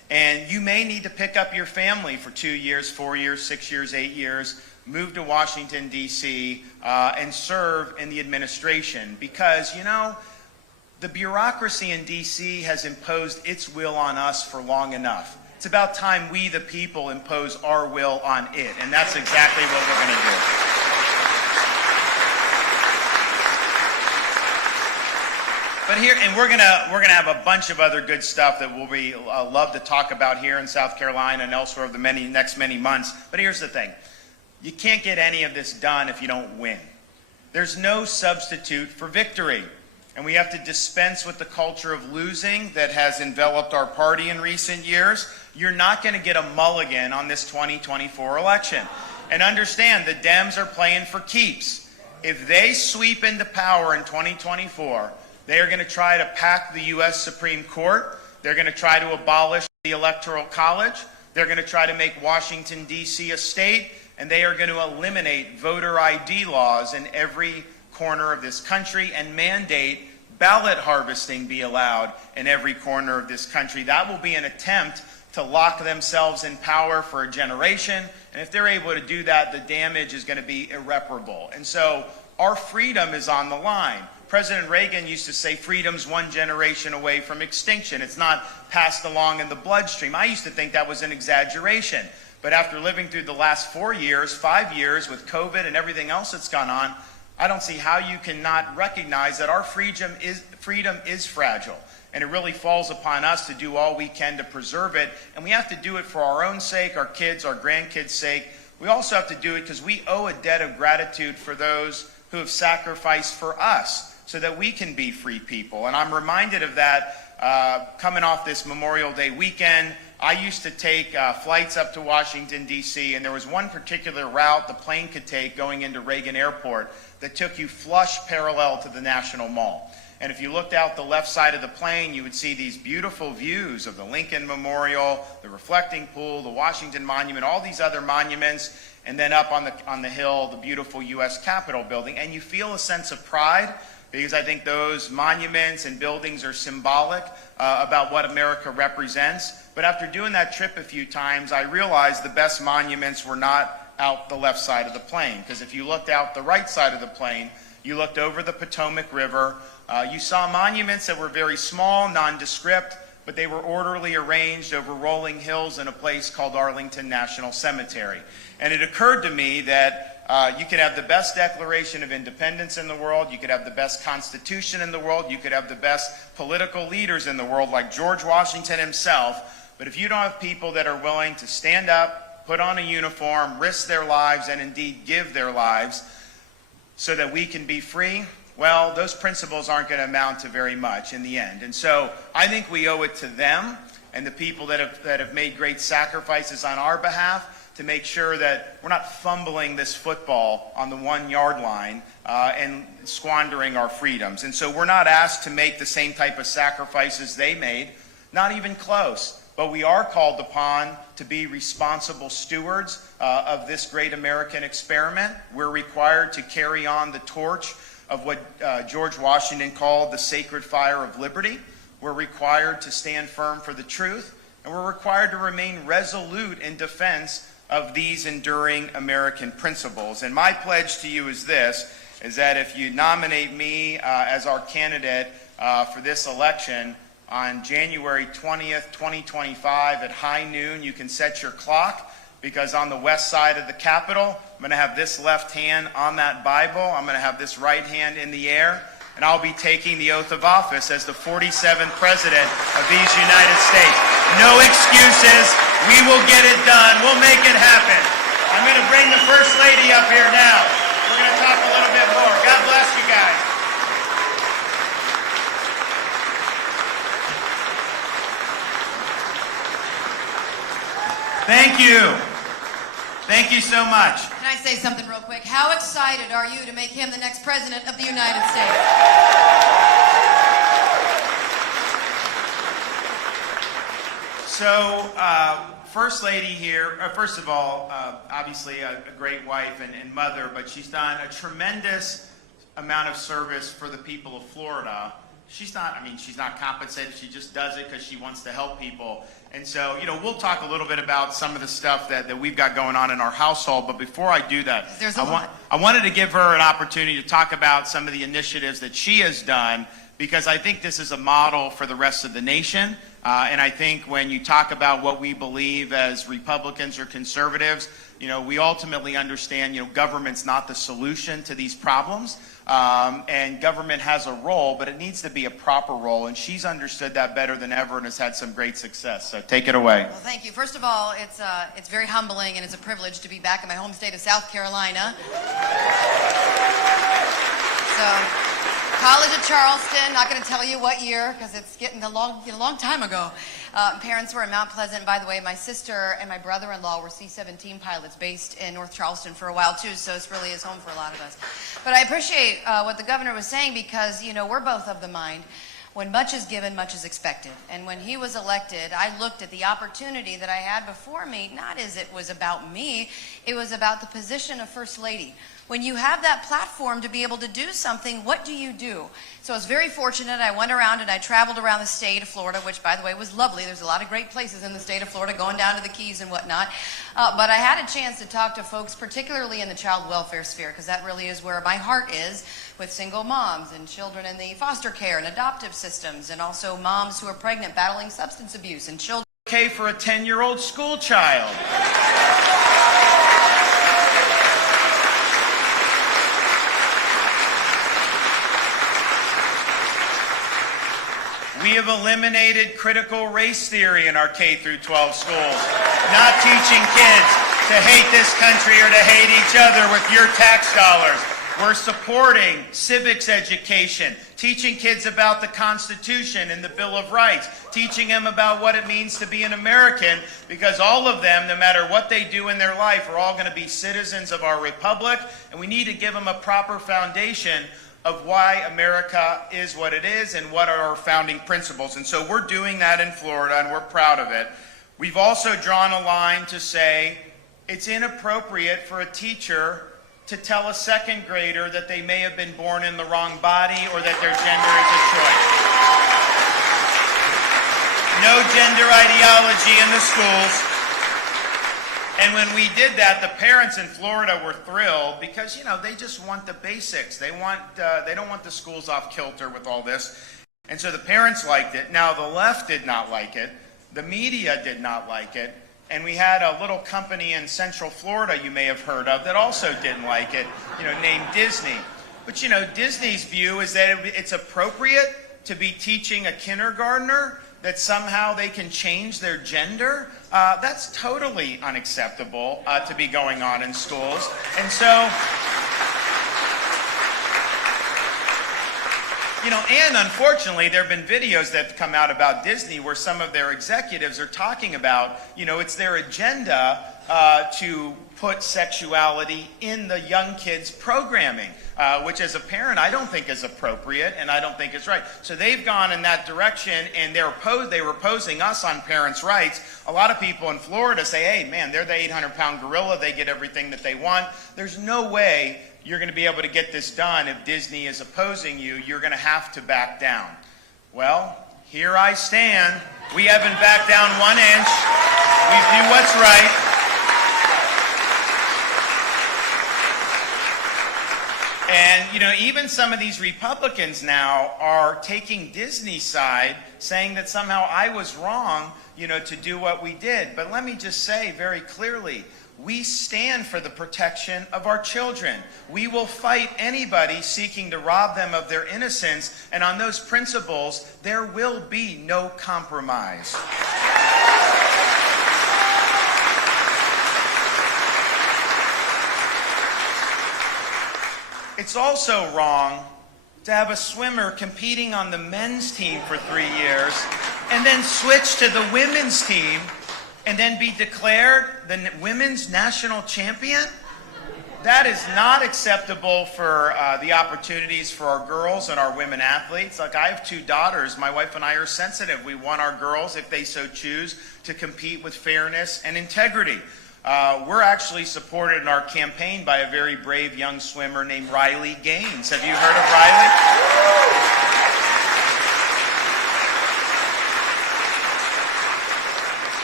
And you may need to pick up your family for 2 years, 4 years, 6 years, 8 years, move to Washington, D.C., and serve in the administration. Because, you know, the bureaucracy in D.C. has imposed its will on us for long enough. It's about time we, the people, impose our will on it. And that's exactly what we're going to do. But here, and we're gonna have a bunch of other good stuff that we'll be love to talk about here in South Carolina and elsewhere over the next many months. But here's the thing: you can't get any of this done if you don't win. There's no substitute for victory, and we have to dispense with the culture of losing that has enveloped our party in recent years. You're not going to get a mulligan on this 2024 election, and understand the Dems are playing for keeps. If they sweep into power in 2024. They are going to try to pack the U.S. Supreme Court. They're going to try to abolish the Electoral College. They're going to try to make Washington, D.C. a state. And they are going to eliminate voter ID laws in every corner of this country and mandate ballot harvesting be allowed in every corner of this country. That will be an attempt to lock themselves in power for a generation. And if they're able to do that, the damage is going to be irreparable. And so our freedom is on the line. President Reagan used to say freedom's one generation away from extinction. It's not passed along in the bloodstream. I used to think that was an exaggeration. But after living through the last 4 years, 5 years with COVID and everything else that's gone on, I don't see how you cannot recognize that our freedom is fragile. And it really falls upon us to do all we can to preserve it. And we have to do it for our own sake, our kids, our grandkids' sake. We also have to do it because we owe a debt of gratitude for those who have sacrificed for us, so that we can be free people. And I'm reminded of that coming off this Memorial Day weekend. I used to take flights up to Washington, D.C., and there was one particular route the plane could take going into Reagan Airport that took you flush parallel to the National Mall. And if you looked out the left side of the plane, you would see these beautiful views of the Lincoln Memorial, the reflecting pool, the Washington Monument, all these other monuments, and then up on the hill, the beautiful U.S. Capitol building. And you feel a sense of pride, because I think those monuments and buildings are symbolic about what America represents. But after doing that trip a few times, I realized the best monuments were not out the left side of the plane. Because if you looked out the right side of the plane, you looked over the Potomac River, you saw monuments that were very small, nondescript, but they were orderly arranged over rolling hills in a place called Arlington National Cemetery. And it occurred to me that you could have the best Declaration of Independence in the world, you could have the best Constitution in the world, you could have the best political leaders in the world like George Washington himself, but if you don't have people that are willing to stand up, put on a uniform, risk their lives, and indeed give their lives so that we can be free, well, those principles aren't going to amount to very much in the end. And so I think we owe it to them and the people that have made great sacrifices on our behalf to make sure that we're not fumbling this football on the 1 yard line and squandering our freedoms. And so we're not asked to make the same type of sacrifices they made, not even close. But we are called upon to be responsible stewards of this great American experiment. We're required to carry on the torch of what George Washington called the sacred fire of liberty. We're required to stand firm for the truth, and we're required to remain resolute in defense of these enduring American principles. And my pledge to you is this, is that if you nominate me as our candidate for this election on January 20th, 2025 at high noon, you can set your clock, because on the west side of the Capitol, I'm going to have this left hand on that Bible, I'm going to have this right hand in the air, and I'll be taking the oath of office as the 47th President of these United States. No excuses. We will get it done. We'll make it happen. I'm going to bring the First Lady up here now. We're going to talk a little bit more. God bless you guys. Thank you. Thank you so much. Can I say something real quick? How excited are you to make him the next President of the United States? So, First Lady here, first of all, obviously a great wife and mother, but she's done a tremendous amount of service for the people of Florida. She's not compensated, she just does it because she wants to help people. And so, we'll talk a little bit about some of the stuff that we've got going on in our household. But before I do that, I wanted to give her an opportunity to talk about some of the initiatives that she has done, because I think this is a model for the rest of the nation. And I think when you talk about what we believe as Republicans or conservatives, we ultimately understand, government's not the solution to these problems. And government has a role, but it needs to be a proper role. And she's understood that better than ever and has had some great success. So take it away. Well, thank you. First of all, it's very humbling and it's a privilege to be back in my home state of South Carolina. So, College at Charleston, not going to tell you what year because it's getting a long time ago. Parents were in Mount Pleasant. By the way, my sister and my brother-in-law were C-17 pilots based in North Charleston for a while too, so it really is home for a lot of us. But I appreciate what the governor was saying because, we're both of the mind. When much is given, much is expected. And when he was elected, I looked at the opportunity that I had before me, not as it was about me, it was about the position of First Lady. When you have that platform to be able to do something, what do you do? So I was very fortunate. I went around and I traveled around the state of Florida, which, by the way, was lovely. There's a lot of great places in the state of Florida, going down to the Keys and whatnot. But I had a chance to talk to folks, particularly in the child welfare sphere, because that really is where my heart is, with single moms and children in the foster care and adoptive systems, and also moms who are pregnant battling substance abuse and children. Okay for a 10-year-old school child. We have eliminated critical race theory in our K through 12 schools. Not teaching kids to hate this country or to hate each other with your tax dollars. We're supporting civics education, teaching kids about the Constitution and the Bill of Rights, teaching them about what it means to be an American, because all of them, no matter what they do in their life, are all going to be citizens of our republic, and we need to give them a proper foundation of why America is what it is and what are our founding principles. And so we're doing that in Florida, and we're proud of it. We've also drawn a line to say it's inappropriate for a teacher to tell a second grader that they may have been born in the wrong body or that their gender is a choice. No gender ideology in the schools. And when we did that, the parents in Florida were thrilled because, they just want the basics. They don't want the schools off kilter with all this. And so the parents liked it. Now, the left did not like it. The media did not like it. And we had a little company in Central Florida you may have heard of that also didn't like it, named Disney. But, Disney's view is that it's appropriate to be teaching a kindergartner that somehow they can change their gender. That's totally unacceptable to be going on in schools. And so, and unfortunately, there have been videos that have come out about Disney where some of their executives are talking about, it's their agenda to put sexuality in the young kids' programming, which as a parent I don't think is appropriate and I don't think is right. So they've gone in that direction, and they were opposing us on parents' rights. A lot of people in Florida say, hey, man, they're the 800-pound gorilla. They get everything that they want. There's no way you're going to be able to get this done if Disney is opposing you. You're going to have to back down. Well, here I stand. We haven't backed down 1 inch. We do what's right. And, even some of these Republicans now are taking Disney's side, saying that somehow I was wrong, to do what we did. But let me just say very clearly, we stand for the protection of our children. We will fight anybody seeking to rob them of their innocence, and on those principles, there will be no compromise. It's also wrong to have a swimmer competing on the men's team for 3 years and then switch to the women's team and then be declared the women's national champion. That is not acceptable for the opportunities for our girls and our women athletes. Like, I have 2 daughters. My wife and I are sensitive. We want our girls, if they so choose, to compete with fairness and integrity. We're actually supported in our campaign by a very brave young swimmer named Riley Gaines. Have you heard of Riley?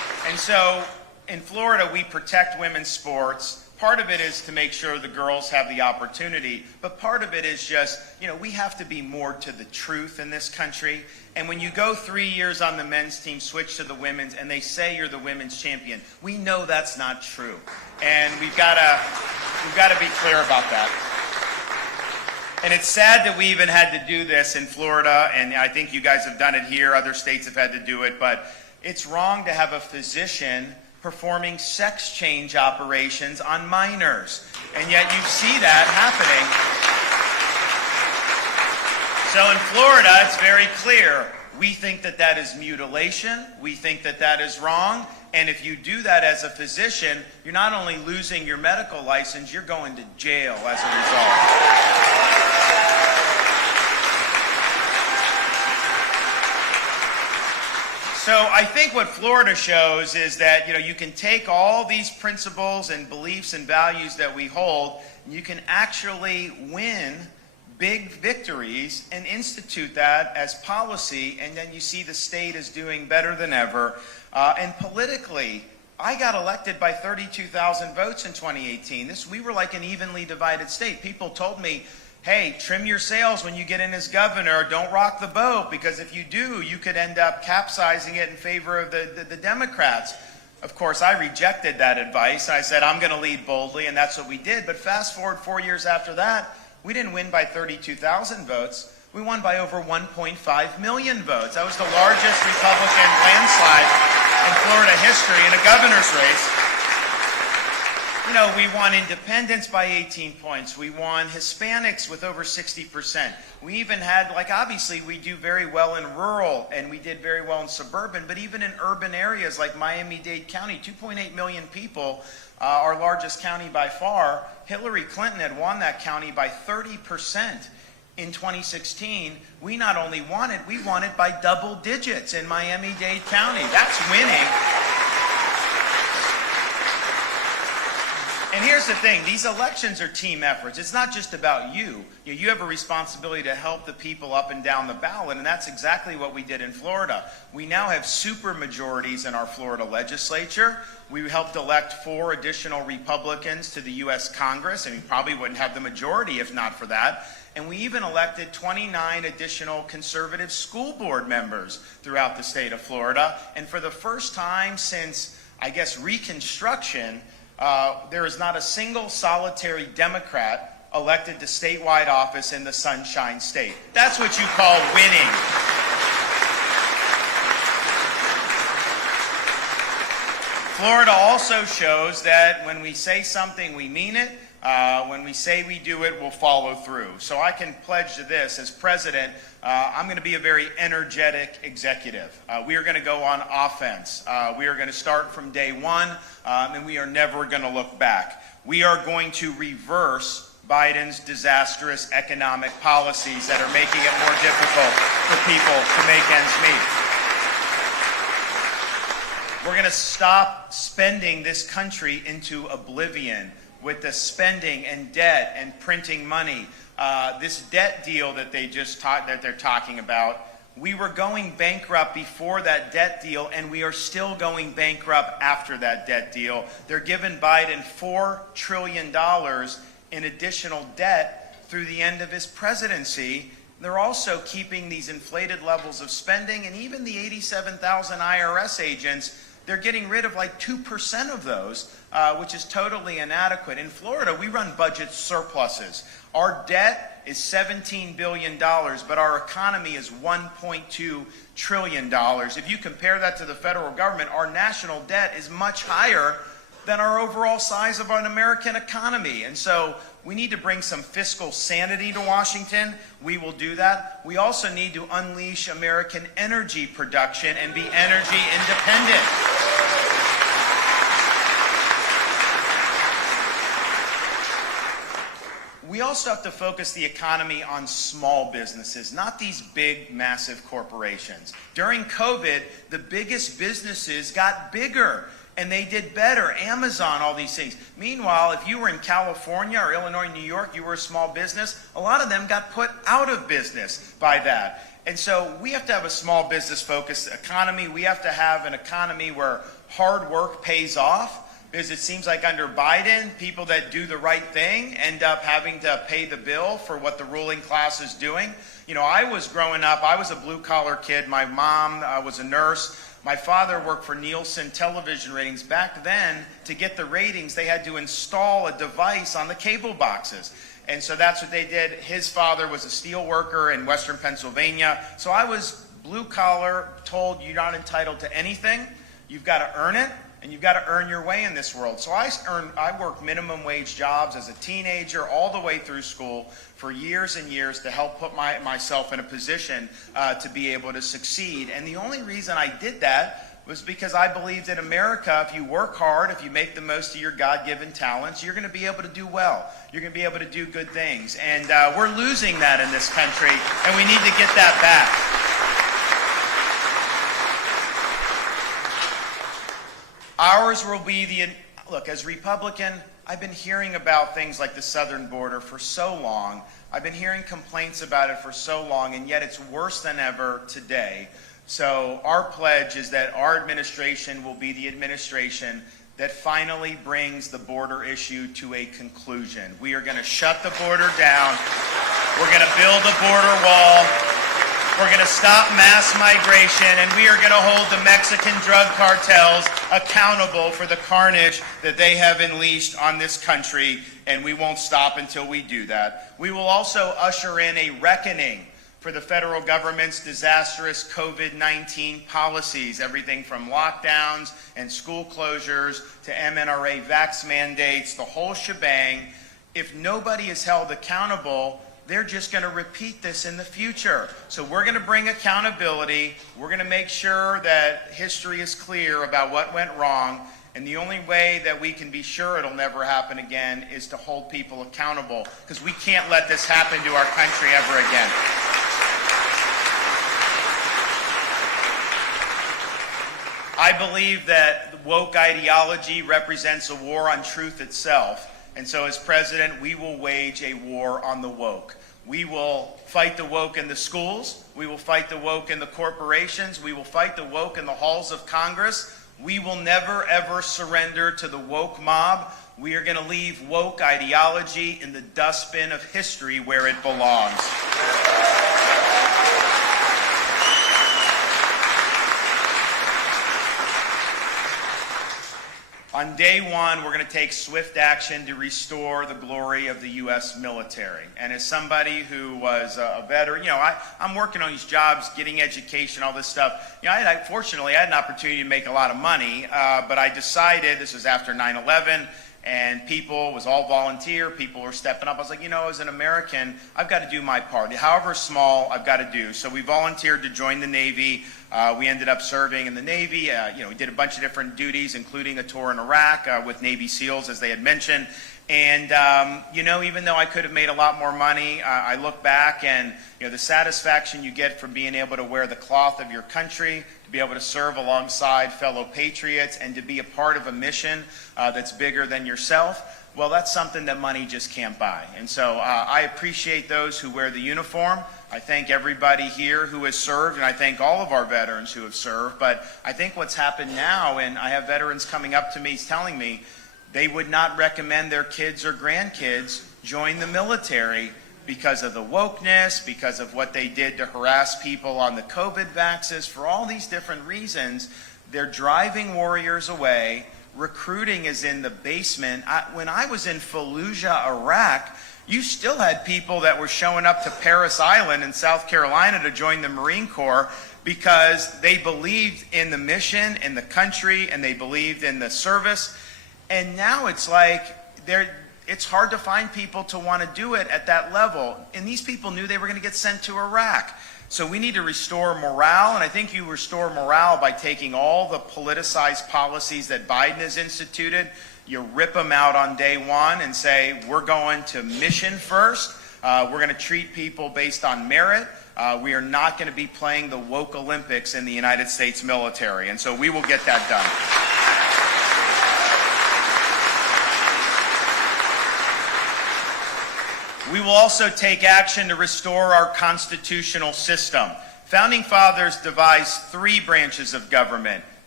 so in Florida, we protect women's sports. Part of it is to make sure the girls have the opportunity, but part of it is just, we have to be more to the truth in this country. And when you go 3 years on the men's team, switch to the women's, and they say you're the women's champion, we know that's not true. And we've got to be clear about that. And it's sad that we even had to do this in Florida, and I think you guys have done it here, other states have had to do it, but it's wrong to have a physician performing sex change operations on minors. And yet you see that happening. So in Florida, it's very clear. We think that that is mutilation. We think that that is wrong. And if you do that as a physician, you're not only losing your medical license, you're going to jail as a result. So I think what Florida shows is that you can take all these principles and beliefs and values that we hold, and you can actually win big victories and institute that as policy, and then you see the state is doing better than ever. And politically, I got elected by 32,000 votes in 2018. We were like an evenly divided state. People told me, hey, trim your sails when you get in as governor. Don't rock the boat, because if you do, you could end up capsizing it in favor of the Democrats. Of course, I rejected that advice. I said, I'm going to lead boldly, and that's what we did. But fast forward 4 years after that, we didn't win by 32,000 votes. We won by over 1.5 million votes. That was the largest Republican landslide in Florida history in a governor's race. We won independents by 18 points. We won Hispanics with over 60%. We even had, obviously we do very well in rural, and we did very well in suburban, but even in urban areas like Miami-Dade County, 2.8 million people, our largest county by far. Hillary Clinton had won that county by 30% in 2016. We not only won it, we won it by double digits in Miami-Dade County. That's winning. And here's the thing, these elections are team efforts. It's not just about you. You have a responsibility to help the people up and down the ballot, and that's exactly what we did in Florida. We now have super majorities in our Florida legislature. We helped elect 4 additional Republicans to the U.S. Congress, and we probably wouldn't have the majority if not for that. And we even elected 29 additional conservative school board members throughout the state of Florida. And for the first time since, I guess, Reconstruction, there is not a single solitary Democrat elected to statewide office in the Sunshine State. That's what you call winning. Florida also shows that when we say something, we mean it. When we say we do it, we'll follow through. So I can pledge to this, as president, I'm going to be a very energetic executive. We are going to go on offense. We are going to start from day one, and we are never going to look back. We are going to reverse Biden's disastrous economic policies that are making it more difficult for people to make ends meet. We're going to stop spending this country into oblivion with the spending and debt and printing money. This debt deal that they're talking about, we were going bankrupt before that debt deal, and we are still going bankrupt after that debt deal. They're giving Biden $4 trillion in additional debt through the end of his presidency. They're also keeping these inflated levels of spending, and even the 87,000 IRS agents, they're getting rid of like 2% of those, which is totally inadequate. In Florida, we run budget surpluses. Our debt is $17 billion, but our economy is $1.2 trillion. If you compare that to the federal government, our national debt is much higher than our overall size of an American economy. And so we need to bring some fiscal sanity to Washington. We will do that. We also need to unleash American energy production and be energy independent. We also have to focus the economy on small businesses, not these big, massive corporations. During COVID, the biggest businesses got bigger, and they did better. Amazon, all these things. Meanwhile, if you were in California or Illinois, New York, you were a small business, a lot of them got put out of business by that. And so we have to have a small business focused economy. We have to have an economy where hard work pays off, because it seems like under Biden, people that do the right thing end up having to pay the bill for what the ruling class is doing. You know, I was growing up, I was a blue-collar kid. My mom was a nurse. My father worked for Nielsen television ratings. Back then, to get the ratings, they had to install a device on the cable boxes. And so that's what they did. His father was a steel worker in Western Pennsylvania. So I was blue-collar, told you're not entitled to anything. You've got to earn it. And you've got to earn your way in this world. So I worked minimum wage jobs as a teenager all the way through school for years and years to help put myself in a position to be able to succeed. And the only reason I did that was because I believed in America, if you work hard, if you make the most of your God-given talents, you're going to be able to do well. You're going to be able to do good things. And we're losing that in this country, and we need to get that back. Ours will be look, as Republican, I've been hearing about things like the southern border for so long. I've been hearing complaints about it for so long, and yet it's worse than ever today. So our pledge is that our administration will be the administration that finally brings the border issue to a conclusion. We are going to shut the border down. We're going to build a border wall. We're going to stop mass migration, and we are going to hold the Mexican drug cartels accountable for the carnage that they have unleashed on this country, and we won't stop until we do that. We will also usher in a reckoning for the federal government's disastrous COVID-19 policies, everything from lockdowns and school closures to MNRA vax mandates, the whole shebang. If nobody is held accountable, they're just going to repeat this in the future. So we're going to bring accountability. We're going to make sure that history is clear about what went wrong. And the only way that we can be sure it'll never happen again is to hold people accountable, because we can't let this happen to our country ever again. I believe that woke ideology represents a war on truth itself. And so as president, we will wage a war on the woke. We will fight the woke in the schools. We will fight the woke in the corporations. We will fight the woke in the halls of Congress. We will never, ever surrender to the woke mob. We are going to leave woke ideology in the dustbin of history where it belongs. On day one, we're going to take swift action to restore the glory of the U.S. military. And as somebody who was a veteran, I'm working on these jobs, getting education, all this stuff. Fortunately, I had an opportunity to make a lot of money, but I decided, this was after 9/11, and it was all volunteer, people were stepping up. I was like, as an American, I've got to do my part. However small, I've got to do. So we volunteered to join the Navy. We ended up serving in the Navy. We did a bunch of different duties, including a tour in Iraq with Navy SEALs, as they had mentioned. And, even though I could have made a lot more money, I look back and, the satisfaction you get from being able to wear the cloth of your country, to be able to serve alongside fellow patriots, and to be a part of a mission that's bigger than yourself, well, that's something that money just can't buy. And so I appreciate those who wear the uniform. I thank everybody here who has served, and I thank all of our veterans who have served. But I think what's happened now, and I have veterans coming up to me telling me they would not recommend their kids or grandkids join the military because of the wokeness, because of what they did to harass people on the COVID vaxes. For all these different reasons, they're driving warriors away. Recruiting is in the basement. When I was in Fallujah, Iraq, you still had people that were showing up to Parris Island in South Carolina to join the Marine Corps because they believed in the mission, in the country, and they believed in the service. And now it's like it's hard to find people to want to do it at that level. And these people knew they were going to get sent to Iraq. So we need to restore morale, and I think you restore morale by taking all the politicized policies that Biden has instituted. You rip them out on day one and say, we're going to mission first. We're going to treat people based on merit. We are not going to be playing the woke Olympics in the United States military. And so we will get that done. We will also take action to restore our constitutional system. Founding fathers devised 3 branches of government: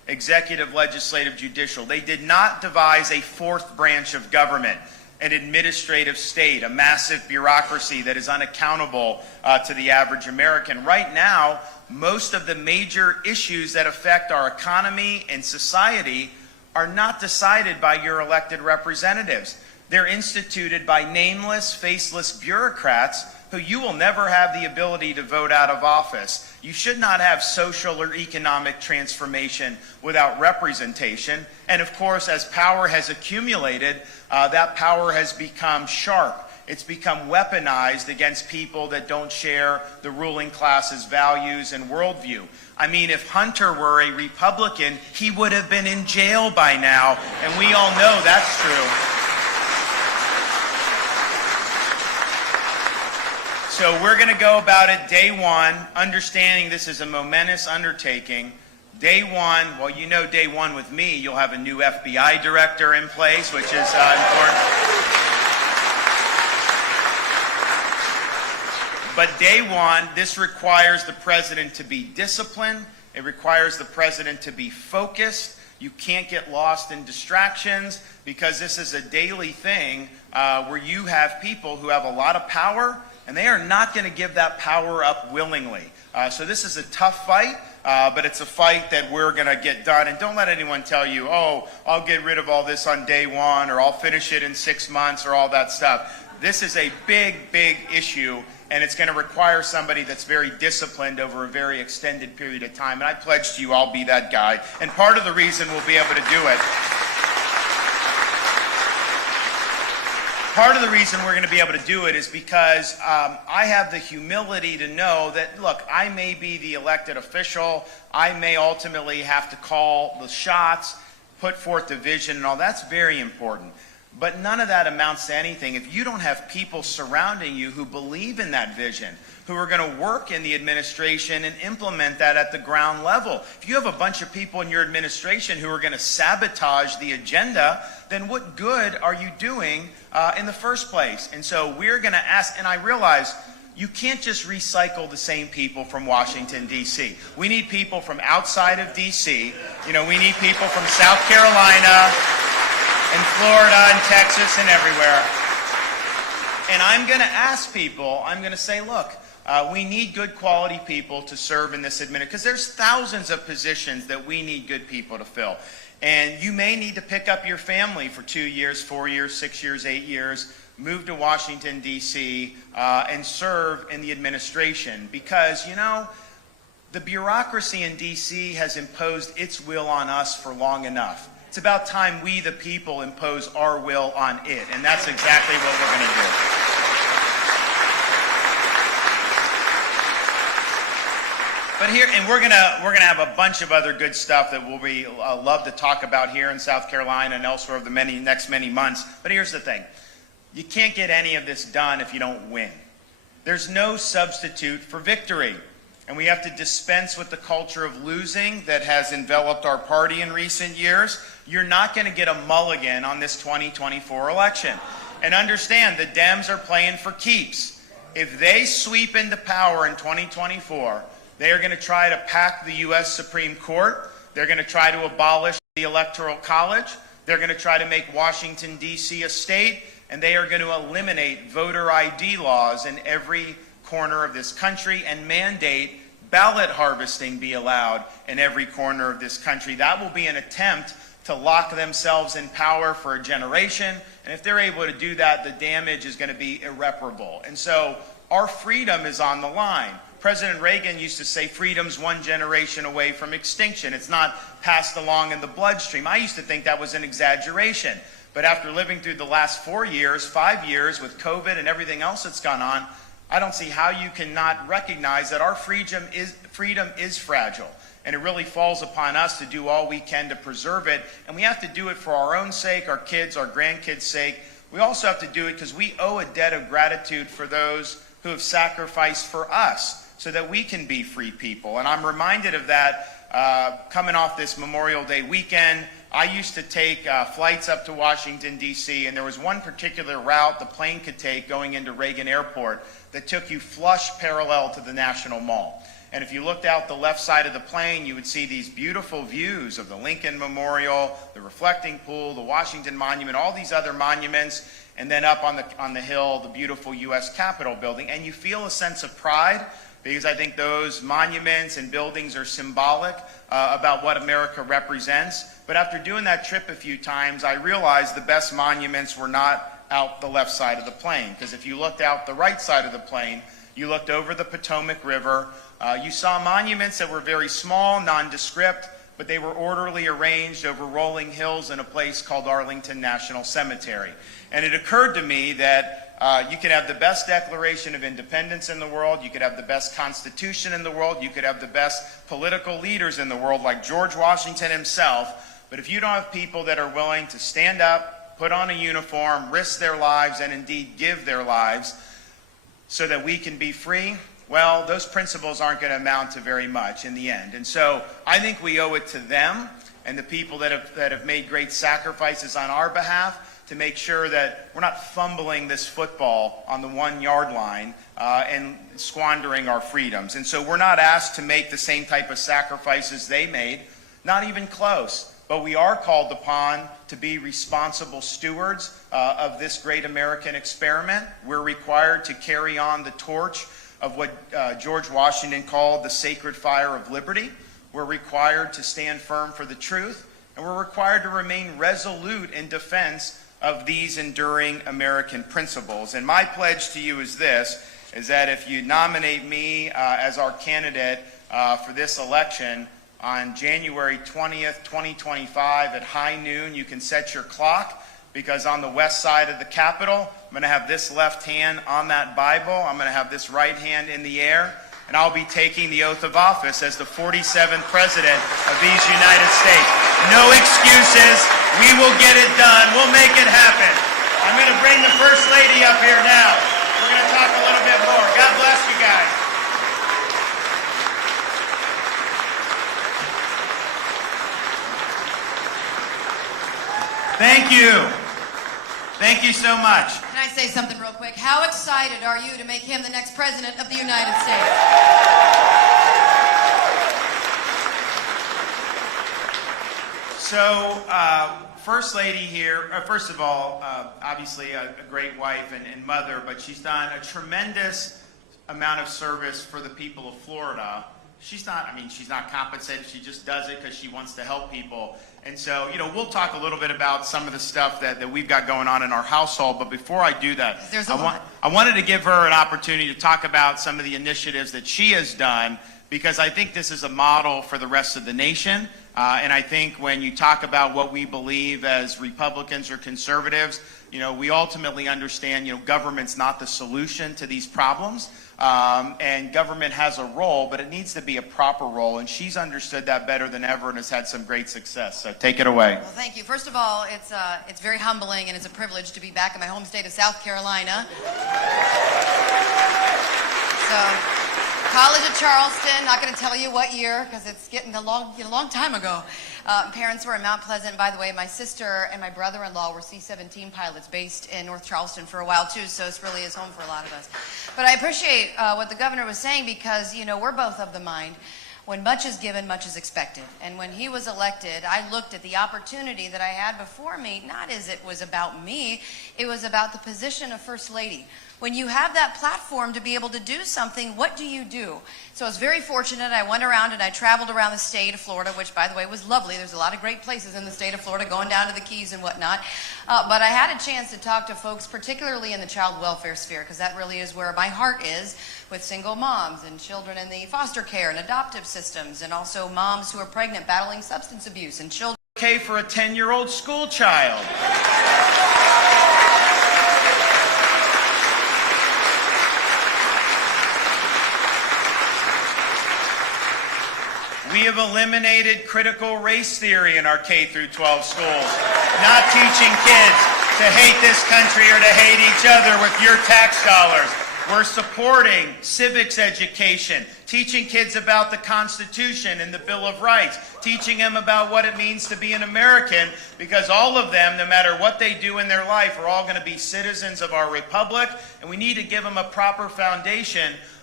executive, legislative, judicial. They did not devise a fourth branch of government, an administrative state, a massive bureaucracy that is unaccountable to the average American. Right now, most of the major issues that affect our economy and society are not decided by your elected representatives. They're instituted by nameless, faceless bureaucrats who you will never have the ability to vote out of office. You should not have social or economic transformation without representation. And of course, as power has accumulated, that power has become sharp. It's become weaponized against people that don't share the ruling class's values and worldview. I mean, if Hunter were a Republican, he would have been in jail by now, and we all know that's true. So we're going to go about it day one, understanding this is a momentous undertaking. Day one, well, you know day one with me, you'll have a new FBI director in place, which is important. But day one, this requires the president to be disciplined. It requires the president to be focused. You can't get lost in distractions because this is a daily thing where you have people who have a lot of power and they are not going to give that power up willingly. So this is a tough fight, but it's a fight that we're going to get done. And don't let anyone tell you, oh, I'll get rid of all this on day one, or I'll finish it in 6 months, or all that stuff. This is a big, big issue, and it's going to require somebody that's very disciplined over a very extended period of time. And I pledge to you I'll be that guy. And part of the reason we'll be able to do it, part of the reason we're going to be able to do it is because I have the humility to know that, look, I may be the elected official. I may ultimately have to call the shots, put forth the vision and all. That's very important. But none of that amounts to anything if you don't have people surrounding you who believe in that vision, who are going to work in the administration and implement that at the ground level. If you have a bunch of people in your administration who are going to sabotage the agenda, then what good are you doing in the first place? And so we're going to ask, and I realize you can't just recycle the same people from Washington, D.C. We need people from outside of D.C. You know, we need people from South Carolina and Florida and Texas and everywhere. And I'm going to ask people, I'm going to say, look, we need good quality people to serve in this administration, because there's thousands of positions that we need good people to fill. And you may need to pick up your family for 2 years, 4 years, 6 years, 8 years, move to Washington, D.C., and serve in the administration. Because, you know, the bureaucracy in D.C. has imposed its will on us for long enough. It's about time we, the people, impose our will on it. And that's exactly what we're going to do. But here, and we're gonna have a bunch of other good stuff that we'll be love to talk about here in South Carolina and elsewhere over the next many months. But here's the thing: you can't get any of this done if you don't win. There's no substitute for victory, and we have to dispense with the culture of losing that has enveloped our party in recent years. You're not going to get a mulligan on this 2024 election. And understand, the Dems are playing for keeps. If they sweep into power in 2024. They are going to try to pack the U.S. Supreme Court. They're going to try to abolish the Electoral College. They're going to try to make Washington, D.C. a state. And they are going to eliminate voter ID laws in every corner of this country and mandate ballot harvesting be allowed in every corner of this country. That will be an attempt to lock themselves in power for a generation. And if they're able to do that, the damage is going to be irreparable. And so our freedom is on the line. President Reagan used to say freedom's one generation away from extinction. It's not passed along in the bloodstream. I used to think that was an exaggeration. But after living through the last 4 years, 5 years with COVID and everything else that's gone on, I don't see how you cannot recognize that our freedom is fragile. And it really falls upon us to do all we can to preserve it. And we have to do it for our own sake, our kids, our grandkids' sake. We also have to do it because we owe a debt of gratitude for those who have sacrificed for us, so that we can be free people. And I'm reminded of that coming off this Memorial Day weekend. I used to take flights up to Washington, D.C., and there was one particular route the plane could take going into Reagan Airport that took you flush parallel to the National Mall. And if you looked out the left side of the plane, you would see these beautiful views of the Lincoln Memorial, the Reflecting Pool, the Washington Monument, all these other monuments, and then up on the hill, the beautiful U.S. Capitol building. And you feel a sense of pride because I think those monuments and buildings are symbolic about what America represents. But after doing that trip a few times, I realized the best monuments were not out the left side of the plane. Because if you looked out the right side of the plane, you looked over the Potomac River, you saw monuments that were very small, nondescript, but they were orderly arranged over rolling hills in a place called Arlington National Cemetery. And it occurred to me that you could have the best Declaration of Independence in the world, you could have the best Constitution in the world, you could have the best political leaders in the world like George Washington himself, but if you don't have people that are willing to stand up, put on a uniform, risk their lives, and indeed give their lives so that we can be free, well, those principles aren't going to amount to very much in the end. And so I think we owe it to them and the people that have made great sacrifices on our behalf to make sure that we're not fumbling this football on the 1 yard line and squandering our freedoms. And so we're not asked to make the same type of sacrifices they made, not even close. But we are called upon to be responsible stewards of this great American experiment. We're required to carry on the torch of what George Washington called the sacred fire of liberty. We're required to stand firm for the truth, and we're required to remain resolute in defense of these enduring American principles. And my pledge to you is this, is that if you nominate me as our candidate for this election on January 20th, 2025 at high noon, you can set your clock, because on the west side of the Capitol, I'm going to have this left hand on that Bible, I'm going to have this right hand in the air, and I'll be taking the oath of office as the 47th President of these United States. No excuses. We will get it done. We'll make it happen. I'm going to bring the First Lady up here now. We're going to talk a little bit more. God bless you guys. Thank you. Thank you so much. Can I say something real quick? How excited are you to make him the next President of the United States? So, First Lady here, first of all, obviously a great wife and mother, but she's done a tremendous amount of service for the people of Florida. She's not compensated, she just does it because she wants to help people. And so, we'll talk a little bit about some of the stuff that we've got going on in our household, but before I do that, I wanted to give her an opportunity to talk about some of the initiatives that she has done, because I think this is a model for the rest of the nation. And I think when you talk about what we believe as Republicans or conservatives, we ultimately understand, government's not the solution to these problems. And government has a role, but it needs to be a proper role. And she's understood that better than ever and has had some great success. So take it away. Well, thank you. First of all, it's very humbling and it's a privilege to be back in my home state of South Carolina. So, College of Charleston, not going to tell you what year because it's getting a long time ago. Parents were in Mount Pleasant. By the way, my sister and my brother-in-law were C-17 pilots based in North Charleston for a while too, so it really is home for a lot of us. But I appreciate what the governor was saying because, we're both of the mind. When much is given, much is expected. And when he was elected, I looked at the opportunity that I had before me, not as it was about me, it was about the position of First Lady. When you have that platform to be able to do something, what do you do? So I was very fortunate. I went around and I traveled around the state of Florida, which, by the way, was lovely. There's a lot of great places in the state of Florida, going down to the Keys and whatnot. But I had a chance to talk to folks, particularly in the child welfare sphere, because that really is where my heart is, with single moms and children in the foster care and adoptive systems, and also moms who are pregnant battling substance abuse, and children. Okay for a 10-year-old school child. We have eliminated critical race theory in our K through 12 schools, not teaching kids to hate this country or to hate each other with your tax dollars. We're supporting civics education, teaching kids about the Constitution and the Bill of Rights, teaching them about what it means to be an American, because all of them, no matter what they do in their life, are all going to be citizens of our republic, and we need to give them a proper foundation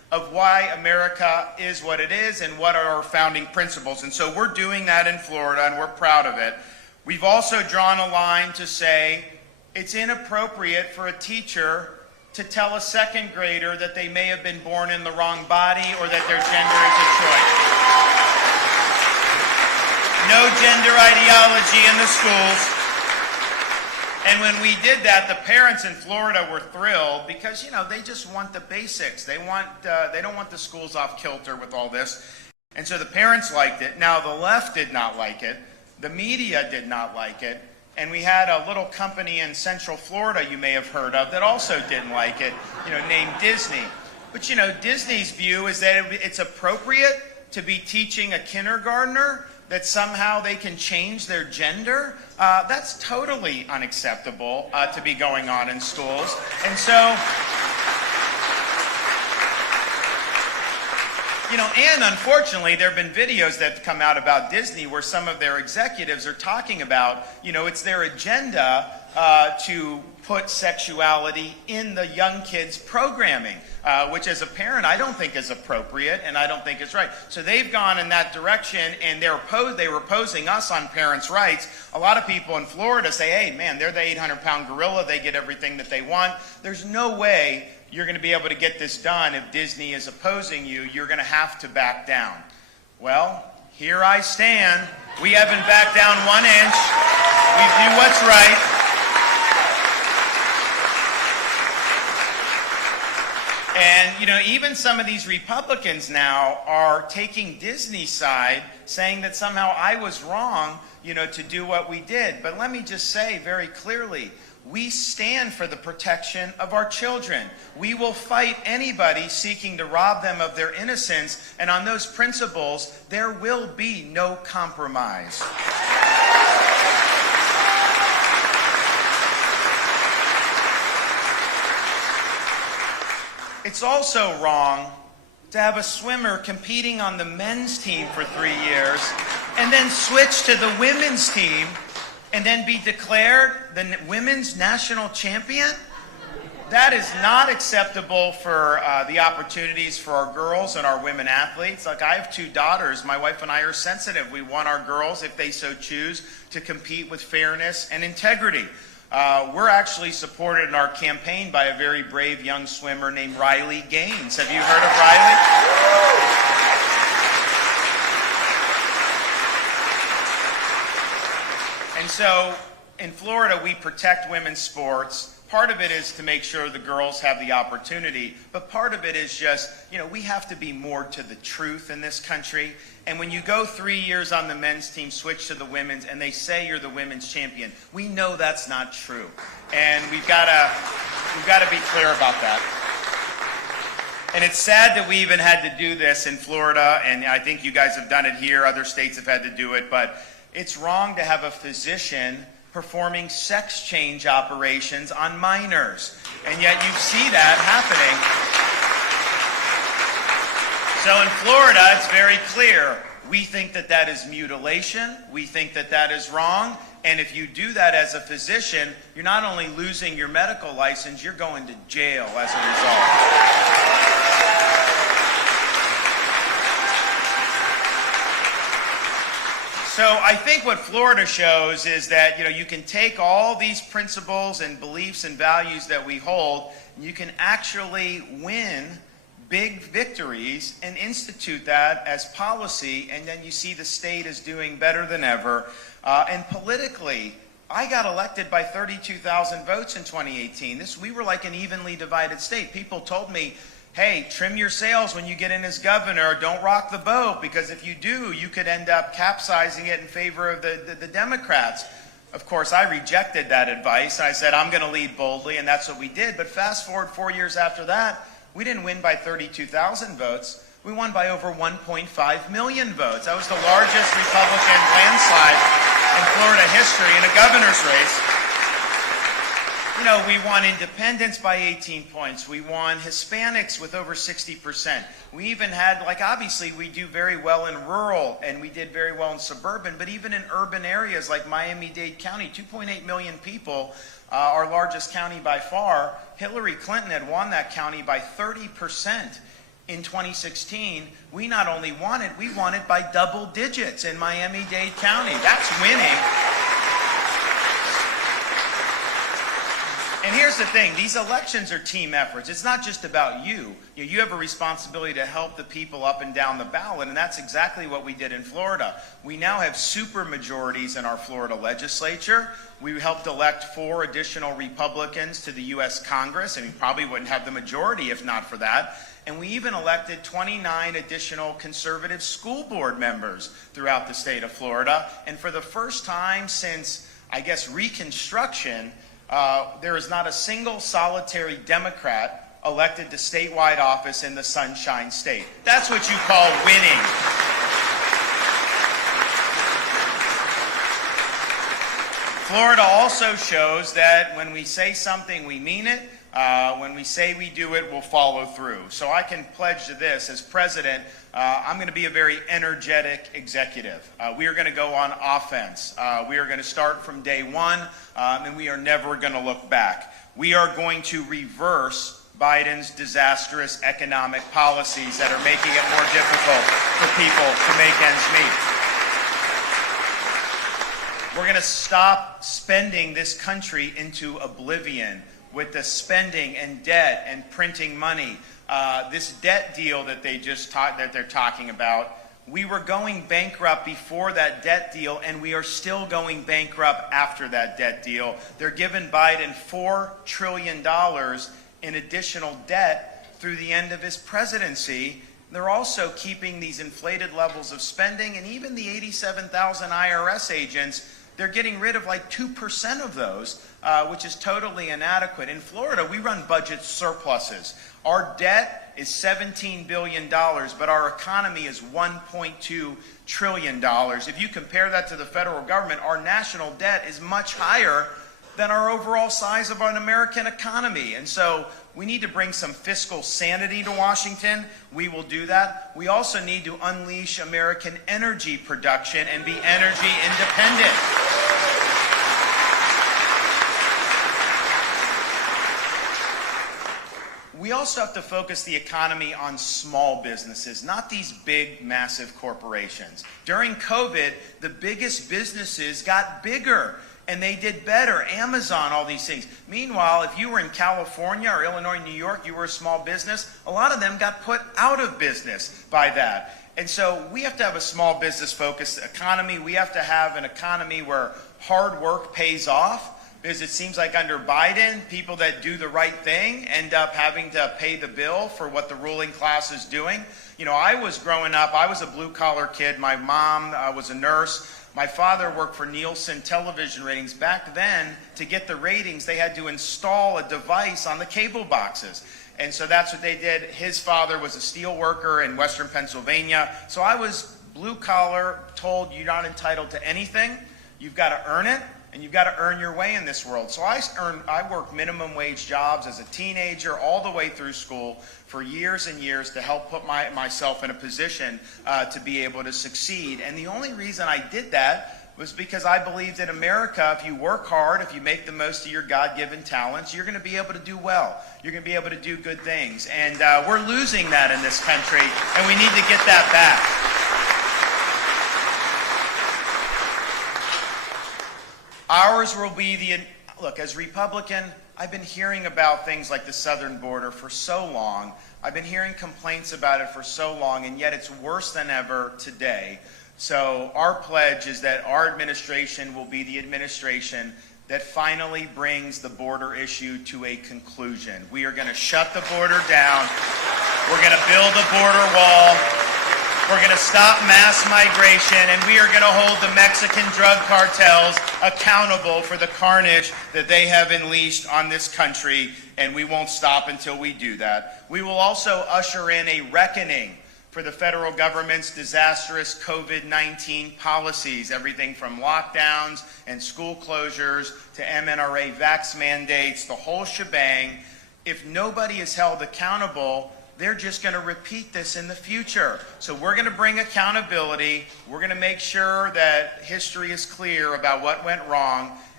of why America is what it is and what are our founding principles. And so we're doing that in Florida, and we're proud of it. We've also drawn a line to say it's inappropriate for a teacher to tell a second grader that they may have been born in the wrong body or that their gender is a choice. No gender ideology in the schools. And when we did that, the parents in Florida were thrilled because, you know, they just want the basics. They don't want the schools off kilter with all this. And so the parents liked it. Now, the left did not like it. The media did not like it. And we had a little company in Central Florida you may have heard of that also didn't like it, you know, named Disney. But, you know, Disney's view is that it's appropriate to be teaching a kindergartner that somehow they can change their gender. That's totally unacceptable to be going on in schools. And so, you know, and unfortunately, there have been videos that have come out about Disney where some of their executives are talking about, you know, it's their agenda to put sexuality in the young kids' programming, which as a parent, I don't think is appropriate and I don't think is right. So they've gone in that direction, and they were opposing us on parents' rights. A lot of people in Florida say, hey, man, they're the 800-pound gorilla. They get everything that they want. There's no way you're going to be able to get this done if Disney is opposing you. You're going to have to back down. Well, here I stand. We haven't backed down 1 inch. We do what's right. And, you know, even some of these Republicans now are taking Disney's side, saying that somehow I was wrong, you know, to do what we did. But let me just say very clearly, we stand for the protection of our children. We will fight anybody seeking to rob them of their innocence, and on those principles, there will be no compromise. It's also wrong to have a swimmer competing on the men's team for 3 years and then switch to the women's team and then be declared the women's national champion. That is not acceptable for the opportunities for our girls and our women athletes. Like, I have 2 daughters. My wife and I are sensitive. We want our girls, if they so choose, to compete with fairness and integrity. We're actually supported in our campaign by a very brave young swimmer named Riley Gaines. Have you heard of Riley? And so in Florida, we protect women's sports. Part of it is to make sure the girls have the opportunity, but part of it is just, you know, we have to be more to the truth in this country. And when you go 3 years on the men's team, switch to the women's, and they say you're the women's champion, we know that's not true. And we've got to be clear about that. And it's sad that we even had to do this in Florida, and I think you guys have done it here, other states have had to do it, but it's wrong to have a physician performing sex change operations on minors. And yet you see that happening. So in Florida, it's very clear. We think that that is mutilation. We think that that is wrong. And if you do that as a physician, you're not only losing your medical license, you're going to jail as a result. So I think what Florida shows is that, you know, you can take all these principles and beliefs and values that we hold, and you can actually win big victories and institute that as policy, and then you see the state is doing better than ever. And politically, I got elected by 32,000 votes in 2018. We were like an evenly divided state. People told me, hey, trim your sails when you get in as governor. Don't rock the boat, because if you do, you could end up capsizing it in favor of the Democrats. Of course, I rejected that advice. I said, I'm going to lead boldly, and that's what we did. But fast forward 4 years after that, we didn't win by 32,000 votes. We won by over 1.5 million votes. That was the largest Republican landslide in Florida history in a governor's race. You know, we won independents by 18 points. We won Hispanics with over 60%. We even had, like, obviously we do very well in rural, and we did very well in suburban, but even in urban areas like Miami-Dade County, 2.8 million people, our largest county by far, Hillary Clinton had won that county by 30% in 2016, we not only won it, we won it by double digits in Miami-Dade County. That's winning. And here's the thing, these elections are team efforts. It's not just about you. You have a responsibility to help the people up and down the ballot, and that's exactly what we did in Florida. We now have super majorities in our Florida legislature. We helped elect 4 additional Republicans to the U.S. Congress, and we probably wouldn't have the majority if not for that. And we even elected 29 additional conservative school board members throughout the state of Florida. And for the first time since, I guess, Reconstruction, there is not a single solitary Democrat elected to statewide office in the Sunshine State. That's what you call winning. Florida also shows that when we say something, we mean it. When we say we do it, we'll follow through. So I can pledge to this, as president, I'm going to be a very energetic executive. We are going to go on offense. We are going to start from day one, and we are never going to look back. We are going to reverse Biden's disastrous economic policies that are making it more difficult for people to make ends meet. We're going to stop spending this country into oblivion with the spending and debt and printing money. This debt deal that they're talking about, we were going bankrupt before that debt deal, and we are still going bankrupt after that debt deal. They're giving Biden $4 trillion in additional debt through the end of his presidency. They're also keeping these inflated levels of spending, and even the 87,000 IRS agents, they're getting rid of like 2% of those, which is totally inadequate. In Florida, we run budget surpluses. Our debt is $17 billion, but our economy is $1.2 trillion. If you compare that to the federal government, our national debt is much higher than our overall size of an American economy. And so we need to bring some fiscal sanity to Washington. We will do that. We also need to unleash American energy production and be energy independent. We also have to focus the economy on small businesses, not these big, massive corporations. During COVID, the biggest businesses got bigger and they did better. Amazon, all these things. Meanwhile, if you were in California or Illinois, New York, you were a small business, a lot of them got put out of business by that. And so we have to have a small business focused economy. We have to have an economy where hard work pays off. Because it seems like under Biden, people that do the right thing end up having to pay the bill for what the ruling class is doing. You know, I was growing up, I was a blue-collar kid. My mom was a nurse. My father worked for Nielsen television ratings. Back then, to get the ratings, they had to install a device on the cable boxes. And so that's what they did. His father was a steel worker in Western Pennsylvania. So I was blue-collar, told you're not entitled to anything. You've got to earn it. And you've got to earn your way in this world. So I worked minimum wage jobs as a teenager all the way through school for years and years to help put myself in a position to be able to succeed. And the only reason I did that was because I believed in America, if you work hard, if you make the most of your God-given talents, you're going to be able to do well. You're going to be able to do good things. And we're losing that in this country, and we need to get that back. Ours will be look, as Republican, I've been hearing about things like the southern border for so long. I've been hearing complaints about it for so long, and yet it's worse than ever today. So our pledge is that our administration will be the administration that finally brings the border issue to a conclusion. We are going to shut the border down. We're going to build a border wall. We're going to stop mass migration, and we are going to hold the Mexican drug cartels accountable for the carnage that they have unleashed on this country, and we won't stop until we do that. We will also usher in a reckoning for the federal government's disastrous COVID-19 policies, everything from lockdowns and school closures to MNRA vax mandates, the whole shebang. If nobody is held accountable, they're just going to repeat this in the future. So we're going to bring accountability. We're going to make sure that history is clear about what went wrong.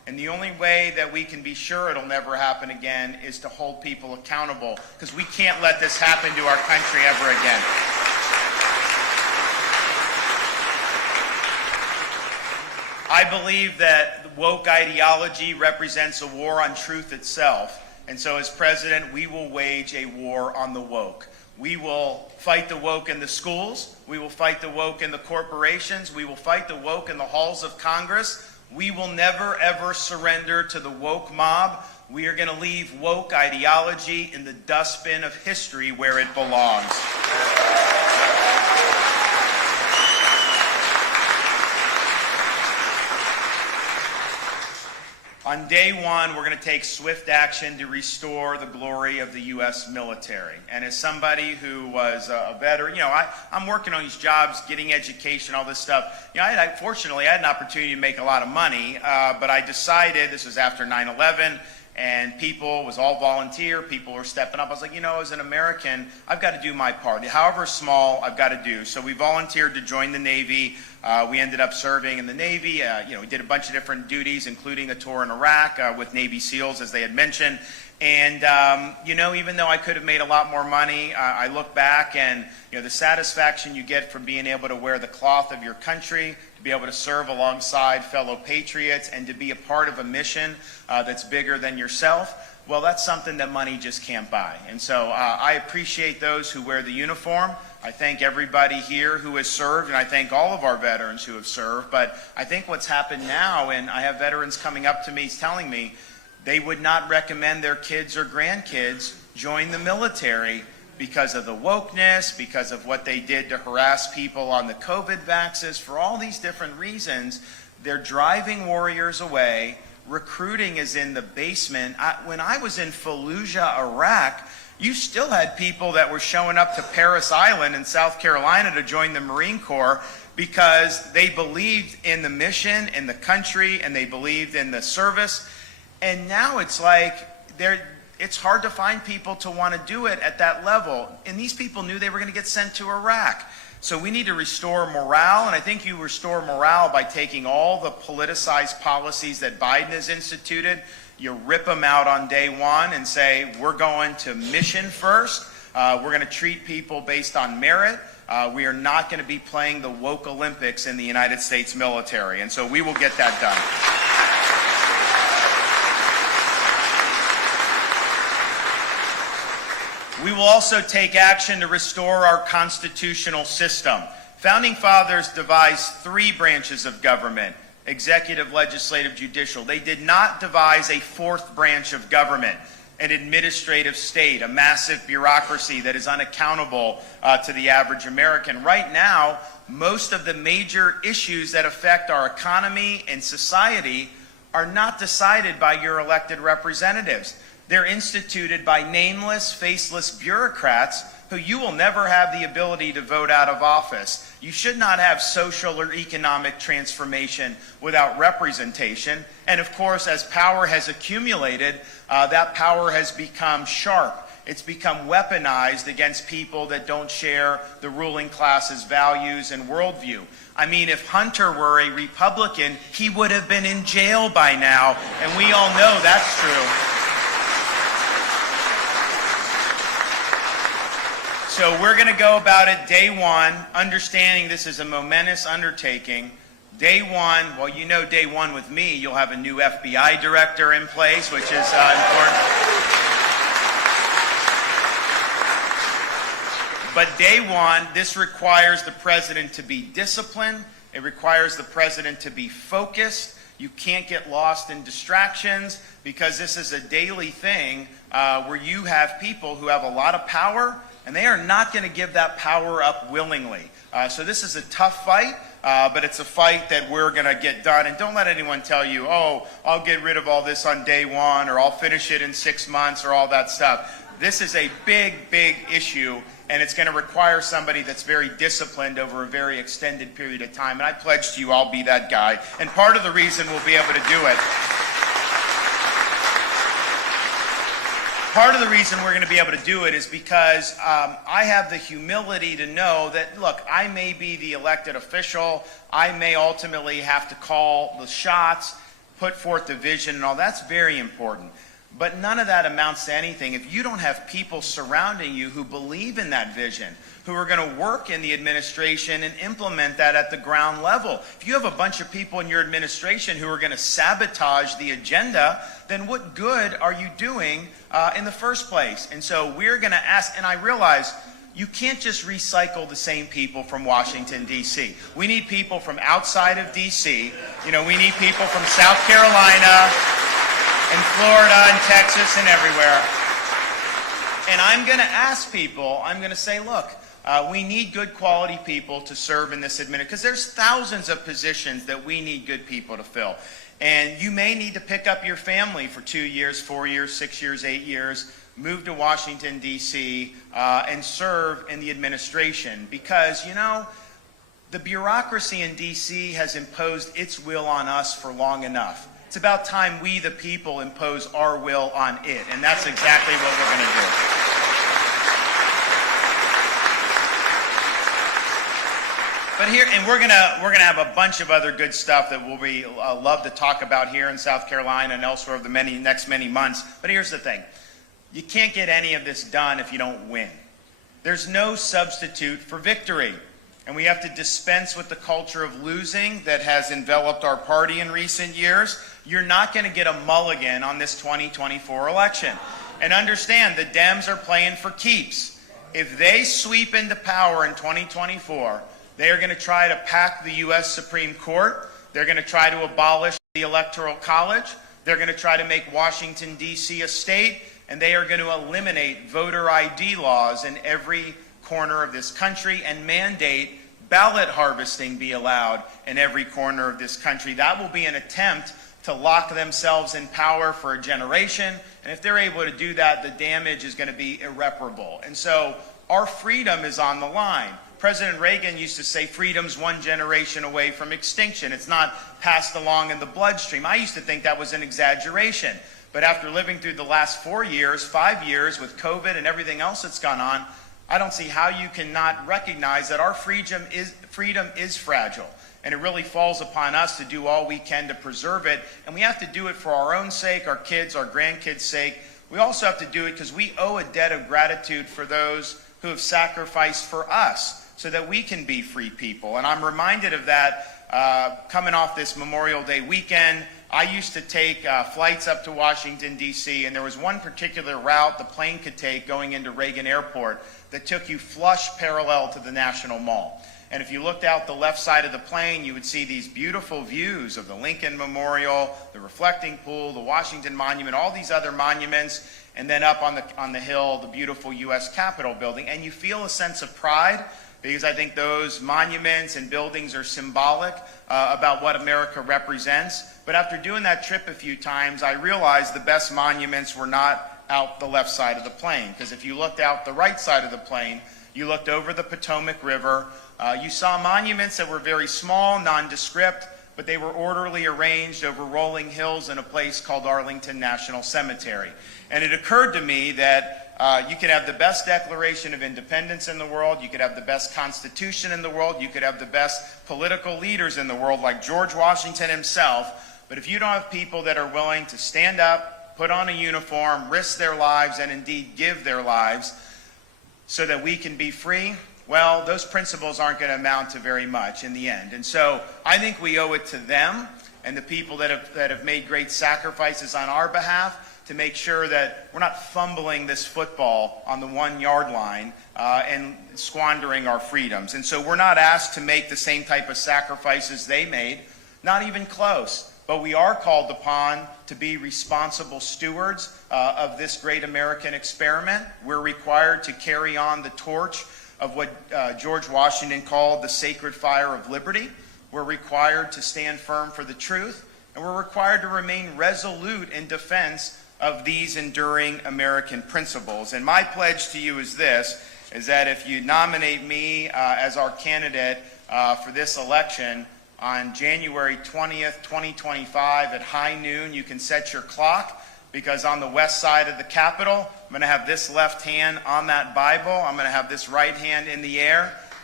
And the only way that we can be sure it'll never happen again is to hold people accountable, because we can't let this happen to our country ever again. I believe that woke ideology represents a war on truth itself. And so as president, we will wage a war on the woke. We will fight the woke in the schools. We will fight the woke in the corporations. We will fight the woke in the halls of Congress. We will never, ever surrender to the woke mob. We are going to leave woke ideology in the dustbin of history where it belongs. On day one, we're going to take swift action to restore the glory of the U.S. military. And as somebody who was a veteran, I'm working on these jobs, getting education, all this stuff. Fortunately, I had an opportunity to make a lot of money, but I decided, this was after 9/11, and it was all volunteer, people were stepping up. I was like, as an American, I've got to do my part. However small, I've got to do. So we volunteered to join the Navy. We ended up serving in the Navy. We did a bunch of different duties, including a tour in Iraq with Navy SEALs, as they had mentioned. And, even though I could have made a lot more money, I look back and, the satisfaction you get from being able to wear the cloth of your country, to be able to serve alongside fellow patriots, and to be a part of a mission that's bigger than yourself, well, that's something that money just can't buy. And so I appreciate those who wear the uniform. I thank everybody here who has served, and I thank all of our veterans who have served. But I think what's happened now, and I have veterans coming up to me telling me they would not recommend their kids or grandkids join the military because of the wokeness, because of what they did to harass people on the COVID vaxes. For all these different reasons, they're driving warriors away. Recruiting is in the basement. When I was in Fallujah, Iraq, you still had people that were showing up to Parris Island in South Carolina to join the Marine Corps because they believed in the mission, in the country, and they believed in the service. And now it's like it's hard to find people to want to do it at that level. And these people knew they were going to get sent to Iraq. So we need to restore morale, and I think you restore morale by taking all the politicized policies that Biden has instituted. You rip them out on day one and say, we're going to mission first. We're going to treat people based on merit. We are not going to be playing the woke Olympics in the United States military. And so we will get that done. We will also take action to restore our constitutional system. Founding fathers devised 3 branches of government: executive, legislative, judicial. They did not devise a 4th branch of government, an administrative state, a massive bureaucracy that is unaccountable to the average American. Right now, most of the major issues that affect our economy and society are not decided by your elected representatives. They're instituted by nameless, faceless bureaucrats who you will never have the ability to vote out of office. You should not have social or economic transformation without representation. And of course, as power has accumulated, that power has become sharp. It's become weaponized against people that don't share the ruling class's values and worldview. I mean, if Hunter were a Republican, he would have been in jail by now, and we all know that's true. So we're going to go about it day one, understanding this is a momentous undertaking. Day one, well, day one with me, you'll have a new FBI director in place, which is important. But day one, this requires the president to be disciplined. It requires the president to be focused. You can't get lost in distractions, because this is a daily thing where you have people who have a lot of power, and they are not going to give that power up willingly. So this is a tough fight, but it's a fight that we're going to get done. And don't let anyone tell you, oh, I'll get rid of all this on day one, or I'll finish it in 6 months, or all that stuff. This is a big, big issue, and it's going to require somebody that's very disciplined over a very extended period of time. And I pledge to you I'll be that guy. And part of the reason we'll be able to do it, part of the reason we're going to be able to do it is because I have the humility to know that, look, I may be the elected official. I may ultimately have to call the shots. put forth the vision and all. That's very important. But none of that amounts to anything if you don't have people surrounding you who believe in that vision, who are going to work in the administration and implement that at the ground level. If you have a bunch of people in your administration who are going to sabotage the agenda, then what good are you doing in the first place? And so we're going to ask, and I realize you can't just recycle the same people from Washington, D.C. We need people from outside of D.C. You know, we need people from South Carolina and Florida and Texas and everywhere. And I'm going to ask people, I'm going to say, look, we need good quality people to serve in this administration, because there's thousands of positions that we need good people to fill. And you may need to pick up your family for 2 years, 4 years, 6 years, 8 years, move to Washington, D.C., and serve in the administration. Because, you know, the bureaucracy in D.C. has imposed its will on us for long enough. It's about time we, the people, impose our will on it. And that's exactly what we're going to do. But here, and we're gonna have a bunch of other good stuff that we'll be love to talk about here in South Carolina and elsewhere over the next many months. But here's the thing: you can't get any of this done if you don't win. There's no substitute for victory, and we have to dispense with the culture of losing that has enveloped our party in recent years. You're not going to get a mulligan on this 2024 election, and understand the Dems are playing for keeps. If they sweep into power in 2024. They are going to try to pack the U.S. Supreme Court. They're going to try to abolish the Electoral College. They're going to try to make Washington, D.C. a state. And they are going to eliminate voter ID laws in every corner of this country and mandate ballot harvesting be allowed in every corner of this country. That will be an attempt to lock themselves in power for a generation. And if they're able to do that, the damage is going to be irreparable. And so our freedom is on the line. President Reagan used to say freedom's one generation away from extinction. It's not passed along in the bloodstream. I used to think that was an exaggeration. But after living through the last 4 years, 5 years with COVID and everything else that's gone on, I don't see how you cannot recognize that our freedom is fragile. And it really falls upon us to do all we can to preserve it. And we have to do it for our own sake, our kids, our grandkids' sake. We also have to do it because we owe a debt of gratitude for those who have sacrificed for us, so that we can be free people. And I'm reminded of that coming off this Memorial Day weekend. I used to take flights up to Washington, D.C., and there was one particular route the plane could take going into Reagan Airport that took you flush parallel to the National Mall. And if you looked out the left side of the plane, you would see these beautiful views of the Lincoln Memorial, the reflecting pool, the Washington Monument, all these other monuments, and then up on the hill, the beautiful U.S. Capitol building. And you feel a sense of pride, because I think those monuments and buildings are symbolic about what America represents. But after doing that trip a few times, I realized the best monuments were not out the left side of the plane. Because if you looked out the right side of the plane, you looked over the Potomac River, you saw monuments that were very small, nondescript, but they were orderly arranged over rolling hills in a place called Arlington National Cemetery. And it occurred to me that you could have the best Declaration of Independence in the world, you could have the best Constitution in the world, you could have the best political leaders in the world like George Washington himself, but if you don't have people that are willing to stand up, put on a uniform, risk their lives, and indeed give their lives so that we can be free, well, those principles aren't going to amount to very much in the end. And so I think we owe it to them and the people that have made great sacrifices on our behalf to make sure that we're not fumbling this football on the 1 yard line and squandering our freedoms. And so we're not asked to make the same type of sacrifices they made, not even close. But we are called upon to be responsible stewards of this great American experiment. We're required to carry on the torch of what George Washington called the sacred fire of liberty. We're required to stand firm for the truth, and we're required to remain resolute in defense of these enduring American principles. And my pledge to you is this, is that if you nominate me as our candidate for this election on January 20th, 2025 at high noon, you can set your clock, because on the west side of the Capitol, I'm going to have this left hand on that Bible, I'm going to have this right hand in the air,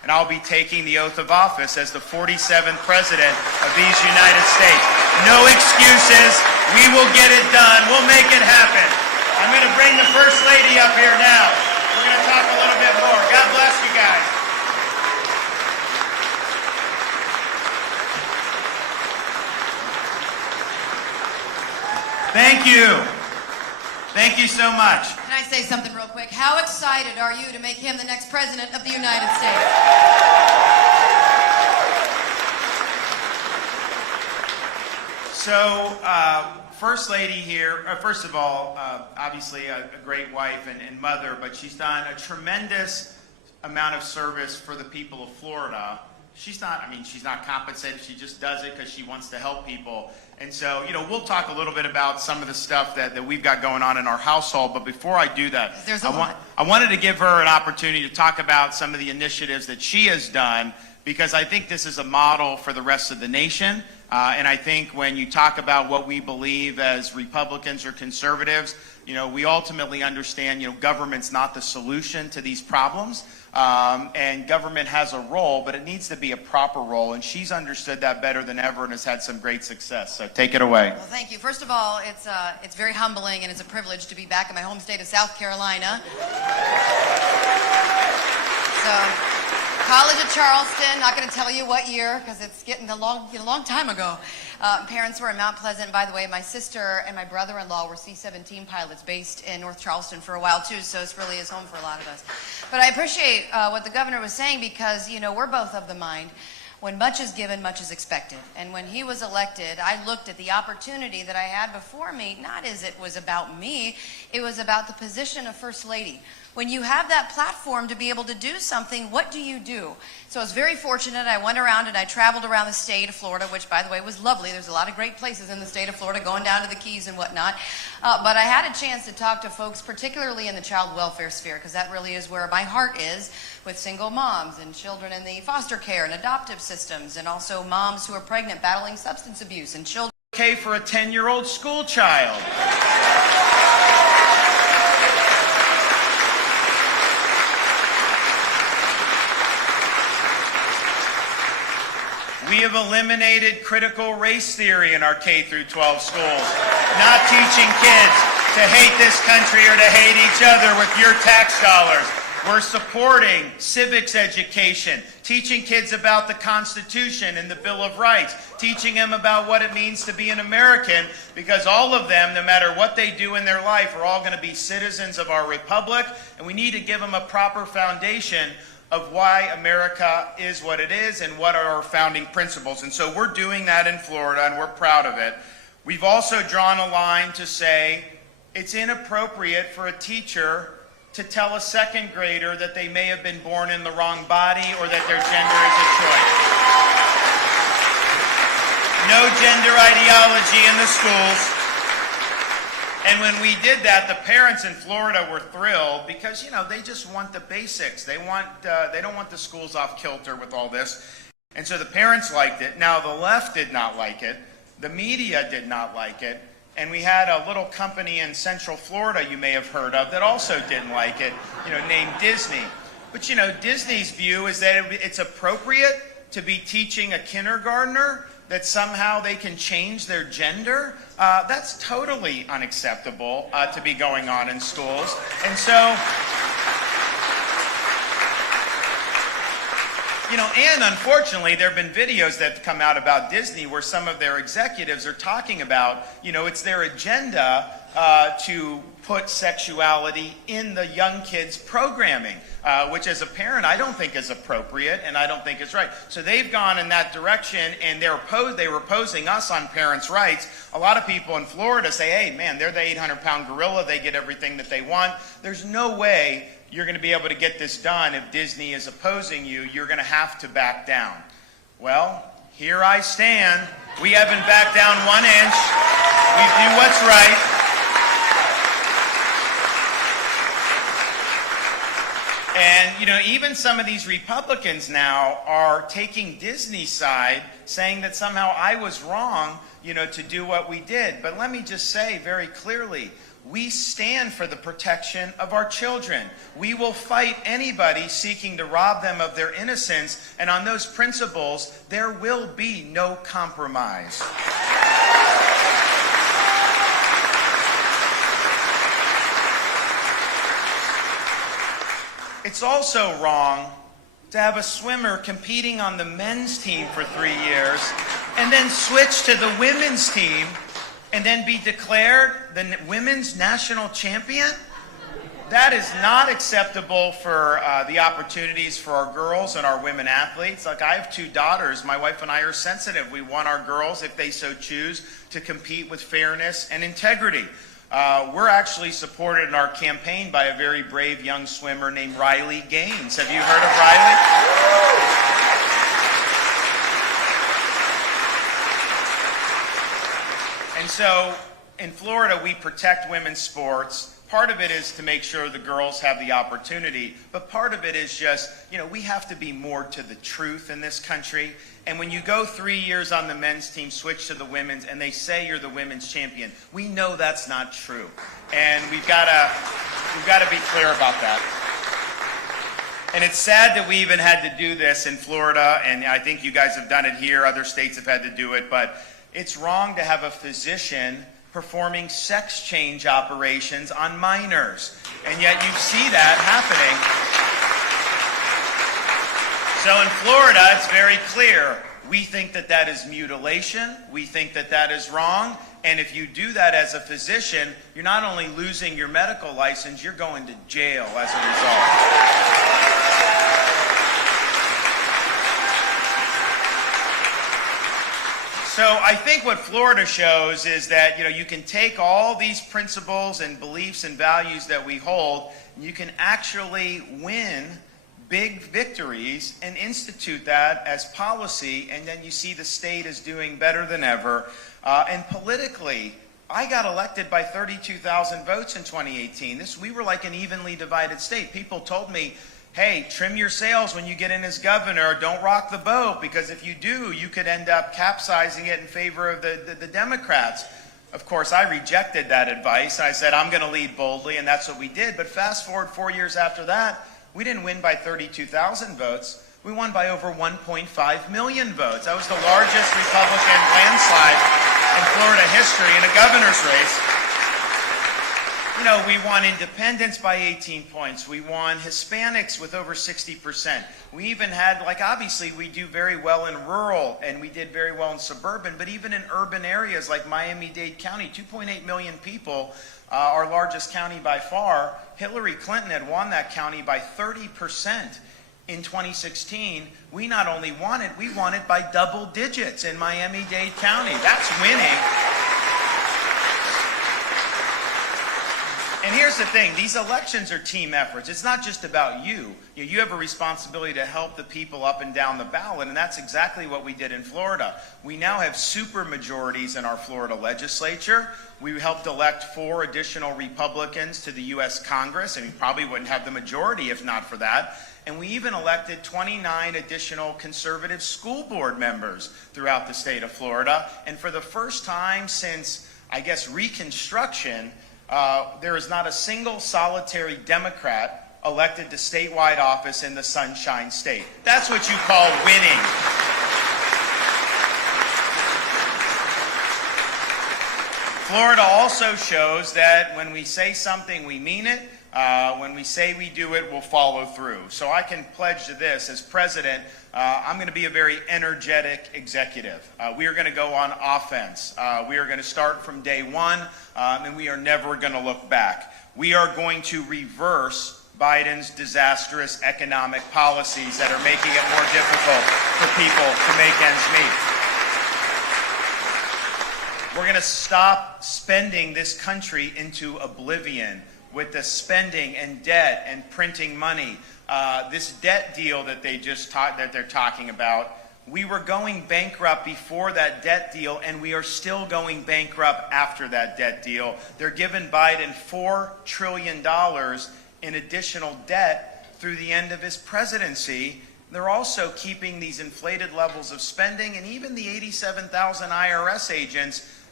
and I'll be taking the oath of office as the 47th President of these United States. No excuses. We will get it done. We'll make it happen. I'm going to bring the First Lady up here now. We're going to talk a little bit more. God bless you guys. Thank you. Thank you so much. Can I say something real quick? How excited are you to make him the next President of the United States? So, First Lady here, first of all, obviously a great wife and mother, but she's done a tremendous amount of service for the people of Florida. She's not compensated. She just does it because she wants to help people. And so, we'll talk a little bit about some of the stuff that we've got going on in our household. But before I do that, I wanted to give her an opportunity to talk about some of the initiatives that she has done, because I think this is a model for the rest of the nation. And I think when you talk about what we believe as Republicans or conservatives, we ultimately understand, government's not the solution to these problems. And government has a role, but it needs to be a proper role. And she's understood that better than ever and has had some great success. So take it away. Well, thank you. First of all, it's very humbling and it's a privilege to be back in my home state of South Carolina. So, College of Charleston, not going to tell you what year because it's getting a long time ago. Parents were in Mount Pleasant. By the way, my sister and my brother-in-law were C-17 pilots based in North Charleston for a while too, so it really is home for a lot of us. But I appreciate what the governor was saying because, we're both of the mind. When much is given, much is expected. And when he was elected, I looked at the opportunity that I had before me, not as it was about me, it was about the position of First Lady. When you have that platform to be able to do something, what do you do? So I was very fortunate. I went around and I traveled around the state of Florida, which, by the way, was lovely. There's a lot of great places in the state of Florida, going down to the Keys and whatnot. But I had a chance to talk to folks, particularly in the child welfare sphere, because that really is where my heart is, with single moms and children in the foster care and adoptive systems, and also moms who are pregnant, battling substance abuse, and children. Okay for a 10-year-old school child. We have eliminated critical race theory in our K-12 schools, not teaching kids to hate this country or to hate each other with your tax dollars. We're supporting civics education, teaching kids about the Constitution and the Bill of Rights, teaching them about what it means to be an American, because all of them, no matter what they do in their life, are all going to be citizens of our republic, and we need to give them a proper foundation of why America is what it is and what are our founding principles. And so we're doing that in Florida, and we're proud of it. We've also drawn a line to say it's inappropriate for a teacher to tell a second grader that they may have been born in the wrong body or that their gender is a choice. No gender ideology in the schools. And when we did that, the parents in Florida were thrilled because, they just want the basics. They don't want the schools off kilter with all this. And so the parents liked it. Now, the left did not like it. The media did not like it. And we had a little company in Central Florida you may have heard of that also didn't like it, named Disney. But, Disney's view is that it's appropriate to be teaching a kindergartner that somehow they can change their gender. That's totally unacceptable to be going on in schools. And so, and unfortunately, there have been videos that have come out about Disney where some of their executives are talking about, it's their agenda to put sexuality in the young kids' programming, which as a parent I don't think is appropriate and I don't think is right. So they've gone in that direction, and they were opposing us on parents' rights. A lot of people in Florida say, hey, man, they're the 800-pound gorilla. They get everything that they want. There's no way you're going to be able to get this done if Disney is opposing you. You're going to have to back down. Well, here I stand. We haven't backed down 1 inch. We do what's right. And, even some of these Republicans now are taking Disney's side, saying that somehow I was wrong, to do what we did. But let me just say very clearly, We stand for the protection of our children. We will fight anybody seeking to rob them of their innocence, and on those principles, there will be no compromise. It's also wrong to have a swimmer competing on the men's team for 3 years and then switch to the women's team and then be declared the women's national champion. That is not acceptable for the opportunities for our girls and our women athletes. Like, I have 2 daughters. My wife and I are sensitive. We want our girls, if they so choose, to compete with fairness and integrity. We're actually supported in our campaign by a very brave young swimmer named Riley Gaines. Have you heard of Riley? And so in Florida, we protect women's sports. Part of it is to make sure the girls have the opportunity, but part of it is just, we have to be more to the truth in this country. And when you go 3 years on the men's team, switch to the women's, and they say you're the women's champion, we know that's not true. And we've got to be clear about that. And it's sad that we even had to do this in Florida, and I think you guys have done it here. Other states have had to do it, but it's wrong to have a physician performing sex change operations on minors. And yet you see that happening. So in Florida, it's very clear. We think that that is mutilation. We think that that is wrong. And if you do that as a physician, you're not only losing your medical license, you're going to jail as a result. So I think what Florida shows is that, you can take all these principles and beliefs and values that we hold, and you can actually win big victories and institute that as policy, and then you see the state is doing better than ever. And politically, I got elected by 32,000 votes in 2018. We were like an evenly divided state. People told me, hey, trim your sails when you get in as governor. Don't rock the boat, because if you do, you could end up capsizing it in favor of the Democrats. Of course, I rejected that advice. I said, I'm going to lead boldly, and that's what we did. But fast forward 4 years after that, we didn't win by 32,000 votes. We won by over 1.5 million votes. That was the largest Republican landslide in Florida history in a governor's race. We won independents by 18 points. We won Hispanics with over 60%. We even had, obviously we do very well in rural, and we did very well in suburban, but even in urban areas like Miami-Dade County, 2.8 million people, our largest county by far. Hillary Clinton had won that county by 30% in 2016. We not only won it, we won it by double digits in Miami-Dade County. That's winning. And here's the thing, these elections are team efforts. It's not just about you. You have a responsibility to help the people up and down the ballot, and that's exactly what we did in Florida. We now have super majorities in our Florida legislature. We helped elect 4 additional Republicans to the U.S. Congress, and we probably wouldn't have the majority if not for that. And we even elected 29 additional conservative school board members throughout the state of Florida. And for the first time since, Reconstruction, there is not a single solitary Democrat elected to statewide office in the Sunshine State. That's what you call winning. Florida also shows that when we say something, we mean it. When we say we do it, we'll follow through. So I can pledge to this as president, I'm going to be a very energetic executive. We are going to go on offense. We are going to start from day one, and we are never going to look back. We are going to reverse Biden's disastrous economic policies that are making it more difficult for people to make ends meet. We're going to stop spending this country into oblivion with the spending and debt and printing money. This debt deal that they're talking about, we were going bankrupt before that debt deal, and we are still going bankrupt after that debt deal. They're giving Biden $4 trillion in additional debt through the end of his presidency. They're also keeping these inflated levels of spending, and even the 87,000 IRS agents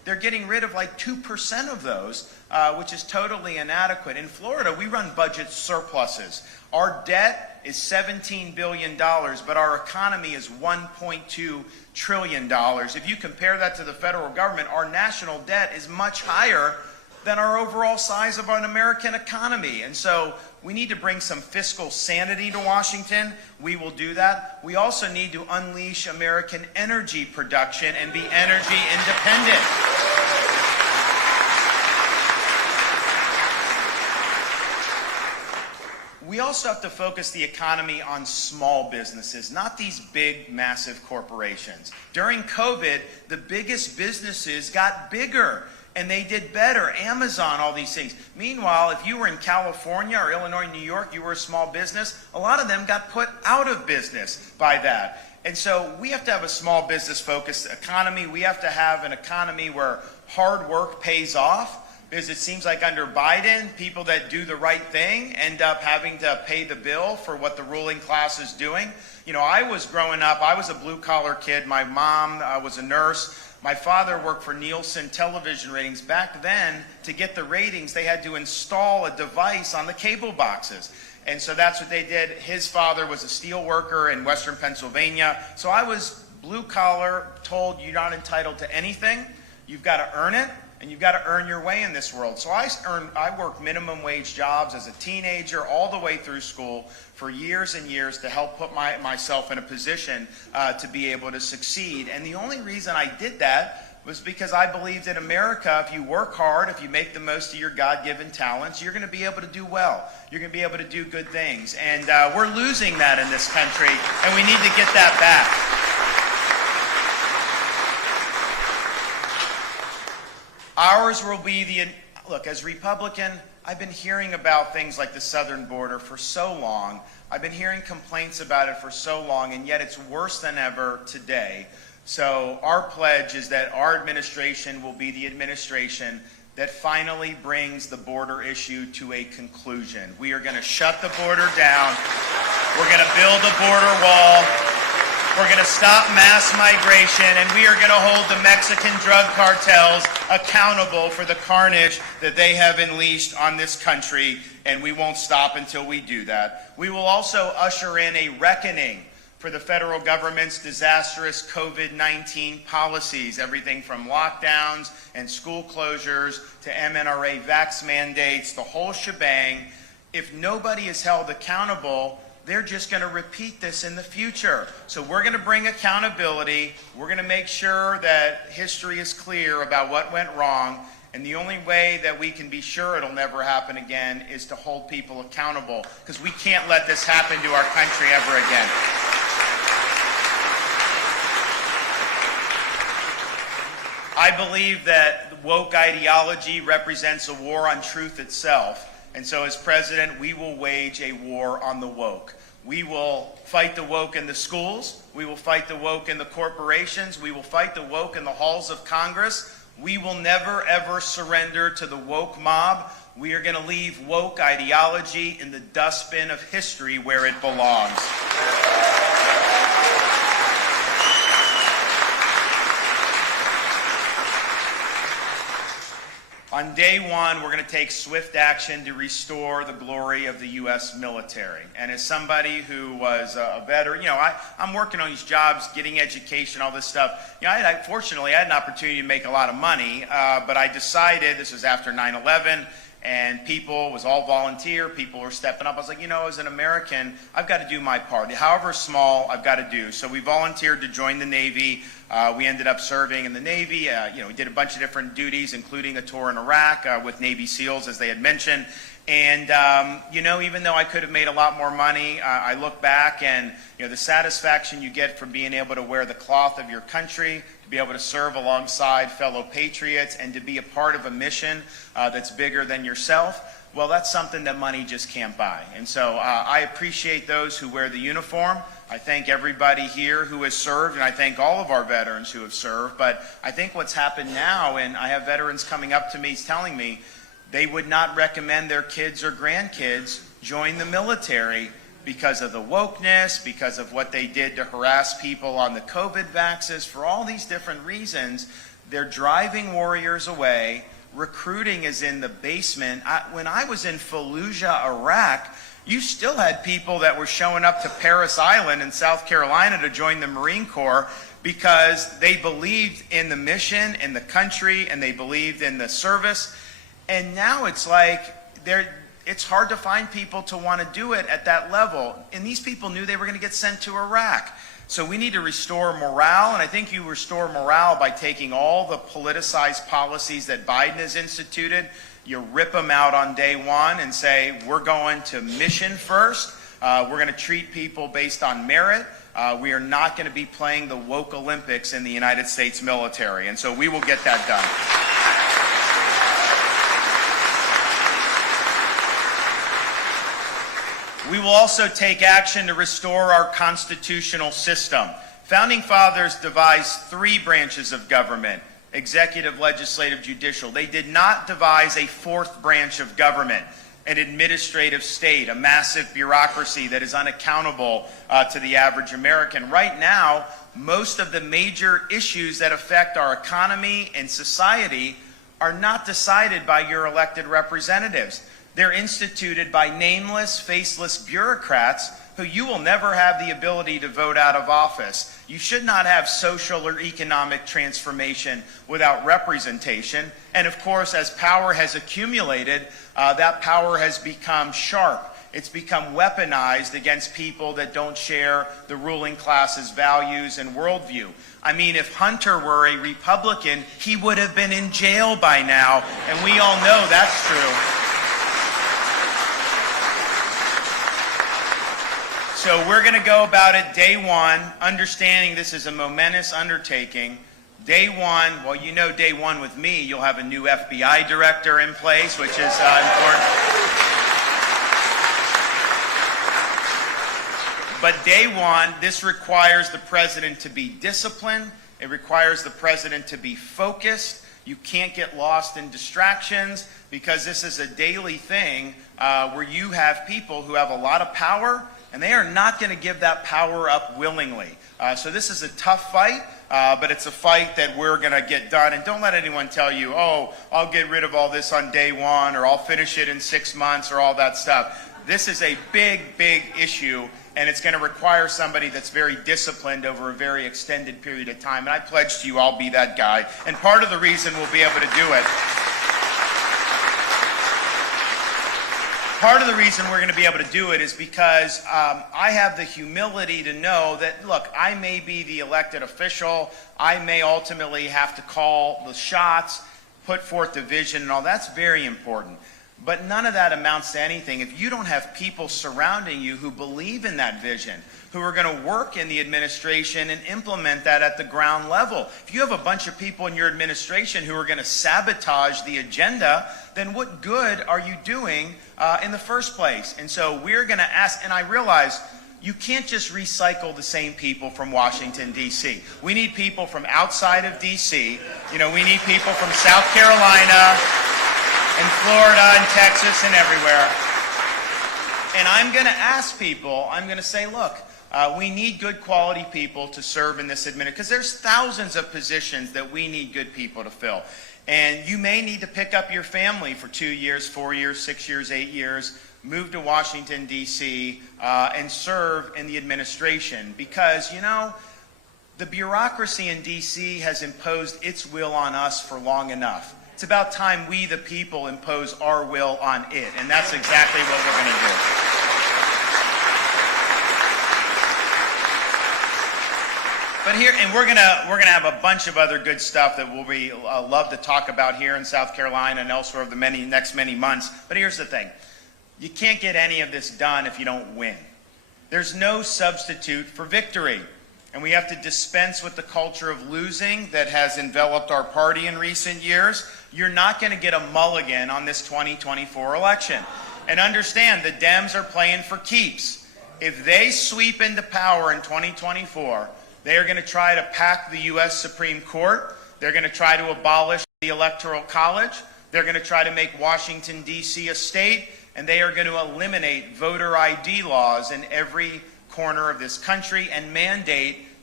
They're getting rid of like 2% of those, which is totally inadequate. In Florida, we run budget surpluses. Our debt is $17 billion, but our economy is $1.2 trillion. If you compare that to the federal government, our national debt is much higher than our overall size of an American economy. And so we need to bring some fiscal sanity to Washington. We will do that. We also need to unleash American energy production and be energy independent. We also have to focus the economy on small businesses, not these big, massive corporations. During COVID, the biggest businesses got bigger and they did better. Amazon, all these things. Meanwhile, if you were in California or Illinois, New York, you were a small business, a lot of them got put out of business by that. And so we have to have a small business focused economy. We have to have an economy where hard work pays off. Because it seems like under Biden, people that do the right thing end up having to pay the bill for what the ruling class is doing. You know, I was growing up, I was a blue-collar kid. My mom was a nurse. My father worked for Nielsen television ratings. Back then, to get the ratings, they had to install a device on the cable boxes. And so that's what they did. His father was a steel worker in Western Pennsylvania. So I was blue-collar, told you're not entitled to anything. You've got to earn it. And you've got to earn your way in this world. So I worked minimum wage jobs as a teenager all the way through school for years and years to help put myself in a position to be able to succeed. And the only reason I did that was because I believed in America, if you work hard, if you make the most of your God-given talents, you're going to be able to do well. You're going to be able to do good things. And we're losing that in this country, and we need to get that back. Ours will be look, as Republican, I've been hearing about things like the southern border for so long. I've been hearing complaints about it for so long, and yet it's worse than ever today. So our pledge is that our administration will be the administration that finally brings the border issue to a conclusion. We are going to shut the border down. We're going to build a border wall. We're going to stop mass migration, and we are going to hold the Mexican drug cartels accountable for the carnage that they have unleashed on this country, and we won't stop until we do that. We will also usher in a reckoning for the federal government's disastrous COVID-19 policies, everything from lockdowns and school closures to MNRA vax mandates, the whole shebang. If nobody is held accountable, they're just going to repeat this in the future. So we're going to bring accountability. We're going to make sure that history is clear about what went wrong. And the only way that we can be sure it'll never happen again is to hold people accountable, because we can't let this happen to our country ever again. I believe that woke ideology represents a war on truth itself. And so as president, we will wage a war on the woke. We will fight the woke in the schools. We will fight the woke in the corporations. We will fight the woke in the halls of Congress. We will never, ever surrender to the woke mob. We are going to leave woke ideology in the dustbin of history where it belongs. On day one, we're going to take swift action to restore the glory of the U.S. military. And as somebody who was a veteran, you know, I'm working on these jobs, getting education, all this stuff. You know, fortunately, I had an opportunity to make a lot of money, but I decided, this was after 9/11, and people, it was all volunteer, people were stepping up. I was like, you know, as an American, I've got to do my part. However small, I've got to do. So we volunteered to join the Navy. We ended up serving in the Navy. You know, we did a bunch of different duties, including a tour in Iraq with Navy SEALs, as they had mentioned. And, you know, even though I could have made a lot more money, I look back and, you know, the satisfaction you get from being able to wear the cloth of your country, to be able to serve alongside fellow patriots, and to be a part of a mission that's bigger than yourself, well, that's something that money just can't buy. And so I appreciate those who wear the uniform. I thank everybody here who has served, and I thank all of our veterans who have served. But I think what's happened now, and I have veterans coming up to me telling me they would not recommend their kids or grandkids join the military because of the wokeness, because of what they did to harass people on the COVID vaccines, for all these different reasons. They're driving warriors away. Recruiting is in the basement. When I was in Fallujah, Iraq, you still had people that were showing up to Parris Island in South Carolina to join the Marine Corps because they believed in the mission, in the country, and they believed in the service. And now it's like it's hard to find people to want to do it at that level. And these people knew they were going to get sent to Iraq. So we need to restore morale, and I think you restore morale by taking all the politicized policies that Biden has instituted. You rip them out on day one and say, we're going to mission first. We're going to treat people based on merit. We are not going to be playing the woke Olympics in the United States military. And so we will get that done. We will also take action to restore our constitutional system. Founding fathers devised 3 branches of government: executive, legislative, judicial. They did not devise a 4th branch of government, an administrative state, a massive bureaucracy that is unaccountable to the average American. Right now, most of the major issues that affect our economy and society are not decided by your elected representatives. They're instituted by nameless, faceless bureaucrats who you will never have the ability to vote out of office. You should not have social or economic transformation without representation. And of course, as power has accumulated, that power has become sharp. It's become weaponized against people that don't share the ruling class's values and worldview. I mean, if Hunter were a Republican, he would have been in jail by now, and we all know that's true. So we're going to go about it day one, understanding this is a momentous undertaking. Day one, well, you know day one with me, you'll have a new FBI director in place, which is important. But day one, this requires the president to be disciplined. It requires the president to be focused. You can't get lost in distractions because this is a daily thing where you have people who have a lot of power, and they are not going to give that power up willingly. So this is a tough fight, but it's a fight that we're going to get done. And don't let anyone tell you, oh, I'll get rid of all this on day one, or I'll finish it in 6 months, or all that stuff. This is a big, big issue, and it's going to require somebody that's very disciplined over a very extended period of time. And I pledge to you I'll be that guy. And part of the reason we'll be able to do it, part of the reason we're going to be able to do it is because I have the humility to know that, look, I may be the elected official. I may ultimately have to call the shots, put forth the vision and all. That's very important. But none of that amounts to anything if you don't have people surrounding you who believe in that vision, who are going to work in the administration and implement that at the ground level. If you have a bunch of people in your administration who are going to sabotage the agenda, then what good are you doing in the first place? And so we're going to ask, and I realize you can't just recycle the same people from Washington, D.C. We need people from outside of D.C. You know, we need people from South Carolina and Florida and Texas and everywhere. And I'm going to ask people, I'm going to say, look, we need good quality people to serve in this administration, because there's thousands of positions that we need good people to fill. And you may need to pick up your family for 2 years, 4 years, 6 years, 8 years, move to Washington, D.C., and serve in the administration. Because, you know, the bureaucracy in D.C. has imposed its will on us for long enough. It's about time we, the people, impose our will on it. And that's exactly what we're going to do. But here, and we're gonna have a bunch of other good stuff that we'll love to talk about here in South Carolina and elsewhere over the next many months. But here's the thing: you can't get any of this done if you don't win. There's no substitute for victory, and we have to dispense with the culture of losing that has enveloped our party in recent years. You're not going to get a mulligan on this 2024 election. And understand, the Dems are playing for keeps. If they sweep into power in 2024, they are going to try to pack the U.S. Supreme Court. They're going to try to abolish the Electoral College. They're going to try to make Washington, D.C. a state. And they are going to eliminate voter ID laws in every corner of this country and mandate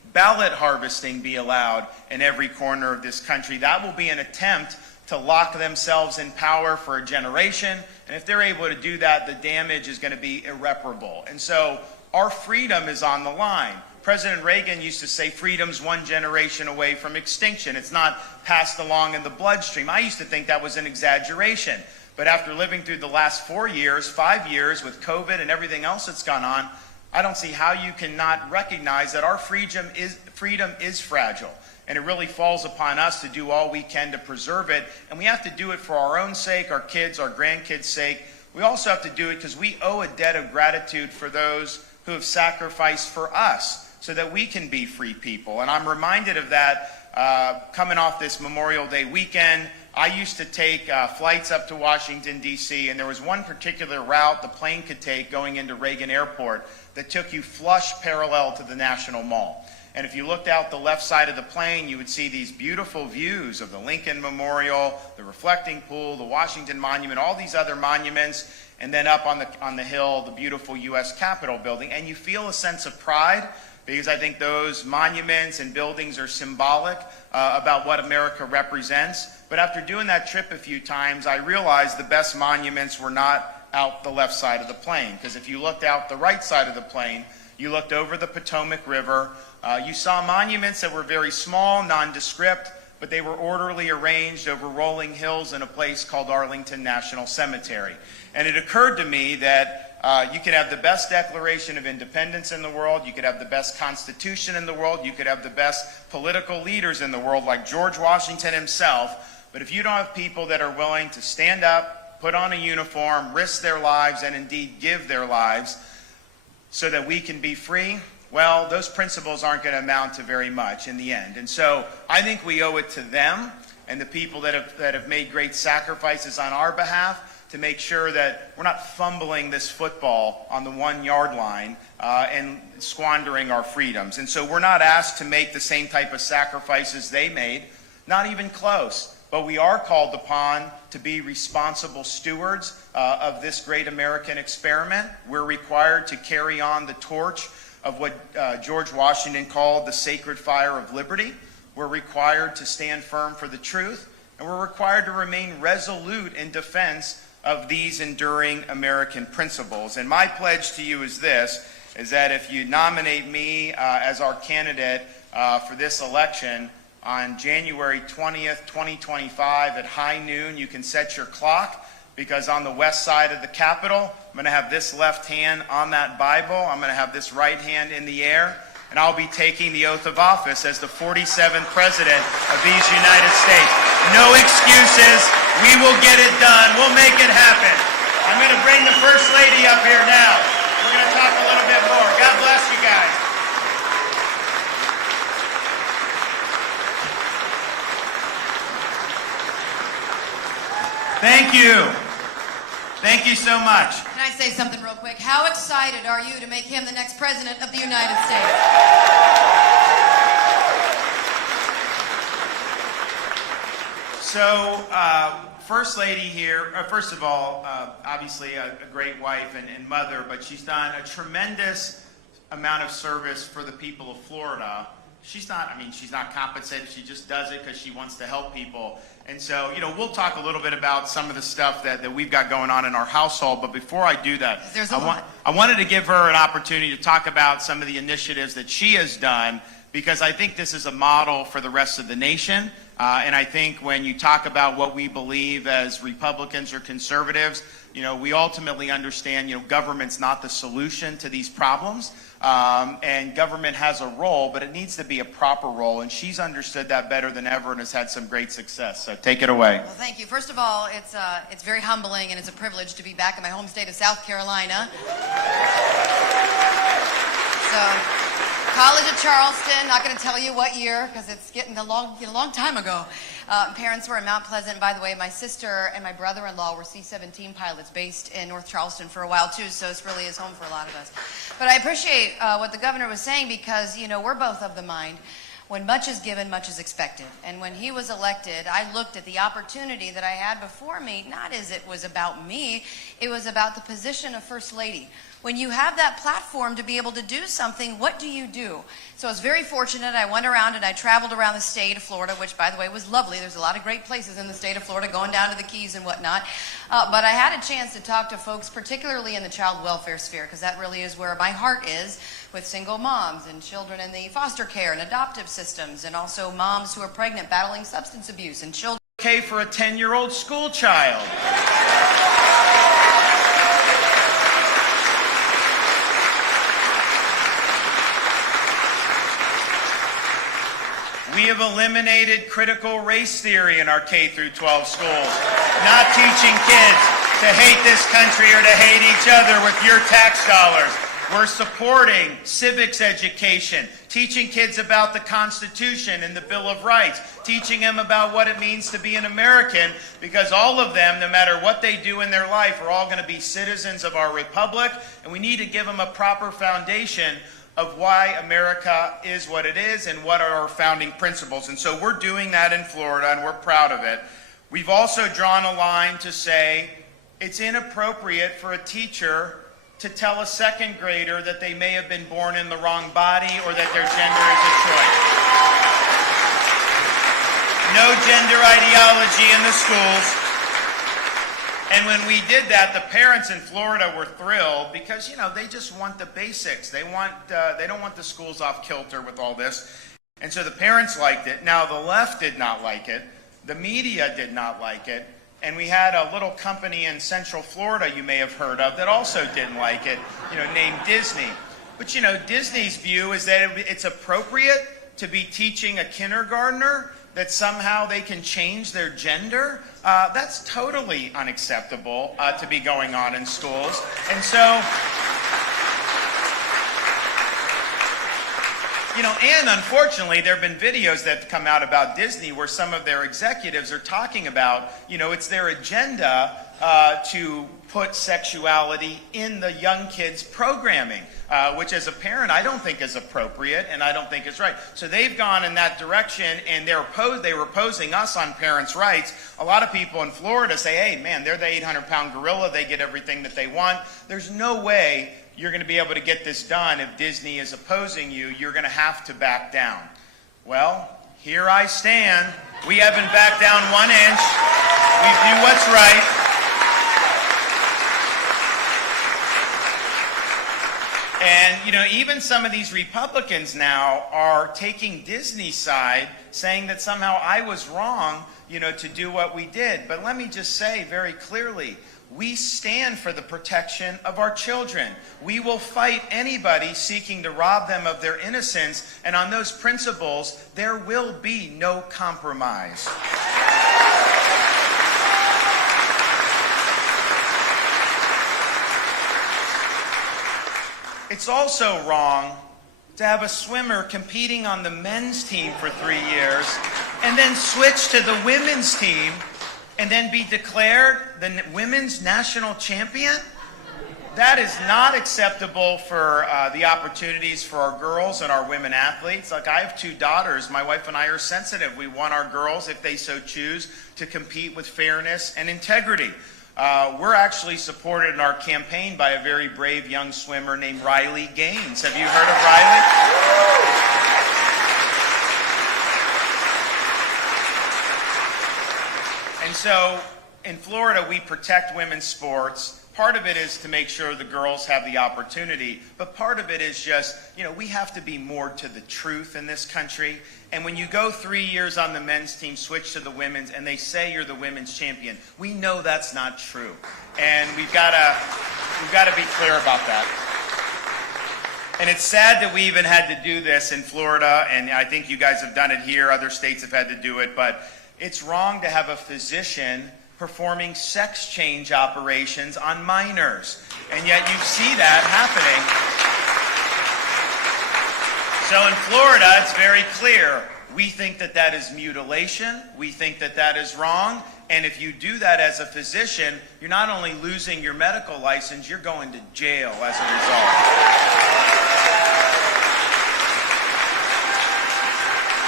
ballot harvesting be allowed in every corner of this country. That will be an attempt to lock themselves in power for a generation. And if they're able to do that, the damage is going to be irreparable. And so our freedom is on the line. President Reagan used to say freedom's one generation away from extinction. It's not passed along in the bloodstream. I used to think that was an exaggeration. But after living through the last 4 years, 5 years with COVID and everything else that's gone on, I don't see how you cannot recognize that our freedom is fragile. And it really falls upon us to do all we can to preserve it. And we have to do it for our own sake, our kids, our grandkids' sake. We also have to do it because we owe a debt of gratitude for those who have sacrificed for us so that we can be free people. And I'm reminded of that coming off this Memorial Day weekend. I used to take flights up to Washington, D.C., and there was one particular route the plane could take going into Reagan Airport that took you flush parallel to the National Mall. And if you looked out the left side of the plane, you would see these beautiful views of the Lincoln Memorial, the reflecting pool, the Washington Monument, all these other monuments, and then up on the hill, the beautiful U.S. Capitol building. And you feel a sense of pride because I think those monuments and buildings are symbolic about what America represents. But after doing that trip a few times, I realized the best monuments were not out the left side of the plane. Because if you looked out the right side of the plane, you looked over the Potomac River, you saw monuments that were very small, nondescript, but they were orderly arranged over rolling hills in a place called Arlington National Cemetery. And it occurred to me that you could have the best Declaration of Independence in the world, you could have the best Constitution in the world, you could have the best political leaders in the world like George Washington himself, but if you don't have people that are willing to stand up, put on a uniform, risk their lives, and indeed give their lives so that we can be free, well, those principles aren't going to amount to very much in the end. And so I think we owe it to them and the people that have made great sacrifices on our behalf to make sure that we're not fumbling this football on the 1 yard line and squandering our freedoms. And so we're not asked to make the same type of sacrifices they made, not even close. But we are called upon to be responsible stewards of this great American experiment. We're required to carry on the torch of what George Washington called the sacred fire of liberty. We're required to stand firm for the truth, and we're required to remain resolute in defense of these enduring American principles. And my pledge to you is this, is that if you nominate me as our candidate for this election on January 20th, 2025 at high noon, you can set your clock, because on the west side of the Capitol, I'm going to have this left hand on that Bible, I'm going to have this right hand in the air, and I'll be taking the oath of office as the 47th President of these United States. No excuses. We will get it done. We'll make it happen. I'm going to bring the First Lady up here now. We're going to talk a little bit more. God bless you guys. Thank you. Thank you so much. Can I say something real quick? How excited are you to make him the next President of the United States? So, First Lady here, first of all, obviously a great wife and mother, but she's done a tremendous amount of service for the people of Florida. She's not compensated, she just does it because she wants to help people. And so, we'll talk a little bit about some of the stuff that we've got going on in our household, but before I do that, I wanted to give her an opportunity to talk about some of the initiatives that she has done, because I think this is a model for the rest of the nation. And I think when you talk about what we believe as Republicans or conservatives, we ultimately understand, government's not the solution to these problems. And government has a role, but it needs to be a proper role. And she's understood that better than ever and has had some great success. So take it away. Well, thank you. First of all, it's very humbling and it's a privilege to be back in my home state of South Carolina. So, College of Charleston, not going to tell you what year because it's getting a long time ago. Parents were in Mount Pleasant. By the way, my sister and my brother-in-law were C-17 pilots based in North Charleston for a while too, so it really is home for a lot of us. But I appreciate what the governor was saying because, we're both of the mind when much is given, much is expected. And when he was elected, I looked at the opportunity that I had before me, not as it was about me, it was about the position of First Lady. When you have that platform to be able to do something, what do you do? So I was very fortunate. I went around and I traveled around the state of Florida, which, by the way, was lovely. There's a lot of great places in the state of Florida, going down to the Keys and whatnot. But I had a chance to talk to folks, particularly in the child welfare sphere, because that really is where my heart is, with single moms and children in the foster care and adoptive systems, and also moms who are pregnant battling substance abuse and children. Okay for a 10-year-old school child. We have eliminated critical race theory in our K through 12 schools, not teaching kids to hate this country or to hate each other with your tax dollars. We're supporting civics education, teaching kids about the Constitution and the Bill of Rights, teaching them about what it means to be an American, because all of them, no matter what they do in their life, are all going to be citizens of our republic, and we need to give them a proper foundation of why America is what it is and what are our founding principles. And so we're doing that in Florida, and we're proud of it. We've also drawn a line to say it's inappropriate for a teacher to tell a second grader that they may have been born in the wrong body or that their gender is a choice. No gender ideology in the schools. And when we did that, the parents in Florida were thrilled because, you know, they just want the basics. They don't want the schools off kilter with all this. And so the parents liked it. Now, the left did not like it. The media did not like it. And we had a little company in Central Florida you may have heard of that also didn't like it, you know, named Disney. But, you know, Disney's view is that it's appropriate to be teaching a kindergartner that somehow they can change their gender. That's totally unacceptable to be going on in schools. And so, you know, and unfortunately, there have been videos that come out about Disney where some of their executives are talking about, you know, it's their agenda to put sexuality in the young kids' programming, which as a parent, I don't think is appropriate and I don't think is right. So they've gone in that direction, and they were opposing us on parents' rights. A lot of people in Florida say, hey, man, they're the 800-pound gorilla. They get everything that they want. There's no way you're going to be able to get this done if Disney is opposing you. You're going to have to back down. Well, here I stand. We haven't backed down 1 inch. We do what's right. And, you know, even some of these Republicans now are taking Disney's side, saying that somehow I was wrong, you know, to do what we did. But let me just say very clearly, we stand for the protection of our children. We will fight anybody seeking to rob them of their innocence, and on those principles, there will be no compromise. It's also wrong to have a swimmer competing on the men's team for 3 years and then switch to the women's team and then be declared the women's national champion. That is not acceptable for the opportunities for our girls and our women athletes. Like, I have 2 daughters. My wife and I are sensitive. We want our girls, if they so choose, to compete with fairness and integrity. We're actually supported in our campaign by a very brave young swimmer named Riley Gaines. Have you heard of Riley? And so in Florida, we protect women's sports. Part of it is to make sure the girls have the opportunity, but part of it is just, you know, we have to be more to the truth in this country. And when you go 3 years on the men's team, switch to the women's, and they say you're the women's champion, we know that's not true. And we've got to be clear about that. And it's sad that we even had to do this in Florida, and I think you guys have done it here. Other states have had to do it, but it's wrong to have a physician performing sex change operations on minors. And yet you see that happening. So in Florida, it's very clear. We think that that is mutilation. We think that that is wrong. And if you do that as a physician, you're not only losing your medical license, you're going to jail as a result.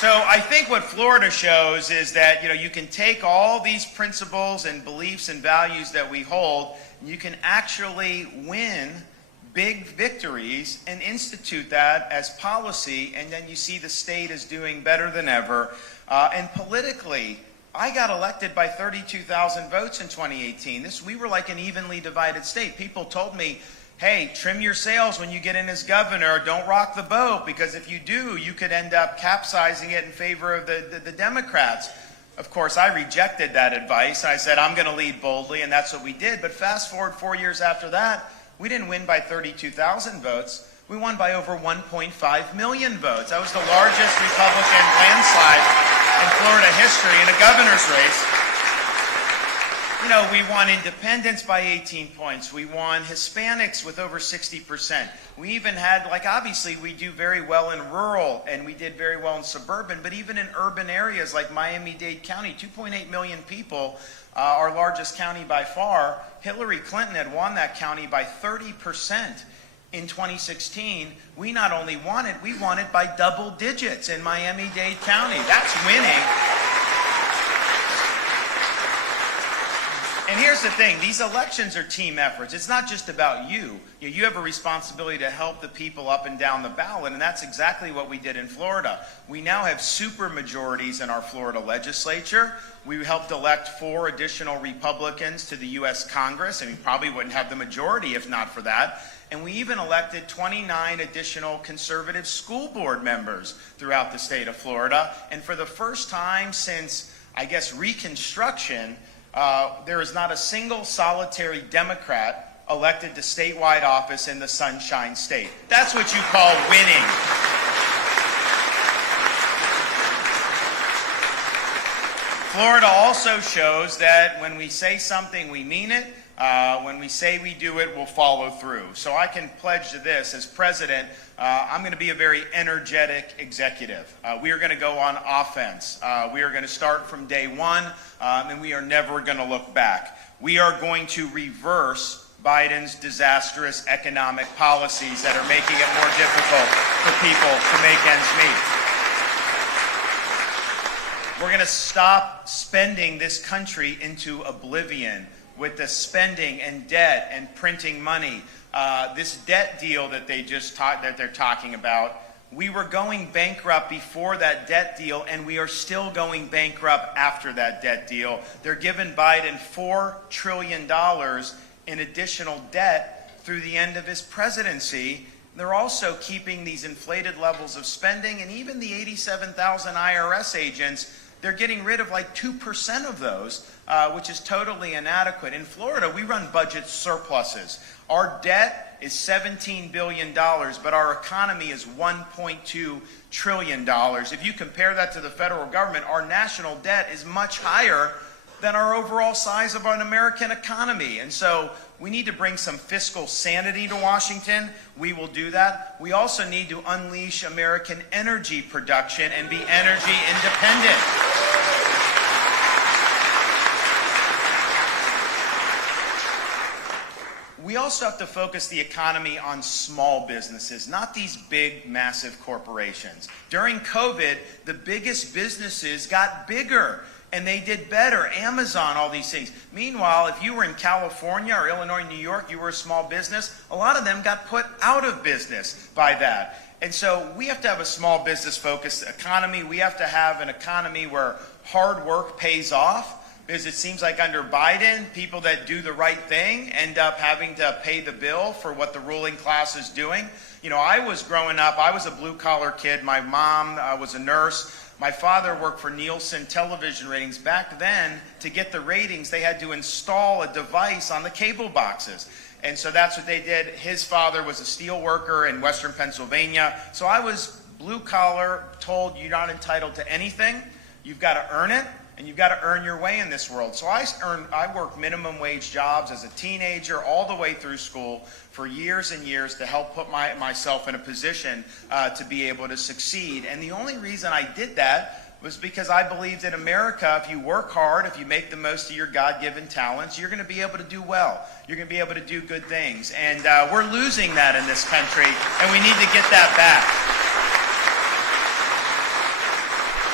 So I think what Florida shows is that, you can take all these principles and beliefs and values that we hold, and you can actually win big victories and institute that as policy, and then you see the state is doing better than ever. And politically, I got elected by 32,000 votes in 2018. We were like an evenly divided state. People told me, hey, trim your sails when you get in as governor. Don't rock the boat, because if you do, you could end up capsizing it in favor of the Democrats. Of course, I rejected that advice. I said, I'm going to lead boldly, and that's what we did. But fast forward 4 years after that, we didn't win by 32,000 votes. We won by over 1.5 million votes. That was the largest Republican landslide in Florida history in a governor's race. We won independents by 18 points. We won Hispanics with over 60%. We even had, obviously we do very well in rural, and we did very well in suburban, but even in urban areas like Miami-Dade County, 2.8 million people, our largest county by far. Hillary Clinton had won that county by 30% in 2016. We not only won it, we won it by double digits in Miami-Dade County. That's winning. And here's the thing, these elections are team efforts. It's not just about you. You have a responsibility to help the people up and down the ballot, and that's exactly what we did in Florida. We now have super majorities in our Florida legislature. We helped elect 4 additional Republicans to the U.S. Congress, and we probably wouldn't have the majority if not for that. And we even elected 29 additional conservative school board members throughout the state of Florida. And for the first time since, I guess, Reconstruction, there is not a single solitary Democrat elected to statewide office in the Sunshine State. That's what you call winning. Florida also shows that when we say something, we mean it. When we say we do it, we'll follow through. So I can pledge to this, as president, I'm going to be a very energetic executive. We are going to go on offense. We are going to start from day one, and we are never going to look back. We are going to reverse Biden's disastrous economic policies that are making it more difficult for people to make ends meet. We're going to stop spending this country into oblivion with the spending and debt and printing money. This debt deal that they're talking about, we were going bankrupt before that debt deal, and we are still going bankrupt after that debt deal. They're giving Biden $4 trillion in additional debt through the end of his presidency. They're also keeping these inflated levels of spending, and even the 87,000 IRS agents, they're getting rid of 2% of those, which is totally inadequate. In Florida, we run budget surpluses. Our debt is $17 billion, but our economy is $1.2 trillion. If you compare that to the federal government, our national debt is much higher than our overall size of an American economy. And so we need to bring some fiscal sanity to Washington. We will do that. We also need to unleash American energy production and be energy independent. We also have to focus the economy on small businesses, not these big, massive corporations. During COVID, the biggest businesses got bigger, and they did better. Amazon, all these things. Meanwhile, if you were in California or Illinois, New York, you were a small business, a lot of them got put out of business by that. And so we have to have a small business-focused economy. We have to have an economy where hard work pays off. Because it seems like under Biden, people that do the right thing end up having to pay the bill for what the ruling class is doing. I was growing up, I was a blue-collar kid. My mom was a nurse. My father worked for Nielsen television ratings. Back then, to get the ratings, they had to install a device on the cable boxes. And so that's what they did. His father was a steel worker in Western Pennsylvania. So I was blue-collar, told you're not entitled to anything. You've got to earn it. And you've got to earn your way in this world. So I worked minimum wage jobs as a teenager all the way through school for years and years to help put myself in a position to be able to succeed. And the only reason I did that was because I believed in America, if you work hard, if you make the most of your God-given talents, you're going to be able to do well. You're going to be able to do good things. And we're losing that in this country, and we need to get that back.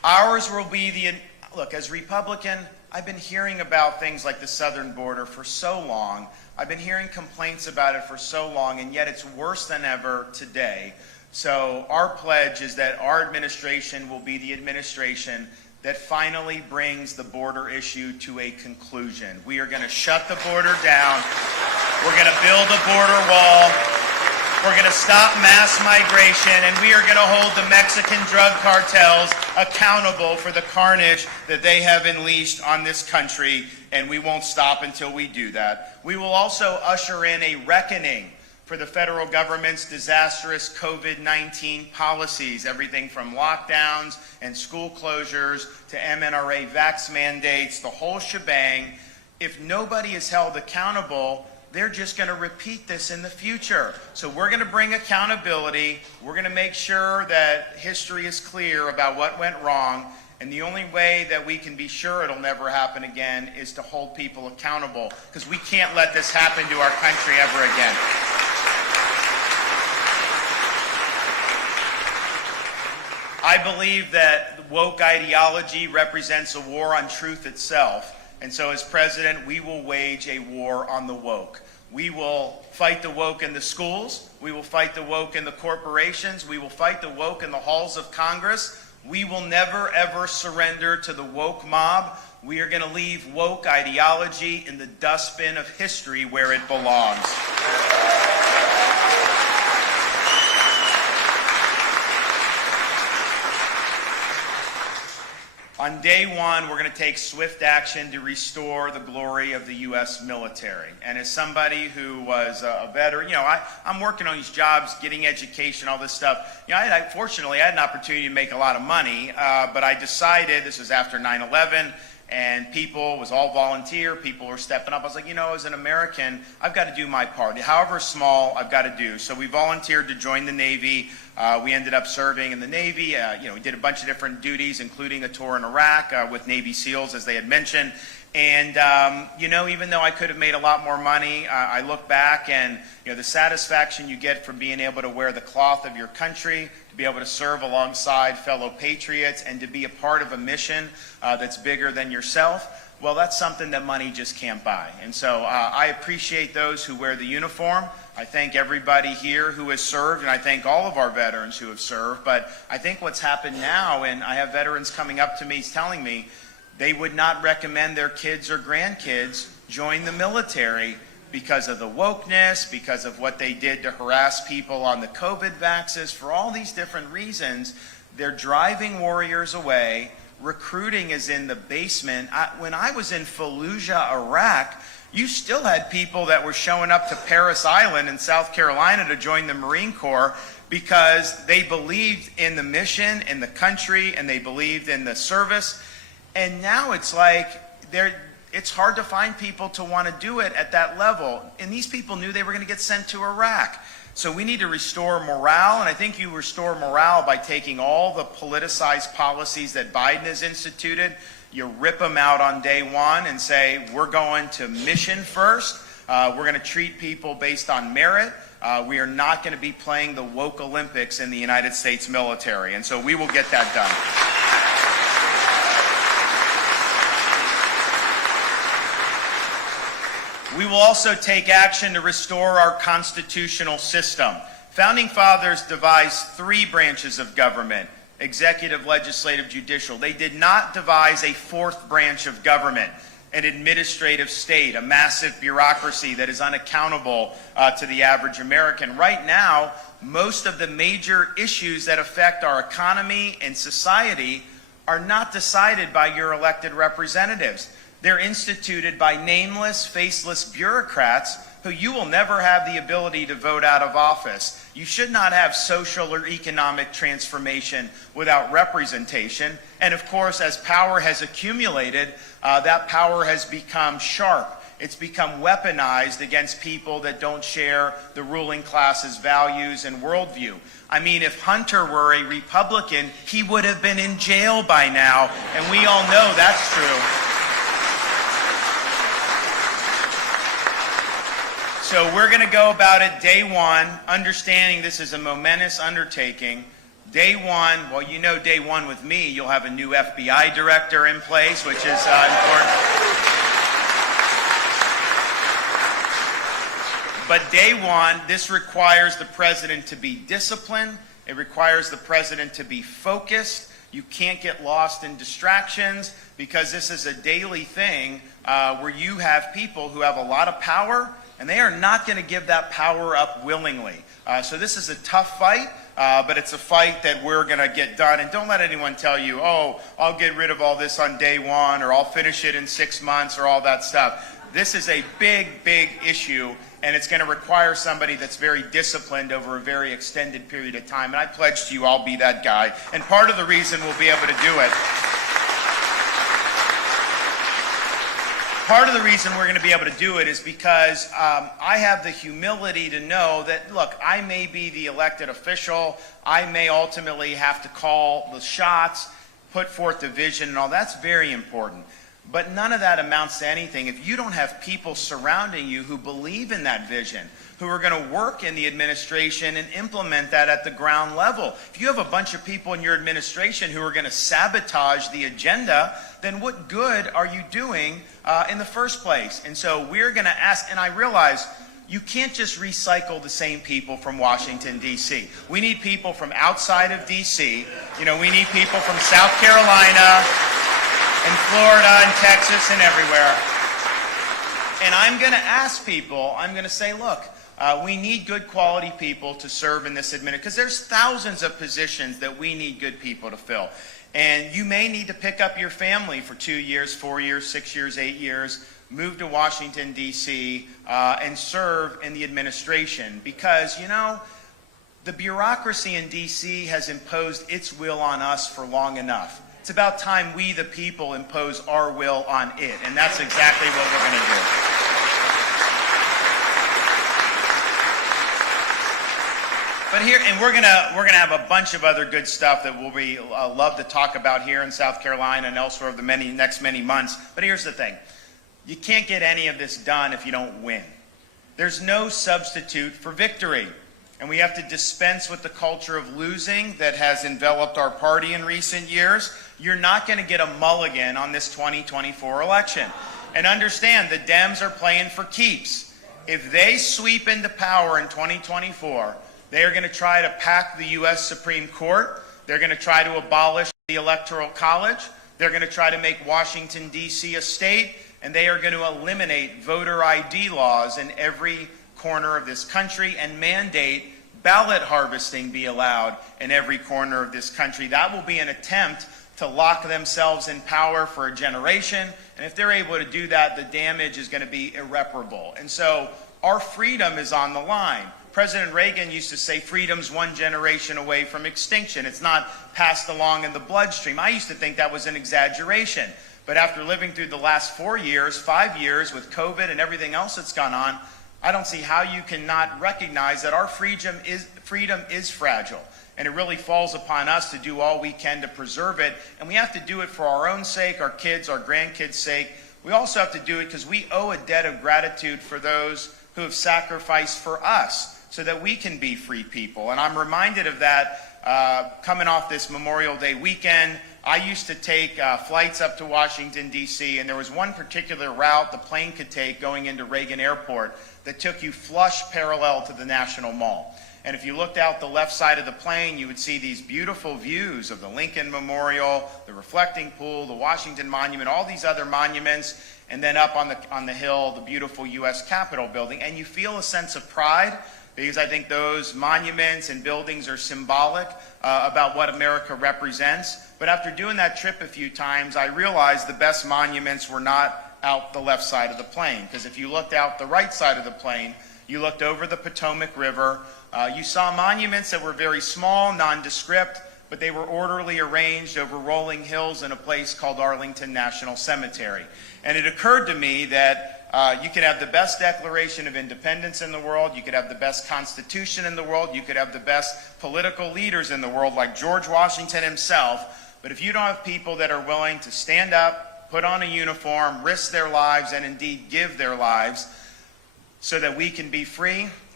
Ours will be look, as Republican, I've been hearing about things like the southern border for so long. I've been hearing complaints about it for so long, and yet it's worse than ever today. So our pledge is that our administration will be the administration that finally brings the border issue to a conclusion. We are going to shut the border down. We're going to build a border wall. We're going to stop mass migration, and we are going to hold the Mexican drug cartels accountable for the carnage that they have unleashed on this country, and we won't stop until we do that. We will also usher in a reckoning for the federal government's disastrous COVID-19 policies, everything from lockdowns and school closures to MNRA vax mandates, the whole shebang. If nobody is held accountable, they're just going to repeat this in the future. So we're going to bring accountability. We're going to make sure that history is clear about what went wrong. And the only way that we can be sure it'll never happen again is to hold people accountable, because we can't let this happen to our country ever again. I believe that woke ideology represents a war on truth itself. And so as president, we will wage a war on the woke. We will fight the woke in the schools. We will fight the woke in the corporations. We will fight the woke in the halls of Congress. We will never, ever surrender to the woke mob. We are going to leave woke ideology in the dustbin of history where it belongs. On day one, we're going to take swift action to restore the glory of the U.S. military. And as somebody who was a veteran, I'm working on these jobs, getting education, all this stuff. Fortunately, I had an opportunity to make a lot of money, but I decided, this was after 9/11, and it was all volunteer, people were stepping up. I was like, as an American, I've got to do my part. However small, I've got to do. So we volunteered to join the Navy. We ended up serving in the Navy. We did a bunch of different duties, including a tour in Iraq with Navy SEALs, as they had mentioned. And, even though I could have made a lot more money, I look back and, the satisfaction you get from being able to wear the cloth of your country, to be able to serve alongside fellow patriots, and to be a part of a mission that's bigger than yourself, well, that's something that money just can't buy. And so I appreciate those who wear the uniform. I thank everybody here who has served, and I thank all of our veterans who have served. But I think what's happened now, and I have veterans coming up to me telling me they would not recommend their kids or grandkids join the military because of the wokeness, because of what they did to harass people on the COVID vaxes, for all these different reasons. They're driving warriors away. Recruiting is in the basement. When I was in Fallujah, Iraq, you still had people that were showing up to Parris Island in South Carolina to join the Marine Corps because they believed in the mission, in the country, and they believed in the service. And now it's like it's hard to find people to want to do it at that level. And these people knew they were going to get sent to Iraq. So we need to restore morale, and I think you restore morale by taking all the politicized policies that Biden has instituted. You rip them out on day one and say, we're going to mission first. We're going to treat people based on merit. We are not going to be playing the woke Olympics in the United States military. And so we will get that done. We will also take action to restore our constitutional system. Founding fathers devised 3 branches of government: executive, legislative, judicial. They did not devise a 4th branch of government, an administrative state, a massive bureaucracy that is unaccountable to the average American. Right now, most of the major issues that affect our economy and society are not decided by your elected representatives. They're instituted by nameless, faceless bureaucrats who you will never have the ability to vote out of office. You should not have social or economic transformation without representation. And of course, as power has accumulated, that power has become sharp. It's become weaponized against people that don't share the ruling class's values and worldview. I mean, if Hunter were a Republican, he would have been in jail by now, and we all know that's true. So we're going to go about it day one, understanding this is a momentous undertaking. Day one, well, you know day one with me, you'll have a new FBI director in place, which is important. But day one, this requires the president to be disciplined. It requires the president to be focused. You can't get lost in distractions because this is a daily thing where you have people who have a lot of power and they are not going to give that power up willingly. So this is a tough fight, but it's a fight that we're going to get done. And don't let anyone tell you, oh, I'll get rid of all this on day one, or I'll finish it in 6 months, or all that stuff. This is a big, big issue, and it's going to require somebody that's very disciplined over a very extended period of time. And I pledge to you I'll be that guy. And part of the reason we'll be able to do it, part of the reason we're going to be able to do it is because I have the humility to know that, look, I may be the elected official. I may ultimately have to call the shots, put forth the vision and all. That's very important. But none of that amounts to anything if you don't have people surrounding you who believe in that vision, who are going to work in the administration and implement that at the ground level. If you have a bunch of people in your administration who are going to sabotage the agenda, then what good are you doing in the first place? And so we're going to ask, and I realize you can't just recycle the same people from Washington, D.C. We need people from outside of D.C. You know, we need people from South Carolina and Florida and Texas and everywhere. And I'm going to ask people, I'm going to say, look, we need good quality people to serve in this administration, because there's thousands of positions that we need good people to fill. And you may need to pick up your family for 2 years, 4 years, 6 years, 8 years, move to Washington, D.C., and serve in the administration. Because, you know, the bureaucracy in D.C. has imposed its will on us for long enough. It's about time we, the people, impose our will on it. And that's exactly what we're going to do. But here, and we're gonna have a bunch of other good stuff that we'll be love to talk about here in South Carolina and elsewhere over the next many months. But here's the thing: you can't get any of this done if you don't win. There's no substitute for victory, and we have to dispense with the culture of losing that has enveloped our party in recent years. You're not going to get a mulligan on this 2024 election, and understand the Dems are playing for keeps. If they sweep into power in 2024. They are going to try to pack the U.S. Supreme Court. They're going to try to abolish the Electoral College. They're going to try to make Washington, D.C. a state. And they are going to eliminate voter ID laws in every corner of this country and mandate ballot harvesting be allowed in every corner of this country. That will be an attempt to lock themselves in power for a generation. And if they're able to do that, the damage is going to be irreparable. And so our freedom is on the line. President Reagan used to say freedom's one generation away from extinction. It's not passed along in the bloodstream. I used to think that was an exaggeration. But after living through the last 4 years, 5 years with COVID and everything else that's gone on, I don't see how you cannot recognize that our freedom is fragile. And it really falls upon us to do all we can to preserve it. And we have to do it for our own sake, our kids, our grandkids' sake. We also have to do it because we owe a debt of gratitude for those who have sacrificed for us, so that we can be free people. And I'm reminded of that coming off this Memorial Day weekend. I used to take flights up to Washington, D.C., and there was one particular route the plane could take going into Reagan Airport that took you flush parallel to the National Mall. And if you looked out the left side of the plane, you would see these beautiful views of the Lincoln Memorial, the reflecting pool, the Washington Monument, all these other monuments, and then up on the hill, the beautiful U.S. Capitol building. And you feel a sense of pride, because I think those monuments and buildings are symbolic about what America represents. But after doing that trip a few times, I realized the best monuments were not out the left side of the plane. Because if you looked out the right side of the plane, you looked over the Potomac River, you saw monuments that were very small, nondescript, but they were orderly arranged over rolling hills in a place called Arlington National Cemetery. And it occurred to me that you could have the best Declaration of Independence in the world, you could have the best Constitution in the world, you could have the best political leaders in the world like George Washington himself, but if you don't have people that are willing to stand up, put on a uniform, risk their lives, and indeed give their lives so that we can be free,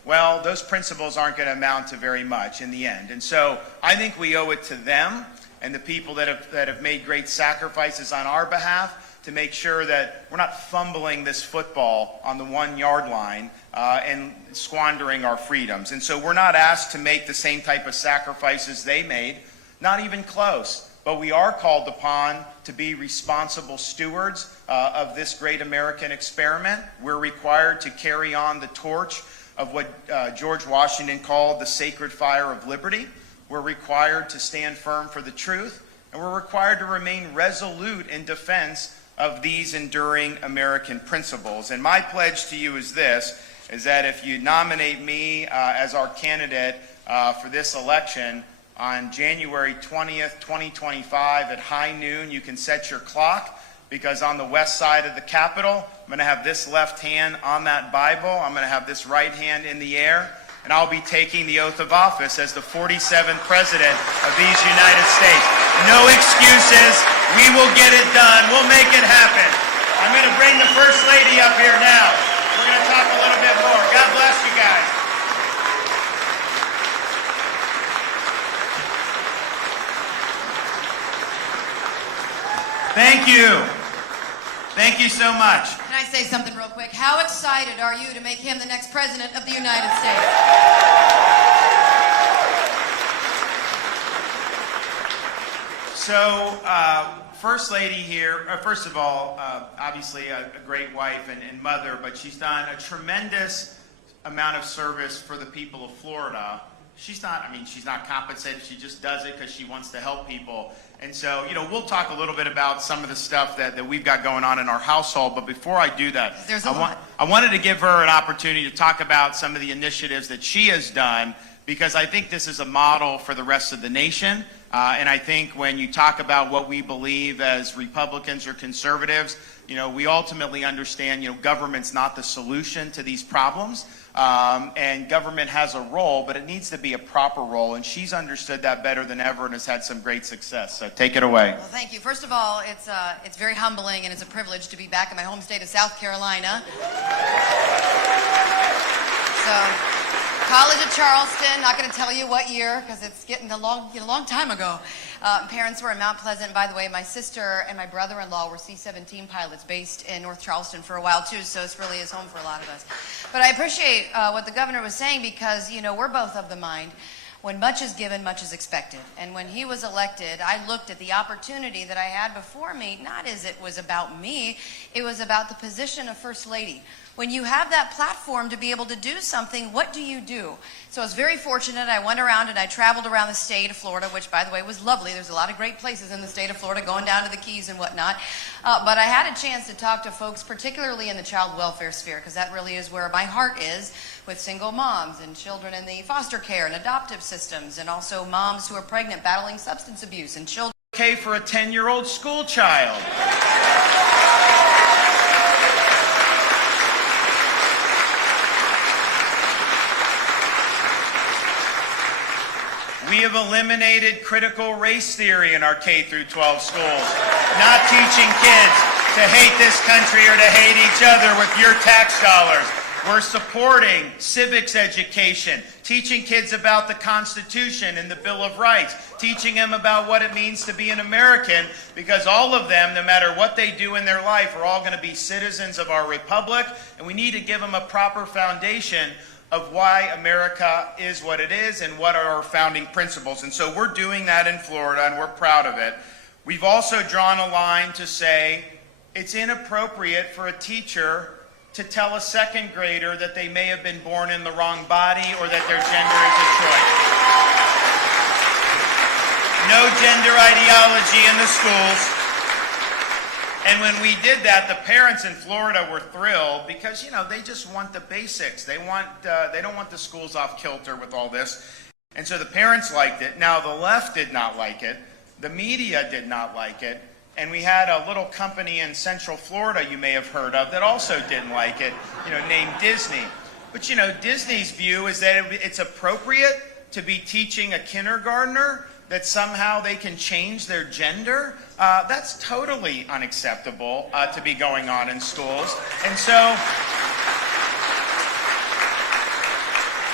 well, those principles aren't going to amount to very much in the end. And so I think we owe it to them and the people that have made great sacrifices on our behalf to make sure that we're not fumbling this football on the 1 yard line and squandering our freedoms. And so we're not asked to make the same type of sacrifices they made, not even close. But we are called upon to be responsible stewards of this great American experiment. We're required to carry on the torch of what George Washington called the sacred fire of liberty. We're required to stand firm for the truth, and we're required to remain resolute in defense of these enduring American principles. And my pledge to you is this, is that if you nominate me as our candidate for this election, on January 20th, 2025 at high noon, you can set your clock, because on the west side of the Capitol, I'm going to have this left hand on that Bible. I'm going to have this right hand in the air, and I'll be taking the oath of office as the 47th President of these United States. No excuses. We will get it done. We'll make it happen. I'm going to bring the First Lady up here now. We're going to talk a little bit more. God bless you guys. Thank you. Thank you so much. Can I say something real quick? How excited are you to make him the next President of the United States? So, First Lady here, first of all, obviously a great wife and mother, but she's done a tremendous amount of service for the people of Florida. She's not compensated. She just does it because she wants to help people. And so, we'll talk a little bit about some of the stuff that we've got going on in our household. But before I do that, I wanted to give her an opportunity to talk about some of the initiatives that she has done, because I think this is a model for the rest of the nation. And I think when you talk about what we believe as Republicans or conservatives, we ultimately understand, government's not the solution to these problems. And government has a role, but it needs to be a proper role. And she's understood that better than ever and has had some great success. So take it away. Well, thank you. First of all, it's very humbling and it's a privilege to be back in my home state of South Carolina. So, College of Charleston, not going to tell you what year because it's getting a long time ago. Parents were in Mount Pleasant. By the way, my sister and my brother-in-law were C-17 pilots based in North Charleston for a while too, so it really is home for a lot of us. But I appreciate what the governor was saying, because, we're both of the mind, when much is given, much is expected. And when he was elected, I looked at the opportunity that I had before me, not as it was about me, it was about the position of First Lady. When you have that platform to be able to do something, what do you do? So I was very fortunate. I went around and I traveled around the state of Florida, which, by the way, was lovely. There's a lot of great places in the state of Florida, going down to the Keys and whatnot. But I had a chance to talk to folks, particularly in the child welfare sphere, because that really is where my heart is, with single moms and children in the foster care and adoptive systems, and also moms who are pregnant battling substance abuse, and children. Okay for a 10-year-old school child. We have eliminated critical race theory in our K through 12 schools, not teaching kids to hate this country or to hate each other with your tax dollars. We're supporting civics education, teaching kids about the Constitution and the Bill of Rights, teaching them about what it means to be an American, because all of them, no matter what they do in their life, are all going to be citizens of our republic, and we need to give them a proper foundation of why America is what it is and what are our founding principles. And so we're doing that in Florida, and we're proud of it. We've also drawn a line to say it's inappropriate for a teacher to tell a second grader that they may have been born in the wrong body or that their gender is a choice. No gender ideology in the schools. And when we did that, the parents in Florida were thrilled because, they just want the basics. They don't want the schools off kilter with all this. And so the parents liked it. Now, the left did not like it. The media did not like it. And we had a little company in Central Florida you may have heard of that also didn't like it, named Disney. But, Disney's view is that it's appropriate to be teaching a kindergartner that somehow they can change their gender. That's totally unacceptable to be going on in schools. And so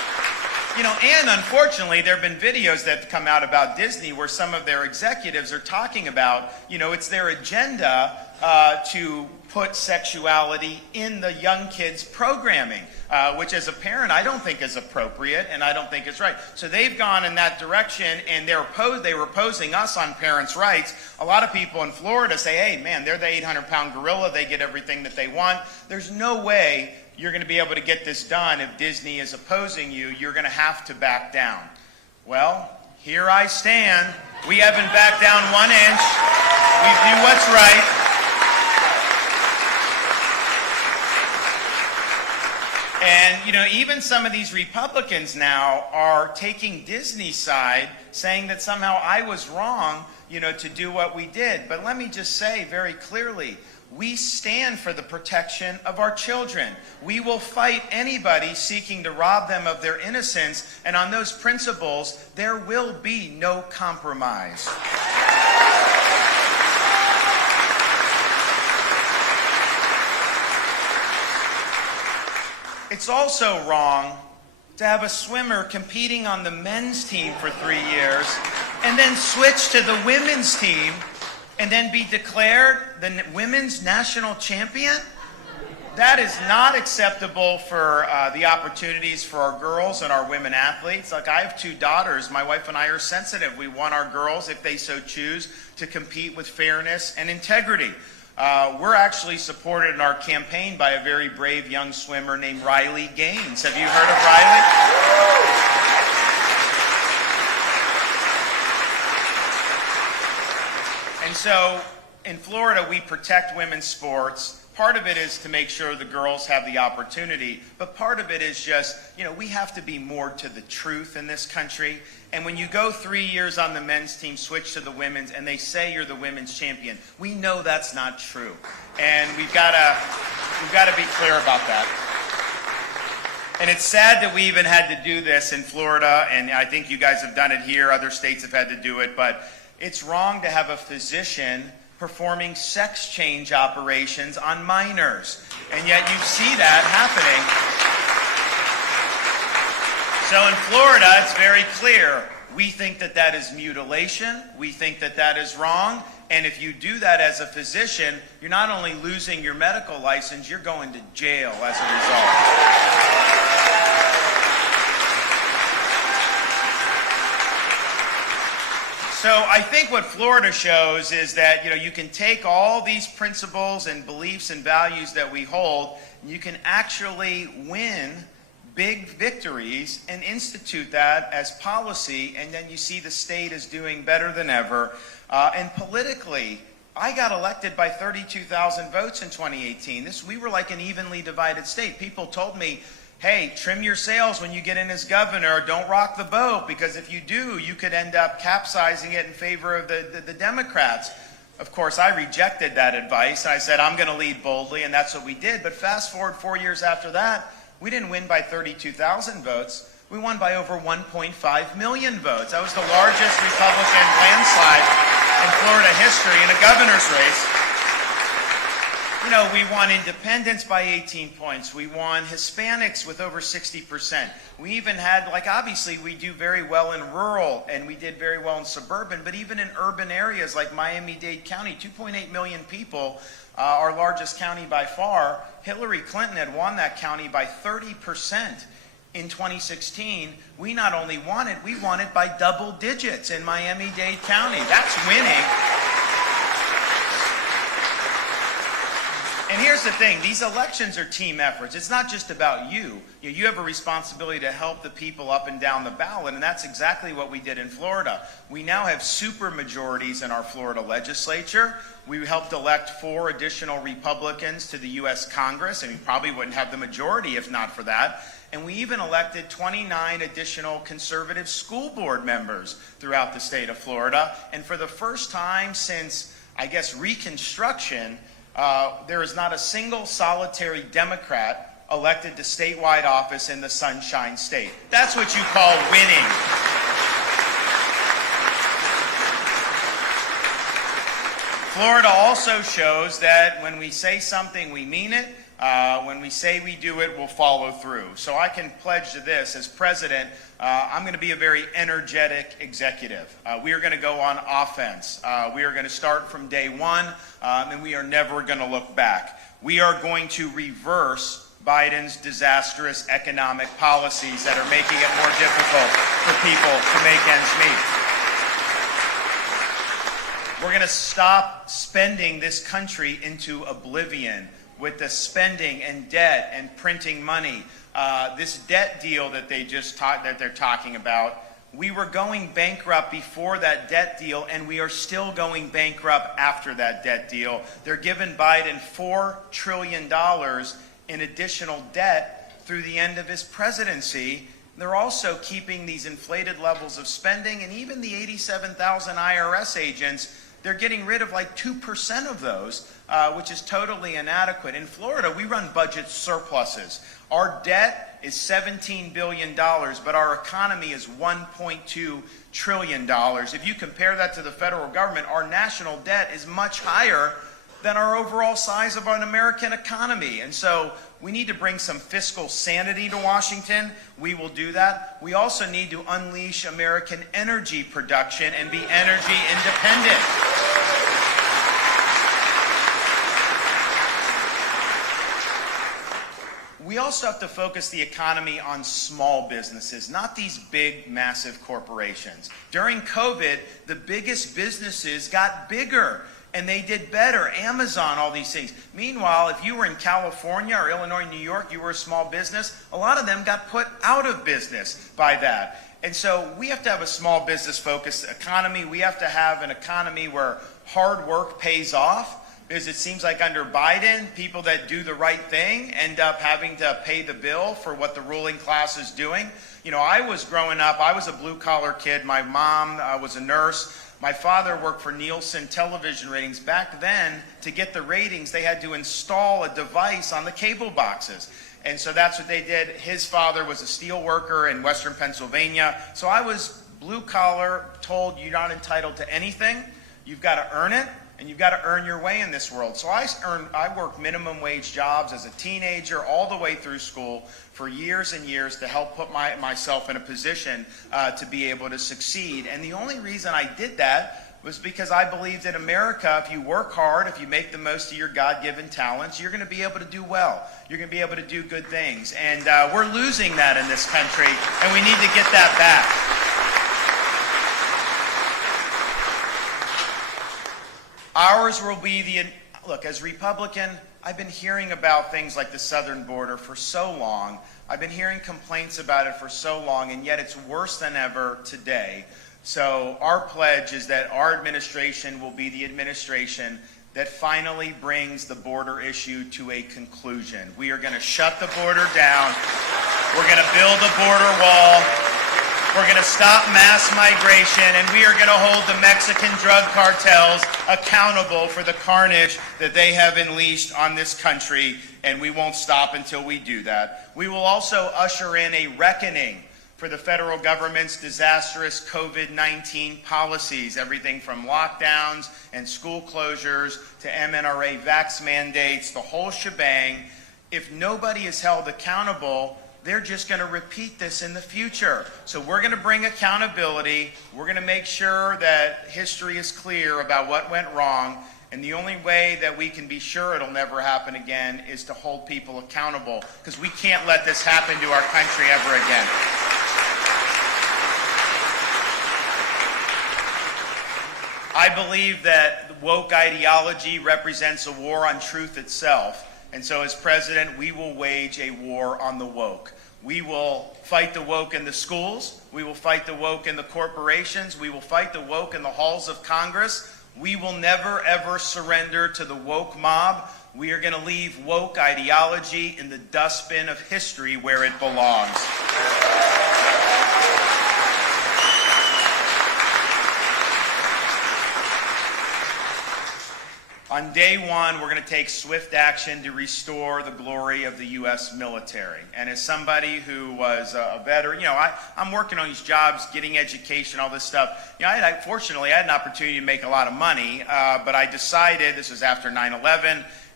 And unfortunately, there have been videos that come out about Disney where some of their executives are talking about, it's their agenda to put sexuality in the young kids' programming, which as a parent I don't think is appropriate and I don't think is right. So they've gone in that direction, and they were opposing us on parents' rights. A lot of people in Florida say, hey, man, they're the 800-pound gorilla. They get everything that they want. There's no way you're going to be able to get this done if Disney is opposing you. You're going to have to back down. Well, here I stand. We haven't backed down 1 inch. We do what's right. And, even some of these Republicans now are taking Disney's side, saying that somehow I was wrong, to do what we did. But let me just say very clearly, we stand for the protection of our children. We will fight anybody seeking to rob them of their innocence, and on those principles, there will be no compromise. It's also wrong to have a swimmer competing on the men's team for 3 years and then switch to the women's team and then be declared the women's national champion. That is not acceptable for the opportunities for our girls and our women athletes. Like, I have 2 daughters. My wife and I are sensitive. We want our girls, if they so choose, to compete with fairness and integrity. We're actually supported in our campaign by a very brave young swimmer named Riley Gaines. Have you heard of Riley? And so in Florida, we protect women's sports. Part of it is to make sure the girls have the opportunity, but part of it is just, we have to be more to the truth in this country. And when you go 3 years on the men's team, switch to the women's, and they say you're the women's champion, we know that's not true. And we've got to be clear about that. And it's sad that we even had to do this in Florida, and I think you guys have done it here. Other states have had to do it, but it's wrong to have a physician performing sex change operations on minors. And yet you see that happening. So in Florida, it's very clear. We think that that is mutilation. We think that that is wrong. And if you do that as a physician, you're not only losing your medical license, you're going to jail as a result. So I think what Florida shows is that, you can take all these principles and beliefs and values that we hold, and you can actually win big victories and institute that as policy, and then you see the state is doing better than ever. And politically, I got elected by 32,000 votes in 2018. We were like an evenly divided state. People told me, hey, trim your sails when you get in as governor. Don't rock the boat, because if you do, you could end up capsizing it in favor of the Democrats. Of course, I rejected that advice. I said, I'm going to lead boldly, and that's what we did. But fast forward 4 years after that, we didn't win by 32,000 votes. We won by over 1.5 million votes. That was the largest Republican landslide in Florida history in a governor's race. We won independents by 18 points. We won Hispanics with over 60%. We even had, obviously we do very well in rural, and we did very well in suburban, but even in urban areas like Miami-Dade County, 2.8 million people, our largest county by far. Hillary Clinton had won that county by 30% in 2016. We not only won it, we won it by double digits in Miami-Dade County. That's winning. And here's the thing, these elections are team efforts. It's not just about you. You have a responsibility to help the people up and down the ballot, and that's exactly what we did in Florida. We now have super majorities in our Florida legislature. We helped elect 4 additional Republicans to the U.S. Congress, and we probably wouldn't have the majority if not for that. And we even elected 29 additional conservative school board members throughout the state of Florida. And for the first time since, Reconstruction, there is not a single solitary Democrat elected to statewide office in the Sunshine State. That's what you call winning. Florida also shows that when we say something, we mean it. When we say we do it, we'll follow through. So I can pledge to this, as president, I'm going to be a very energetic executive. We are going to go on offense. We are going to start from day one, and we are never going to look back. We are going to reverse Biden's disastrous economic policies that are making it more difficult for people to make ends meet. We're going to stop spending this country into oblivion with the spending and debt and printing money. This debt deal that they're talking about, we were going bankrupt before that debt deal, and we are still going bankrupt after that debt deal. They're giving Biden $4 trillion in additional debt through the end of his presidency. They're also keeping these inflated levels of spending, and even the 87,000 IRS agents, they're getting rid of like 2% of those, which is totally inadequate. In Florida, we run budget surpluses. Our debt is $17 billion, but our economy is $1.2 trillion. If you compare that to the federal government, our national debt is much higher than our overall size of an American economy. And so we need to bring some fiscal sanity to Washington. We will do that. We also need to unleash American energy production and be energy independent. We also have to focus the economy on small businesses, not these big, massive corporations. During COVID, the biggest businesses got bigger, and they did better. Amazon, all these things. Meanwhile, if you were in California or Illinois, New York, you were a small business, a lot of them got put out of business by that. And so we have to have a small business focused economy. We have to have an economy where hard work pays off, because it seems like under Biden, people that do the right thing end up having to pay the bill for what the ruling class is doing. You know, I was growing up, I was a blue-collar kid. My mom was a nurse. My father worked for Nielsen television ratings. Back then, to get the ratings, they had to install a device on the cable boxes. And so that's what they did. His father was a steel worker in Western Pennsylvania. So I was blue-collar, told you're not entitled to anything. You've got to earn it, and you've got to earn your way in this world. So I worked minimum wage jobs as a teenager all the way through school for years and years to help put myself in a position to be able to succeed. And the only reason I did that was because I believed in America, if you work hard, if you make the most of your God-given talents, you're going to be able to do well. You're going to be able to do good things. And we're losing that in this country, and we need to get that back. Ours will be look, as Republican, I've been hearing about things like the southern border for so long. I've been hearing complaints about it for so long, and yet it's worse than ever today. So our pledge is that our administration will be the administration that finally brings the border issue to a conclusion. We are going to shut the border down. We're going to build a border wall. We're going to stop mass migration, and we are going to hold the Mexican drug cartels accountable for the carnage that they have unleashed on this country, and we won't stop until we do that. We will also usher in a reckoning for the federal government's disastrous COVID-19 policies, everything from lockdowns and school closures to MNRA vax mandates, the whole shebang. If nobody is held accountable, they're just going to repeat this in the future. So we're going to bring accountability. We're going to make sure that history is clear about what went wrong. And the only way that we can be sure it'll never happen again is to hold people accountable, because we can't let this happen to our country ever again. I believe that woke ideology represents a war on truth itself. And so as president, we will wage a war on the woke. We will fight the woke in the schools. We will fight the woke in the corporations. We will fight the woke in the halls of Congress. We will never, ever surrender to the woke mob. We are going to leave woke ideology in the dustbin of history where it belongs. On day one, we're going to take swift action to restore the glory of the U.S. military. And as somebody who was a veteran, I'm working on these jobs, getting education, all this stuff. Fortunately, I had an opportunity to make a lot of money, but I decided, this was after 9/11,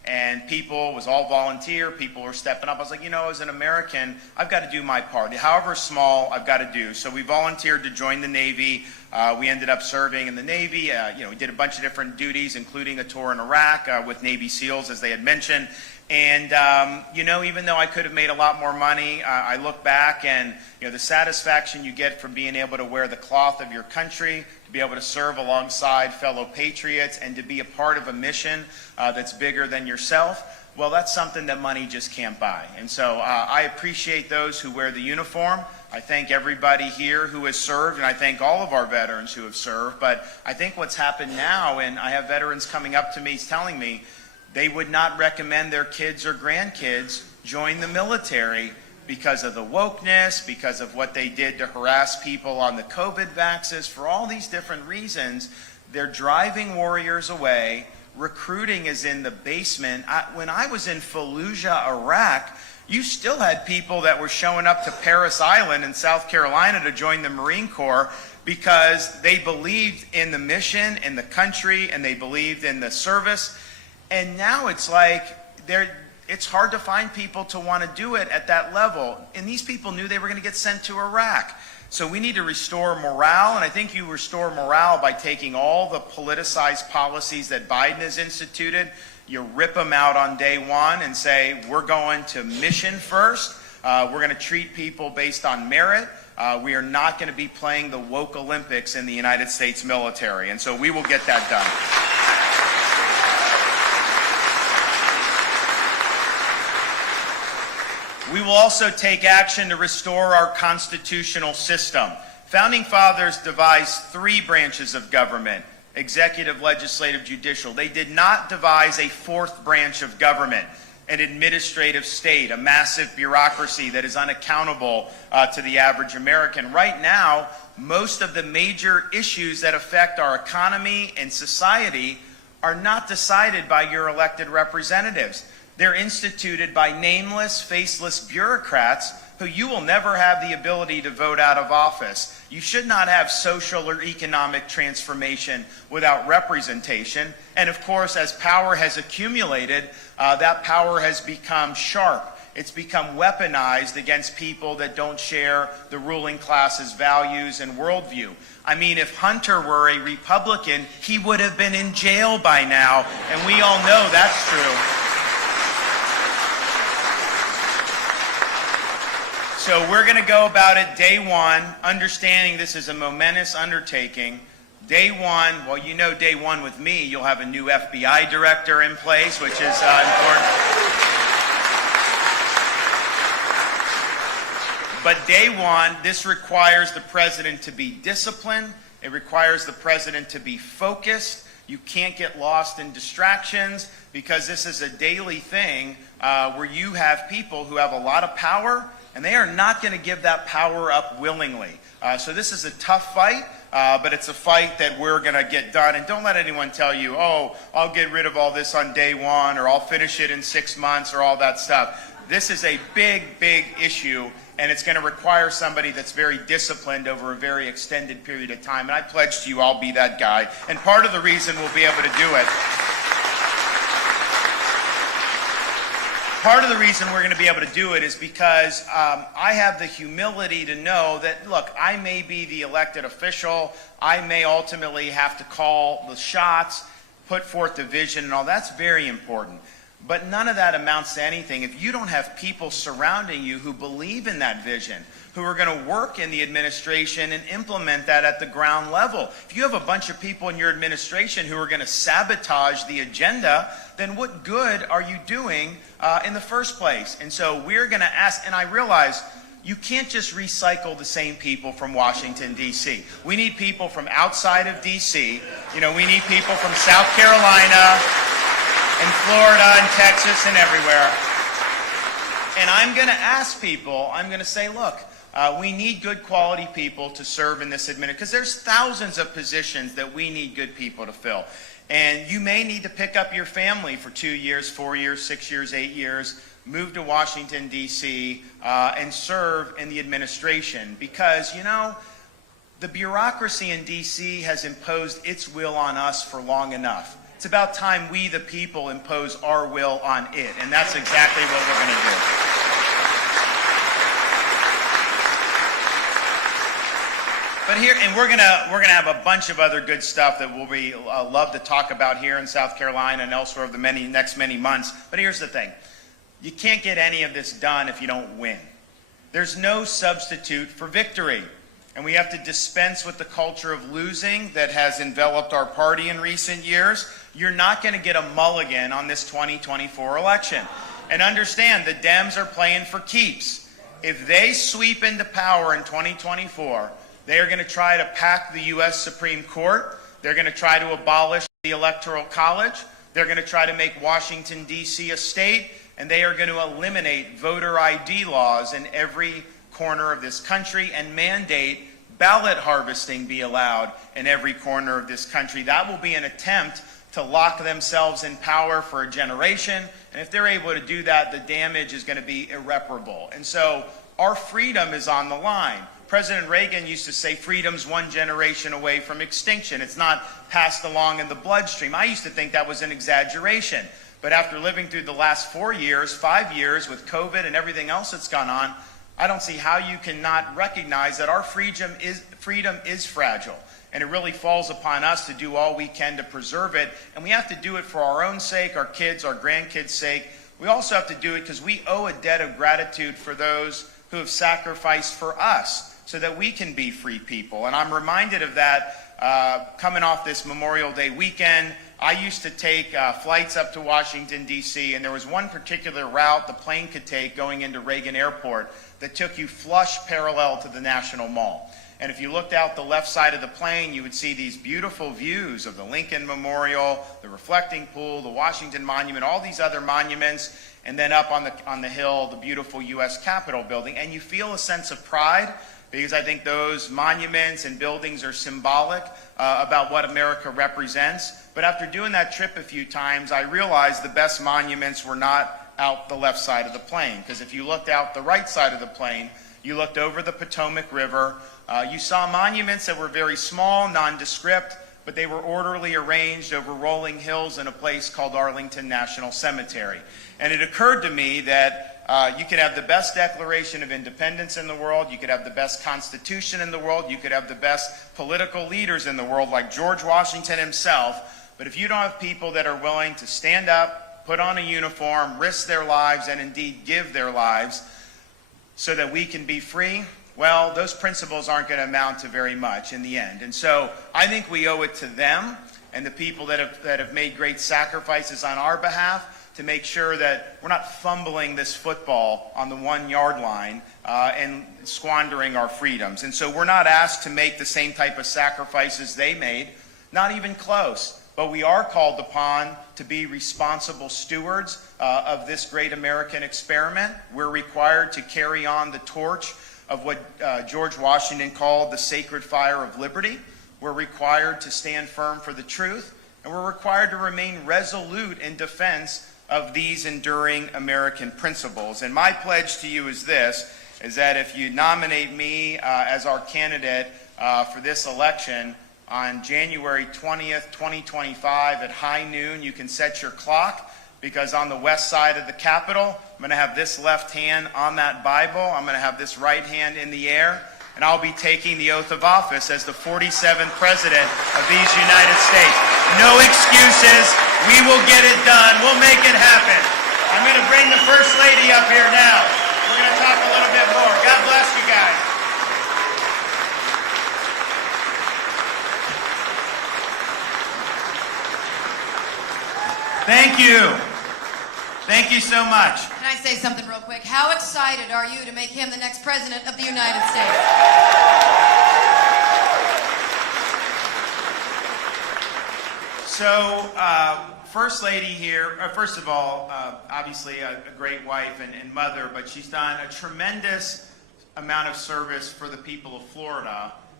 and people, it was all volunteer, people were stepping up. I was like, you know, as an American, I've got to do my part. However small, I've got to do. So we volunteered to join the Navy. We ended up serving in the Navy. We did a bunch of different duties, including a tour in Iraq with Navy SEALs, as they had mentioned. And, even though I could have made a lot more money, I look back and, the satisfaction you get from being able to wear the cloth of your country, to be able to serve alongside fellow patriots, and to be a part of a mission that's bigger than yourself, well, that's something that money just can't buy. And so I appreciate those who wear the uniform. I thank everybody here who has served, and I thank all of our veterans who have served. But I think what's happened now, and I have veterans coming up to me telling me they would not recommend their kids or grandkids join the military because of the wokeness, because of what they did to harass people on the COVID vaccines, for all these different reasons. They're driving warriors away. Recruiting is in the basement. When I was in Fallujah, Iraq, you still had people that were showing up to Parris Island in South Carolina to join the Marine Corps because they believed in the mission, in the country, and they believed in the service. And now it's like it's hard to find people to want to do it at that level. And these people knew they were going to get sent to Iraq. So we need to restore morale, and I think you restore morale by taking all the politicized policies that Biden has instituted, you rip them out on day one and say, we're going to mission first. We're going to treat people based on merit. We are not going to be playing the woke Olympics in the United States military. And so we will get that done. We will also take action to restore our constitutional system. Founding fathers devised 3 branches of government: executive, legislative, judicial. They did not devise a 4th branch of government, an administrative state, a massive bureaucracy that is unaccountable to the average American. Right now, most of the major issues that affect our economy and society are not decided by your elected representatives. They're instituted by nameless, faceless bureaucrats who you will never have the ability to vote out of office. You should not have social or economic transformation without representation. And of course, as power has accumulated, that power has become sharp. It's become weaponized against people that don't share the ruling class's values and worldview. I mean, if Hunter were a Republican, he would have been in jail by now, and we all know that's true. So we're going to go about it day one, understanding this is a momentous undertaking. Day one, well, you know day one with me, you'll have a new FBI director in place, which is important. But day one, this requires the president to be disciplined. It requires the president to be focused. You can't get lost in distractions because this is a daily thing where you have people who have a lot of power, and they are not going to give that power up willingly. So this is a tough fight, but it's a fight that we're going to get done. And don't let anyone tell you, oh, I'll get rid of all this on day one, or I'll finish it in 6 months, or all that stuff. This is a big, big issue, and it's going to require somebody that's very disciplined over a very extended period of time. And I pledge to you I'll be that guy. And part of the reason we'll be able to do it, part of the reason we're going to be able to do it is because I have the humility to know that, look, I may be the elected official. I may ultimately have to call the shots, put forth the vision and all. That's very important. But none of that amounts to anything if you don't have people surrounding you who believe in that vision, who are going to work in the administration and implement that at the ground level. If you have a bunch of people in your administration who are going to sabotage the agenda, then what good are you doing in the first place? And so we're going to ask, and I realize you can't just recycle the same people from Washington, D.C. We need people from outside of D.C. We need people from South Carolina and Florida and Texas and everywhere. And I'm going to ask people, I'm going to say, look, we need good quality people to serve in this administration, because there's thousands of positions that we need good people to fill. And you may need to pick up your family for 2 years, 4 years, 6 years, 8 years, move to Washington, D.C., and serve in the administration. Because, the bureaucracy in D.C. has imposed its will on us for long enough. It's about time we, the people, impose our will on it, and that's exactly what we're going to do. But here, and we're gonna have a bunch of other good stuff that we'll be love to talk about here in South Carolina and elsewhere over the next many months. But here's the thing: you can't get any of this done if you don't win. There's no substitute for victory. And we have to dispense with the culture of losing that has enveloped our party in recent years. You're not going to get a mulligan on this 2024 election. And understand, the Dems are playing for keeps. If they sweep into power in 2024, they are going to try to pack the U.S. Supreme Court. They're going to try to abolish the Electoral College. They're going to try to make Washington, D.C. a state. And they are going to eliminate voter ID laws in every corner of this country and mandate ballot harvesting be allowed in every corner of this country. That will be an attempt to lock themselves in power for a generation. And if they're able to do that, the damage is going to be irreparable. And so our freedom is on the line. President Reagan used to say freedom's one generation away from extinction. It's not passed along in the bloodstream. I used to think that was an exaggeration. But after living through the last 4 years, 5 years with COVID and everything else that's gone on, I don't see how you cannot recognize that our freedom is fragile. And it really falls upon us to do all we can to preserve it. And we have to do it for our own sake, our kids, our grandkids' sake. We also have to do it because we owe a debt of gratitude for those who have sacrificed for us so that we can be free people. And I'm reminded of that coming off this Memorial Day weekend. I used to take flights up to Washington, D.C., and there was one particular route the plane could take going into Reagan Airport that took you flush parallel to the National Mall. And if you looked out the left side of the plane, you would see these beautiful views of the Lincoln Memorial, the reflecting pool, the Washington Monument, all these other monuments, and then up on the hill, the beautiful U.S. Capitol building. And you feel a sense of pride because I think those monuments and buildings are symbolic about what America represents. But after doing that trip a few times, I realized the best monuments were not out the left side of the plane. Because if you looked out the right side of the plane, you looked over the Potomac River, you saw monuments that were very small, nondescript, but they were orderly arranged over rolling hills in a place called Arlington National Cemetery. And it occurred to me that you could have the best Declaration of Independence in the world, you could have the best Constitution in the world, you could have the best political leaders in the world like George Washington himself, but if you don't have people that are willing to stand up, put on a uniform, risk their lives, and indeed give their lives so that we can be free, well, those principles aren't going to amount to very much in the end. And so I think we owe it to them and the people that have made great sacrifices on our behalf to make sure that we're not fumbling this football on the 1 yard line and squandering our freedoms. And so we're not asked to make the same type of sacrifices they made, not even close. But we are called upon to be responsible stewards of this great American experiment. We're required to carry on the torch of what George Washington called the sacred fire of liberty. We're required to stand firm for the truth, and we're required to remain resolute in defense of these enduring American principles. And my pledge to you is this, is that if you nominate me as our candidate for this election, on January 20th, 2025 at high noon, you can set your clock because on the west side of the Capitol, I'm going to have this left hand on that Bible. I'm going to have this right hand in the air, and I'll be taking the oath of office as the 47th President of these United States. No excuses. We will get it done. We'll make it happen. I'm going to bring the First Lady up here now. We're going to talk a little bit more. God bless you guys. Thank you. Thank you so much. Can I say something real quick? How excited are you to make him the next President of the United States? So, First Lady here, first of all, obviously a great wife and mother, but she's done a tremendous amount of service for the people of Florida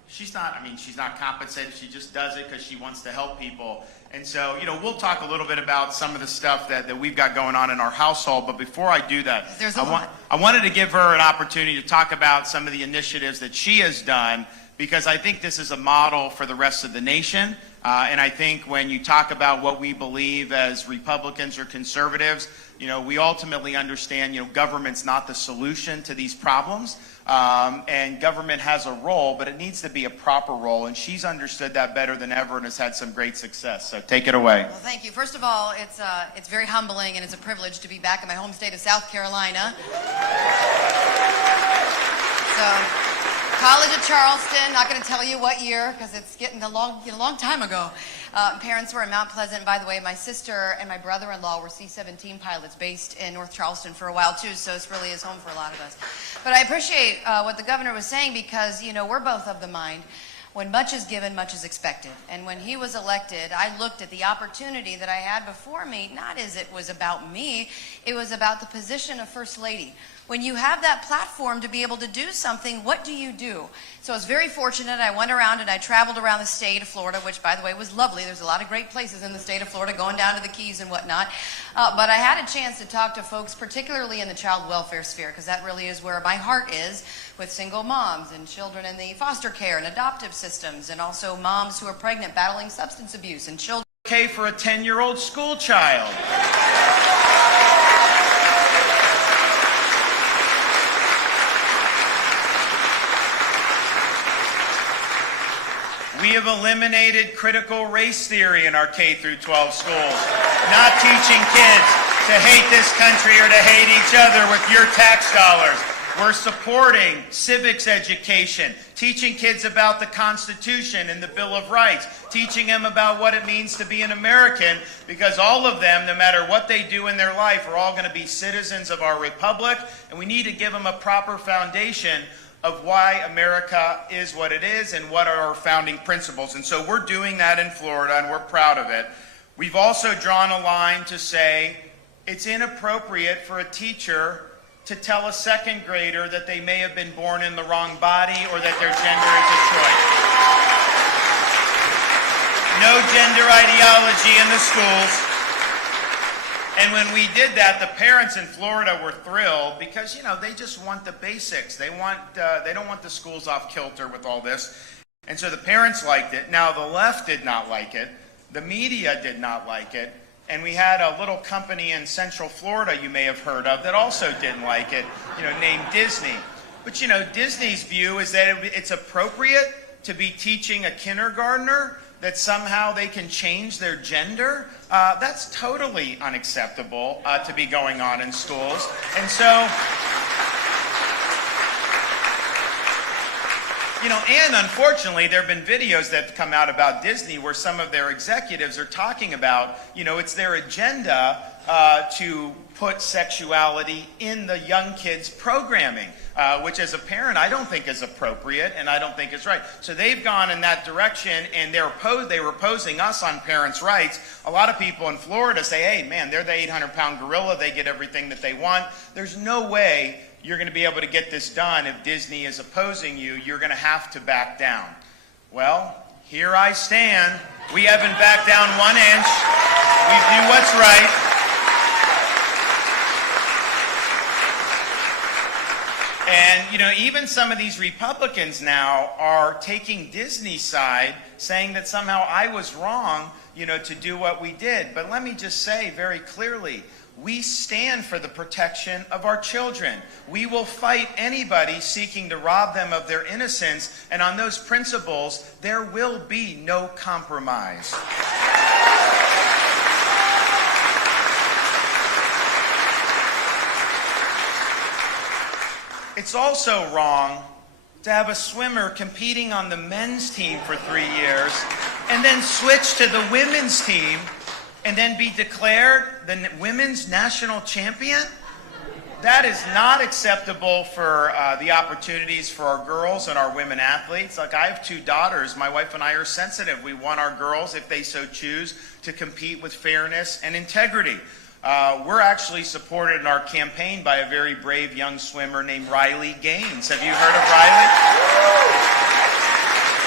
she's not compensated. She just does it because she wants to help people. And so, we'll talk a little bit about some of the stuff that we've got going on in our household. But before I do that, I wanted to give her an opportunity to talk about some of the initiatives that she has done, because I think this is a model for the rest of the nation. And I think when you talk about what we believe as Republicans or conservatives, we ultimately understand, government's not the solution to these problems. And government has a role, but it needs to be a proper role. And she's understood that better than ever and has had some great success. So take it away. Well, thank you. First of all, it's very humbling and it's a privilege to be back in my home state of South Carolina. So, College at Charleston, not going to tell you what year because it's getting a long time ago. Parents were in Mount Pleasant. By the way, my sister and my brother-in-law were C-17 pilots based in North Charleston for a while too, so this really is home for a lot of us. But I appreciate what the governor was saying because, we're both of the mind. When much is given, much is expected. And when he was elected, I looked at the opportunity that I had before me, not as it was about me, it was about the position of First Lady. When you have that platform to be able to do something, what do you do? So I was very fortunate. I went around and I traveled around the state of Florida, which, by the way, was lovely. There's a lot of great places in the state of Florida, going down to the Keys and whatnot. But I had a chance to talk to folks, particularly in the child welfare sphere, because that really is where my heart is, with single moms and children in the foster care and adoptive systems, and also moms who are pregnant battling substance abuse and children. Okay for a 10-year-old school child. We have eliminated critical race theory in our K through 12 schools, not teaching kids to hate this country or to hate each other with your tax dollars. We're supporting civics education, teaching kids about the Constitution and the Bill of Rights, teaching them about what it means to be an American, because all of them, no matter what they do in their life, are all going to be citizens of our republic, and we need to give them a proper foundation of why America is what it is and what are our founding principles. And so we're doing that in Florida, and we're proud of it. We've also drawn a line to say it's inappropriate for a teacher to tell a second grader that they may have been born in the wrong body or that their gender is a choice. No gender ideology in the schools. And when we did that, the parents in Florida were thrilled because, they just want the basics. They don't want the schools off kilter with all this. And so the parents liked it. Now, the left did not like it. The media did not like it. And we had a little company in Central Florida you may have heard of that also didn't like it, named Disney. But, Disney's view is that it's appropriate to be teaching a kindergartner that somehow they can change their gender. That's totally unacceptable to be going on in schools. And so, and unfortunately, there have been videos that have come out about Disney where some of their executives are talking about, it's their agenda to put sexuality in the young kids' programming, which as a parent I don't think is appropriate and I don't think is right. So they've gone in that direction, and they were opposing us on parents' rights. A lot of people in Florida say, hey, man, they're the 800-pound gorilla. They get everything that they want. There's no way you're going to be able to get this done if Disney is opposing you. You're going to have to back down. Well, here I stand. We haven't backed down 1 inch. We do what's right. And, even some of these Republicans now are taking Disney's side, saying that somehow I was wrong, to do what we did. But let me just say very clearly, we stand for the protection of our children. We will fight anybody seeking to rob them of their innocence, and on those principles, there will be no compromise. It's also wrong to have a swimmer competing on the men's team for 3 years and then switch to the women's team and then be declared the women's national champion. That is not acceptable for the opportunities for our girls and our women athletes. Like, I have 2 daughters. My wife and I are sensitive. We want our girls, if they so choose, to compete with fairness and integrity. We're actually supported in our campaign by a very brave young swimmer named Riley Gaines. Have you heard of Riley?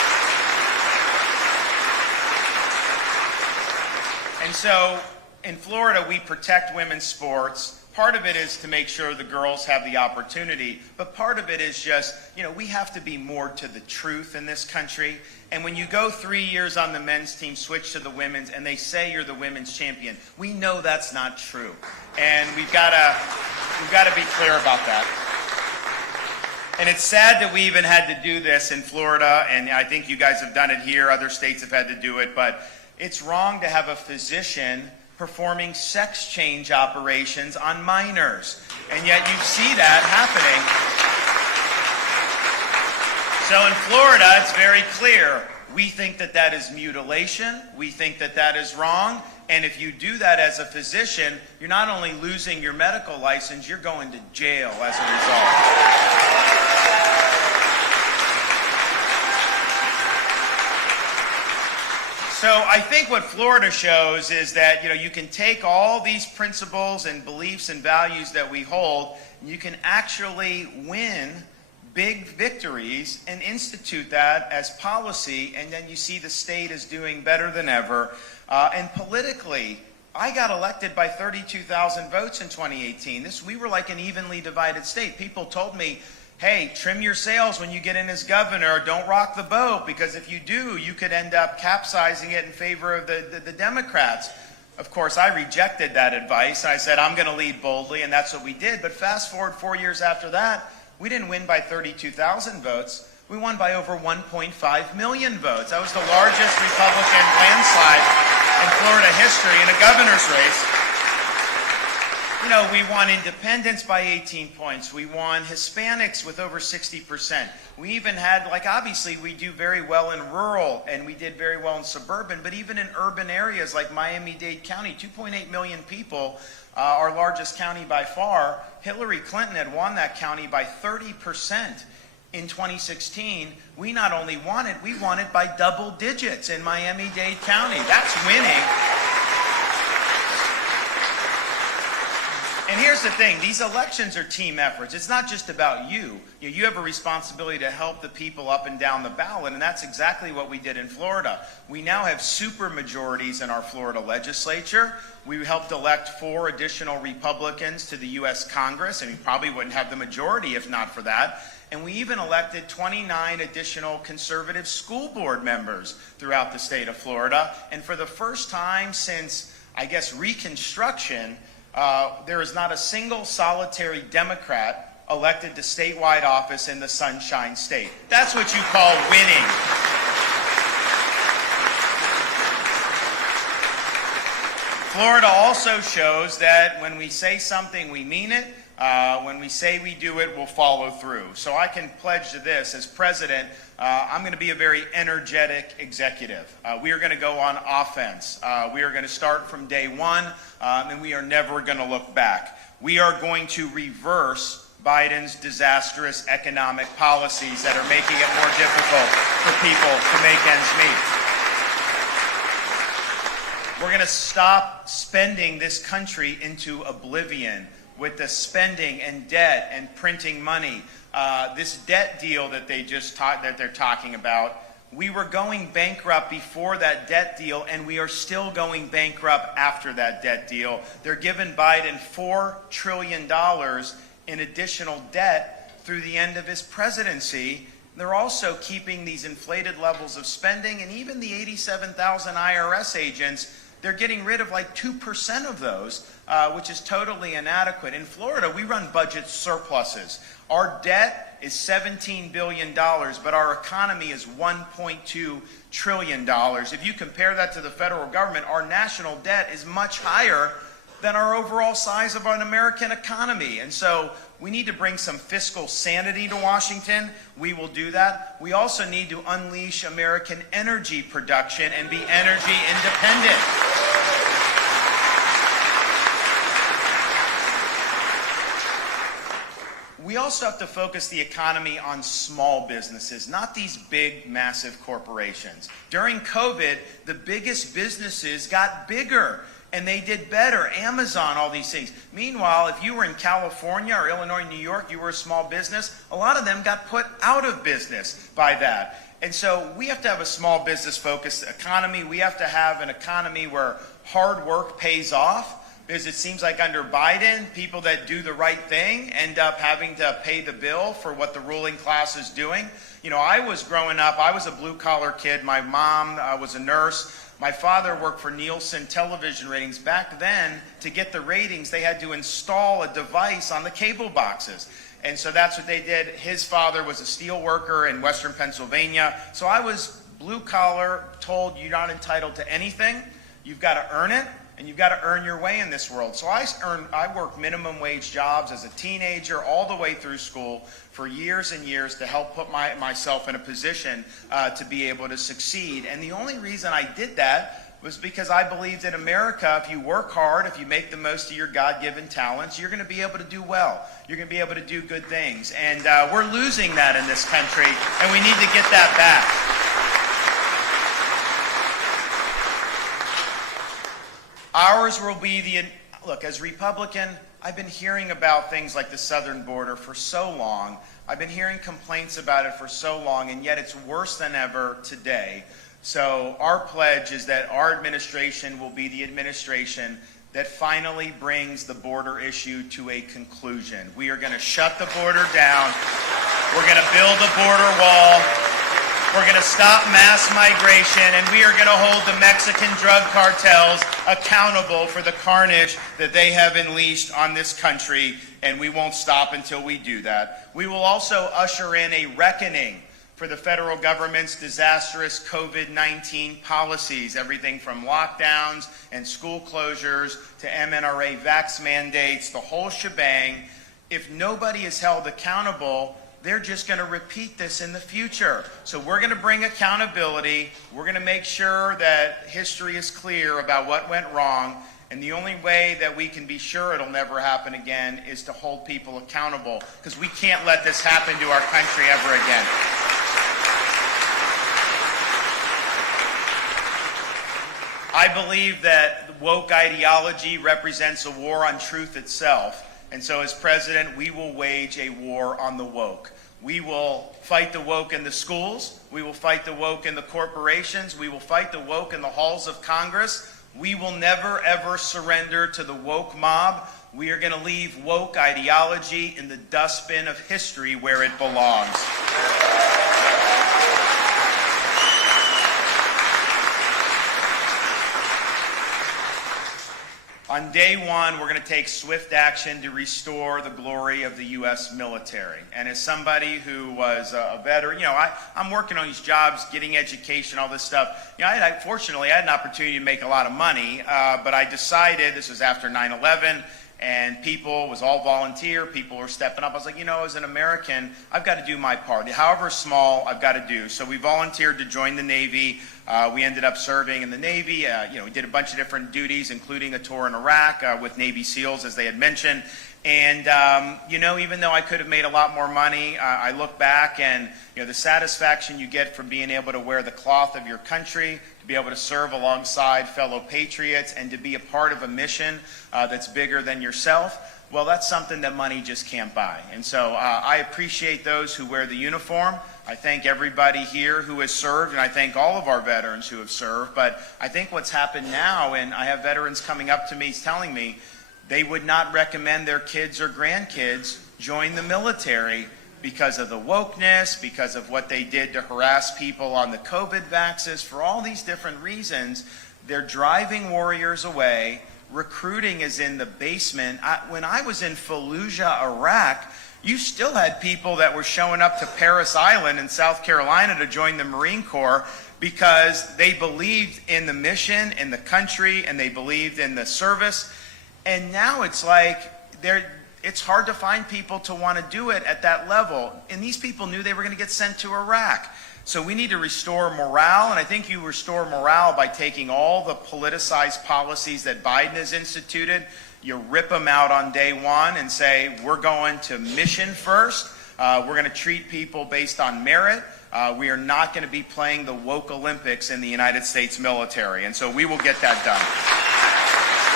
so in Florida, we protect women's sports. Part of it is to make sure the girls have the opportunity, but part of it is just, we have to be more to the truth in this country. And when you go 3 years on the men's team, switch to the women's, and they say you're the women's champion, we know that's not true. And we've got to be clear about that. And it's sad that we even had to do this in Florida, and I think you guys have done it here, other states have had to do it, but it's wrong to have a physician performing sex change operations on minors. And yet you see that happening. So in Florida, it's very clear. We think that that is mutilation. We think that that is wrong. And if you do that as a physician, you're not only losing your medical license, you're going to jail as a result. So I think what Florida shows is that you can take all these principles and beliefs and values that we hold, and you can actually win big victories and institute that as policy, and then you see the state is doing better than ever. And politically, I got elected by 32,000 votes in 2018. We were like an evenly divided state. People told me, hey, trim your sails when you get in as governor. Don't rock the boat, because if you do, you could end up capsizing it in favor of the Democrats. Of course, I rejected that advice. I said, I'm going to lead boldly, and that's what we did. But fast forward 4 years after that, we didn't win by 32,000 votes. We won by over 1.5 million votes. That was the largest Republican landslide in Florida history in a governor's race. We won independents by 18 points. We won Hispanics with over 60%. We even had, obviously we do very well in rural, and we did very well in suburban, but even in urban areas like Miami-Dade County, 2.8 million people, our largest county by far. Hillary Clinton had won that county by 30%. In 2016, we not only won it, we won it by double digits in Miami-Dade County. That's winning. And here's the thing, these elections are team efforts. It's not just about you. You have a responsibility to help the people up and down the ballot, and that's exactly what we did in Florida. We now have super majorities in our Florida legislature. We helped elect 4 additional Republicans to the U.S. Congress, and we probably wouldn't have the majority if not for that. And we even elected 29 additional conservative school board members throughout the state of Florida. And for the first time since, I guess, Reconstruction, there is not a single solitary Democrat elected to statewide office in the Sunshine State. That's what you call winning. Florida also shows that when we say something, we mean it. When we say we do it, we'll follow through. So I can pledge to this as president, I'm going to be a very energetic executive. We are going to go on offense. We are going to start from day one, and we are never going to look back. We are going to reverse Biden's disastrous economic policies that are making it more difficult for people to make ends meet. We're going to stop spending this country into oblivion with the spending and debt and printing money. This debt deal that they're talking about, we were going bankrupt before that debt deal, and we are still going bankrupt after that debt deal. They're giving Biden $4 trillion in additional debt through the end of his presidency. They're also keeping these inflated levels of spending, and even the 87,000 IRS agents, they're getting rid of 2% of those, which is totally inadequate. In Florida, we run budget surpluses. Our debt is $17 billion, but our economy is $1.2 trillion. If you compare that to the federal government, our national debt is much higher than our overall size of an American economy. And so we need to bring some fiscal sanity to Washington. We will do that. We also need to unleash American energy production and be energy independent. We also have to focus the economy on small businesses, not these big, massive corporations. During COVID, the biggest businesses got bigger. and they did better. Amazon, all these things. Meanwhile, if you were in California or Illinois, New York, you were a small business, a lot of them got put out of business by that. And so we have to have a small business focused economy. We have to have an economy where hard work pays off, because it seems like under Biden, people that do the right thing end up having to pay the bill for what the ruling class is doing. You know, I was growing up, I was a blue-collar kid. My mom was a nurse. My father worked for Nielsen television ratings. Back then, to get the ratings, they had to install a device on the cable boxes. And so that's what they did. His father was a steel worker in Western Pennsylvania. So I was blue-collar, told you're not entitled to anything. You've got to earn it, and you've got to earn your way in this world. So I worked minimum wage jobs as a teenager all the way through school for years and years to help put myself in a position to be able to succeed. And the only reason I did that was because I believed in America, if you work hard, if you make the most of your God-given talents, you're going to be able to do well. You're going to be able to do good things. And we're losing that in this country, and we need to get that back. Ours will be look, as Republican, I've been hearing about things like the southern border for so long. I've been hearing complaints about it for so long, and yet it's worse than ever today. So our pledge is that our administration will be the administration that finally brings the border issue to a conclusion. We are going to shut the border down. We're going to build a border wall. We're going to stop mass migration, and we are going to hold the Mexican drug cartels accountable for the carnage that they have unleashed on this country, and we won't stop until we do that. We will also usher in a reckoning for the federal government's disastrous COVID-19 policies, everything from lockdowns and school closures to MNRA vax mandates, the whole shebang. If nobody is held accountable, they're just going to repeat this in the future. So we're going to bring accountability. We're going to make sure that history is clear about what went wrong. And the only way that we can be sure it'll never happen again is to hold people accountable, because we can't let this happen to our country ever again. I believe that woke ideology represents a war on truth itself. And so as president, we will wage a war on the woke. We will fight the woke in the schools. We will fight the woke in the corporations. We will fight the woke in the halls of Congress. We will never, ever surrender to the woke mob. We are going to leave woke ideology in the dustbin of history where it belongs. On day one, we're going to take swift action to restore the glory of the U.S. military. And as somebody who was a veteran, I'm working on these jobs, getting education, all this stuff. Fortunately, I had an opportunity to make a lot of money, but I decided, this was after 9/11, and it was all volunteer, people were stepping up. I was like, as an American, I've got to do my part. However small, I've got to do. So we volunteered to join the Navy. We ended up serving in the Navy. We did a bunch of different duties, including a tour in Iraq with Navy SEALs, as they had mentioned. And, even though I could have made a lot more money, I look back and, the satisfaction you get from being able to wear the cloth of your country, to be able to serve alongside fellow patriots, and to be a part of a mission that's bigger than yourself, well, that's something that money just can't buy. And so I appreciate those who wear the uniform. I thank everybody here who has served, and I thank all of our veterans who have served. But I think what's happened now, and I have veterans coming up to me telling me they would not recommend their kids or grandkids join the military because of the wokeness, because of what they did to harass people on the COVID vaxes, for all these different reasons. They're driving warriors away. Recruiting is in the basement. When I was in Fallujah, Iraq, you still had people that were showing up to Parris Island in South Carolina to join the Marine Corps because they believed in the mission, in the country, and they believed in the service. And now it's like it's hard to find people to want to do it at that level. And these people knew they were going to get sent to Iraq. So we need to restore morale, and I think you restore morale by taking all the politicized policies that Biden has instituted. You rip them out on day one and say, we're going to mission first. We're going to treat people based on merit. We are not going to be playing the woke Olympics in the United States military. And so we will get that done.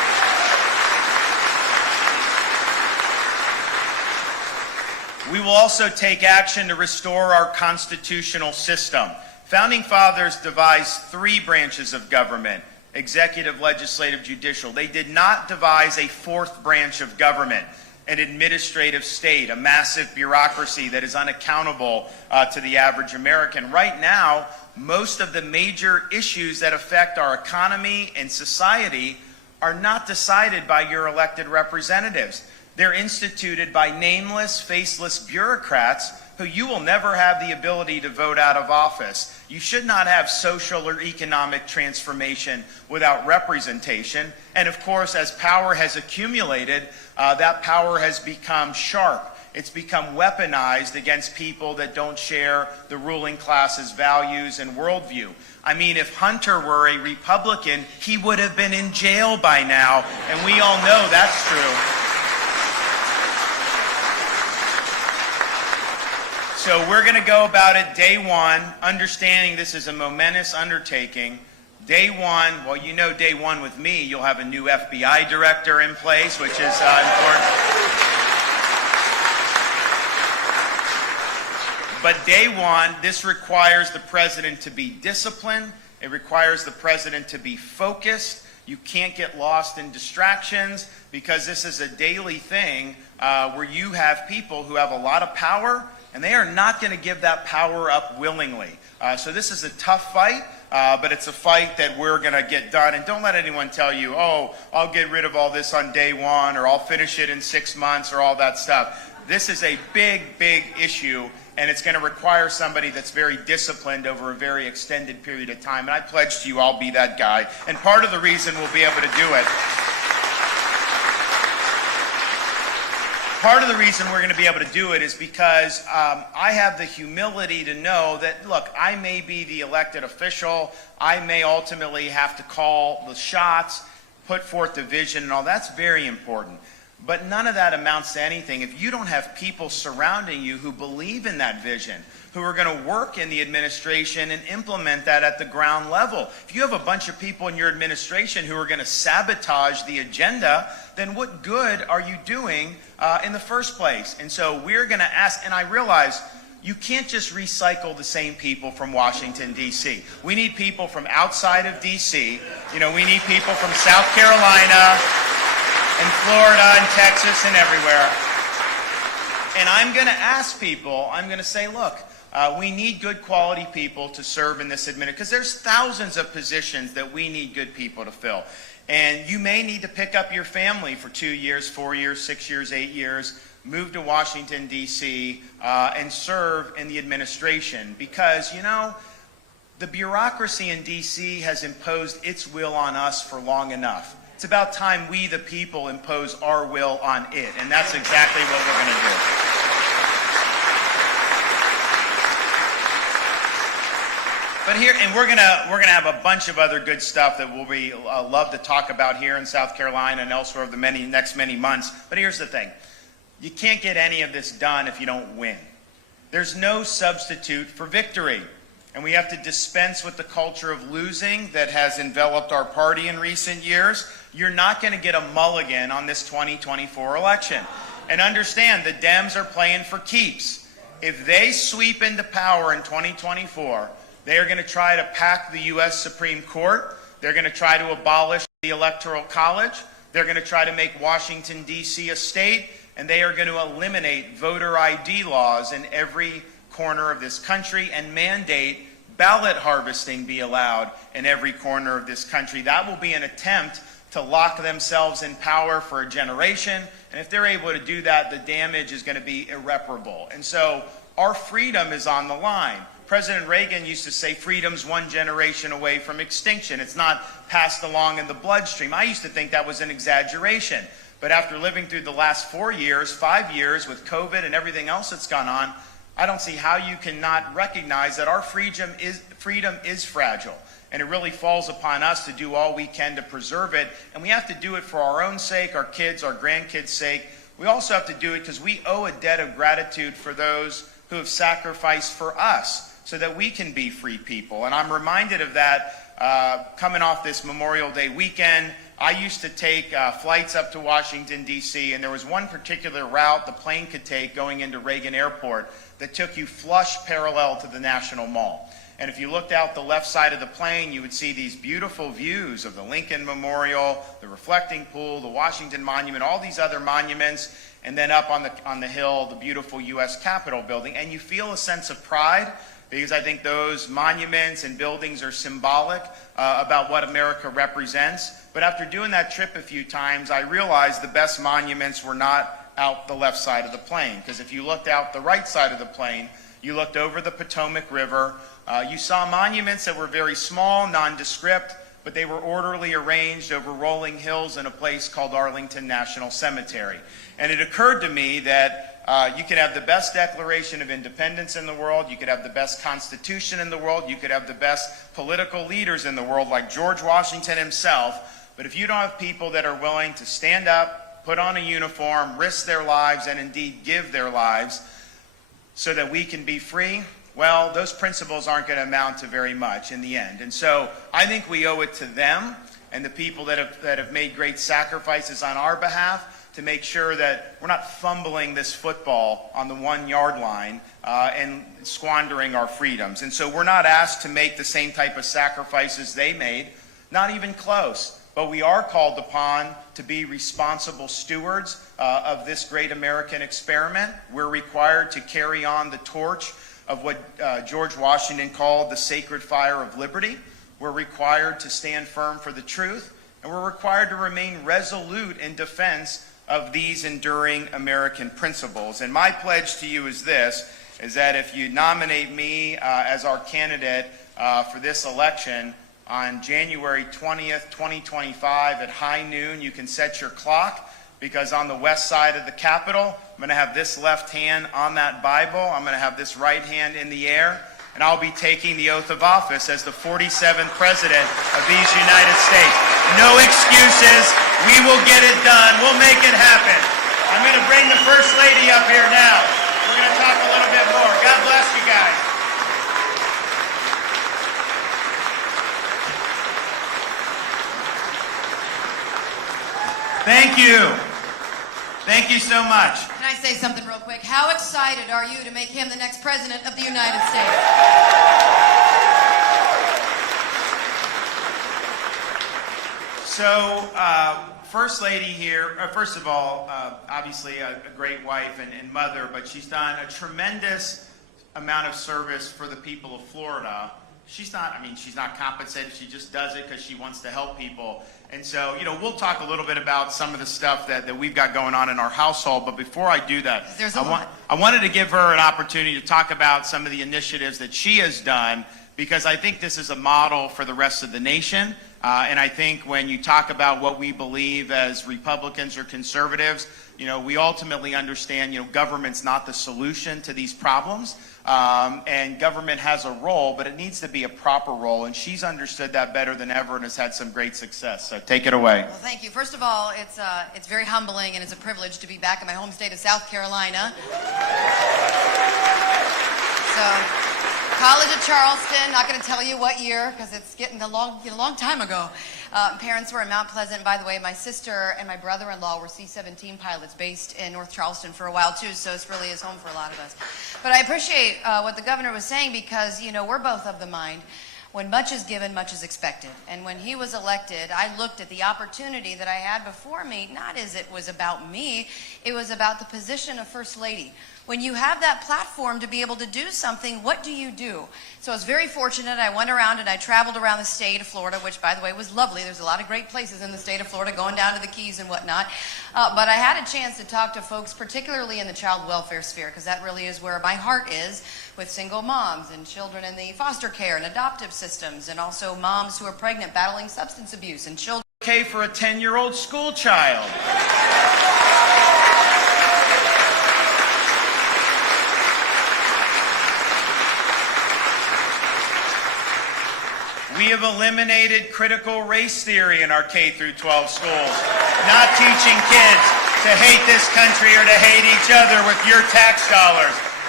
We will also take action to restore our constitutional system. Founding fathers devised 3 branches of government: executive, legislative, judicial. They did not devise a 4th branch of government, an administrative state, a massive bureaucracy that is unaccountable to the average American. Right now, most of the major issues that affect our economy and society are not decided by your elected representatives. They're instituted by nameless, faceless bureaucrats who you will never have the ability to vote out of office. You should not have social or economic transformation without representation. And of course, as power has accumulated, that power has become sharp. It's become weaponized against people that don't share the ruling class's values and worldview. I mean, if Hunter were a Republican, he would have been in jail by now, and we all know that's true. So we're going to go about it day one, understanding this is a momentous undertaking. Day one, well, you know day one with me, you'll have a new FBI director in place, which is important. But day one, this requires the president to be disciplined. It requires the president to be focused. You can't get lost in distractions because this is a daily thing where you have people who have a lot of power and they are not going to give that power up willingly. So this is a tough fight, but it's a fight that we're going to get done. And don't let anyone tell you, oh, I'll get rid of all this on day one, or I'll finish it in 6 months, or all that stuff. This is a big, big issue, and it's going to require somebody that's very disciplined over a very extended period of time. And I pledge to you I'll be that guy. And part of the reason we'll be able to do it, part of the reason we're going to be able to do it is because I have the humility to know that, look, I may be the elected official. I may ultimately have to call the shots, put forth the vision and all. That's very important. But none of that amounts to anything if you don't have people surrounding you who believe in that vision, who are going to work in the administration and implement that at the ground level. If you have a bunch of people in your administration who are going to sabotage the agenda, then what good are you doing in the first place? And so we're going to ask, and I realize you can't just recycle the same people from Washington, D.C. We need people from outside of D.C. You know, we need people from South Carolina and Florida and Texas and everywhere. And I'm going to ask people, I'm going to say, look, we need good quality people to serve in this administration, because there's thousands of positions that we need good people to fill. And you may need to pick up your family for 2 years, 4 years, 6 years, 8 years, move to Washington, D.C., and serve in the administration. Because, you know, the bureaucracy in D.C. has imposed its will on us for long enough. It's about time we, the people, impose our will on it. And that's exactly what we're going to do. But here, and we're gonna have a bunch of other good stuff that we'll be love to talk about here in South Carolina and elsewhere over the next many months. But here's the thing: you can't get any of this done if you don't win. There's no substitute for victory, and we have to dispense with the culture of losing that has enveloped our party in recent years. You're not going to get a mulligan on this 2024 election, and understand the Dems are playing for keeps. If they sweep into power in 2024. They are going to try to pack the U.S. Supreme Court. They're going to try to abolish the Electoral College. They're going to try to make Washington, D.C. a state. And they are going to eliminate voter ID laws in every corner of this country and mandate ballot harvesting be allowed in every corner of this country. That will be an attempt to lock themselves in power for a generation. And if they're able to do that, the damage is going to be irreparable. And so our freedom is on the line. President Reagan used to say freedom's one generation away from extinction. It's not passed along in the bloodstream. I used to think that was an exaggeration. But after living through the last 4 years, 5 years with COVID and everything else that's gone on, I don't see how you cannot recognize that our freedom is fragile. And it really falls upon us to do all we can to preserve it. And we have to do it for our own sake, our kids, our grandkids' sake. We also have to do it because we owe a debt of gratitude for those who have sacrificed for us. so that we can be free people. And I'm reminded of that coming off this Memorial Day weekend. I used to take flights up to Washington, D.C., and there was one particular route the plane could take going into Reagan Airport that took you flush parallel to the National Mall. And if you looked out the left side of the plane, you would see these beautiful views of the Lincoln Memorial, the reflecting pool, the Washington Monument, all these other monuments, and then up on the hill, the beautiful U.S. Capitol building. And you feel a sense of pride, because I think those monuments and buildings are symbolic about what America represents. But after doing that trip a few times, I realized the best monuments were not out the left side of the plane. Because if you looked out the right side of the plane, you looked over the Potomac River, you saw monuments that were very small, nondescript, but they were orderly arranged over rolling hills in a place called Arlington National Cemetery. And it occurred to me that you could have the best Declaration of Independence in the world, you could have the best Constitution in the world, you could have the best political leaders in the world like George Washington himself, but if you don't have people that are willing to stand up, put on a uniform, risk their lives, and indeed give their lives so that we can be free, well, those principles aren't going to amount to very much in the end. And so I think we owe it to them and the people that have made great sacrifices on our behalf to make sure that we're not fumbling this football on the 1-yard line and squandering our freedoms. And so we're not asked to make the same type of sacrifices they made, not even close. But we are called upon to be responsible stewards of this great American experiment. We're required to carry on the torch of what George Washington called the sacred fire of liberty. We're required to stand firm for the truth, and we're required to remain resolute in defense of these enduring American principles. And my pledge to you is this, is that if you nominate me as our candidate for this election on January 20th, 2025 at high noon, you can set your clock, because on the west side of the Capitol, I'm going to have this left hand on that Bible, I'm going to have this right hand in the air, and I'll be taking the oath of office as the 47th President of these United States. No excuses. We will get it done. We'll make it happen. I'm going to bring the First Lady up here now. We're going to talk a little bit more. God bless you guys. Thank you. Thank you so much. Can I say something real quick? How excited are you to make him the next President of the United States? So, First Lady here, first of all, obviously a great wife and mother, but she's done a tremendous amount of service for the people of Florida. She's not compensated, she just does it because she wants to help people. And so, we'll talk a little bit about some of the stuff that we've got going on in our household, but before I do that, I wanted to give her an opportunity to talk about some of the initiatives that she has done, because I think this is a model for the rest of the nation. And I think when you talk about what we believe as Republicans or conservatives, we ultimately understand, government's not the solution to these problems. And government has a role, but it needs to be a proper role. And she's understood that better than ever and has had some great success. So take it away. Well, thank you. First of all, it's very humbling and it's a privilege to be back in my home state of South Carolina. So, College at Charleston, not going to tell you what year because it's getting a long time ago. Parents were in Mount Pleasant. By the way, my sister and my brother-in-law were C-17 pilots based in North Charleston for a while too, so it really is home for a lot of us. But I appreciate what the governor was saying, because we're both of the mind, when much is given, much is expected. And when he was elected, I looked at the opportunity that I had before me, not as it was about me, it was about the position of First Lady. When you have that platform to be able to do something, what do you do? So I was very fortunate. I went around and I traveled around the state of Florida, which, by the way, was lovely. There's a lot of great places in the state of Florida, going down to the Keys and whatnot. But I had a chance to talk to folks, particularly in the child welfare sphere, because that really is where my heart is, with single moms and children in the foster care and adoptive systems, and also moms who are pregnant battling substance abuse, and children. Okay for a 10-year-old school child. We have eliminated critical race theory in our K-12 schools, not teaching kids to hate this country or to hate each other with your tax dollars.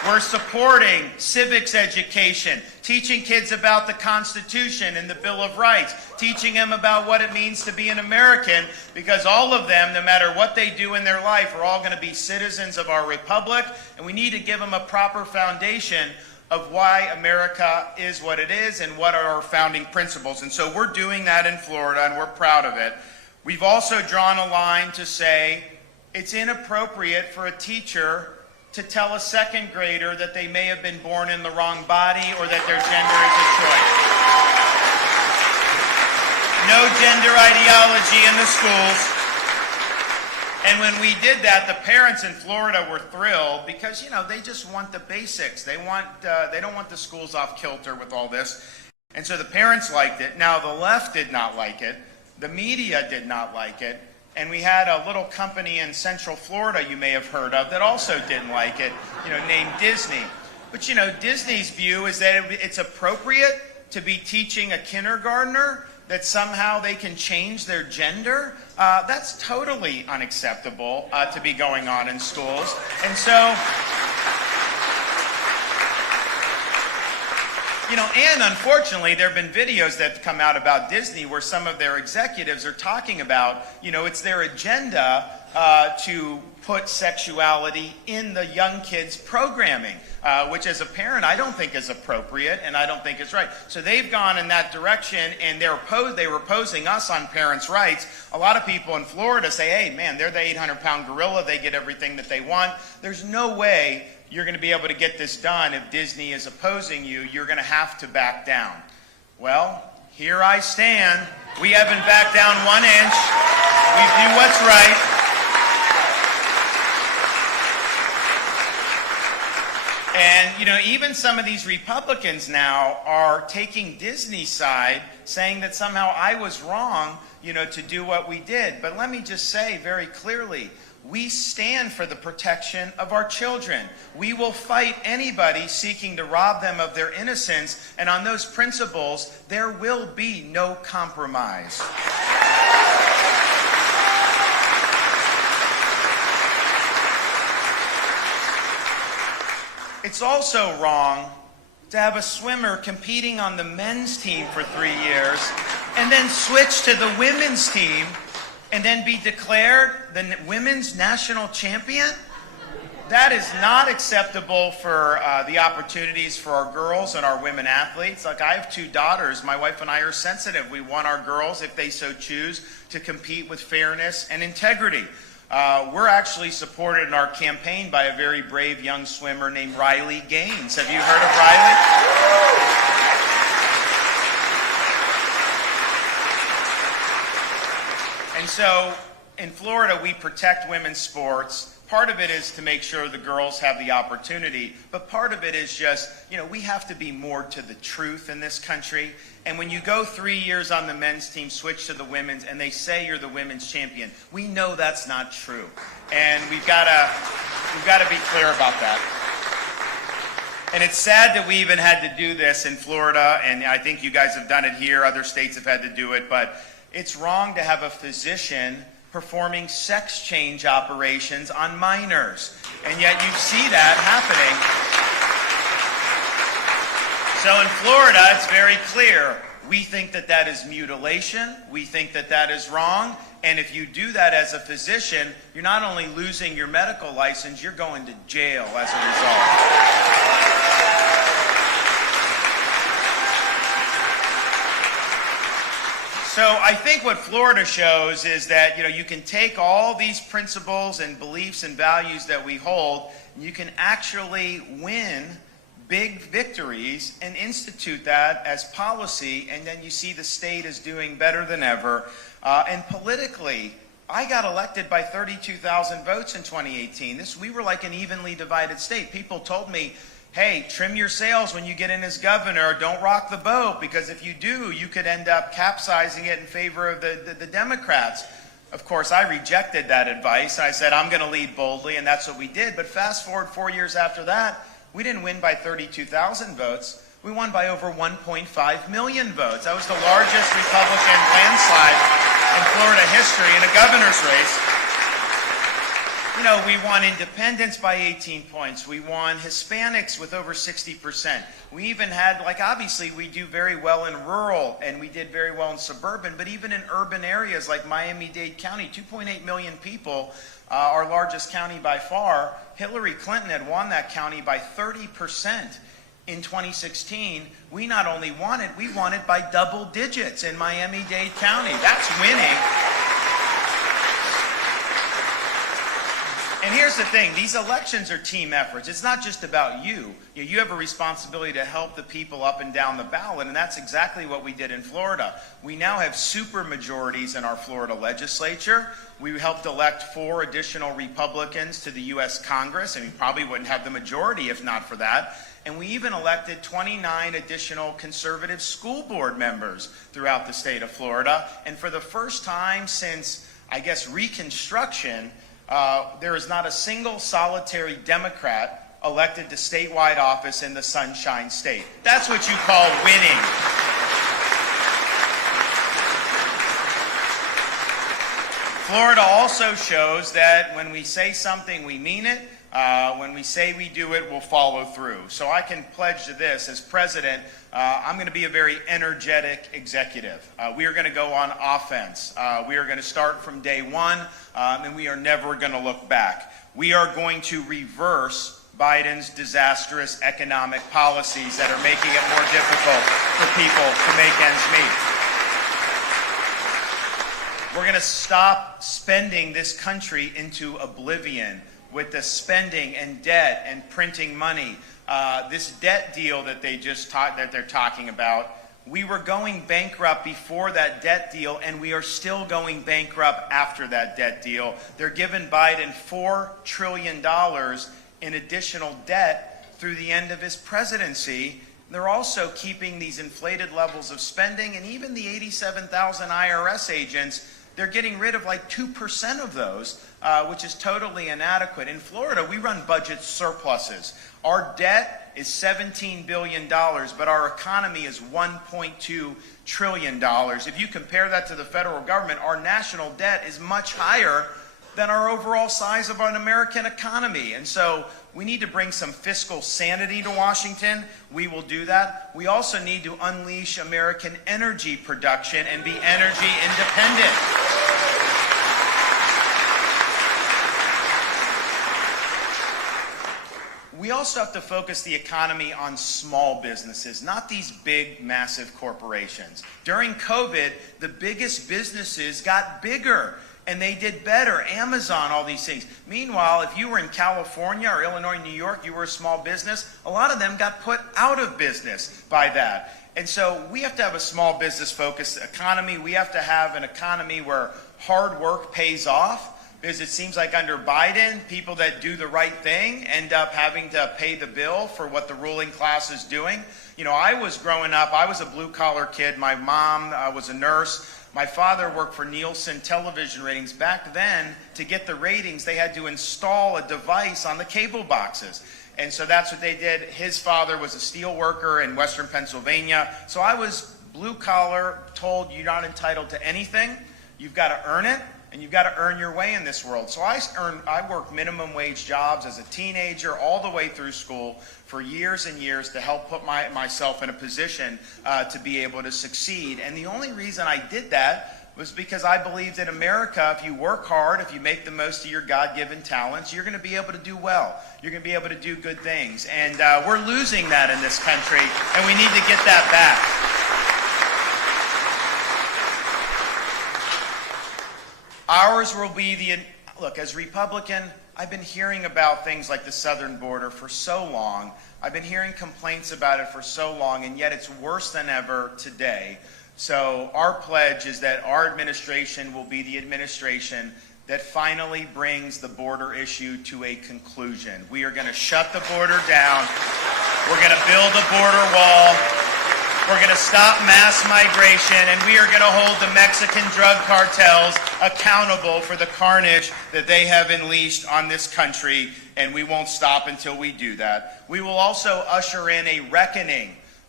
We're supporting civics education, teaching kids about the Constitution and the Bill of Rights, teaching them about what it means to be an American, because all of them, no matter what they do in their life, are all going to be citizens of our republic, and we need to give them a proper foundation of why America is what it is and what are our founding principles. And so we're doing that in Florida, and we're proud of it. We've also drawn a line to say it's inappropriate for a teacher to tell a second grader that they may have been born in the wrong body or that their gender is a choice. No gender ideology in the schools. And when we did that, the parents in Florida were thrilled because, you know, they just want the basics. They don't want the schools off kilter with all this. And so the parents liked it. Now, the left did not like it. The media did not like it. And we had a little company in Central Florida you may have heard of that also didn't like it, you know, named Disney. But, you know, Disney's view is that it's appropriate to be teaching a kindergartner that somehow they can change their gender. That's totally unacceptable to be going on in schools. And so, you know, and unfortunately, there have been videos that have come out about Disney where some of their executives are talking about, you know, it's their agenda to put sexuality in the young kids' programming, which as a parent, I don't think is appropriate and I don't think is right. So they've gone in that direction, and they were opposing us on parents' rights. A lot of people in Florida say, hey, man, they're the 800-pound gorilla. They get everything that they want. There's no way you're going to be able to get this done if Disney is opposing you. You're going to have to back down. Well, here I stand. We haven't backed down 1 inch. We do what's right. And, you know, even some of these Republicans now are taking Disney's side, saying that somehow I was wrong, you know, to do what we did. But let me just say very clearly, we stand for the protection of our children. We will fight anybody seeking to rob them of their innocence, and on those principles, there will be no compromise. It's also wrong to have a swimmer competing on the men's team for 3 years and then switch to the women's team and then be declared the women's national champion. That is not acceptable for the opportunities for our girls and our women athletes. Like, I have 2 daughters. My wife and I are sensitive. We want our girls, if they so choose, to compete with fairness and integrity. We're actually supported in our campaign by a very brave young swimmer named Riley Gaines. Have you heard of Riley? And so in Florida, we protect women's sports. Part of it is to make sure the girls have the opportunity, but part of it is just, you know, we have to be more to the truth in this country. And when you go 3 years on the men's team, switch to the women's, and they say you're the women's champion, we know that's not true. And we've got to be clear about that. And it's sad that we even had to do this in Florida, and I think you guys have done it here. Other states have had to do it, but it's wrong to have a physician performing sex change operations on minors. And yet you see that happening. So in Florida, it's very clear. We think that that is mutilation. We think that that is wrong. And if you do that as a physician, you're not only losing your medical license, you're going to jail as a result. So I think what Florida shows is that, you know, you can take all these principles and beliefs and values that we hold, and you can actually win big victories and institute that as policy, and then you see the state is doing better than ever. And politically, I got elected by 32,000 votes in 2018. We were like an evenly divided state. People told me, hey, trim your sails when you get in as governor. Don't rock the boat, because if you do, you could end up capsizing it in favor of the Democrats. Of course, I rejected that advice. I said, I'm going to lead boldly, and that's what we did. But fast forward 4 years after that, we didn't win by 32,000 votes. We won by over 1.5 million votes. That was the largest Republican landslide in Florida history in a governor's race. You know, we won independents by 18 points. We won Hispanics with over 60%. We even had, like, obviously we do very well in rural and we did very well in suburban, but even in urban areas like Miami-Dade County, 2.8 million people, our largest county by far, Hillary Clinton had won that county by 30%. In 2016, we not only won it, we won it by double digits in Miami-Dade County. That's winning. And here's the thing, these elections are team efforts. It's not just about you. You have a responsibility to help the people up and down the ballot, and that's exactly what we did in Florida. We now have super majorities in our Florida legislature. We helped elect 4 additional Republicans to the U.S. Congress, and we probably wouldn't have the majority if not for that. And we even elected 29 additional conservative school board members throughout the state of Florida. And for the first time since, I guess, Reconstruction, there is not a single solitary Democrat elected to statewide office in the Sunshine State. That's what you call winning. Florida also shows that when we say something, we mean it. When we say we do it, we'll follow through. So I can pledge to this, as president, I'm going to be a very energetic executive. We are going to go on offense. We are going to start from day one, and we are never going to look back. We are going to reverse Biden's disastrous economic policies that are making it more difficult for people to make ends meet. We're going to stop spending this country into oblivion with the spending and debt and printing money. This debt deal that they're talking about, we were going bankrupt before that debt deal, and we are still going bankrupt after that debt deal. They're giving Biden $4 trillion in additional debt through the end of his presidency. They're also keeping these inflated levels of spending, and even the 87,000 IRS agents, they're getting rid of like 2% of those, which is totally inadequate. In Florida, we run budget surpluses. Our debt is $17 billion, but our economy is $1.2 trillion. If you compare that to the federal government, our national debt is much higher than our overall size of an American economy. And so we need to bring some fiscal sanity to Washington. We will do that. We also need to unleash American energy production and be energy independent. We also have to focus the economy on small businesses, not these big, massive corporations. During COVID, the biggest businesses got bigger and they did better. Amazon, all these things. Meanwhile, if you were in California or Illinois, New York, you were a small business, a lot of them got put out of business by that. And so we have to have a small business focused economy. We have to have an economy where hard work pays off. Because it seems like under Biden, people that do the right thing end up having to pay the bill for what the ruling class is doing. You know, I was growing up, I was a blue-collar kid. My mom was a nurse. My father worked for Nielsen television ratings. Back then, to get the ratings, they had to install a device on the cable boxes. And so that's what they did. His father was a steel worker in Western Pennsylvania. So I was blue-collar, told you're not entitled to anything. You've got to earn it. And you've got to earn your way in this world. So I worked minimum wage jobs as a teenager all the way through school for years and years to help put myself in a position to be able to succeed. And the only reason I did that was because I believed in America, if you work hard, if you make the most of your God-given talents, you're going to be able to do well. You're going to be able to do good things. And we're losing that in this country, and we need to get that back. Ours will be look, as Republican, I've been hearing about things like the southern border for so long. I've been hearing complaints about it for so long, and yet it's worse than ever today. So our pledge is that our administration will be the administration that finally brings the border issue to a conclusion. We are going to shut the border down. We're going to build a border wall. We're going to stop mass migration, and we are going to hold the Mexican drug cartels accountable for the carnage that they have unleashed on this country, and we won't stop until we do that. We will also usher in a reckoning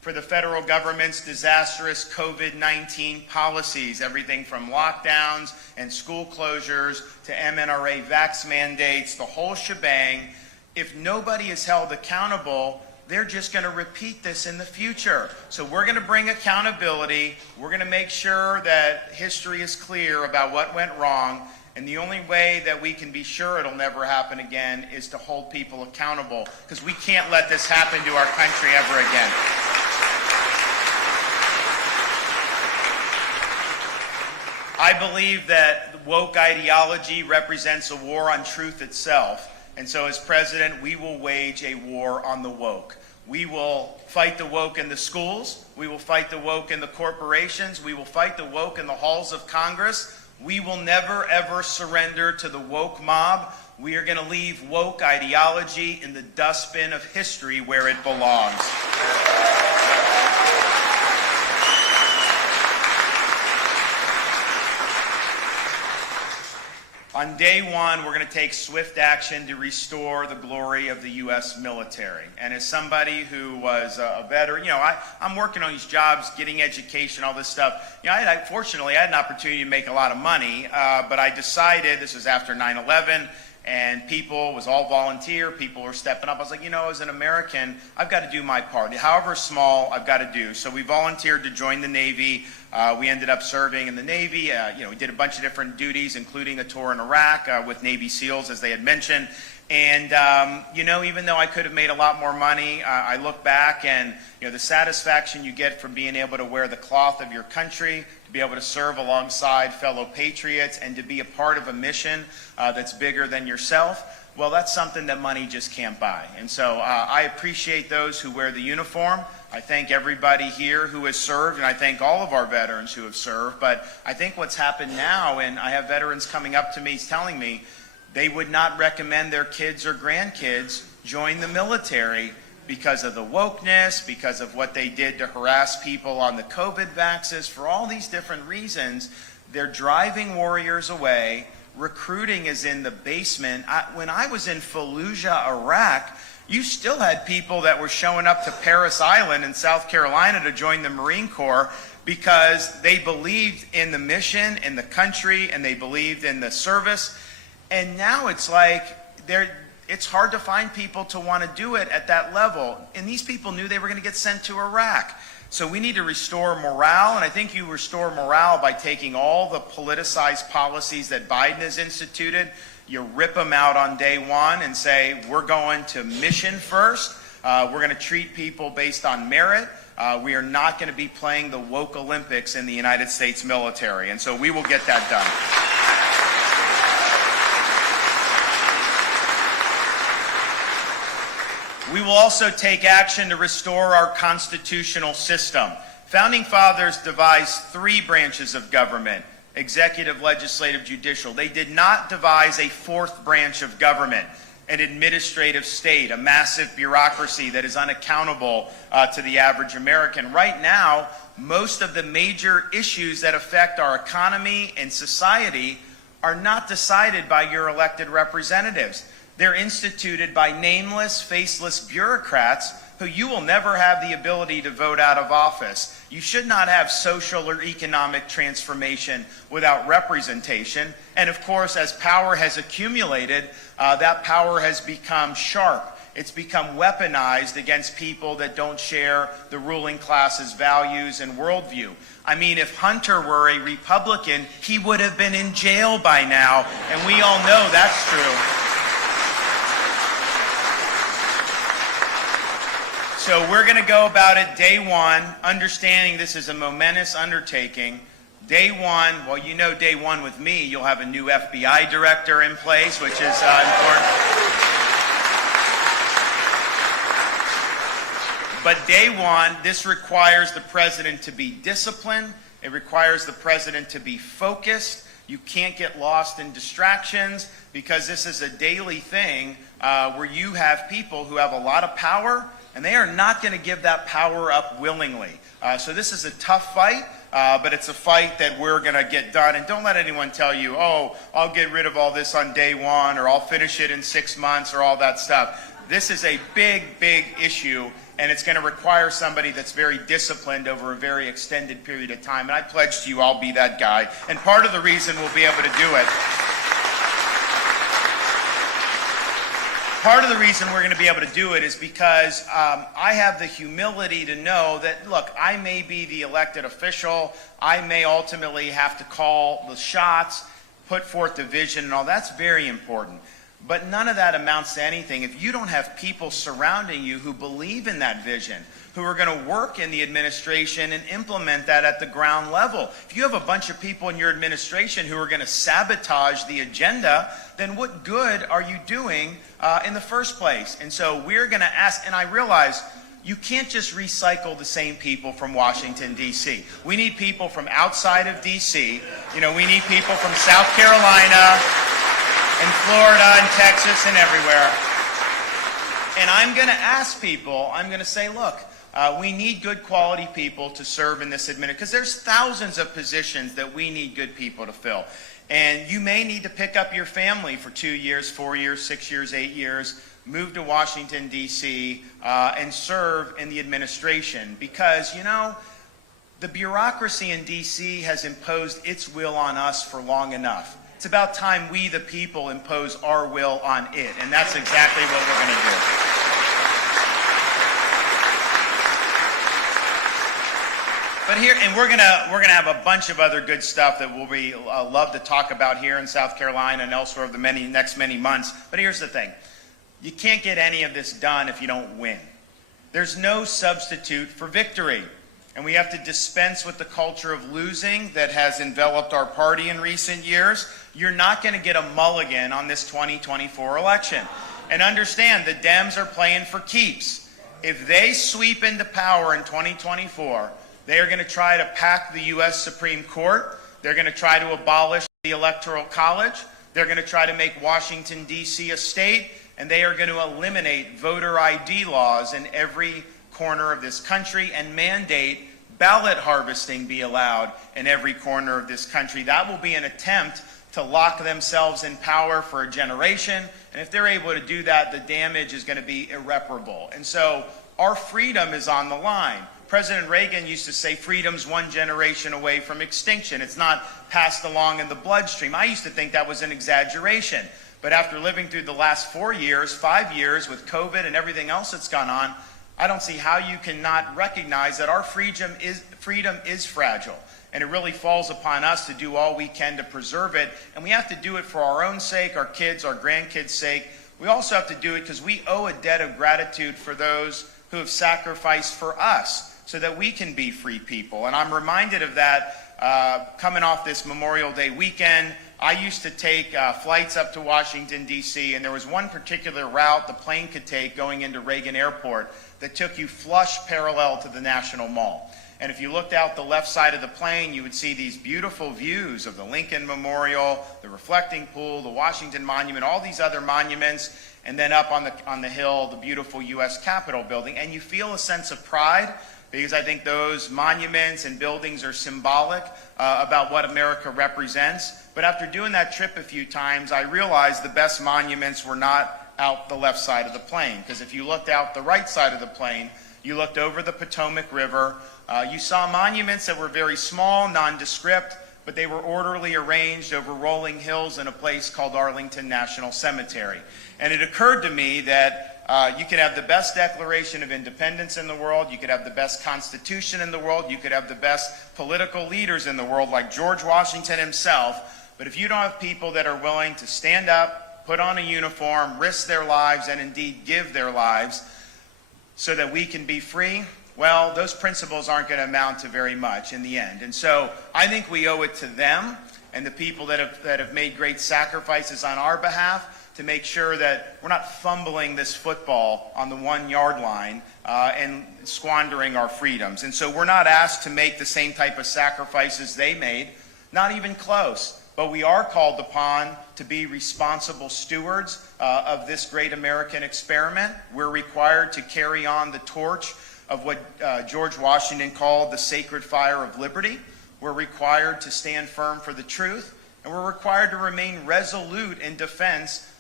for the federal government's disastrous COVID-19 policies, everything from lockdowns and school closures to MNRA vax mandates, the whole shebang. If nobody is held accountable, they're just going to repeat this in the future. So we're going to bring accountability. We're going to make sure that history is clear about what went wrong. And the only way that we can be sure it'll never happen again is to hold people accountable, because we can't let this happen to our country ever again. I believe that woke ideology represents a war on truth itself. And so as president, we will wage a war on the woke. We will fight the woke in the schools. We will fight the woke in the corporations. We will fight the woke in the halls of Congress. We will never, ever surrender to the woke mob. We are going to leave woke ideology in the dustbin of history where it belongs. On day one, we're going to take swift action to restore the glory of the U.S. military. And as somebody who was a veteran, I'm working on these jobs, getting education, all this stuff. Fortunately, I had an opportunity to make a lot of money, but I decided, this was after 9/11, and people, was all volunteer, people were stepping up. I was like, as an American, I've got to do my part. However small, I've got to do. So we volunteered to join the Navy. We ended up serving in the Navy. We did a bunch of different duties, including a tour in Iraq with Navy SEALs, as they had mentioned. And, even though I could have made a lot more money, I look back and, the satisfaction you get from being able to wear the cloth of your country, to be able to serve alongside fellow patriots, and to be a part of a mission that's bigger than yourself, well, that's something that money just can't buy. And so I appreciate those who wear the uniform. I thank everybody here who has served, and I thank all of our veterans who have served. But I think what's happened now, and I have veterans coming up to me telling me they would not recommend their kids or grandkids join the military because of the wokeness, because of what they did to harass people on the COVID vaxes, for all these different reasons. They're driving warriors away. Recruiting is in the basement. When I was in Fallujah, Iraq, you still had people that were showing up to Parris Island in South Carolina to join the Marine Corps because they believed in the mission, in the country, and they believed in the service. And now it's like it's hard to find people to want to do it at that level. And these people knew they were going to get sent to Iraq. So we need to restore morale, and I think you restore morale by taking all the politicized policies that Biden has instituted. You rip them out on day one and say, we're going to mission first. We're going to treat people based on merit. We are not going to be playing the woke Olympics in the United States military. And so we will get that done. We will also take action to restore our constitutional system. Founding fathers devised 3 branches of government: executive, legislative, judicial. They did not devise a 4th branch of government, an administrative state, a massive bureaucracy that is unaccountable to the average American. Right now, most of the major issues that affect our economy and society are not decided by your elected representatives. They're instituted by nameless, faceless bureaucrats who you will never have the ability to vote out of office. You should not have social or economic transformation without representation. And of course, as power has accumulated, that power has become sharp. It's become weaponized against people that don't share the ruling class's values and worldview. I mean, if Hunter were a Republican, he would have been in jail by now, and we all know that's true. So we're going to go about it day one, understanding this is a momentous undertaking. Day one, well, day one with me, you'll have a new FBI director in place, which is important. But day one, this requires the president to be disciplined. It requires the president to be focused. You can't get lost in distractions, because this is a daily thing where you have people who have a lot of power, and they are not going to give that power up willingly. So this is a tough fight, but it's a fight that we're going to get done. And don't let anyone tell you, oh, I'll get rid of all this on day one, or I'll finish it in 6 months, or all that stuff. This is a big, big issue, and it's going to require somebody that's very disciplined over a very extended period of time. And I pledge to you I'll be that guy. And part of the reason we'll be able to do it, part of the reason we're going to be able to do it is because I have the humility to know that, look, I may be the elected official, I may ultimately have to call the shots, put forth the vision and all. That's very important. But none of that amounts to anything if you don't have people surrounding you who believe in that vision, who are going to work in the administration and implement that at the ground level. If you have a bunch of people in your administration who are going to sabotage the agenda, then what good are you doing in the first place? And so we're going to ask, and I realize you can't just recycle the same people from Washington, D.C. We need people from outside of D.C. You know, we need people from South Carolina and Florida and Texas and everywhere. And I'm going to ask people, I'm going to say, look, we need good quality people to serve in this administration, because there's thousands of positions that we need good people to fill. And you may need to pick up your family for 2 years, 4 years, 6 years, 8 years, move to Washington, D.C., and serve in the administration. Because, you know, the bureaucracy in D.C. has imposed its will on us for long enough. It's about time we, the people, impose our will on it. And that's exactly what we're going to do. But here, and we're gonna have a bunch of other good stuff that we'll be love to talk about here in South Carolina and elsewhere over the next many months. But here's the thing: you can't get any of this done if you don't win. There's no substitute for victory, and we have to dispense with the culture of losing that has enveloped our party in recent years. You're not going to get a mulligan on this 2024 election, and understand the Dems are playing for keeps. If they sweep into power in 2024. They are going to try to pack the U.S. Supreme Court. They're going to try to abolish the Electoral College. They're going to try to make Washington, D.C. a state. And they are going to eliminate voter ID laws in every corner of this country and mandate ballot harvesting be allowed in every corner of this country. That will be an attempt to lock themselves in power for a generation. And if they're able to do that, the damage is going to be irreparable. And so our freedom is on the line. President Reagan used to say freedom's one generation away from extinction. It's not passed along in the bloodstream. I used to think that was an exaggeration. But after living through the last 4 years, 5 years with COVID and everything else that's gone on, I don't see how you cannot recognize that our freedom is fragile. And it really falls upon us to do all we can to preserve it. And we have to do it for our own sake, our kids, our grandkids' sake. We also have to do it because we owe a debt of gratitude for those who have sacrificed for us, so that we can be free people. And I'm reminded of that coming off this Memorial Day weekend. I used to take flights up to Washington, D.C., and there was one particular route the plane could take going into Reagan Airport that took you flush parallel to the National Mall. And if you looked out the left side of the plane, you would see these beautiful views of the Lincoln Memorial, the reflecting pool, the Washington Monument, all these other monuments, and then up on the hill, the beautiful U.S. Capitol building. And you feel a sense of pride, because I think those monuments and buildings are symbolic about what America represents. But after doing that trip a few times, I realized the best monuments were not out the left side of the plane. Because if you looked out the right side of the plane, you looked over the Potomac River, you saw monuments that were very small, nondescript, but they were orderly arranged over rolling hills in a place called Arlington National Cemetery. And it occurred to me that you could have the best Declaration of Independence in the world, you could have the best Constitution in the world, you could have the best political leaders in the world like George Washington himself, but if you don't have people that are willing to stand up, put on a uniform, risk their lives, and indeed give their lives so that we can be free, well, those principles aren't going to amount to very much in the end. And so I think we owe it to them and the people that have made great sacrifices on our behalf to make sure that we're not fumbling this football on the 1 yard line and squandering our freedoms. And so we're not asked to make the same type of sacrifices they made, not even close. But we are called upon to be responsible stewards of this great American experiment. We're required to carry on the torch of what George Washington called the sacred fire of liberty. We're required to stand firm for the truth, and we're required to remain resolute in defense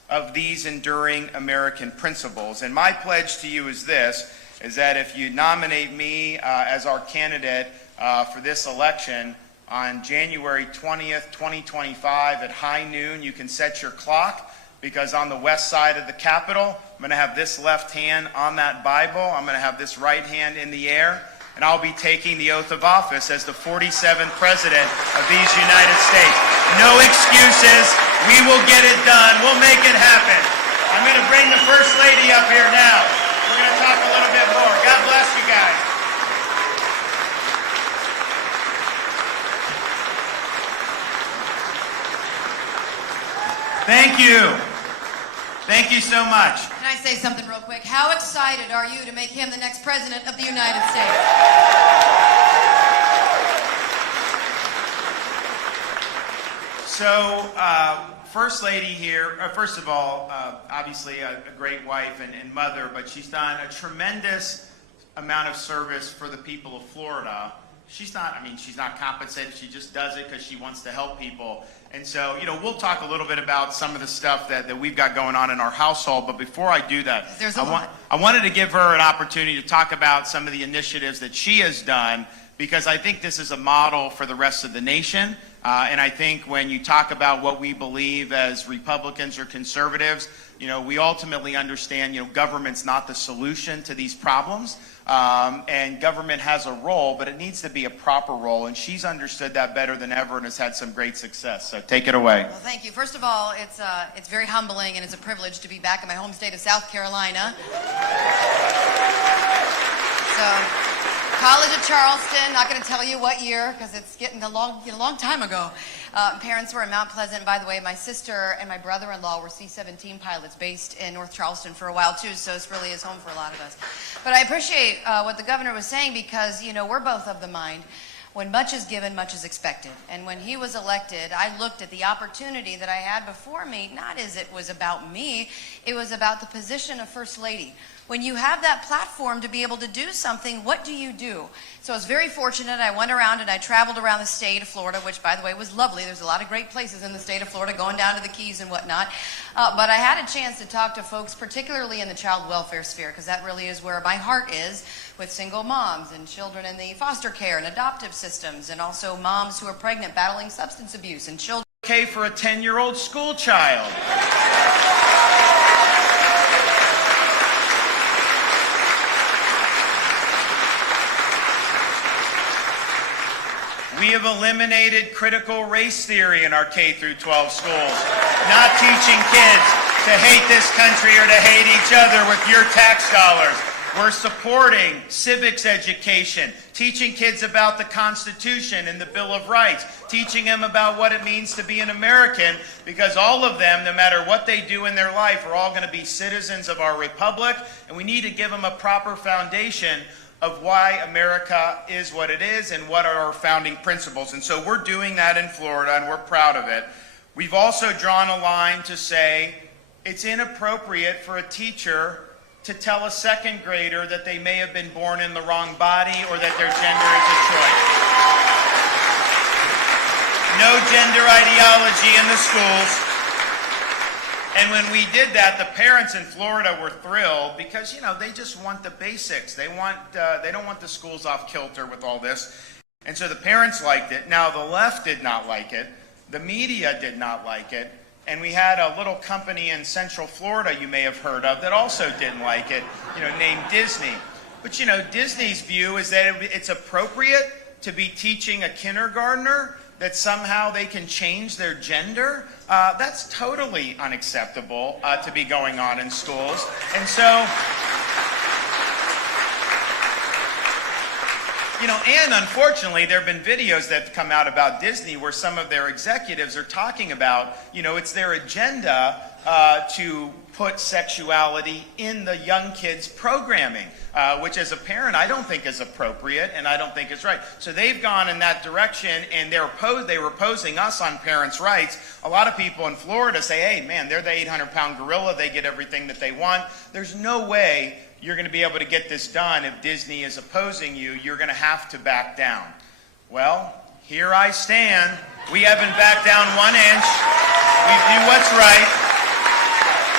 of these enduring American principles. And my pledge to you is this, is that if you nominate me as our candidate for this election on January 20th, 2025 at high noon, you can set your clock, because on the west side of the Capitol, I'm going to have this left hand on that Bible, I'm going to have this right hand in the air, and I'll be taking the oath of office as the 47th President of these United States. No excuses. We will get it done. We'll make it happen. I'm going to bring the First Lady up here now. We're going to talk a little bit more. God bless you guys. Thank you. Thank you so much. Can I say something real quick? How excited are you to make him the next President of the United States? So, First Lady here, first of all, obviously a great wife and mother, but she's done a tremendous amount of service for the people of Florida. She's not compensated, she just does it because she wants to help people. And so, we'll talk a little bit about some of the stuff that we've got going on in our household, but before I do that, I wanted to give her an opportunity to talk about some of the initiatives that she has done, because I think this is a model for the rest of the nation. And I think when you talk about what we believe as Republicans or conservatives, we ultimately understand, government's not the solution to these problems. And government has a role, but it needs to be a proper role. And she's understood that better than ever and has had some great success. So take it away. Well, thank you. First of all, it's very humbling and it's a privilege to be back in my home state of South Carolina. So, College of Charleston, not going to tell you what year because it's getting a long time ago. Parents were in Mount Pleasant. By the way, my sister and my brother-in-law were C-17 pilots based in North Charleston for a while too, so it really is home for a lot of us. But I appreciate what the governor was saying because, we're both of the mind. When much is given, much is expected. And when he was elected, I looked at the opportunity that I had before me, not as it was about me, it was about the position of First Lady. When you have that platform to be able to do something, what do you do? So I was very fortunate. I went around and I traveled around the state of Florida, which, by the way, was lovely. There's a lot of great places in the state of Florida, going down to the Keys and whatnot. But I had a chance to talk to folks, particularly in the child welfare sphere, because that really is where my heart is, with single moms and children in the foster care and adoptive systems, and also moms who are pregnant battling substance abuse and children. Okay for a 10-year-old school child. We have eliminated critical race theory in our K-12 schools, not teaching kids to hate this country or to hate each other with your tax dollars. We're supporting civics education, teaching kids about the Constitution and the Bill of Rights, teaching them about what it means to be an American, because all of them, no matter what they do in their life, are all going to be citizens of our republic, and we need to give them a proper foundation of why America is what it is and what are our founding principles. And so we're doing that in Florida, and we're proud of it. We've also drawn a line to say it's inappropriate for a teacher to tell a second grader that they may have been born in the wrong body or that their gender is a choice. No gender ideology in the schools. And when we did that, the parents in Florida were thrilled because, they just want the basics. They don't want the schools off kilter with all this. And so the parents liked it. Now, the left did not like it. The media did not like it. And we had a little company in Central Florida you may have heard of that also didn't like it, named Disney. But, Disney's view is that it's appropriate to be teaching a kindergartner that somehow they can change their gender. That's totally unacceptable to be going on in schools. And so, and unfortunately, there have been videos that have come out about Disney where some of their executives are talking about, it's their agenda to put sexuality in the young kids' programming, which as a parent I don't think is appropriate and I don't think is right. So they've gone in that direction, and they were opposing us on parents' rights. A lot of people in Florida say, hey, man, they're the 800-pound gorilla. They get everything that they want. There's no way you're going to be able to get this done if Disney is opposing you. You're going to have to back down. Well, here I stand. We haven't backed down 1 inch. We do what's right.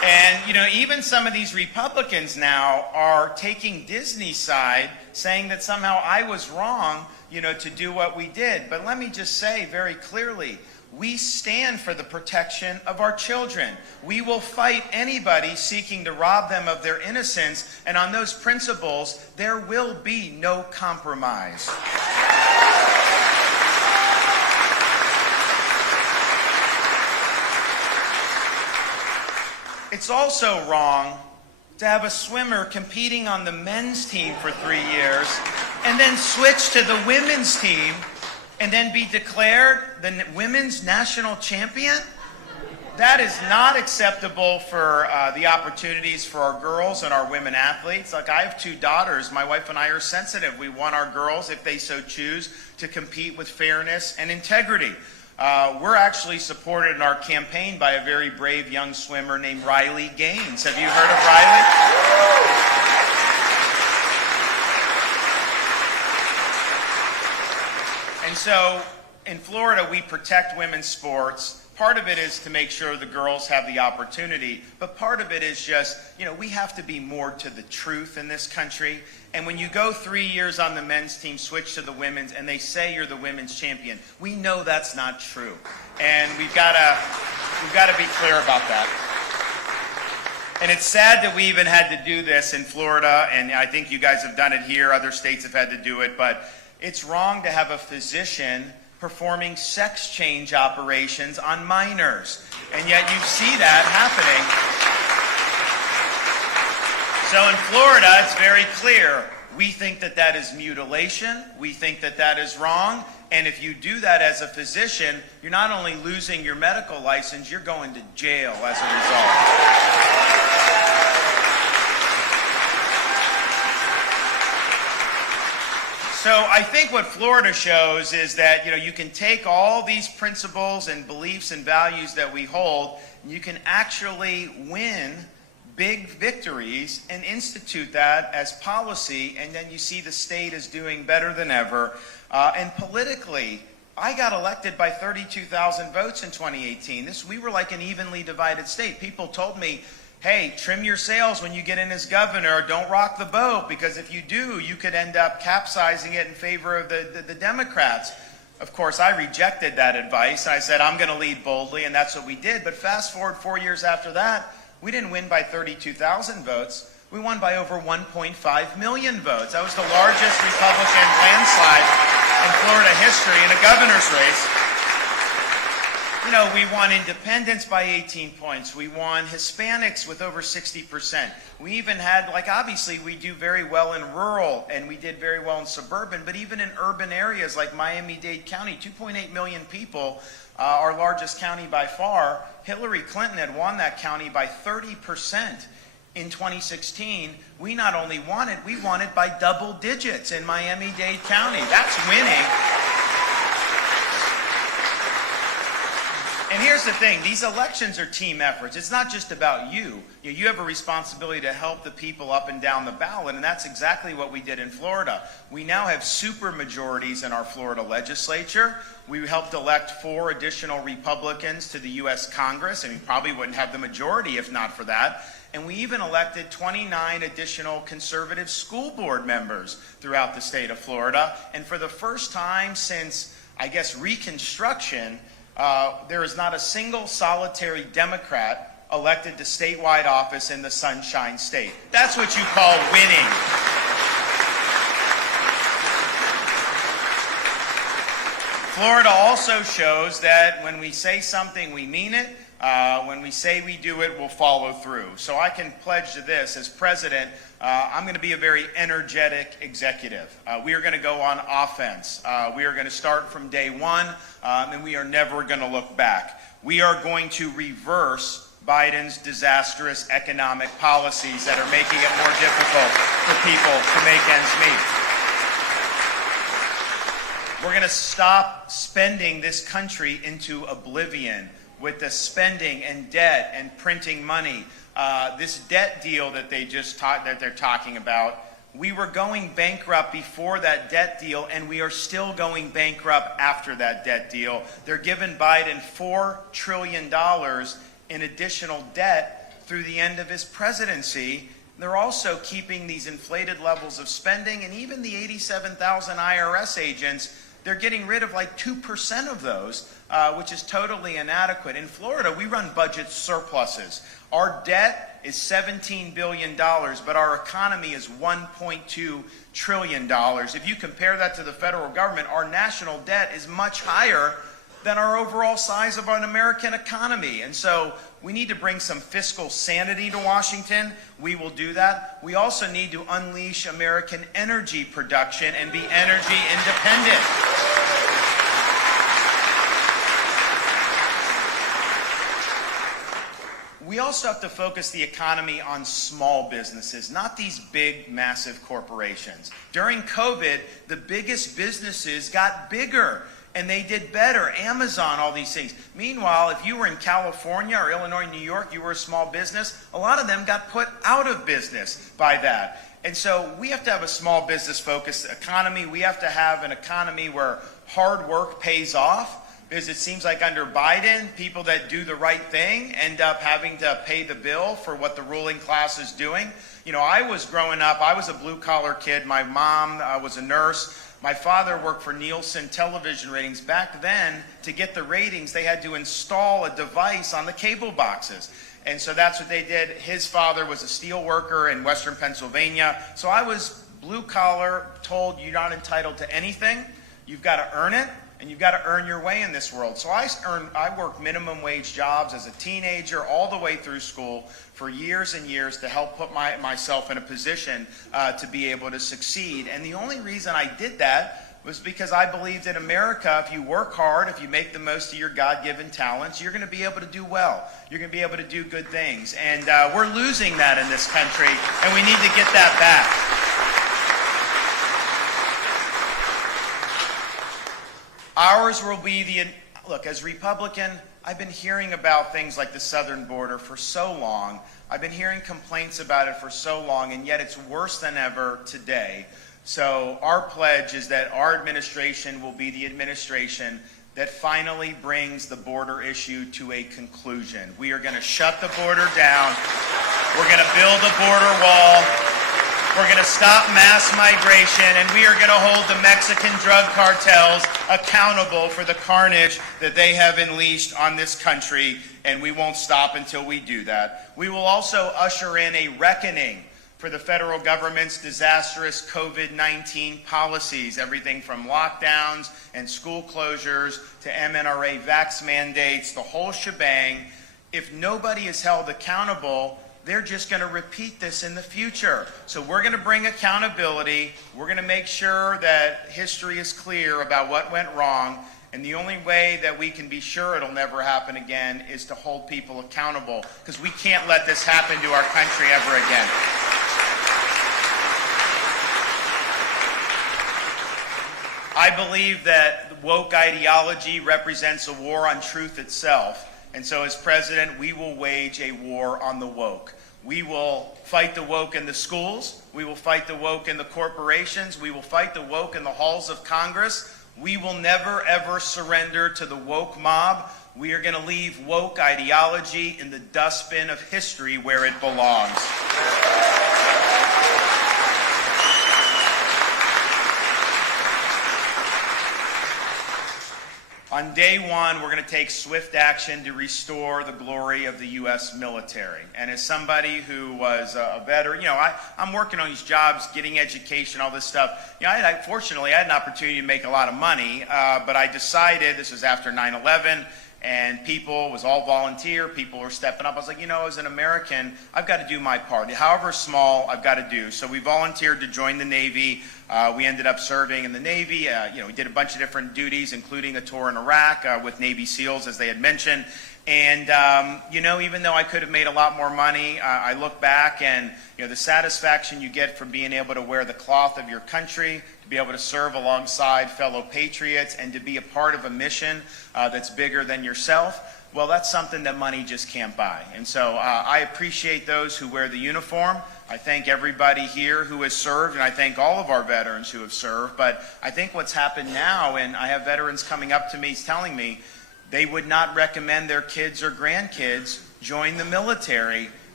And, even some of these Republicans now are taking Disney's side, saying that somehow I was wrong, to do what we did. But let me just say very clearly, we stand for the protection of our children. We will fight anybody seeking to rob them of their innocence, and on those principles, there will be no compromise. It's also wrong to have a swimmer competing on the men's team for 3 years and then switch to the women's team and then be declared the women's national champion. That is not acceptable for the opportunities for our girls and our women athletes. Like, I have 2 daughters. My wife and I are sensitive. We want our girls, if they so choose, to compete with fairness and integrity. We're actually supported in our campaign by a very brave young swimmer named Riley Gaines. Have you heard of Riley? And so in Florida, we protect women's sports. Part of it is to make sure the girls have the opportunity, but part of it is just, we have to be more to the truth in this country. And when you go 3 years on the men's team, switch to the women's, and they say you're the women's champion, we know that's not true. And we've got to be clear about that. And it's sad that we even had to do this in Florida, and I think you guys have done it here. Other states have had to do it, but it's wrong to have a physician performing sex change operations on minors. And yet you see that happening. So in Florida, it's very clear. We think that that is mutilation. We think that that is wrong. And if you do that as a physician, you're not only losing your medical license, you're going to jail as a result. So I think what Florida shows is that, you can take all these principles and beliefs and values that we hold, and you can actually win big victories and institute that as policy, and then you see the state is doing better than ever. And politically, I got elected by 32,000 votes in 2018. We were like an evenly divided state. People told me, hey, trim your sails when you get in as governor. Don't rock the boat, because if you do, you could end up capsizing it in favor of the Democrats. Of course, I rejected that advice. I said, I'm going to lead boldly, and that's what we did. But fast forward 4 years after that, we didn't win by 32,000 votes. We won by over 1.5 million votes. That was the largest Republican landslide in Florida history in a governor's race. We won independents by 18 points. We won Hispanics with over 60%. We even had, obviously we do very well in rural, and we did very well in suburban, but even in urban areas like Miami-Dade County, 2.8 million people, our largest county by far. Hillary Clinton had won that county by 30%. In 2016, we not only won it, we won it by double digits in Miami-Dade County. That's winning. And here's the thing, these elections are team efforts. It's not just about you. You have a responsibility to help the people up and down the ballot, and that's exactly what we did in Florida. We now have super majorities in our Florida legislature. We helped elect 4 additional Republicans to the U.S. Congress, and we probably wouldn't have the majority if not for that. And we even elected 29 additional conservative school board members throughout the state of Florida. And for the first time since, I guess, Reconstruction, there is not a single solitary Democrat elected to statewide office in the Sunshine State. That's what you call winning. Florida also shows that when we say something, we mean it. When we say we do it, we'll follow through. So I can pledge to this, as president, I'm going to be a very energetic executive. We are going to go on offense. We are going to start from day one, and we are never going to look back. We are going to reverse Biden's disastrous economic policies that are making it more difficult for people to make ends meet. We're going to stop spending this country into oblivion with the spending and debt and printing money. This debt deal that they're talking about, we were going bankrupt before that debt deal, and we are still going bankrupt after that debt deal. They're giving Biden $4 trillion in additional debt through the end of his presidency. They're also keeping these inflated levels of spending, and even the 87,000 IRS agents, they're getting rid of like 2% of those, which is totally inadequate. In Florida, we run budget surpluses. Our debt is $17 billion, but our economy is $1.2 trillion. If you compare that to the federal government, our national debt is much higher than our overall size of an American economy. And so we need to bring some fiscal sanity to Washington. We will do that. We also need to unleash American energy production and be energy independent. We also have to focus the economy on small businesses, not these big, massive corporations. During COVID, the biggest businesses got bigger and they did better. Amazon, all these things. Meanwhile, if you were in California or Illinois, New York, you were a small business, a lot of them got put out of business by that. And so we have to have a small business focused economy. We have to have an economy where hard work pays off. Because it seems like under Biden, people that do the right thing end up having to pay the bill for what the ruling class is doing. You know, I was growing up, I was a blue-collar kid. My mom was a nurse. My father worked for Nielsen television ratings. Back then, to get the ratings, they had to install a device on the cable boxes. And so that's what they did. His father was a steel worker in Western Pennsylvania. So I was blue-collar, told you're not entitled to anything. You've got to earn it. And you've got to earn your way in this world. So I worked minimum wage jobs as a teenager all the way through school for years and years to help put myself in a position to be able to succeed. And the only reason I did that was because I believed in America, if you work hard, if you make the most of your God-given talents, you're going to be able to do well. You're going to be able to do good things. And we're losing that in this country, and we need to get that back. Ours will be look, as Republican, I've been hearing about things like the southern border for so long. I've been hearing complaints about it for so long, and yet it's worse than ever today. So our pledge is that our administration will be the administration that finally brings the border issue to a conclusion. We are going to shut the border down. We're going to build a border wall. We're going to stop mass migration, and we are going to hold the Mexican drug cartels accountable for the carnage that they have unleashed on this country, and we won't stop until we do that. We will also usher in a reckoning for the federal government's disastrous COVID-19 policies, everything from lockdowns and school closures to MNRA vax mandates, the whole shebang. If nobody is held accountable, they're just going to repeat this in the future. So we're going to bring accountability. We're going to make sure that history is clear about what went wrong. And the only way that we can be sure it'll never happen again is to hold people accountable, because we can't let this happen to our country ever again. I believe that woke ideology represents a war on truth itself. And so as president, we will wage a war on the woke. We will fight the woke in the schools. We will fight the woke in the corporations. We will fight the woke in the halls of Congress. We will never, ever surrender to the woke mob. We are going to leave woke ideology in the dustbin of history where it belongs. On day one, we're going to take swift action to restore the glory of the U.S. military. And as somebody who was a veteran, I'm working on these jobs, getting education, all this stuff. Fortunately, I had an opportunity to make a lot of money, but I decided, this was after 9/11, and it was all volunteer, people were stepping up. I was like, as an American, I've got to do my part. However small, I've got to do. So we volunteered to join the Navy. We ended up serving in the Navy. We did a bunch of different duties, including a tour in Iraq with Navy SEALs, as they had mentioned. And, even though I could have made a lot more money, I look back and, the satisfaction you get from being able to wear the cloth of your country, to be able to serve alongside fellow patriots, and to be a part of a mission that's bigger than yourself, well, that's something that money just can't buy. And so I appreciate those who wear the uniform. I thank everybody here who has served, and I thank all of our veterans who have served. But I think what's happened now, and I have veterans coming up to me telling me they would not recommend their kids or grandkids join the military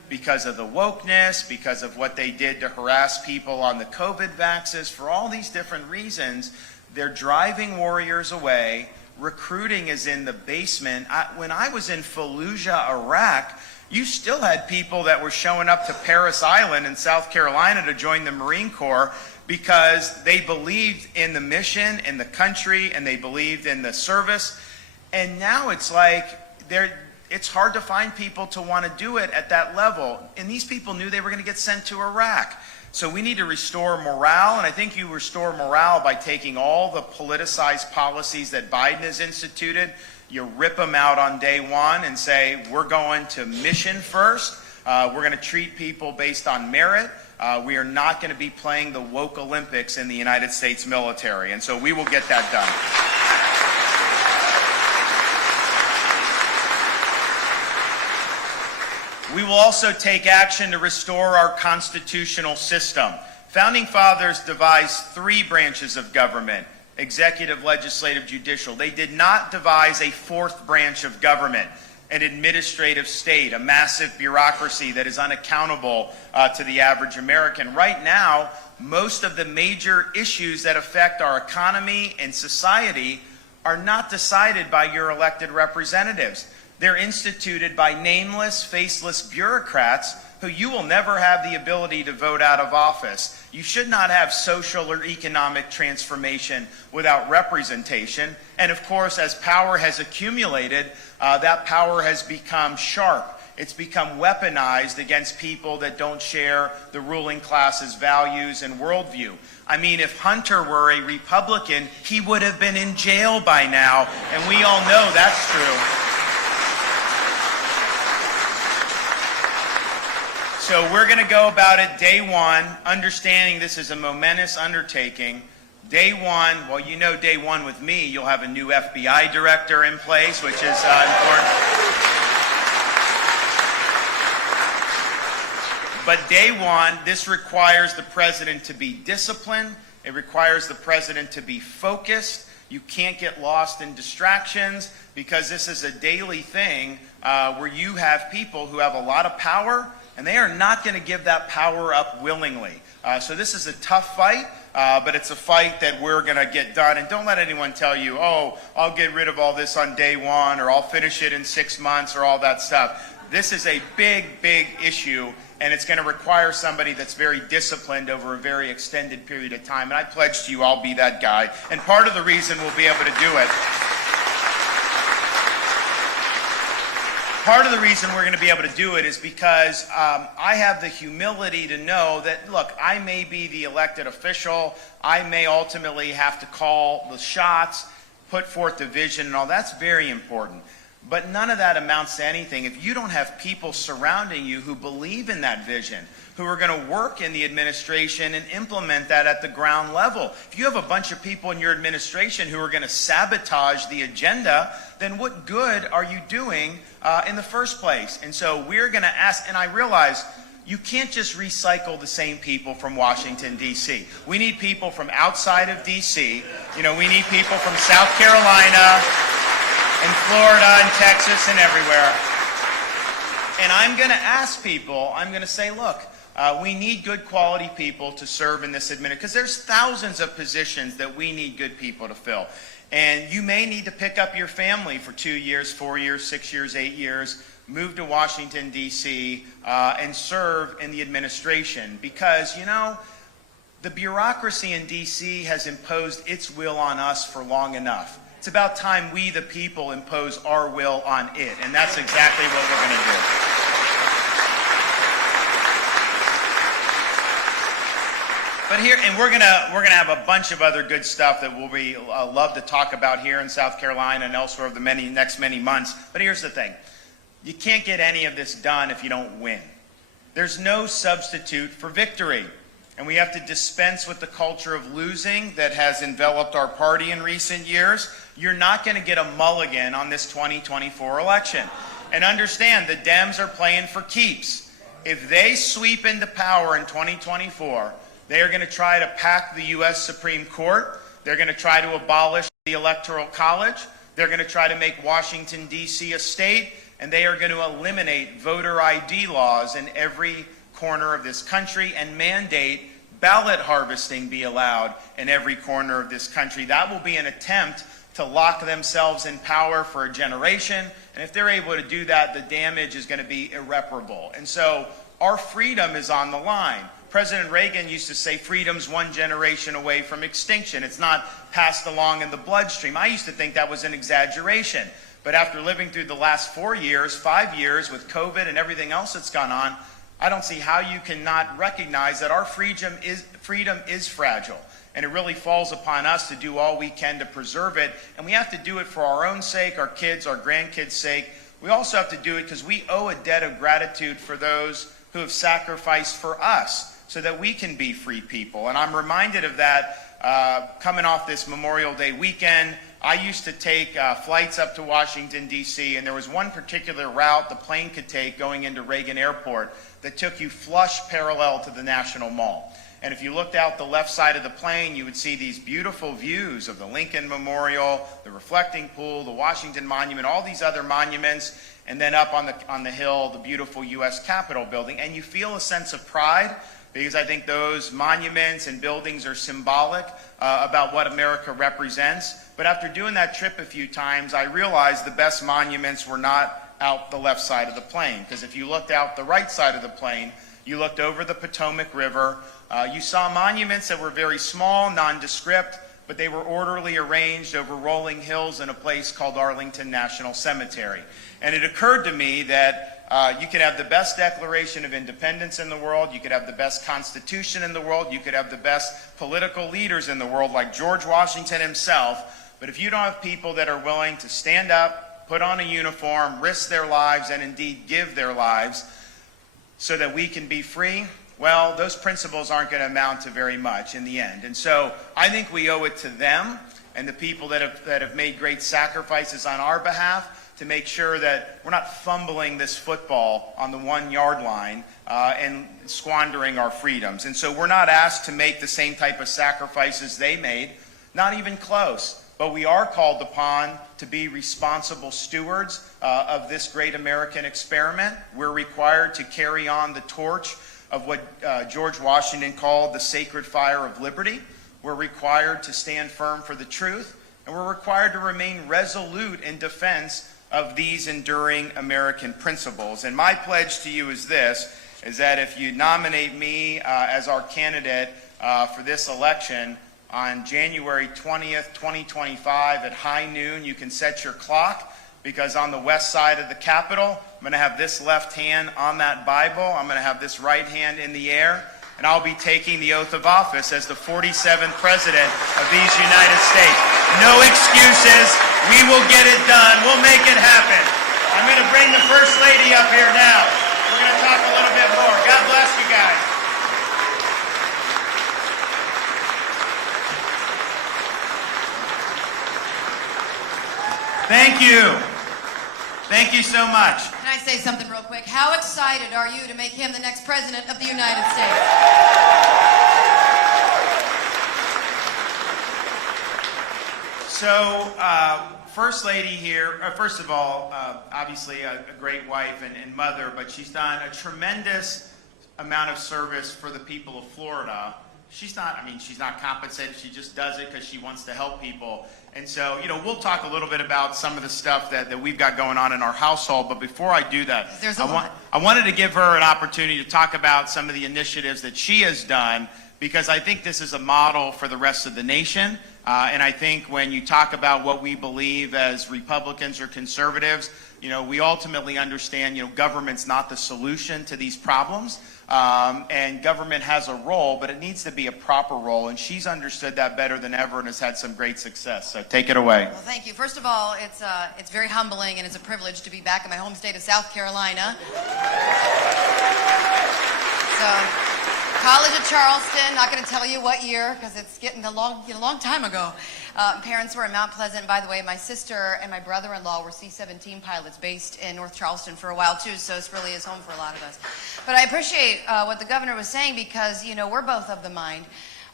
because of the wokeness, because of what they did to harass people on the COVID vaxes, for all these different reasons, they're driving warriors away. Recruiting is in the basement. When I was in Fallujah, Iraq, you still had people that were showing up to Parris Island in South Carolina to join the Marine Corps because they believed in the mission, in the country, and they believed in the service. And now it's like it's hard to find people to want to do it at that level. And these people knew they were going to get sent to Iraq. So we need to restore morale, and I think you restore morale by taking all the politicized policies that Biden has instituted, you rip them out on day one and say, we're going to mission first, we're going to treat people based on merit, we are not going to be playing the woke Olympics in the United States military, and so we will get that done. We will also take action to restore our constitutional system. Founding fathers devised 3 branches of government: executive, legislative, judicial. They did not devise a 4th branch of government, an administrative state, a massive bureaucracy that is unaccountable to the average American. Right now, most of the major issues that affect our economy and society are not decided by your elected representatives. They're instituted by nameless, faceless bureaucrats who you will never have the ability to vote out of office. You should not have social or economic transformation without representation. And of course, as power has accumulated, that power has become sharp. It's become weaponized against people that don't share the ruling class's values and worldview. I mean, if Hunter were a Republican, he would have been in jail by now, and we all know that's true. So we're going to go about it day one, understanding this is a momentous undertaking. Day one, well, you know day one with me, you'll have a new FBI director in place, which is important. But day one, this requires the president to be disciplined. It requires the president to be focused. You can't get lost in distractions because this is a daily thing where you have people who have a lot of power and they are not going to give that power up willingly. So this is a tough fight, but it's a fight that we're going to get done. And don't let anyone tell you, oh, I'll get rid of all this on day one, or I'll finish it in 6 months, or all that stuff. This is a big, big issue, and it's going to require somebody that's very disciplined over a very extended period of time. And I pledge to you I'll be that guy. And part of the reason we'll be able to do it, part of the reason we're going to be able to do it is because I have the humility to know that, look, I may be the elected official, I may ultimately have to call the shots, put forth the vision and all. That's very important. But none of that amounts to anything if you don't have people surrounding you who believe in that vision, who are going to work in the administration and implement that at the ground level. If you have a bunch of people in your administration who are going to sabotage the agenda, then what good are you doing in the first place? And so we're going to ask, and I realize you can't just recycle the same people from Washington, D.C. We need people from outside of D.C. You know, we need people from South Carolina and Florida and Texas and everywhere. And I'm going to ask people, I'm going to say, look, we need good quality people to serve in this administration, because there's thousands of positions that we need good people to fill. And you may need to pick up your family for 2 years, 4 years, 6 years, 8 years, move to Washington, D.C., and serve in the administration. Because, you know, the bureaucracy in D.C. has imposed its will on us for long enough. It's about time we, the people, impose our will on it. And that's exactly what we're going to do. But here, and we're gonna have a bunch of other good stuff that we'll be love to talk about here in South Carolina and elsewhere over the next many months. But here's the thing: you can't get any of this done if you don't win. There's no substitute for victory, and we have to dispense with the culture of losing that has enveloped our party in recent years. You're not going to get a mulligan on this 2024 election, and understand the Dems are playing for keeps. If they sweep into power in 2024. They are going to try to pack the U.S. Supreme Court. They're going to try to abolish the Electoral College. They're going to try to make Washington, D.C. a state. and they are going to eliminate voter ID laws in every corner of this country and mandate ballot harvesting be allowed in every corner of this country. That will be an attempt to lock themselves in power for a generation, and if they're able to do that, the damage is going to be irreparable. And so our freedom is on the line. President Reagan used to say freedom's one generation away from extinction. It's not passed along in the bloodstream. I used to think that was an exaggeration. But after living through the last 4 years, 5 years with COVID and everything else that's gone on, I don't see how you cannot recognize that our freedom is fragile. And it really falls upon us to do all we can to preserve it. And we have to do it for our own sake, our kids, our grandkids' sake. We also have to do it because we owe a debt of gratitude for those who have sacrificed for us so that we can be free people. And I'm reminded of that coming off this Memorial Day weekend. I used to take flights up to Washington, D.C., and there was one particular route the plane could take going into Reagan Airport that took you flush parallel to the National Mall. And if you looked out the left side of the plane, you would see these beautiful views of the Lincoln Memorial, the reflecting pool, the Washington Monument, all these other monuments, and then up on the hill, the beautiful U.S. Capitol building. And you feel a sense of pride because I think those monuments and buildings are symbolic about what America represents. But after doing that trip a few times, I realized the best monuments were not out the left side of the plane. Because if you looked out the right side of the plane, you looked over the Potomac River, you saw monuments that were very small, nondescript, but they were orderly arranged over rolling hills in a place called Arlington National Cemetery. And it occurred to me that you could have the best Declaration of Independence in the world, you could have the best Constitution in the world, you could have the best political leaders in the world like George Washington himself, but if you don't have people that are willing to stand up, put on a uniform, risk their lives, and indeed give their lives so that we can be free, well, those principles aren't going to amount to very much in the end. And so I think we owe it to them and the people that have made great sacrifices on our behalf to make sure that we're not fumbling this football on the 1 yard line and squandering our freedoms. And so we're not asked to make the same type of sacrifices they made, not even close. But we are called upon to be responsible stewards of this great American experiment. We're required to carry on the torch of what George Washington called the sacred fire of liberty. We're required to stand firm for the truth, and we're required to remain resolute in defense of these enduring American principles. And my pledge to you is this, is that if you nominate me as our candidate for this election on January 20th, 2025 at high noon, you can set your clock, because on the west side of the Capitol, I'm going to have this left hand on that Bible, I'm going to have this right hand in the air, and I'll be taking the oath of office as the 47th President of these United States. No excuses. We will get it done. We'll make it happen. I'm going to bring the First Lady up here now. We're going to talk a little bit more. God bless you guys. Thank you. Thank you so much. Can I say something real quick? How excited are you to make him the next President of the United States? So, First Lady here, first of all, obviously a great wife and mother, but she's done a tremendous amount of service for the people of Florida. She's not compensated, she just does it because she wants to help people. And so, we'll talk a little bit about some of the stuff that we've got going on in our household, but before I do that, I wanted to give her an opportunity to talk about some of the initiatives that she has done, because I think this is a model for the rest of the nation. And I think when you talk about what we believe as Republicans or conservatives, we ultimately understand, government's not the solution to these problems. And government has a role, but it needs to be a proper role. And she's understood that better than ever and has had some great success. So take it away. Well, thank you. First of all, it's very humbling and it's a privilege to be back in my home state of South Carolina. So, College of Charleston, not going to tell you what year because it's getting a long time ago. Parents were in Mount Pleasant. By the way, my sister and my brother-in-law were C-17 pilots based in North Charleston for a while too, so it really is home for a lot of us. But I appreciate what the governor was saying because, we're both of the mind.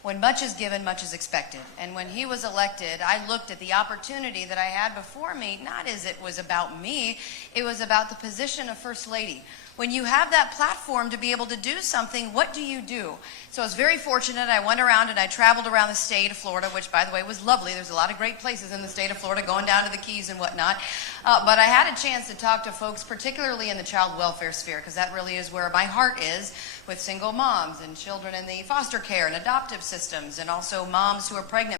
when much is given, much is expected. And when he was elected, I looked at the opportunity that I had before me, not as it was about me, it was about the position of First Lady. When you have that platform to be able to do something, what do you do? So I was very fortunate. I went around and I traveled around the state of Florida, which, by the way, was lovely. There's a lot of great places in the state of Florida, going down to the Keys and whatnot. But I had a chance to talk to folks, particularly in the child welfare sphere, because that really is where my heart is, with single moms and children in the foster care and adoptive systems, and also moms who are pregnant.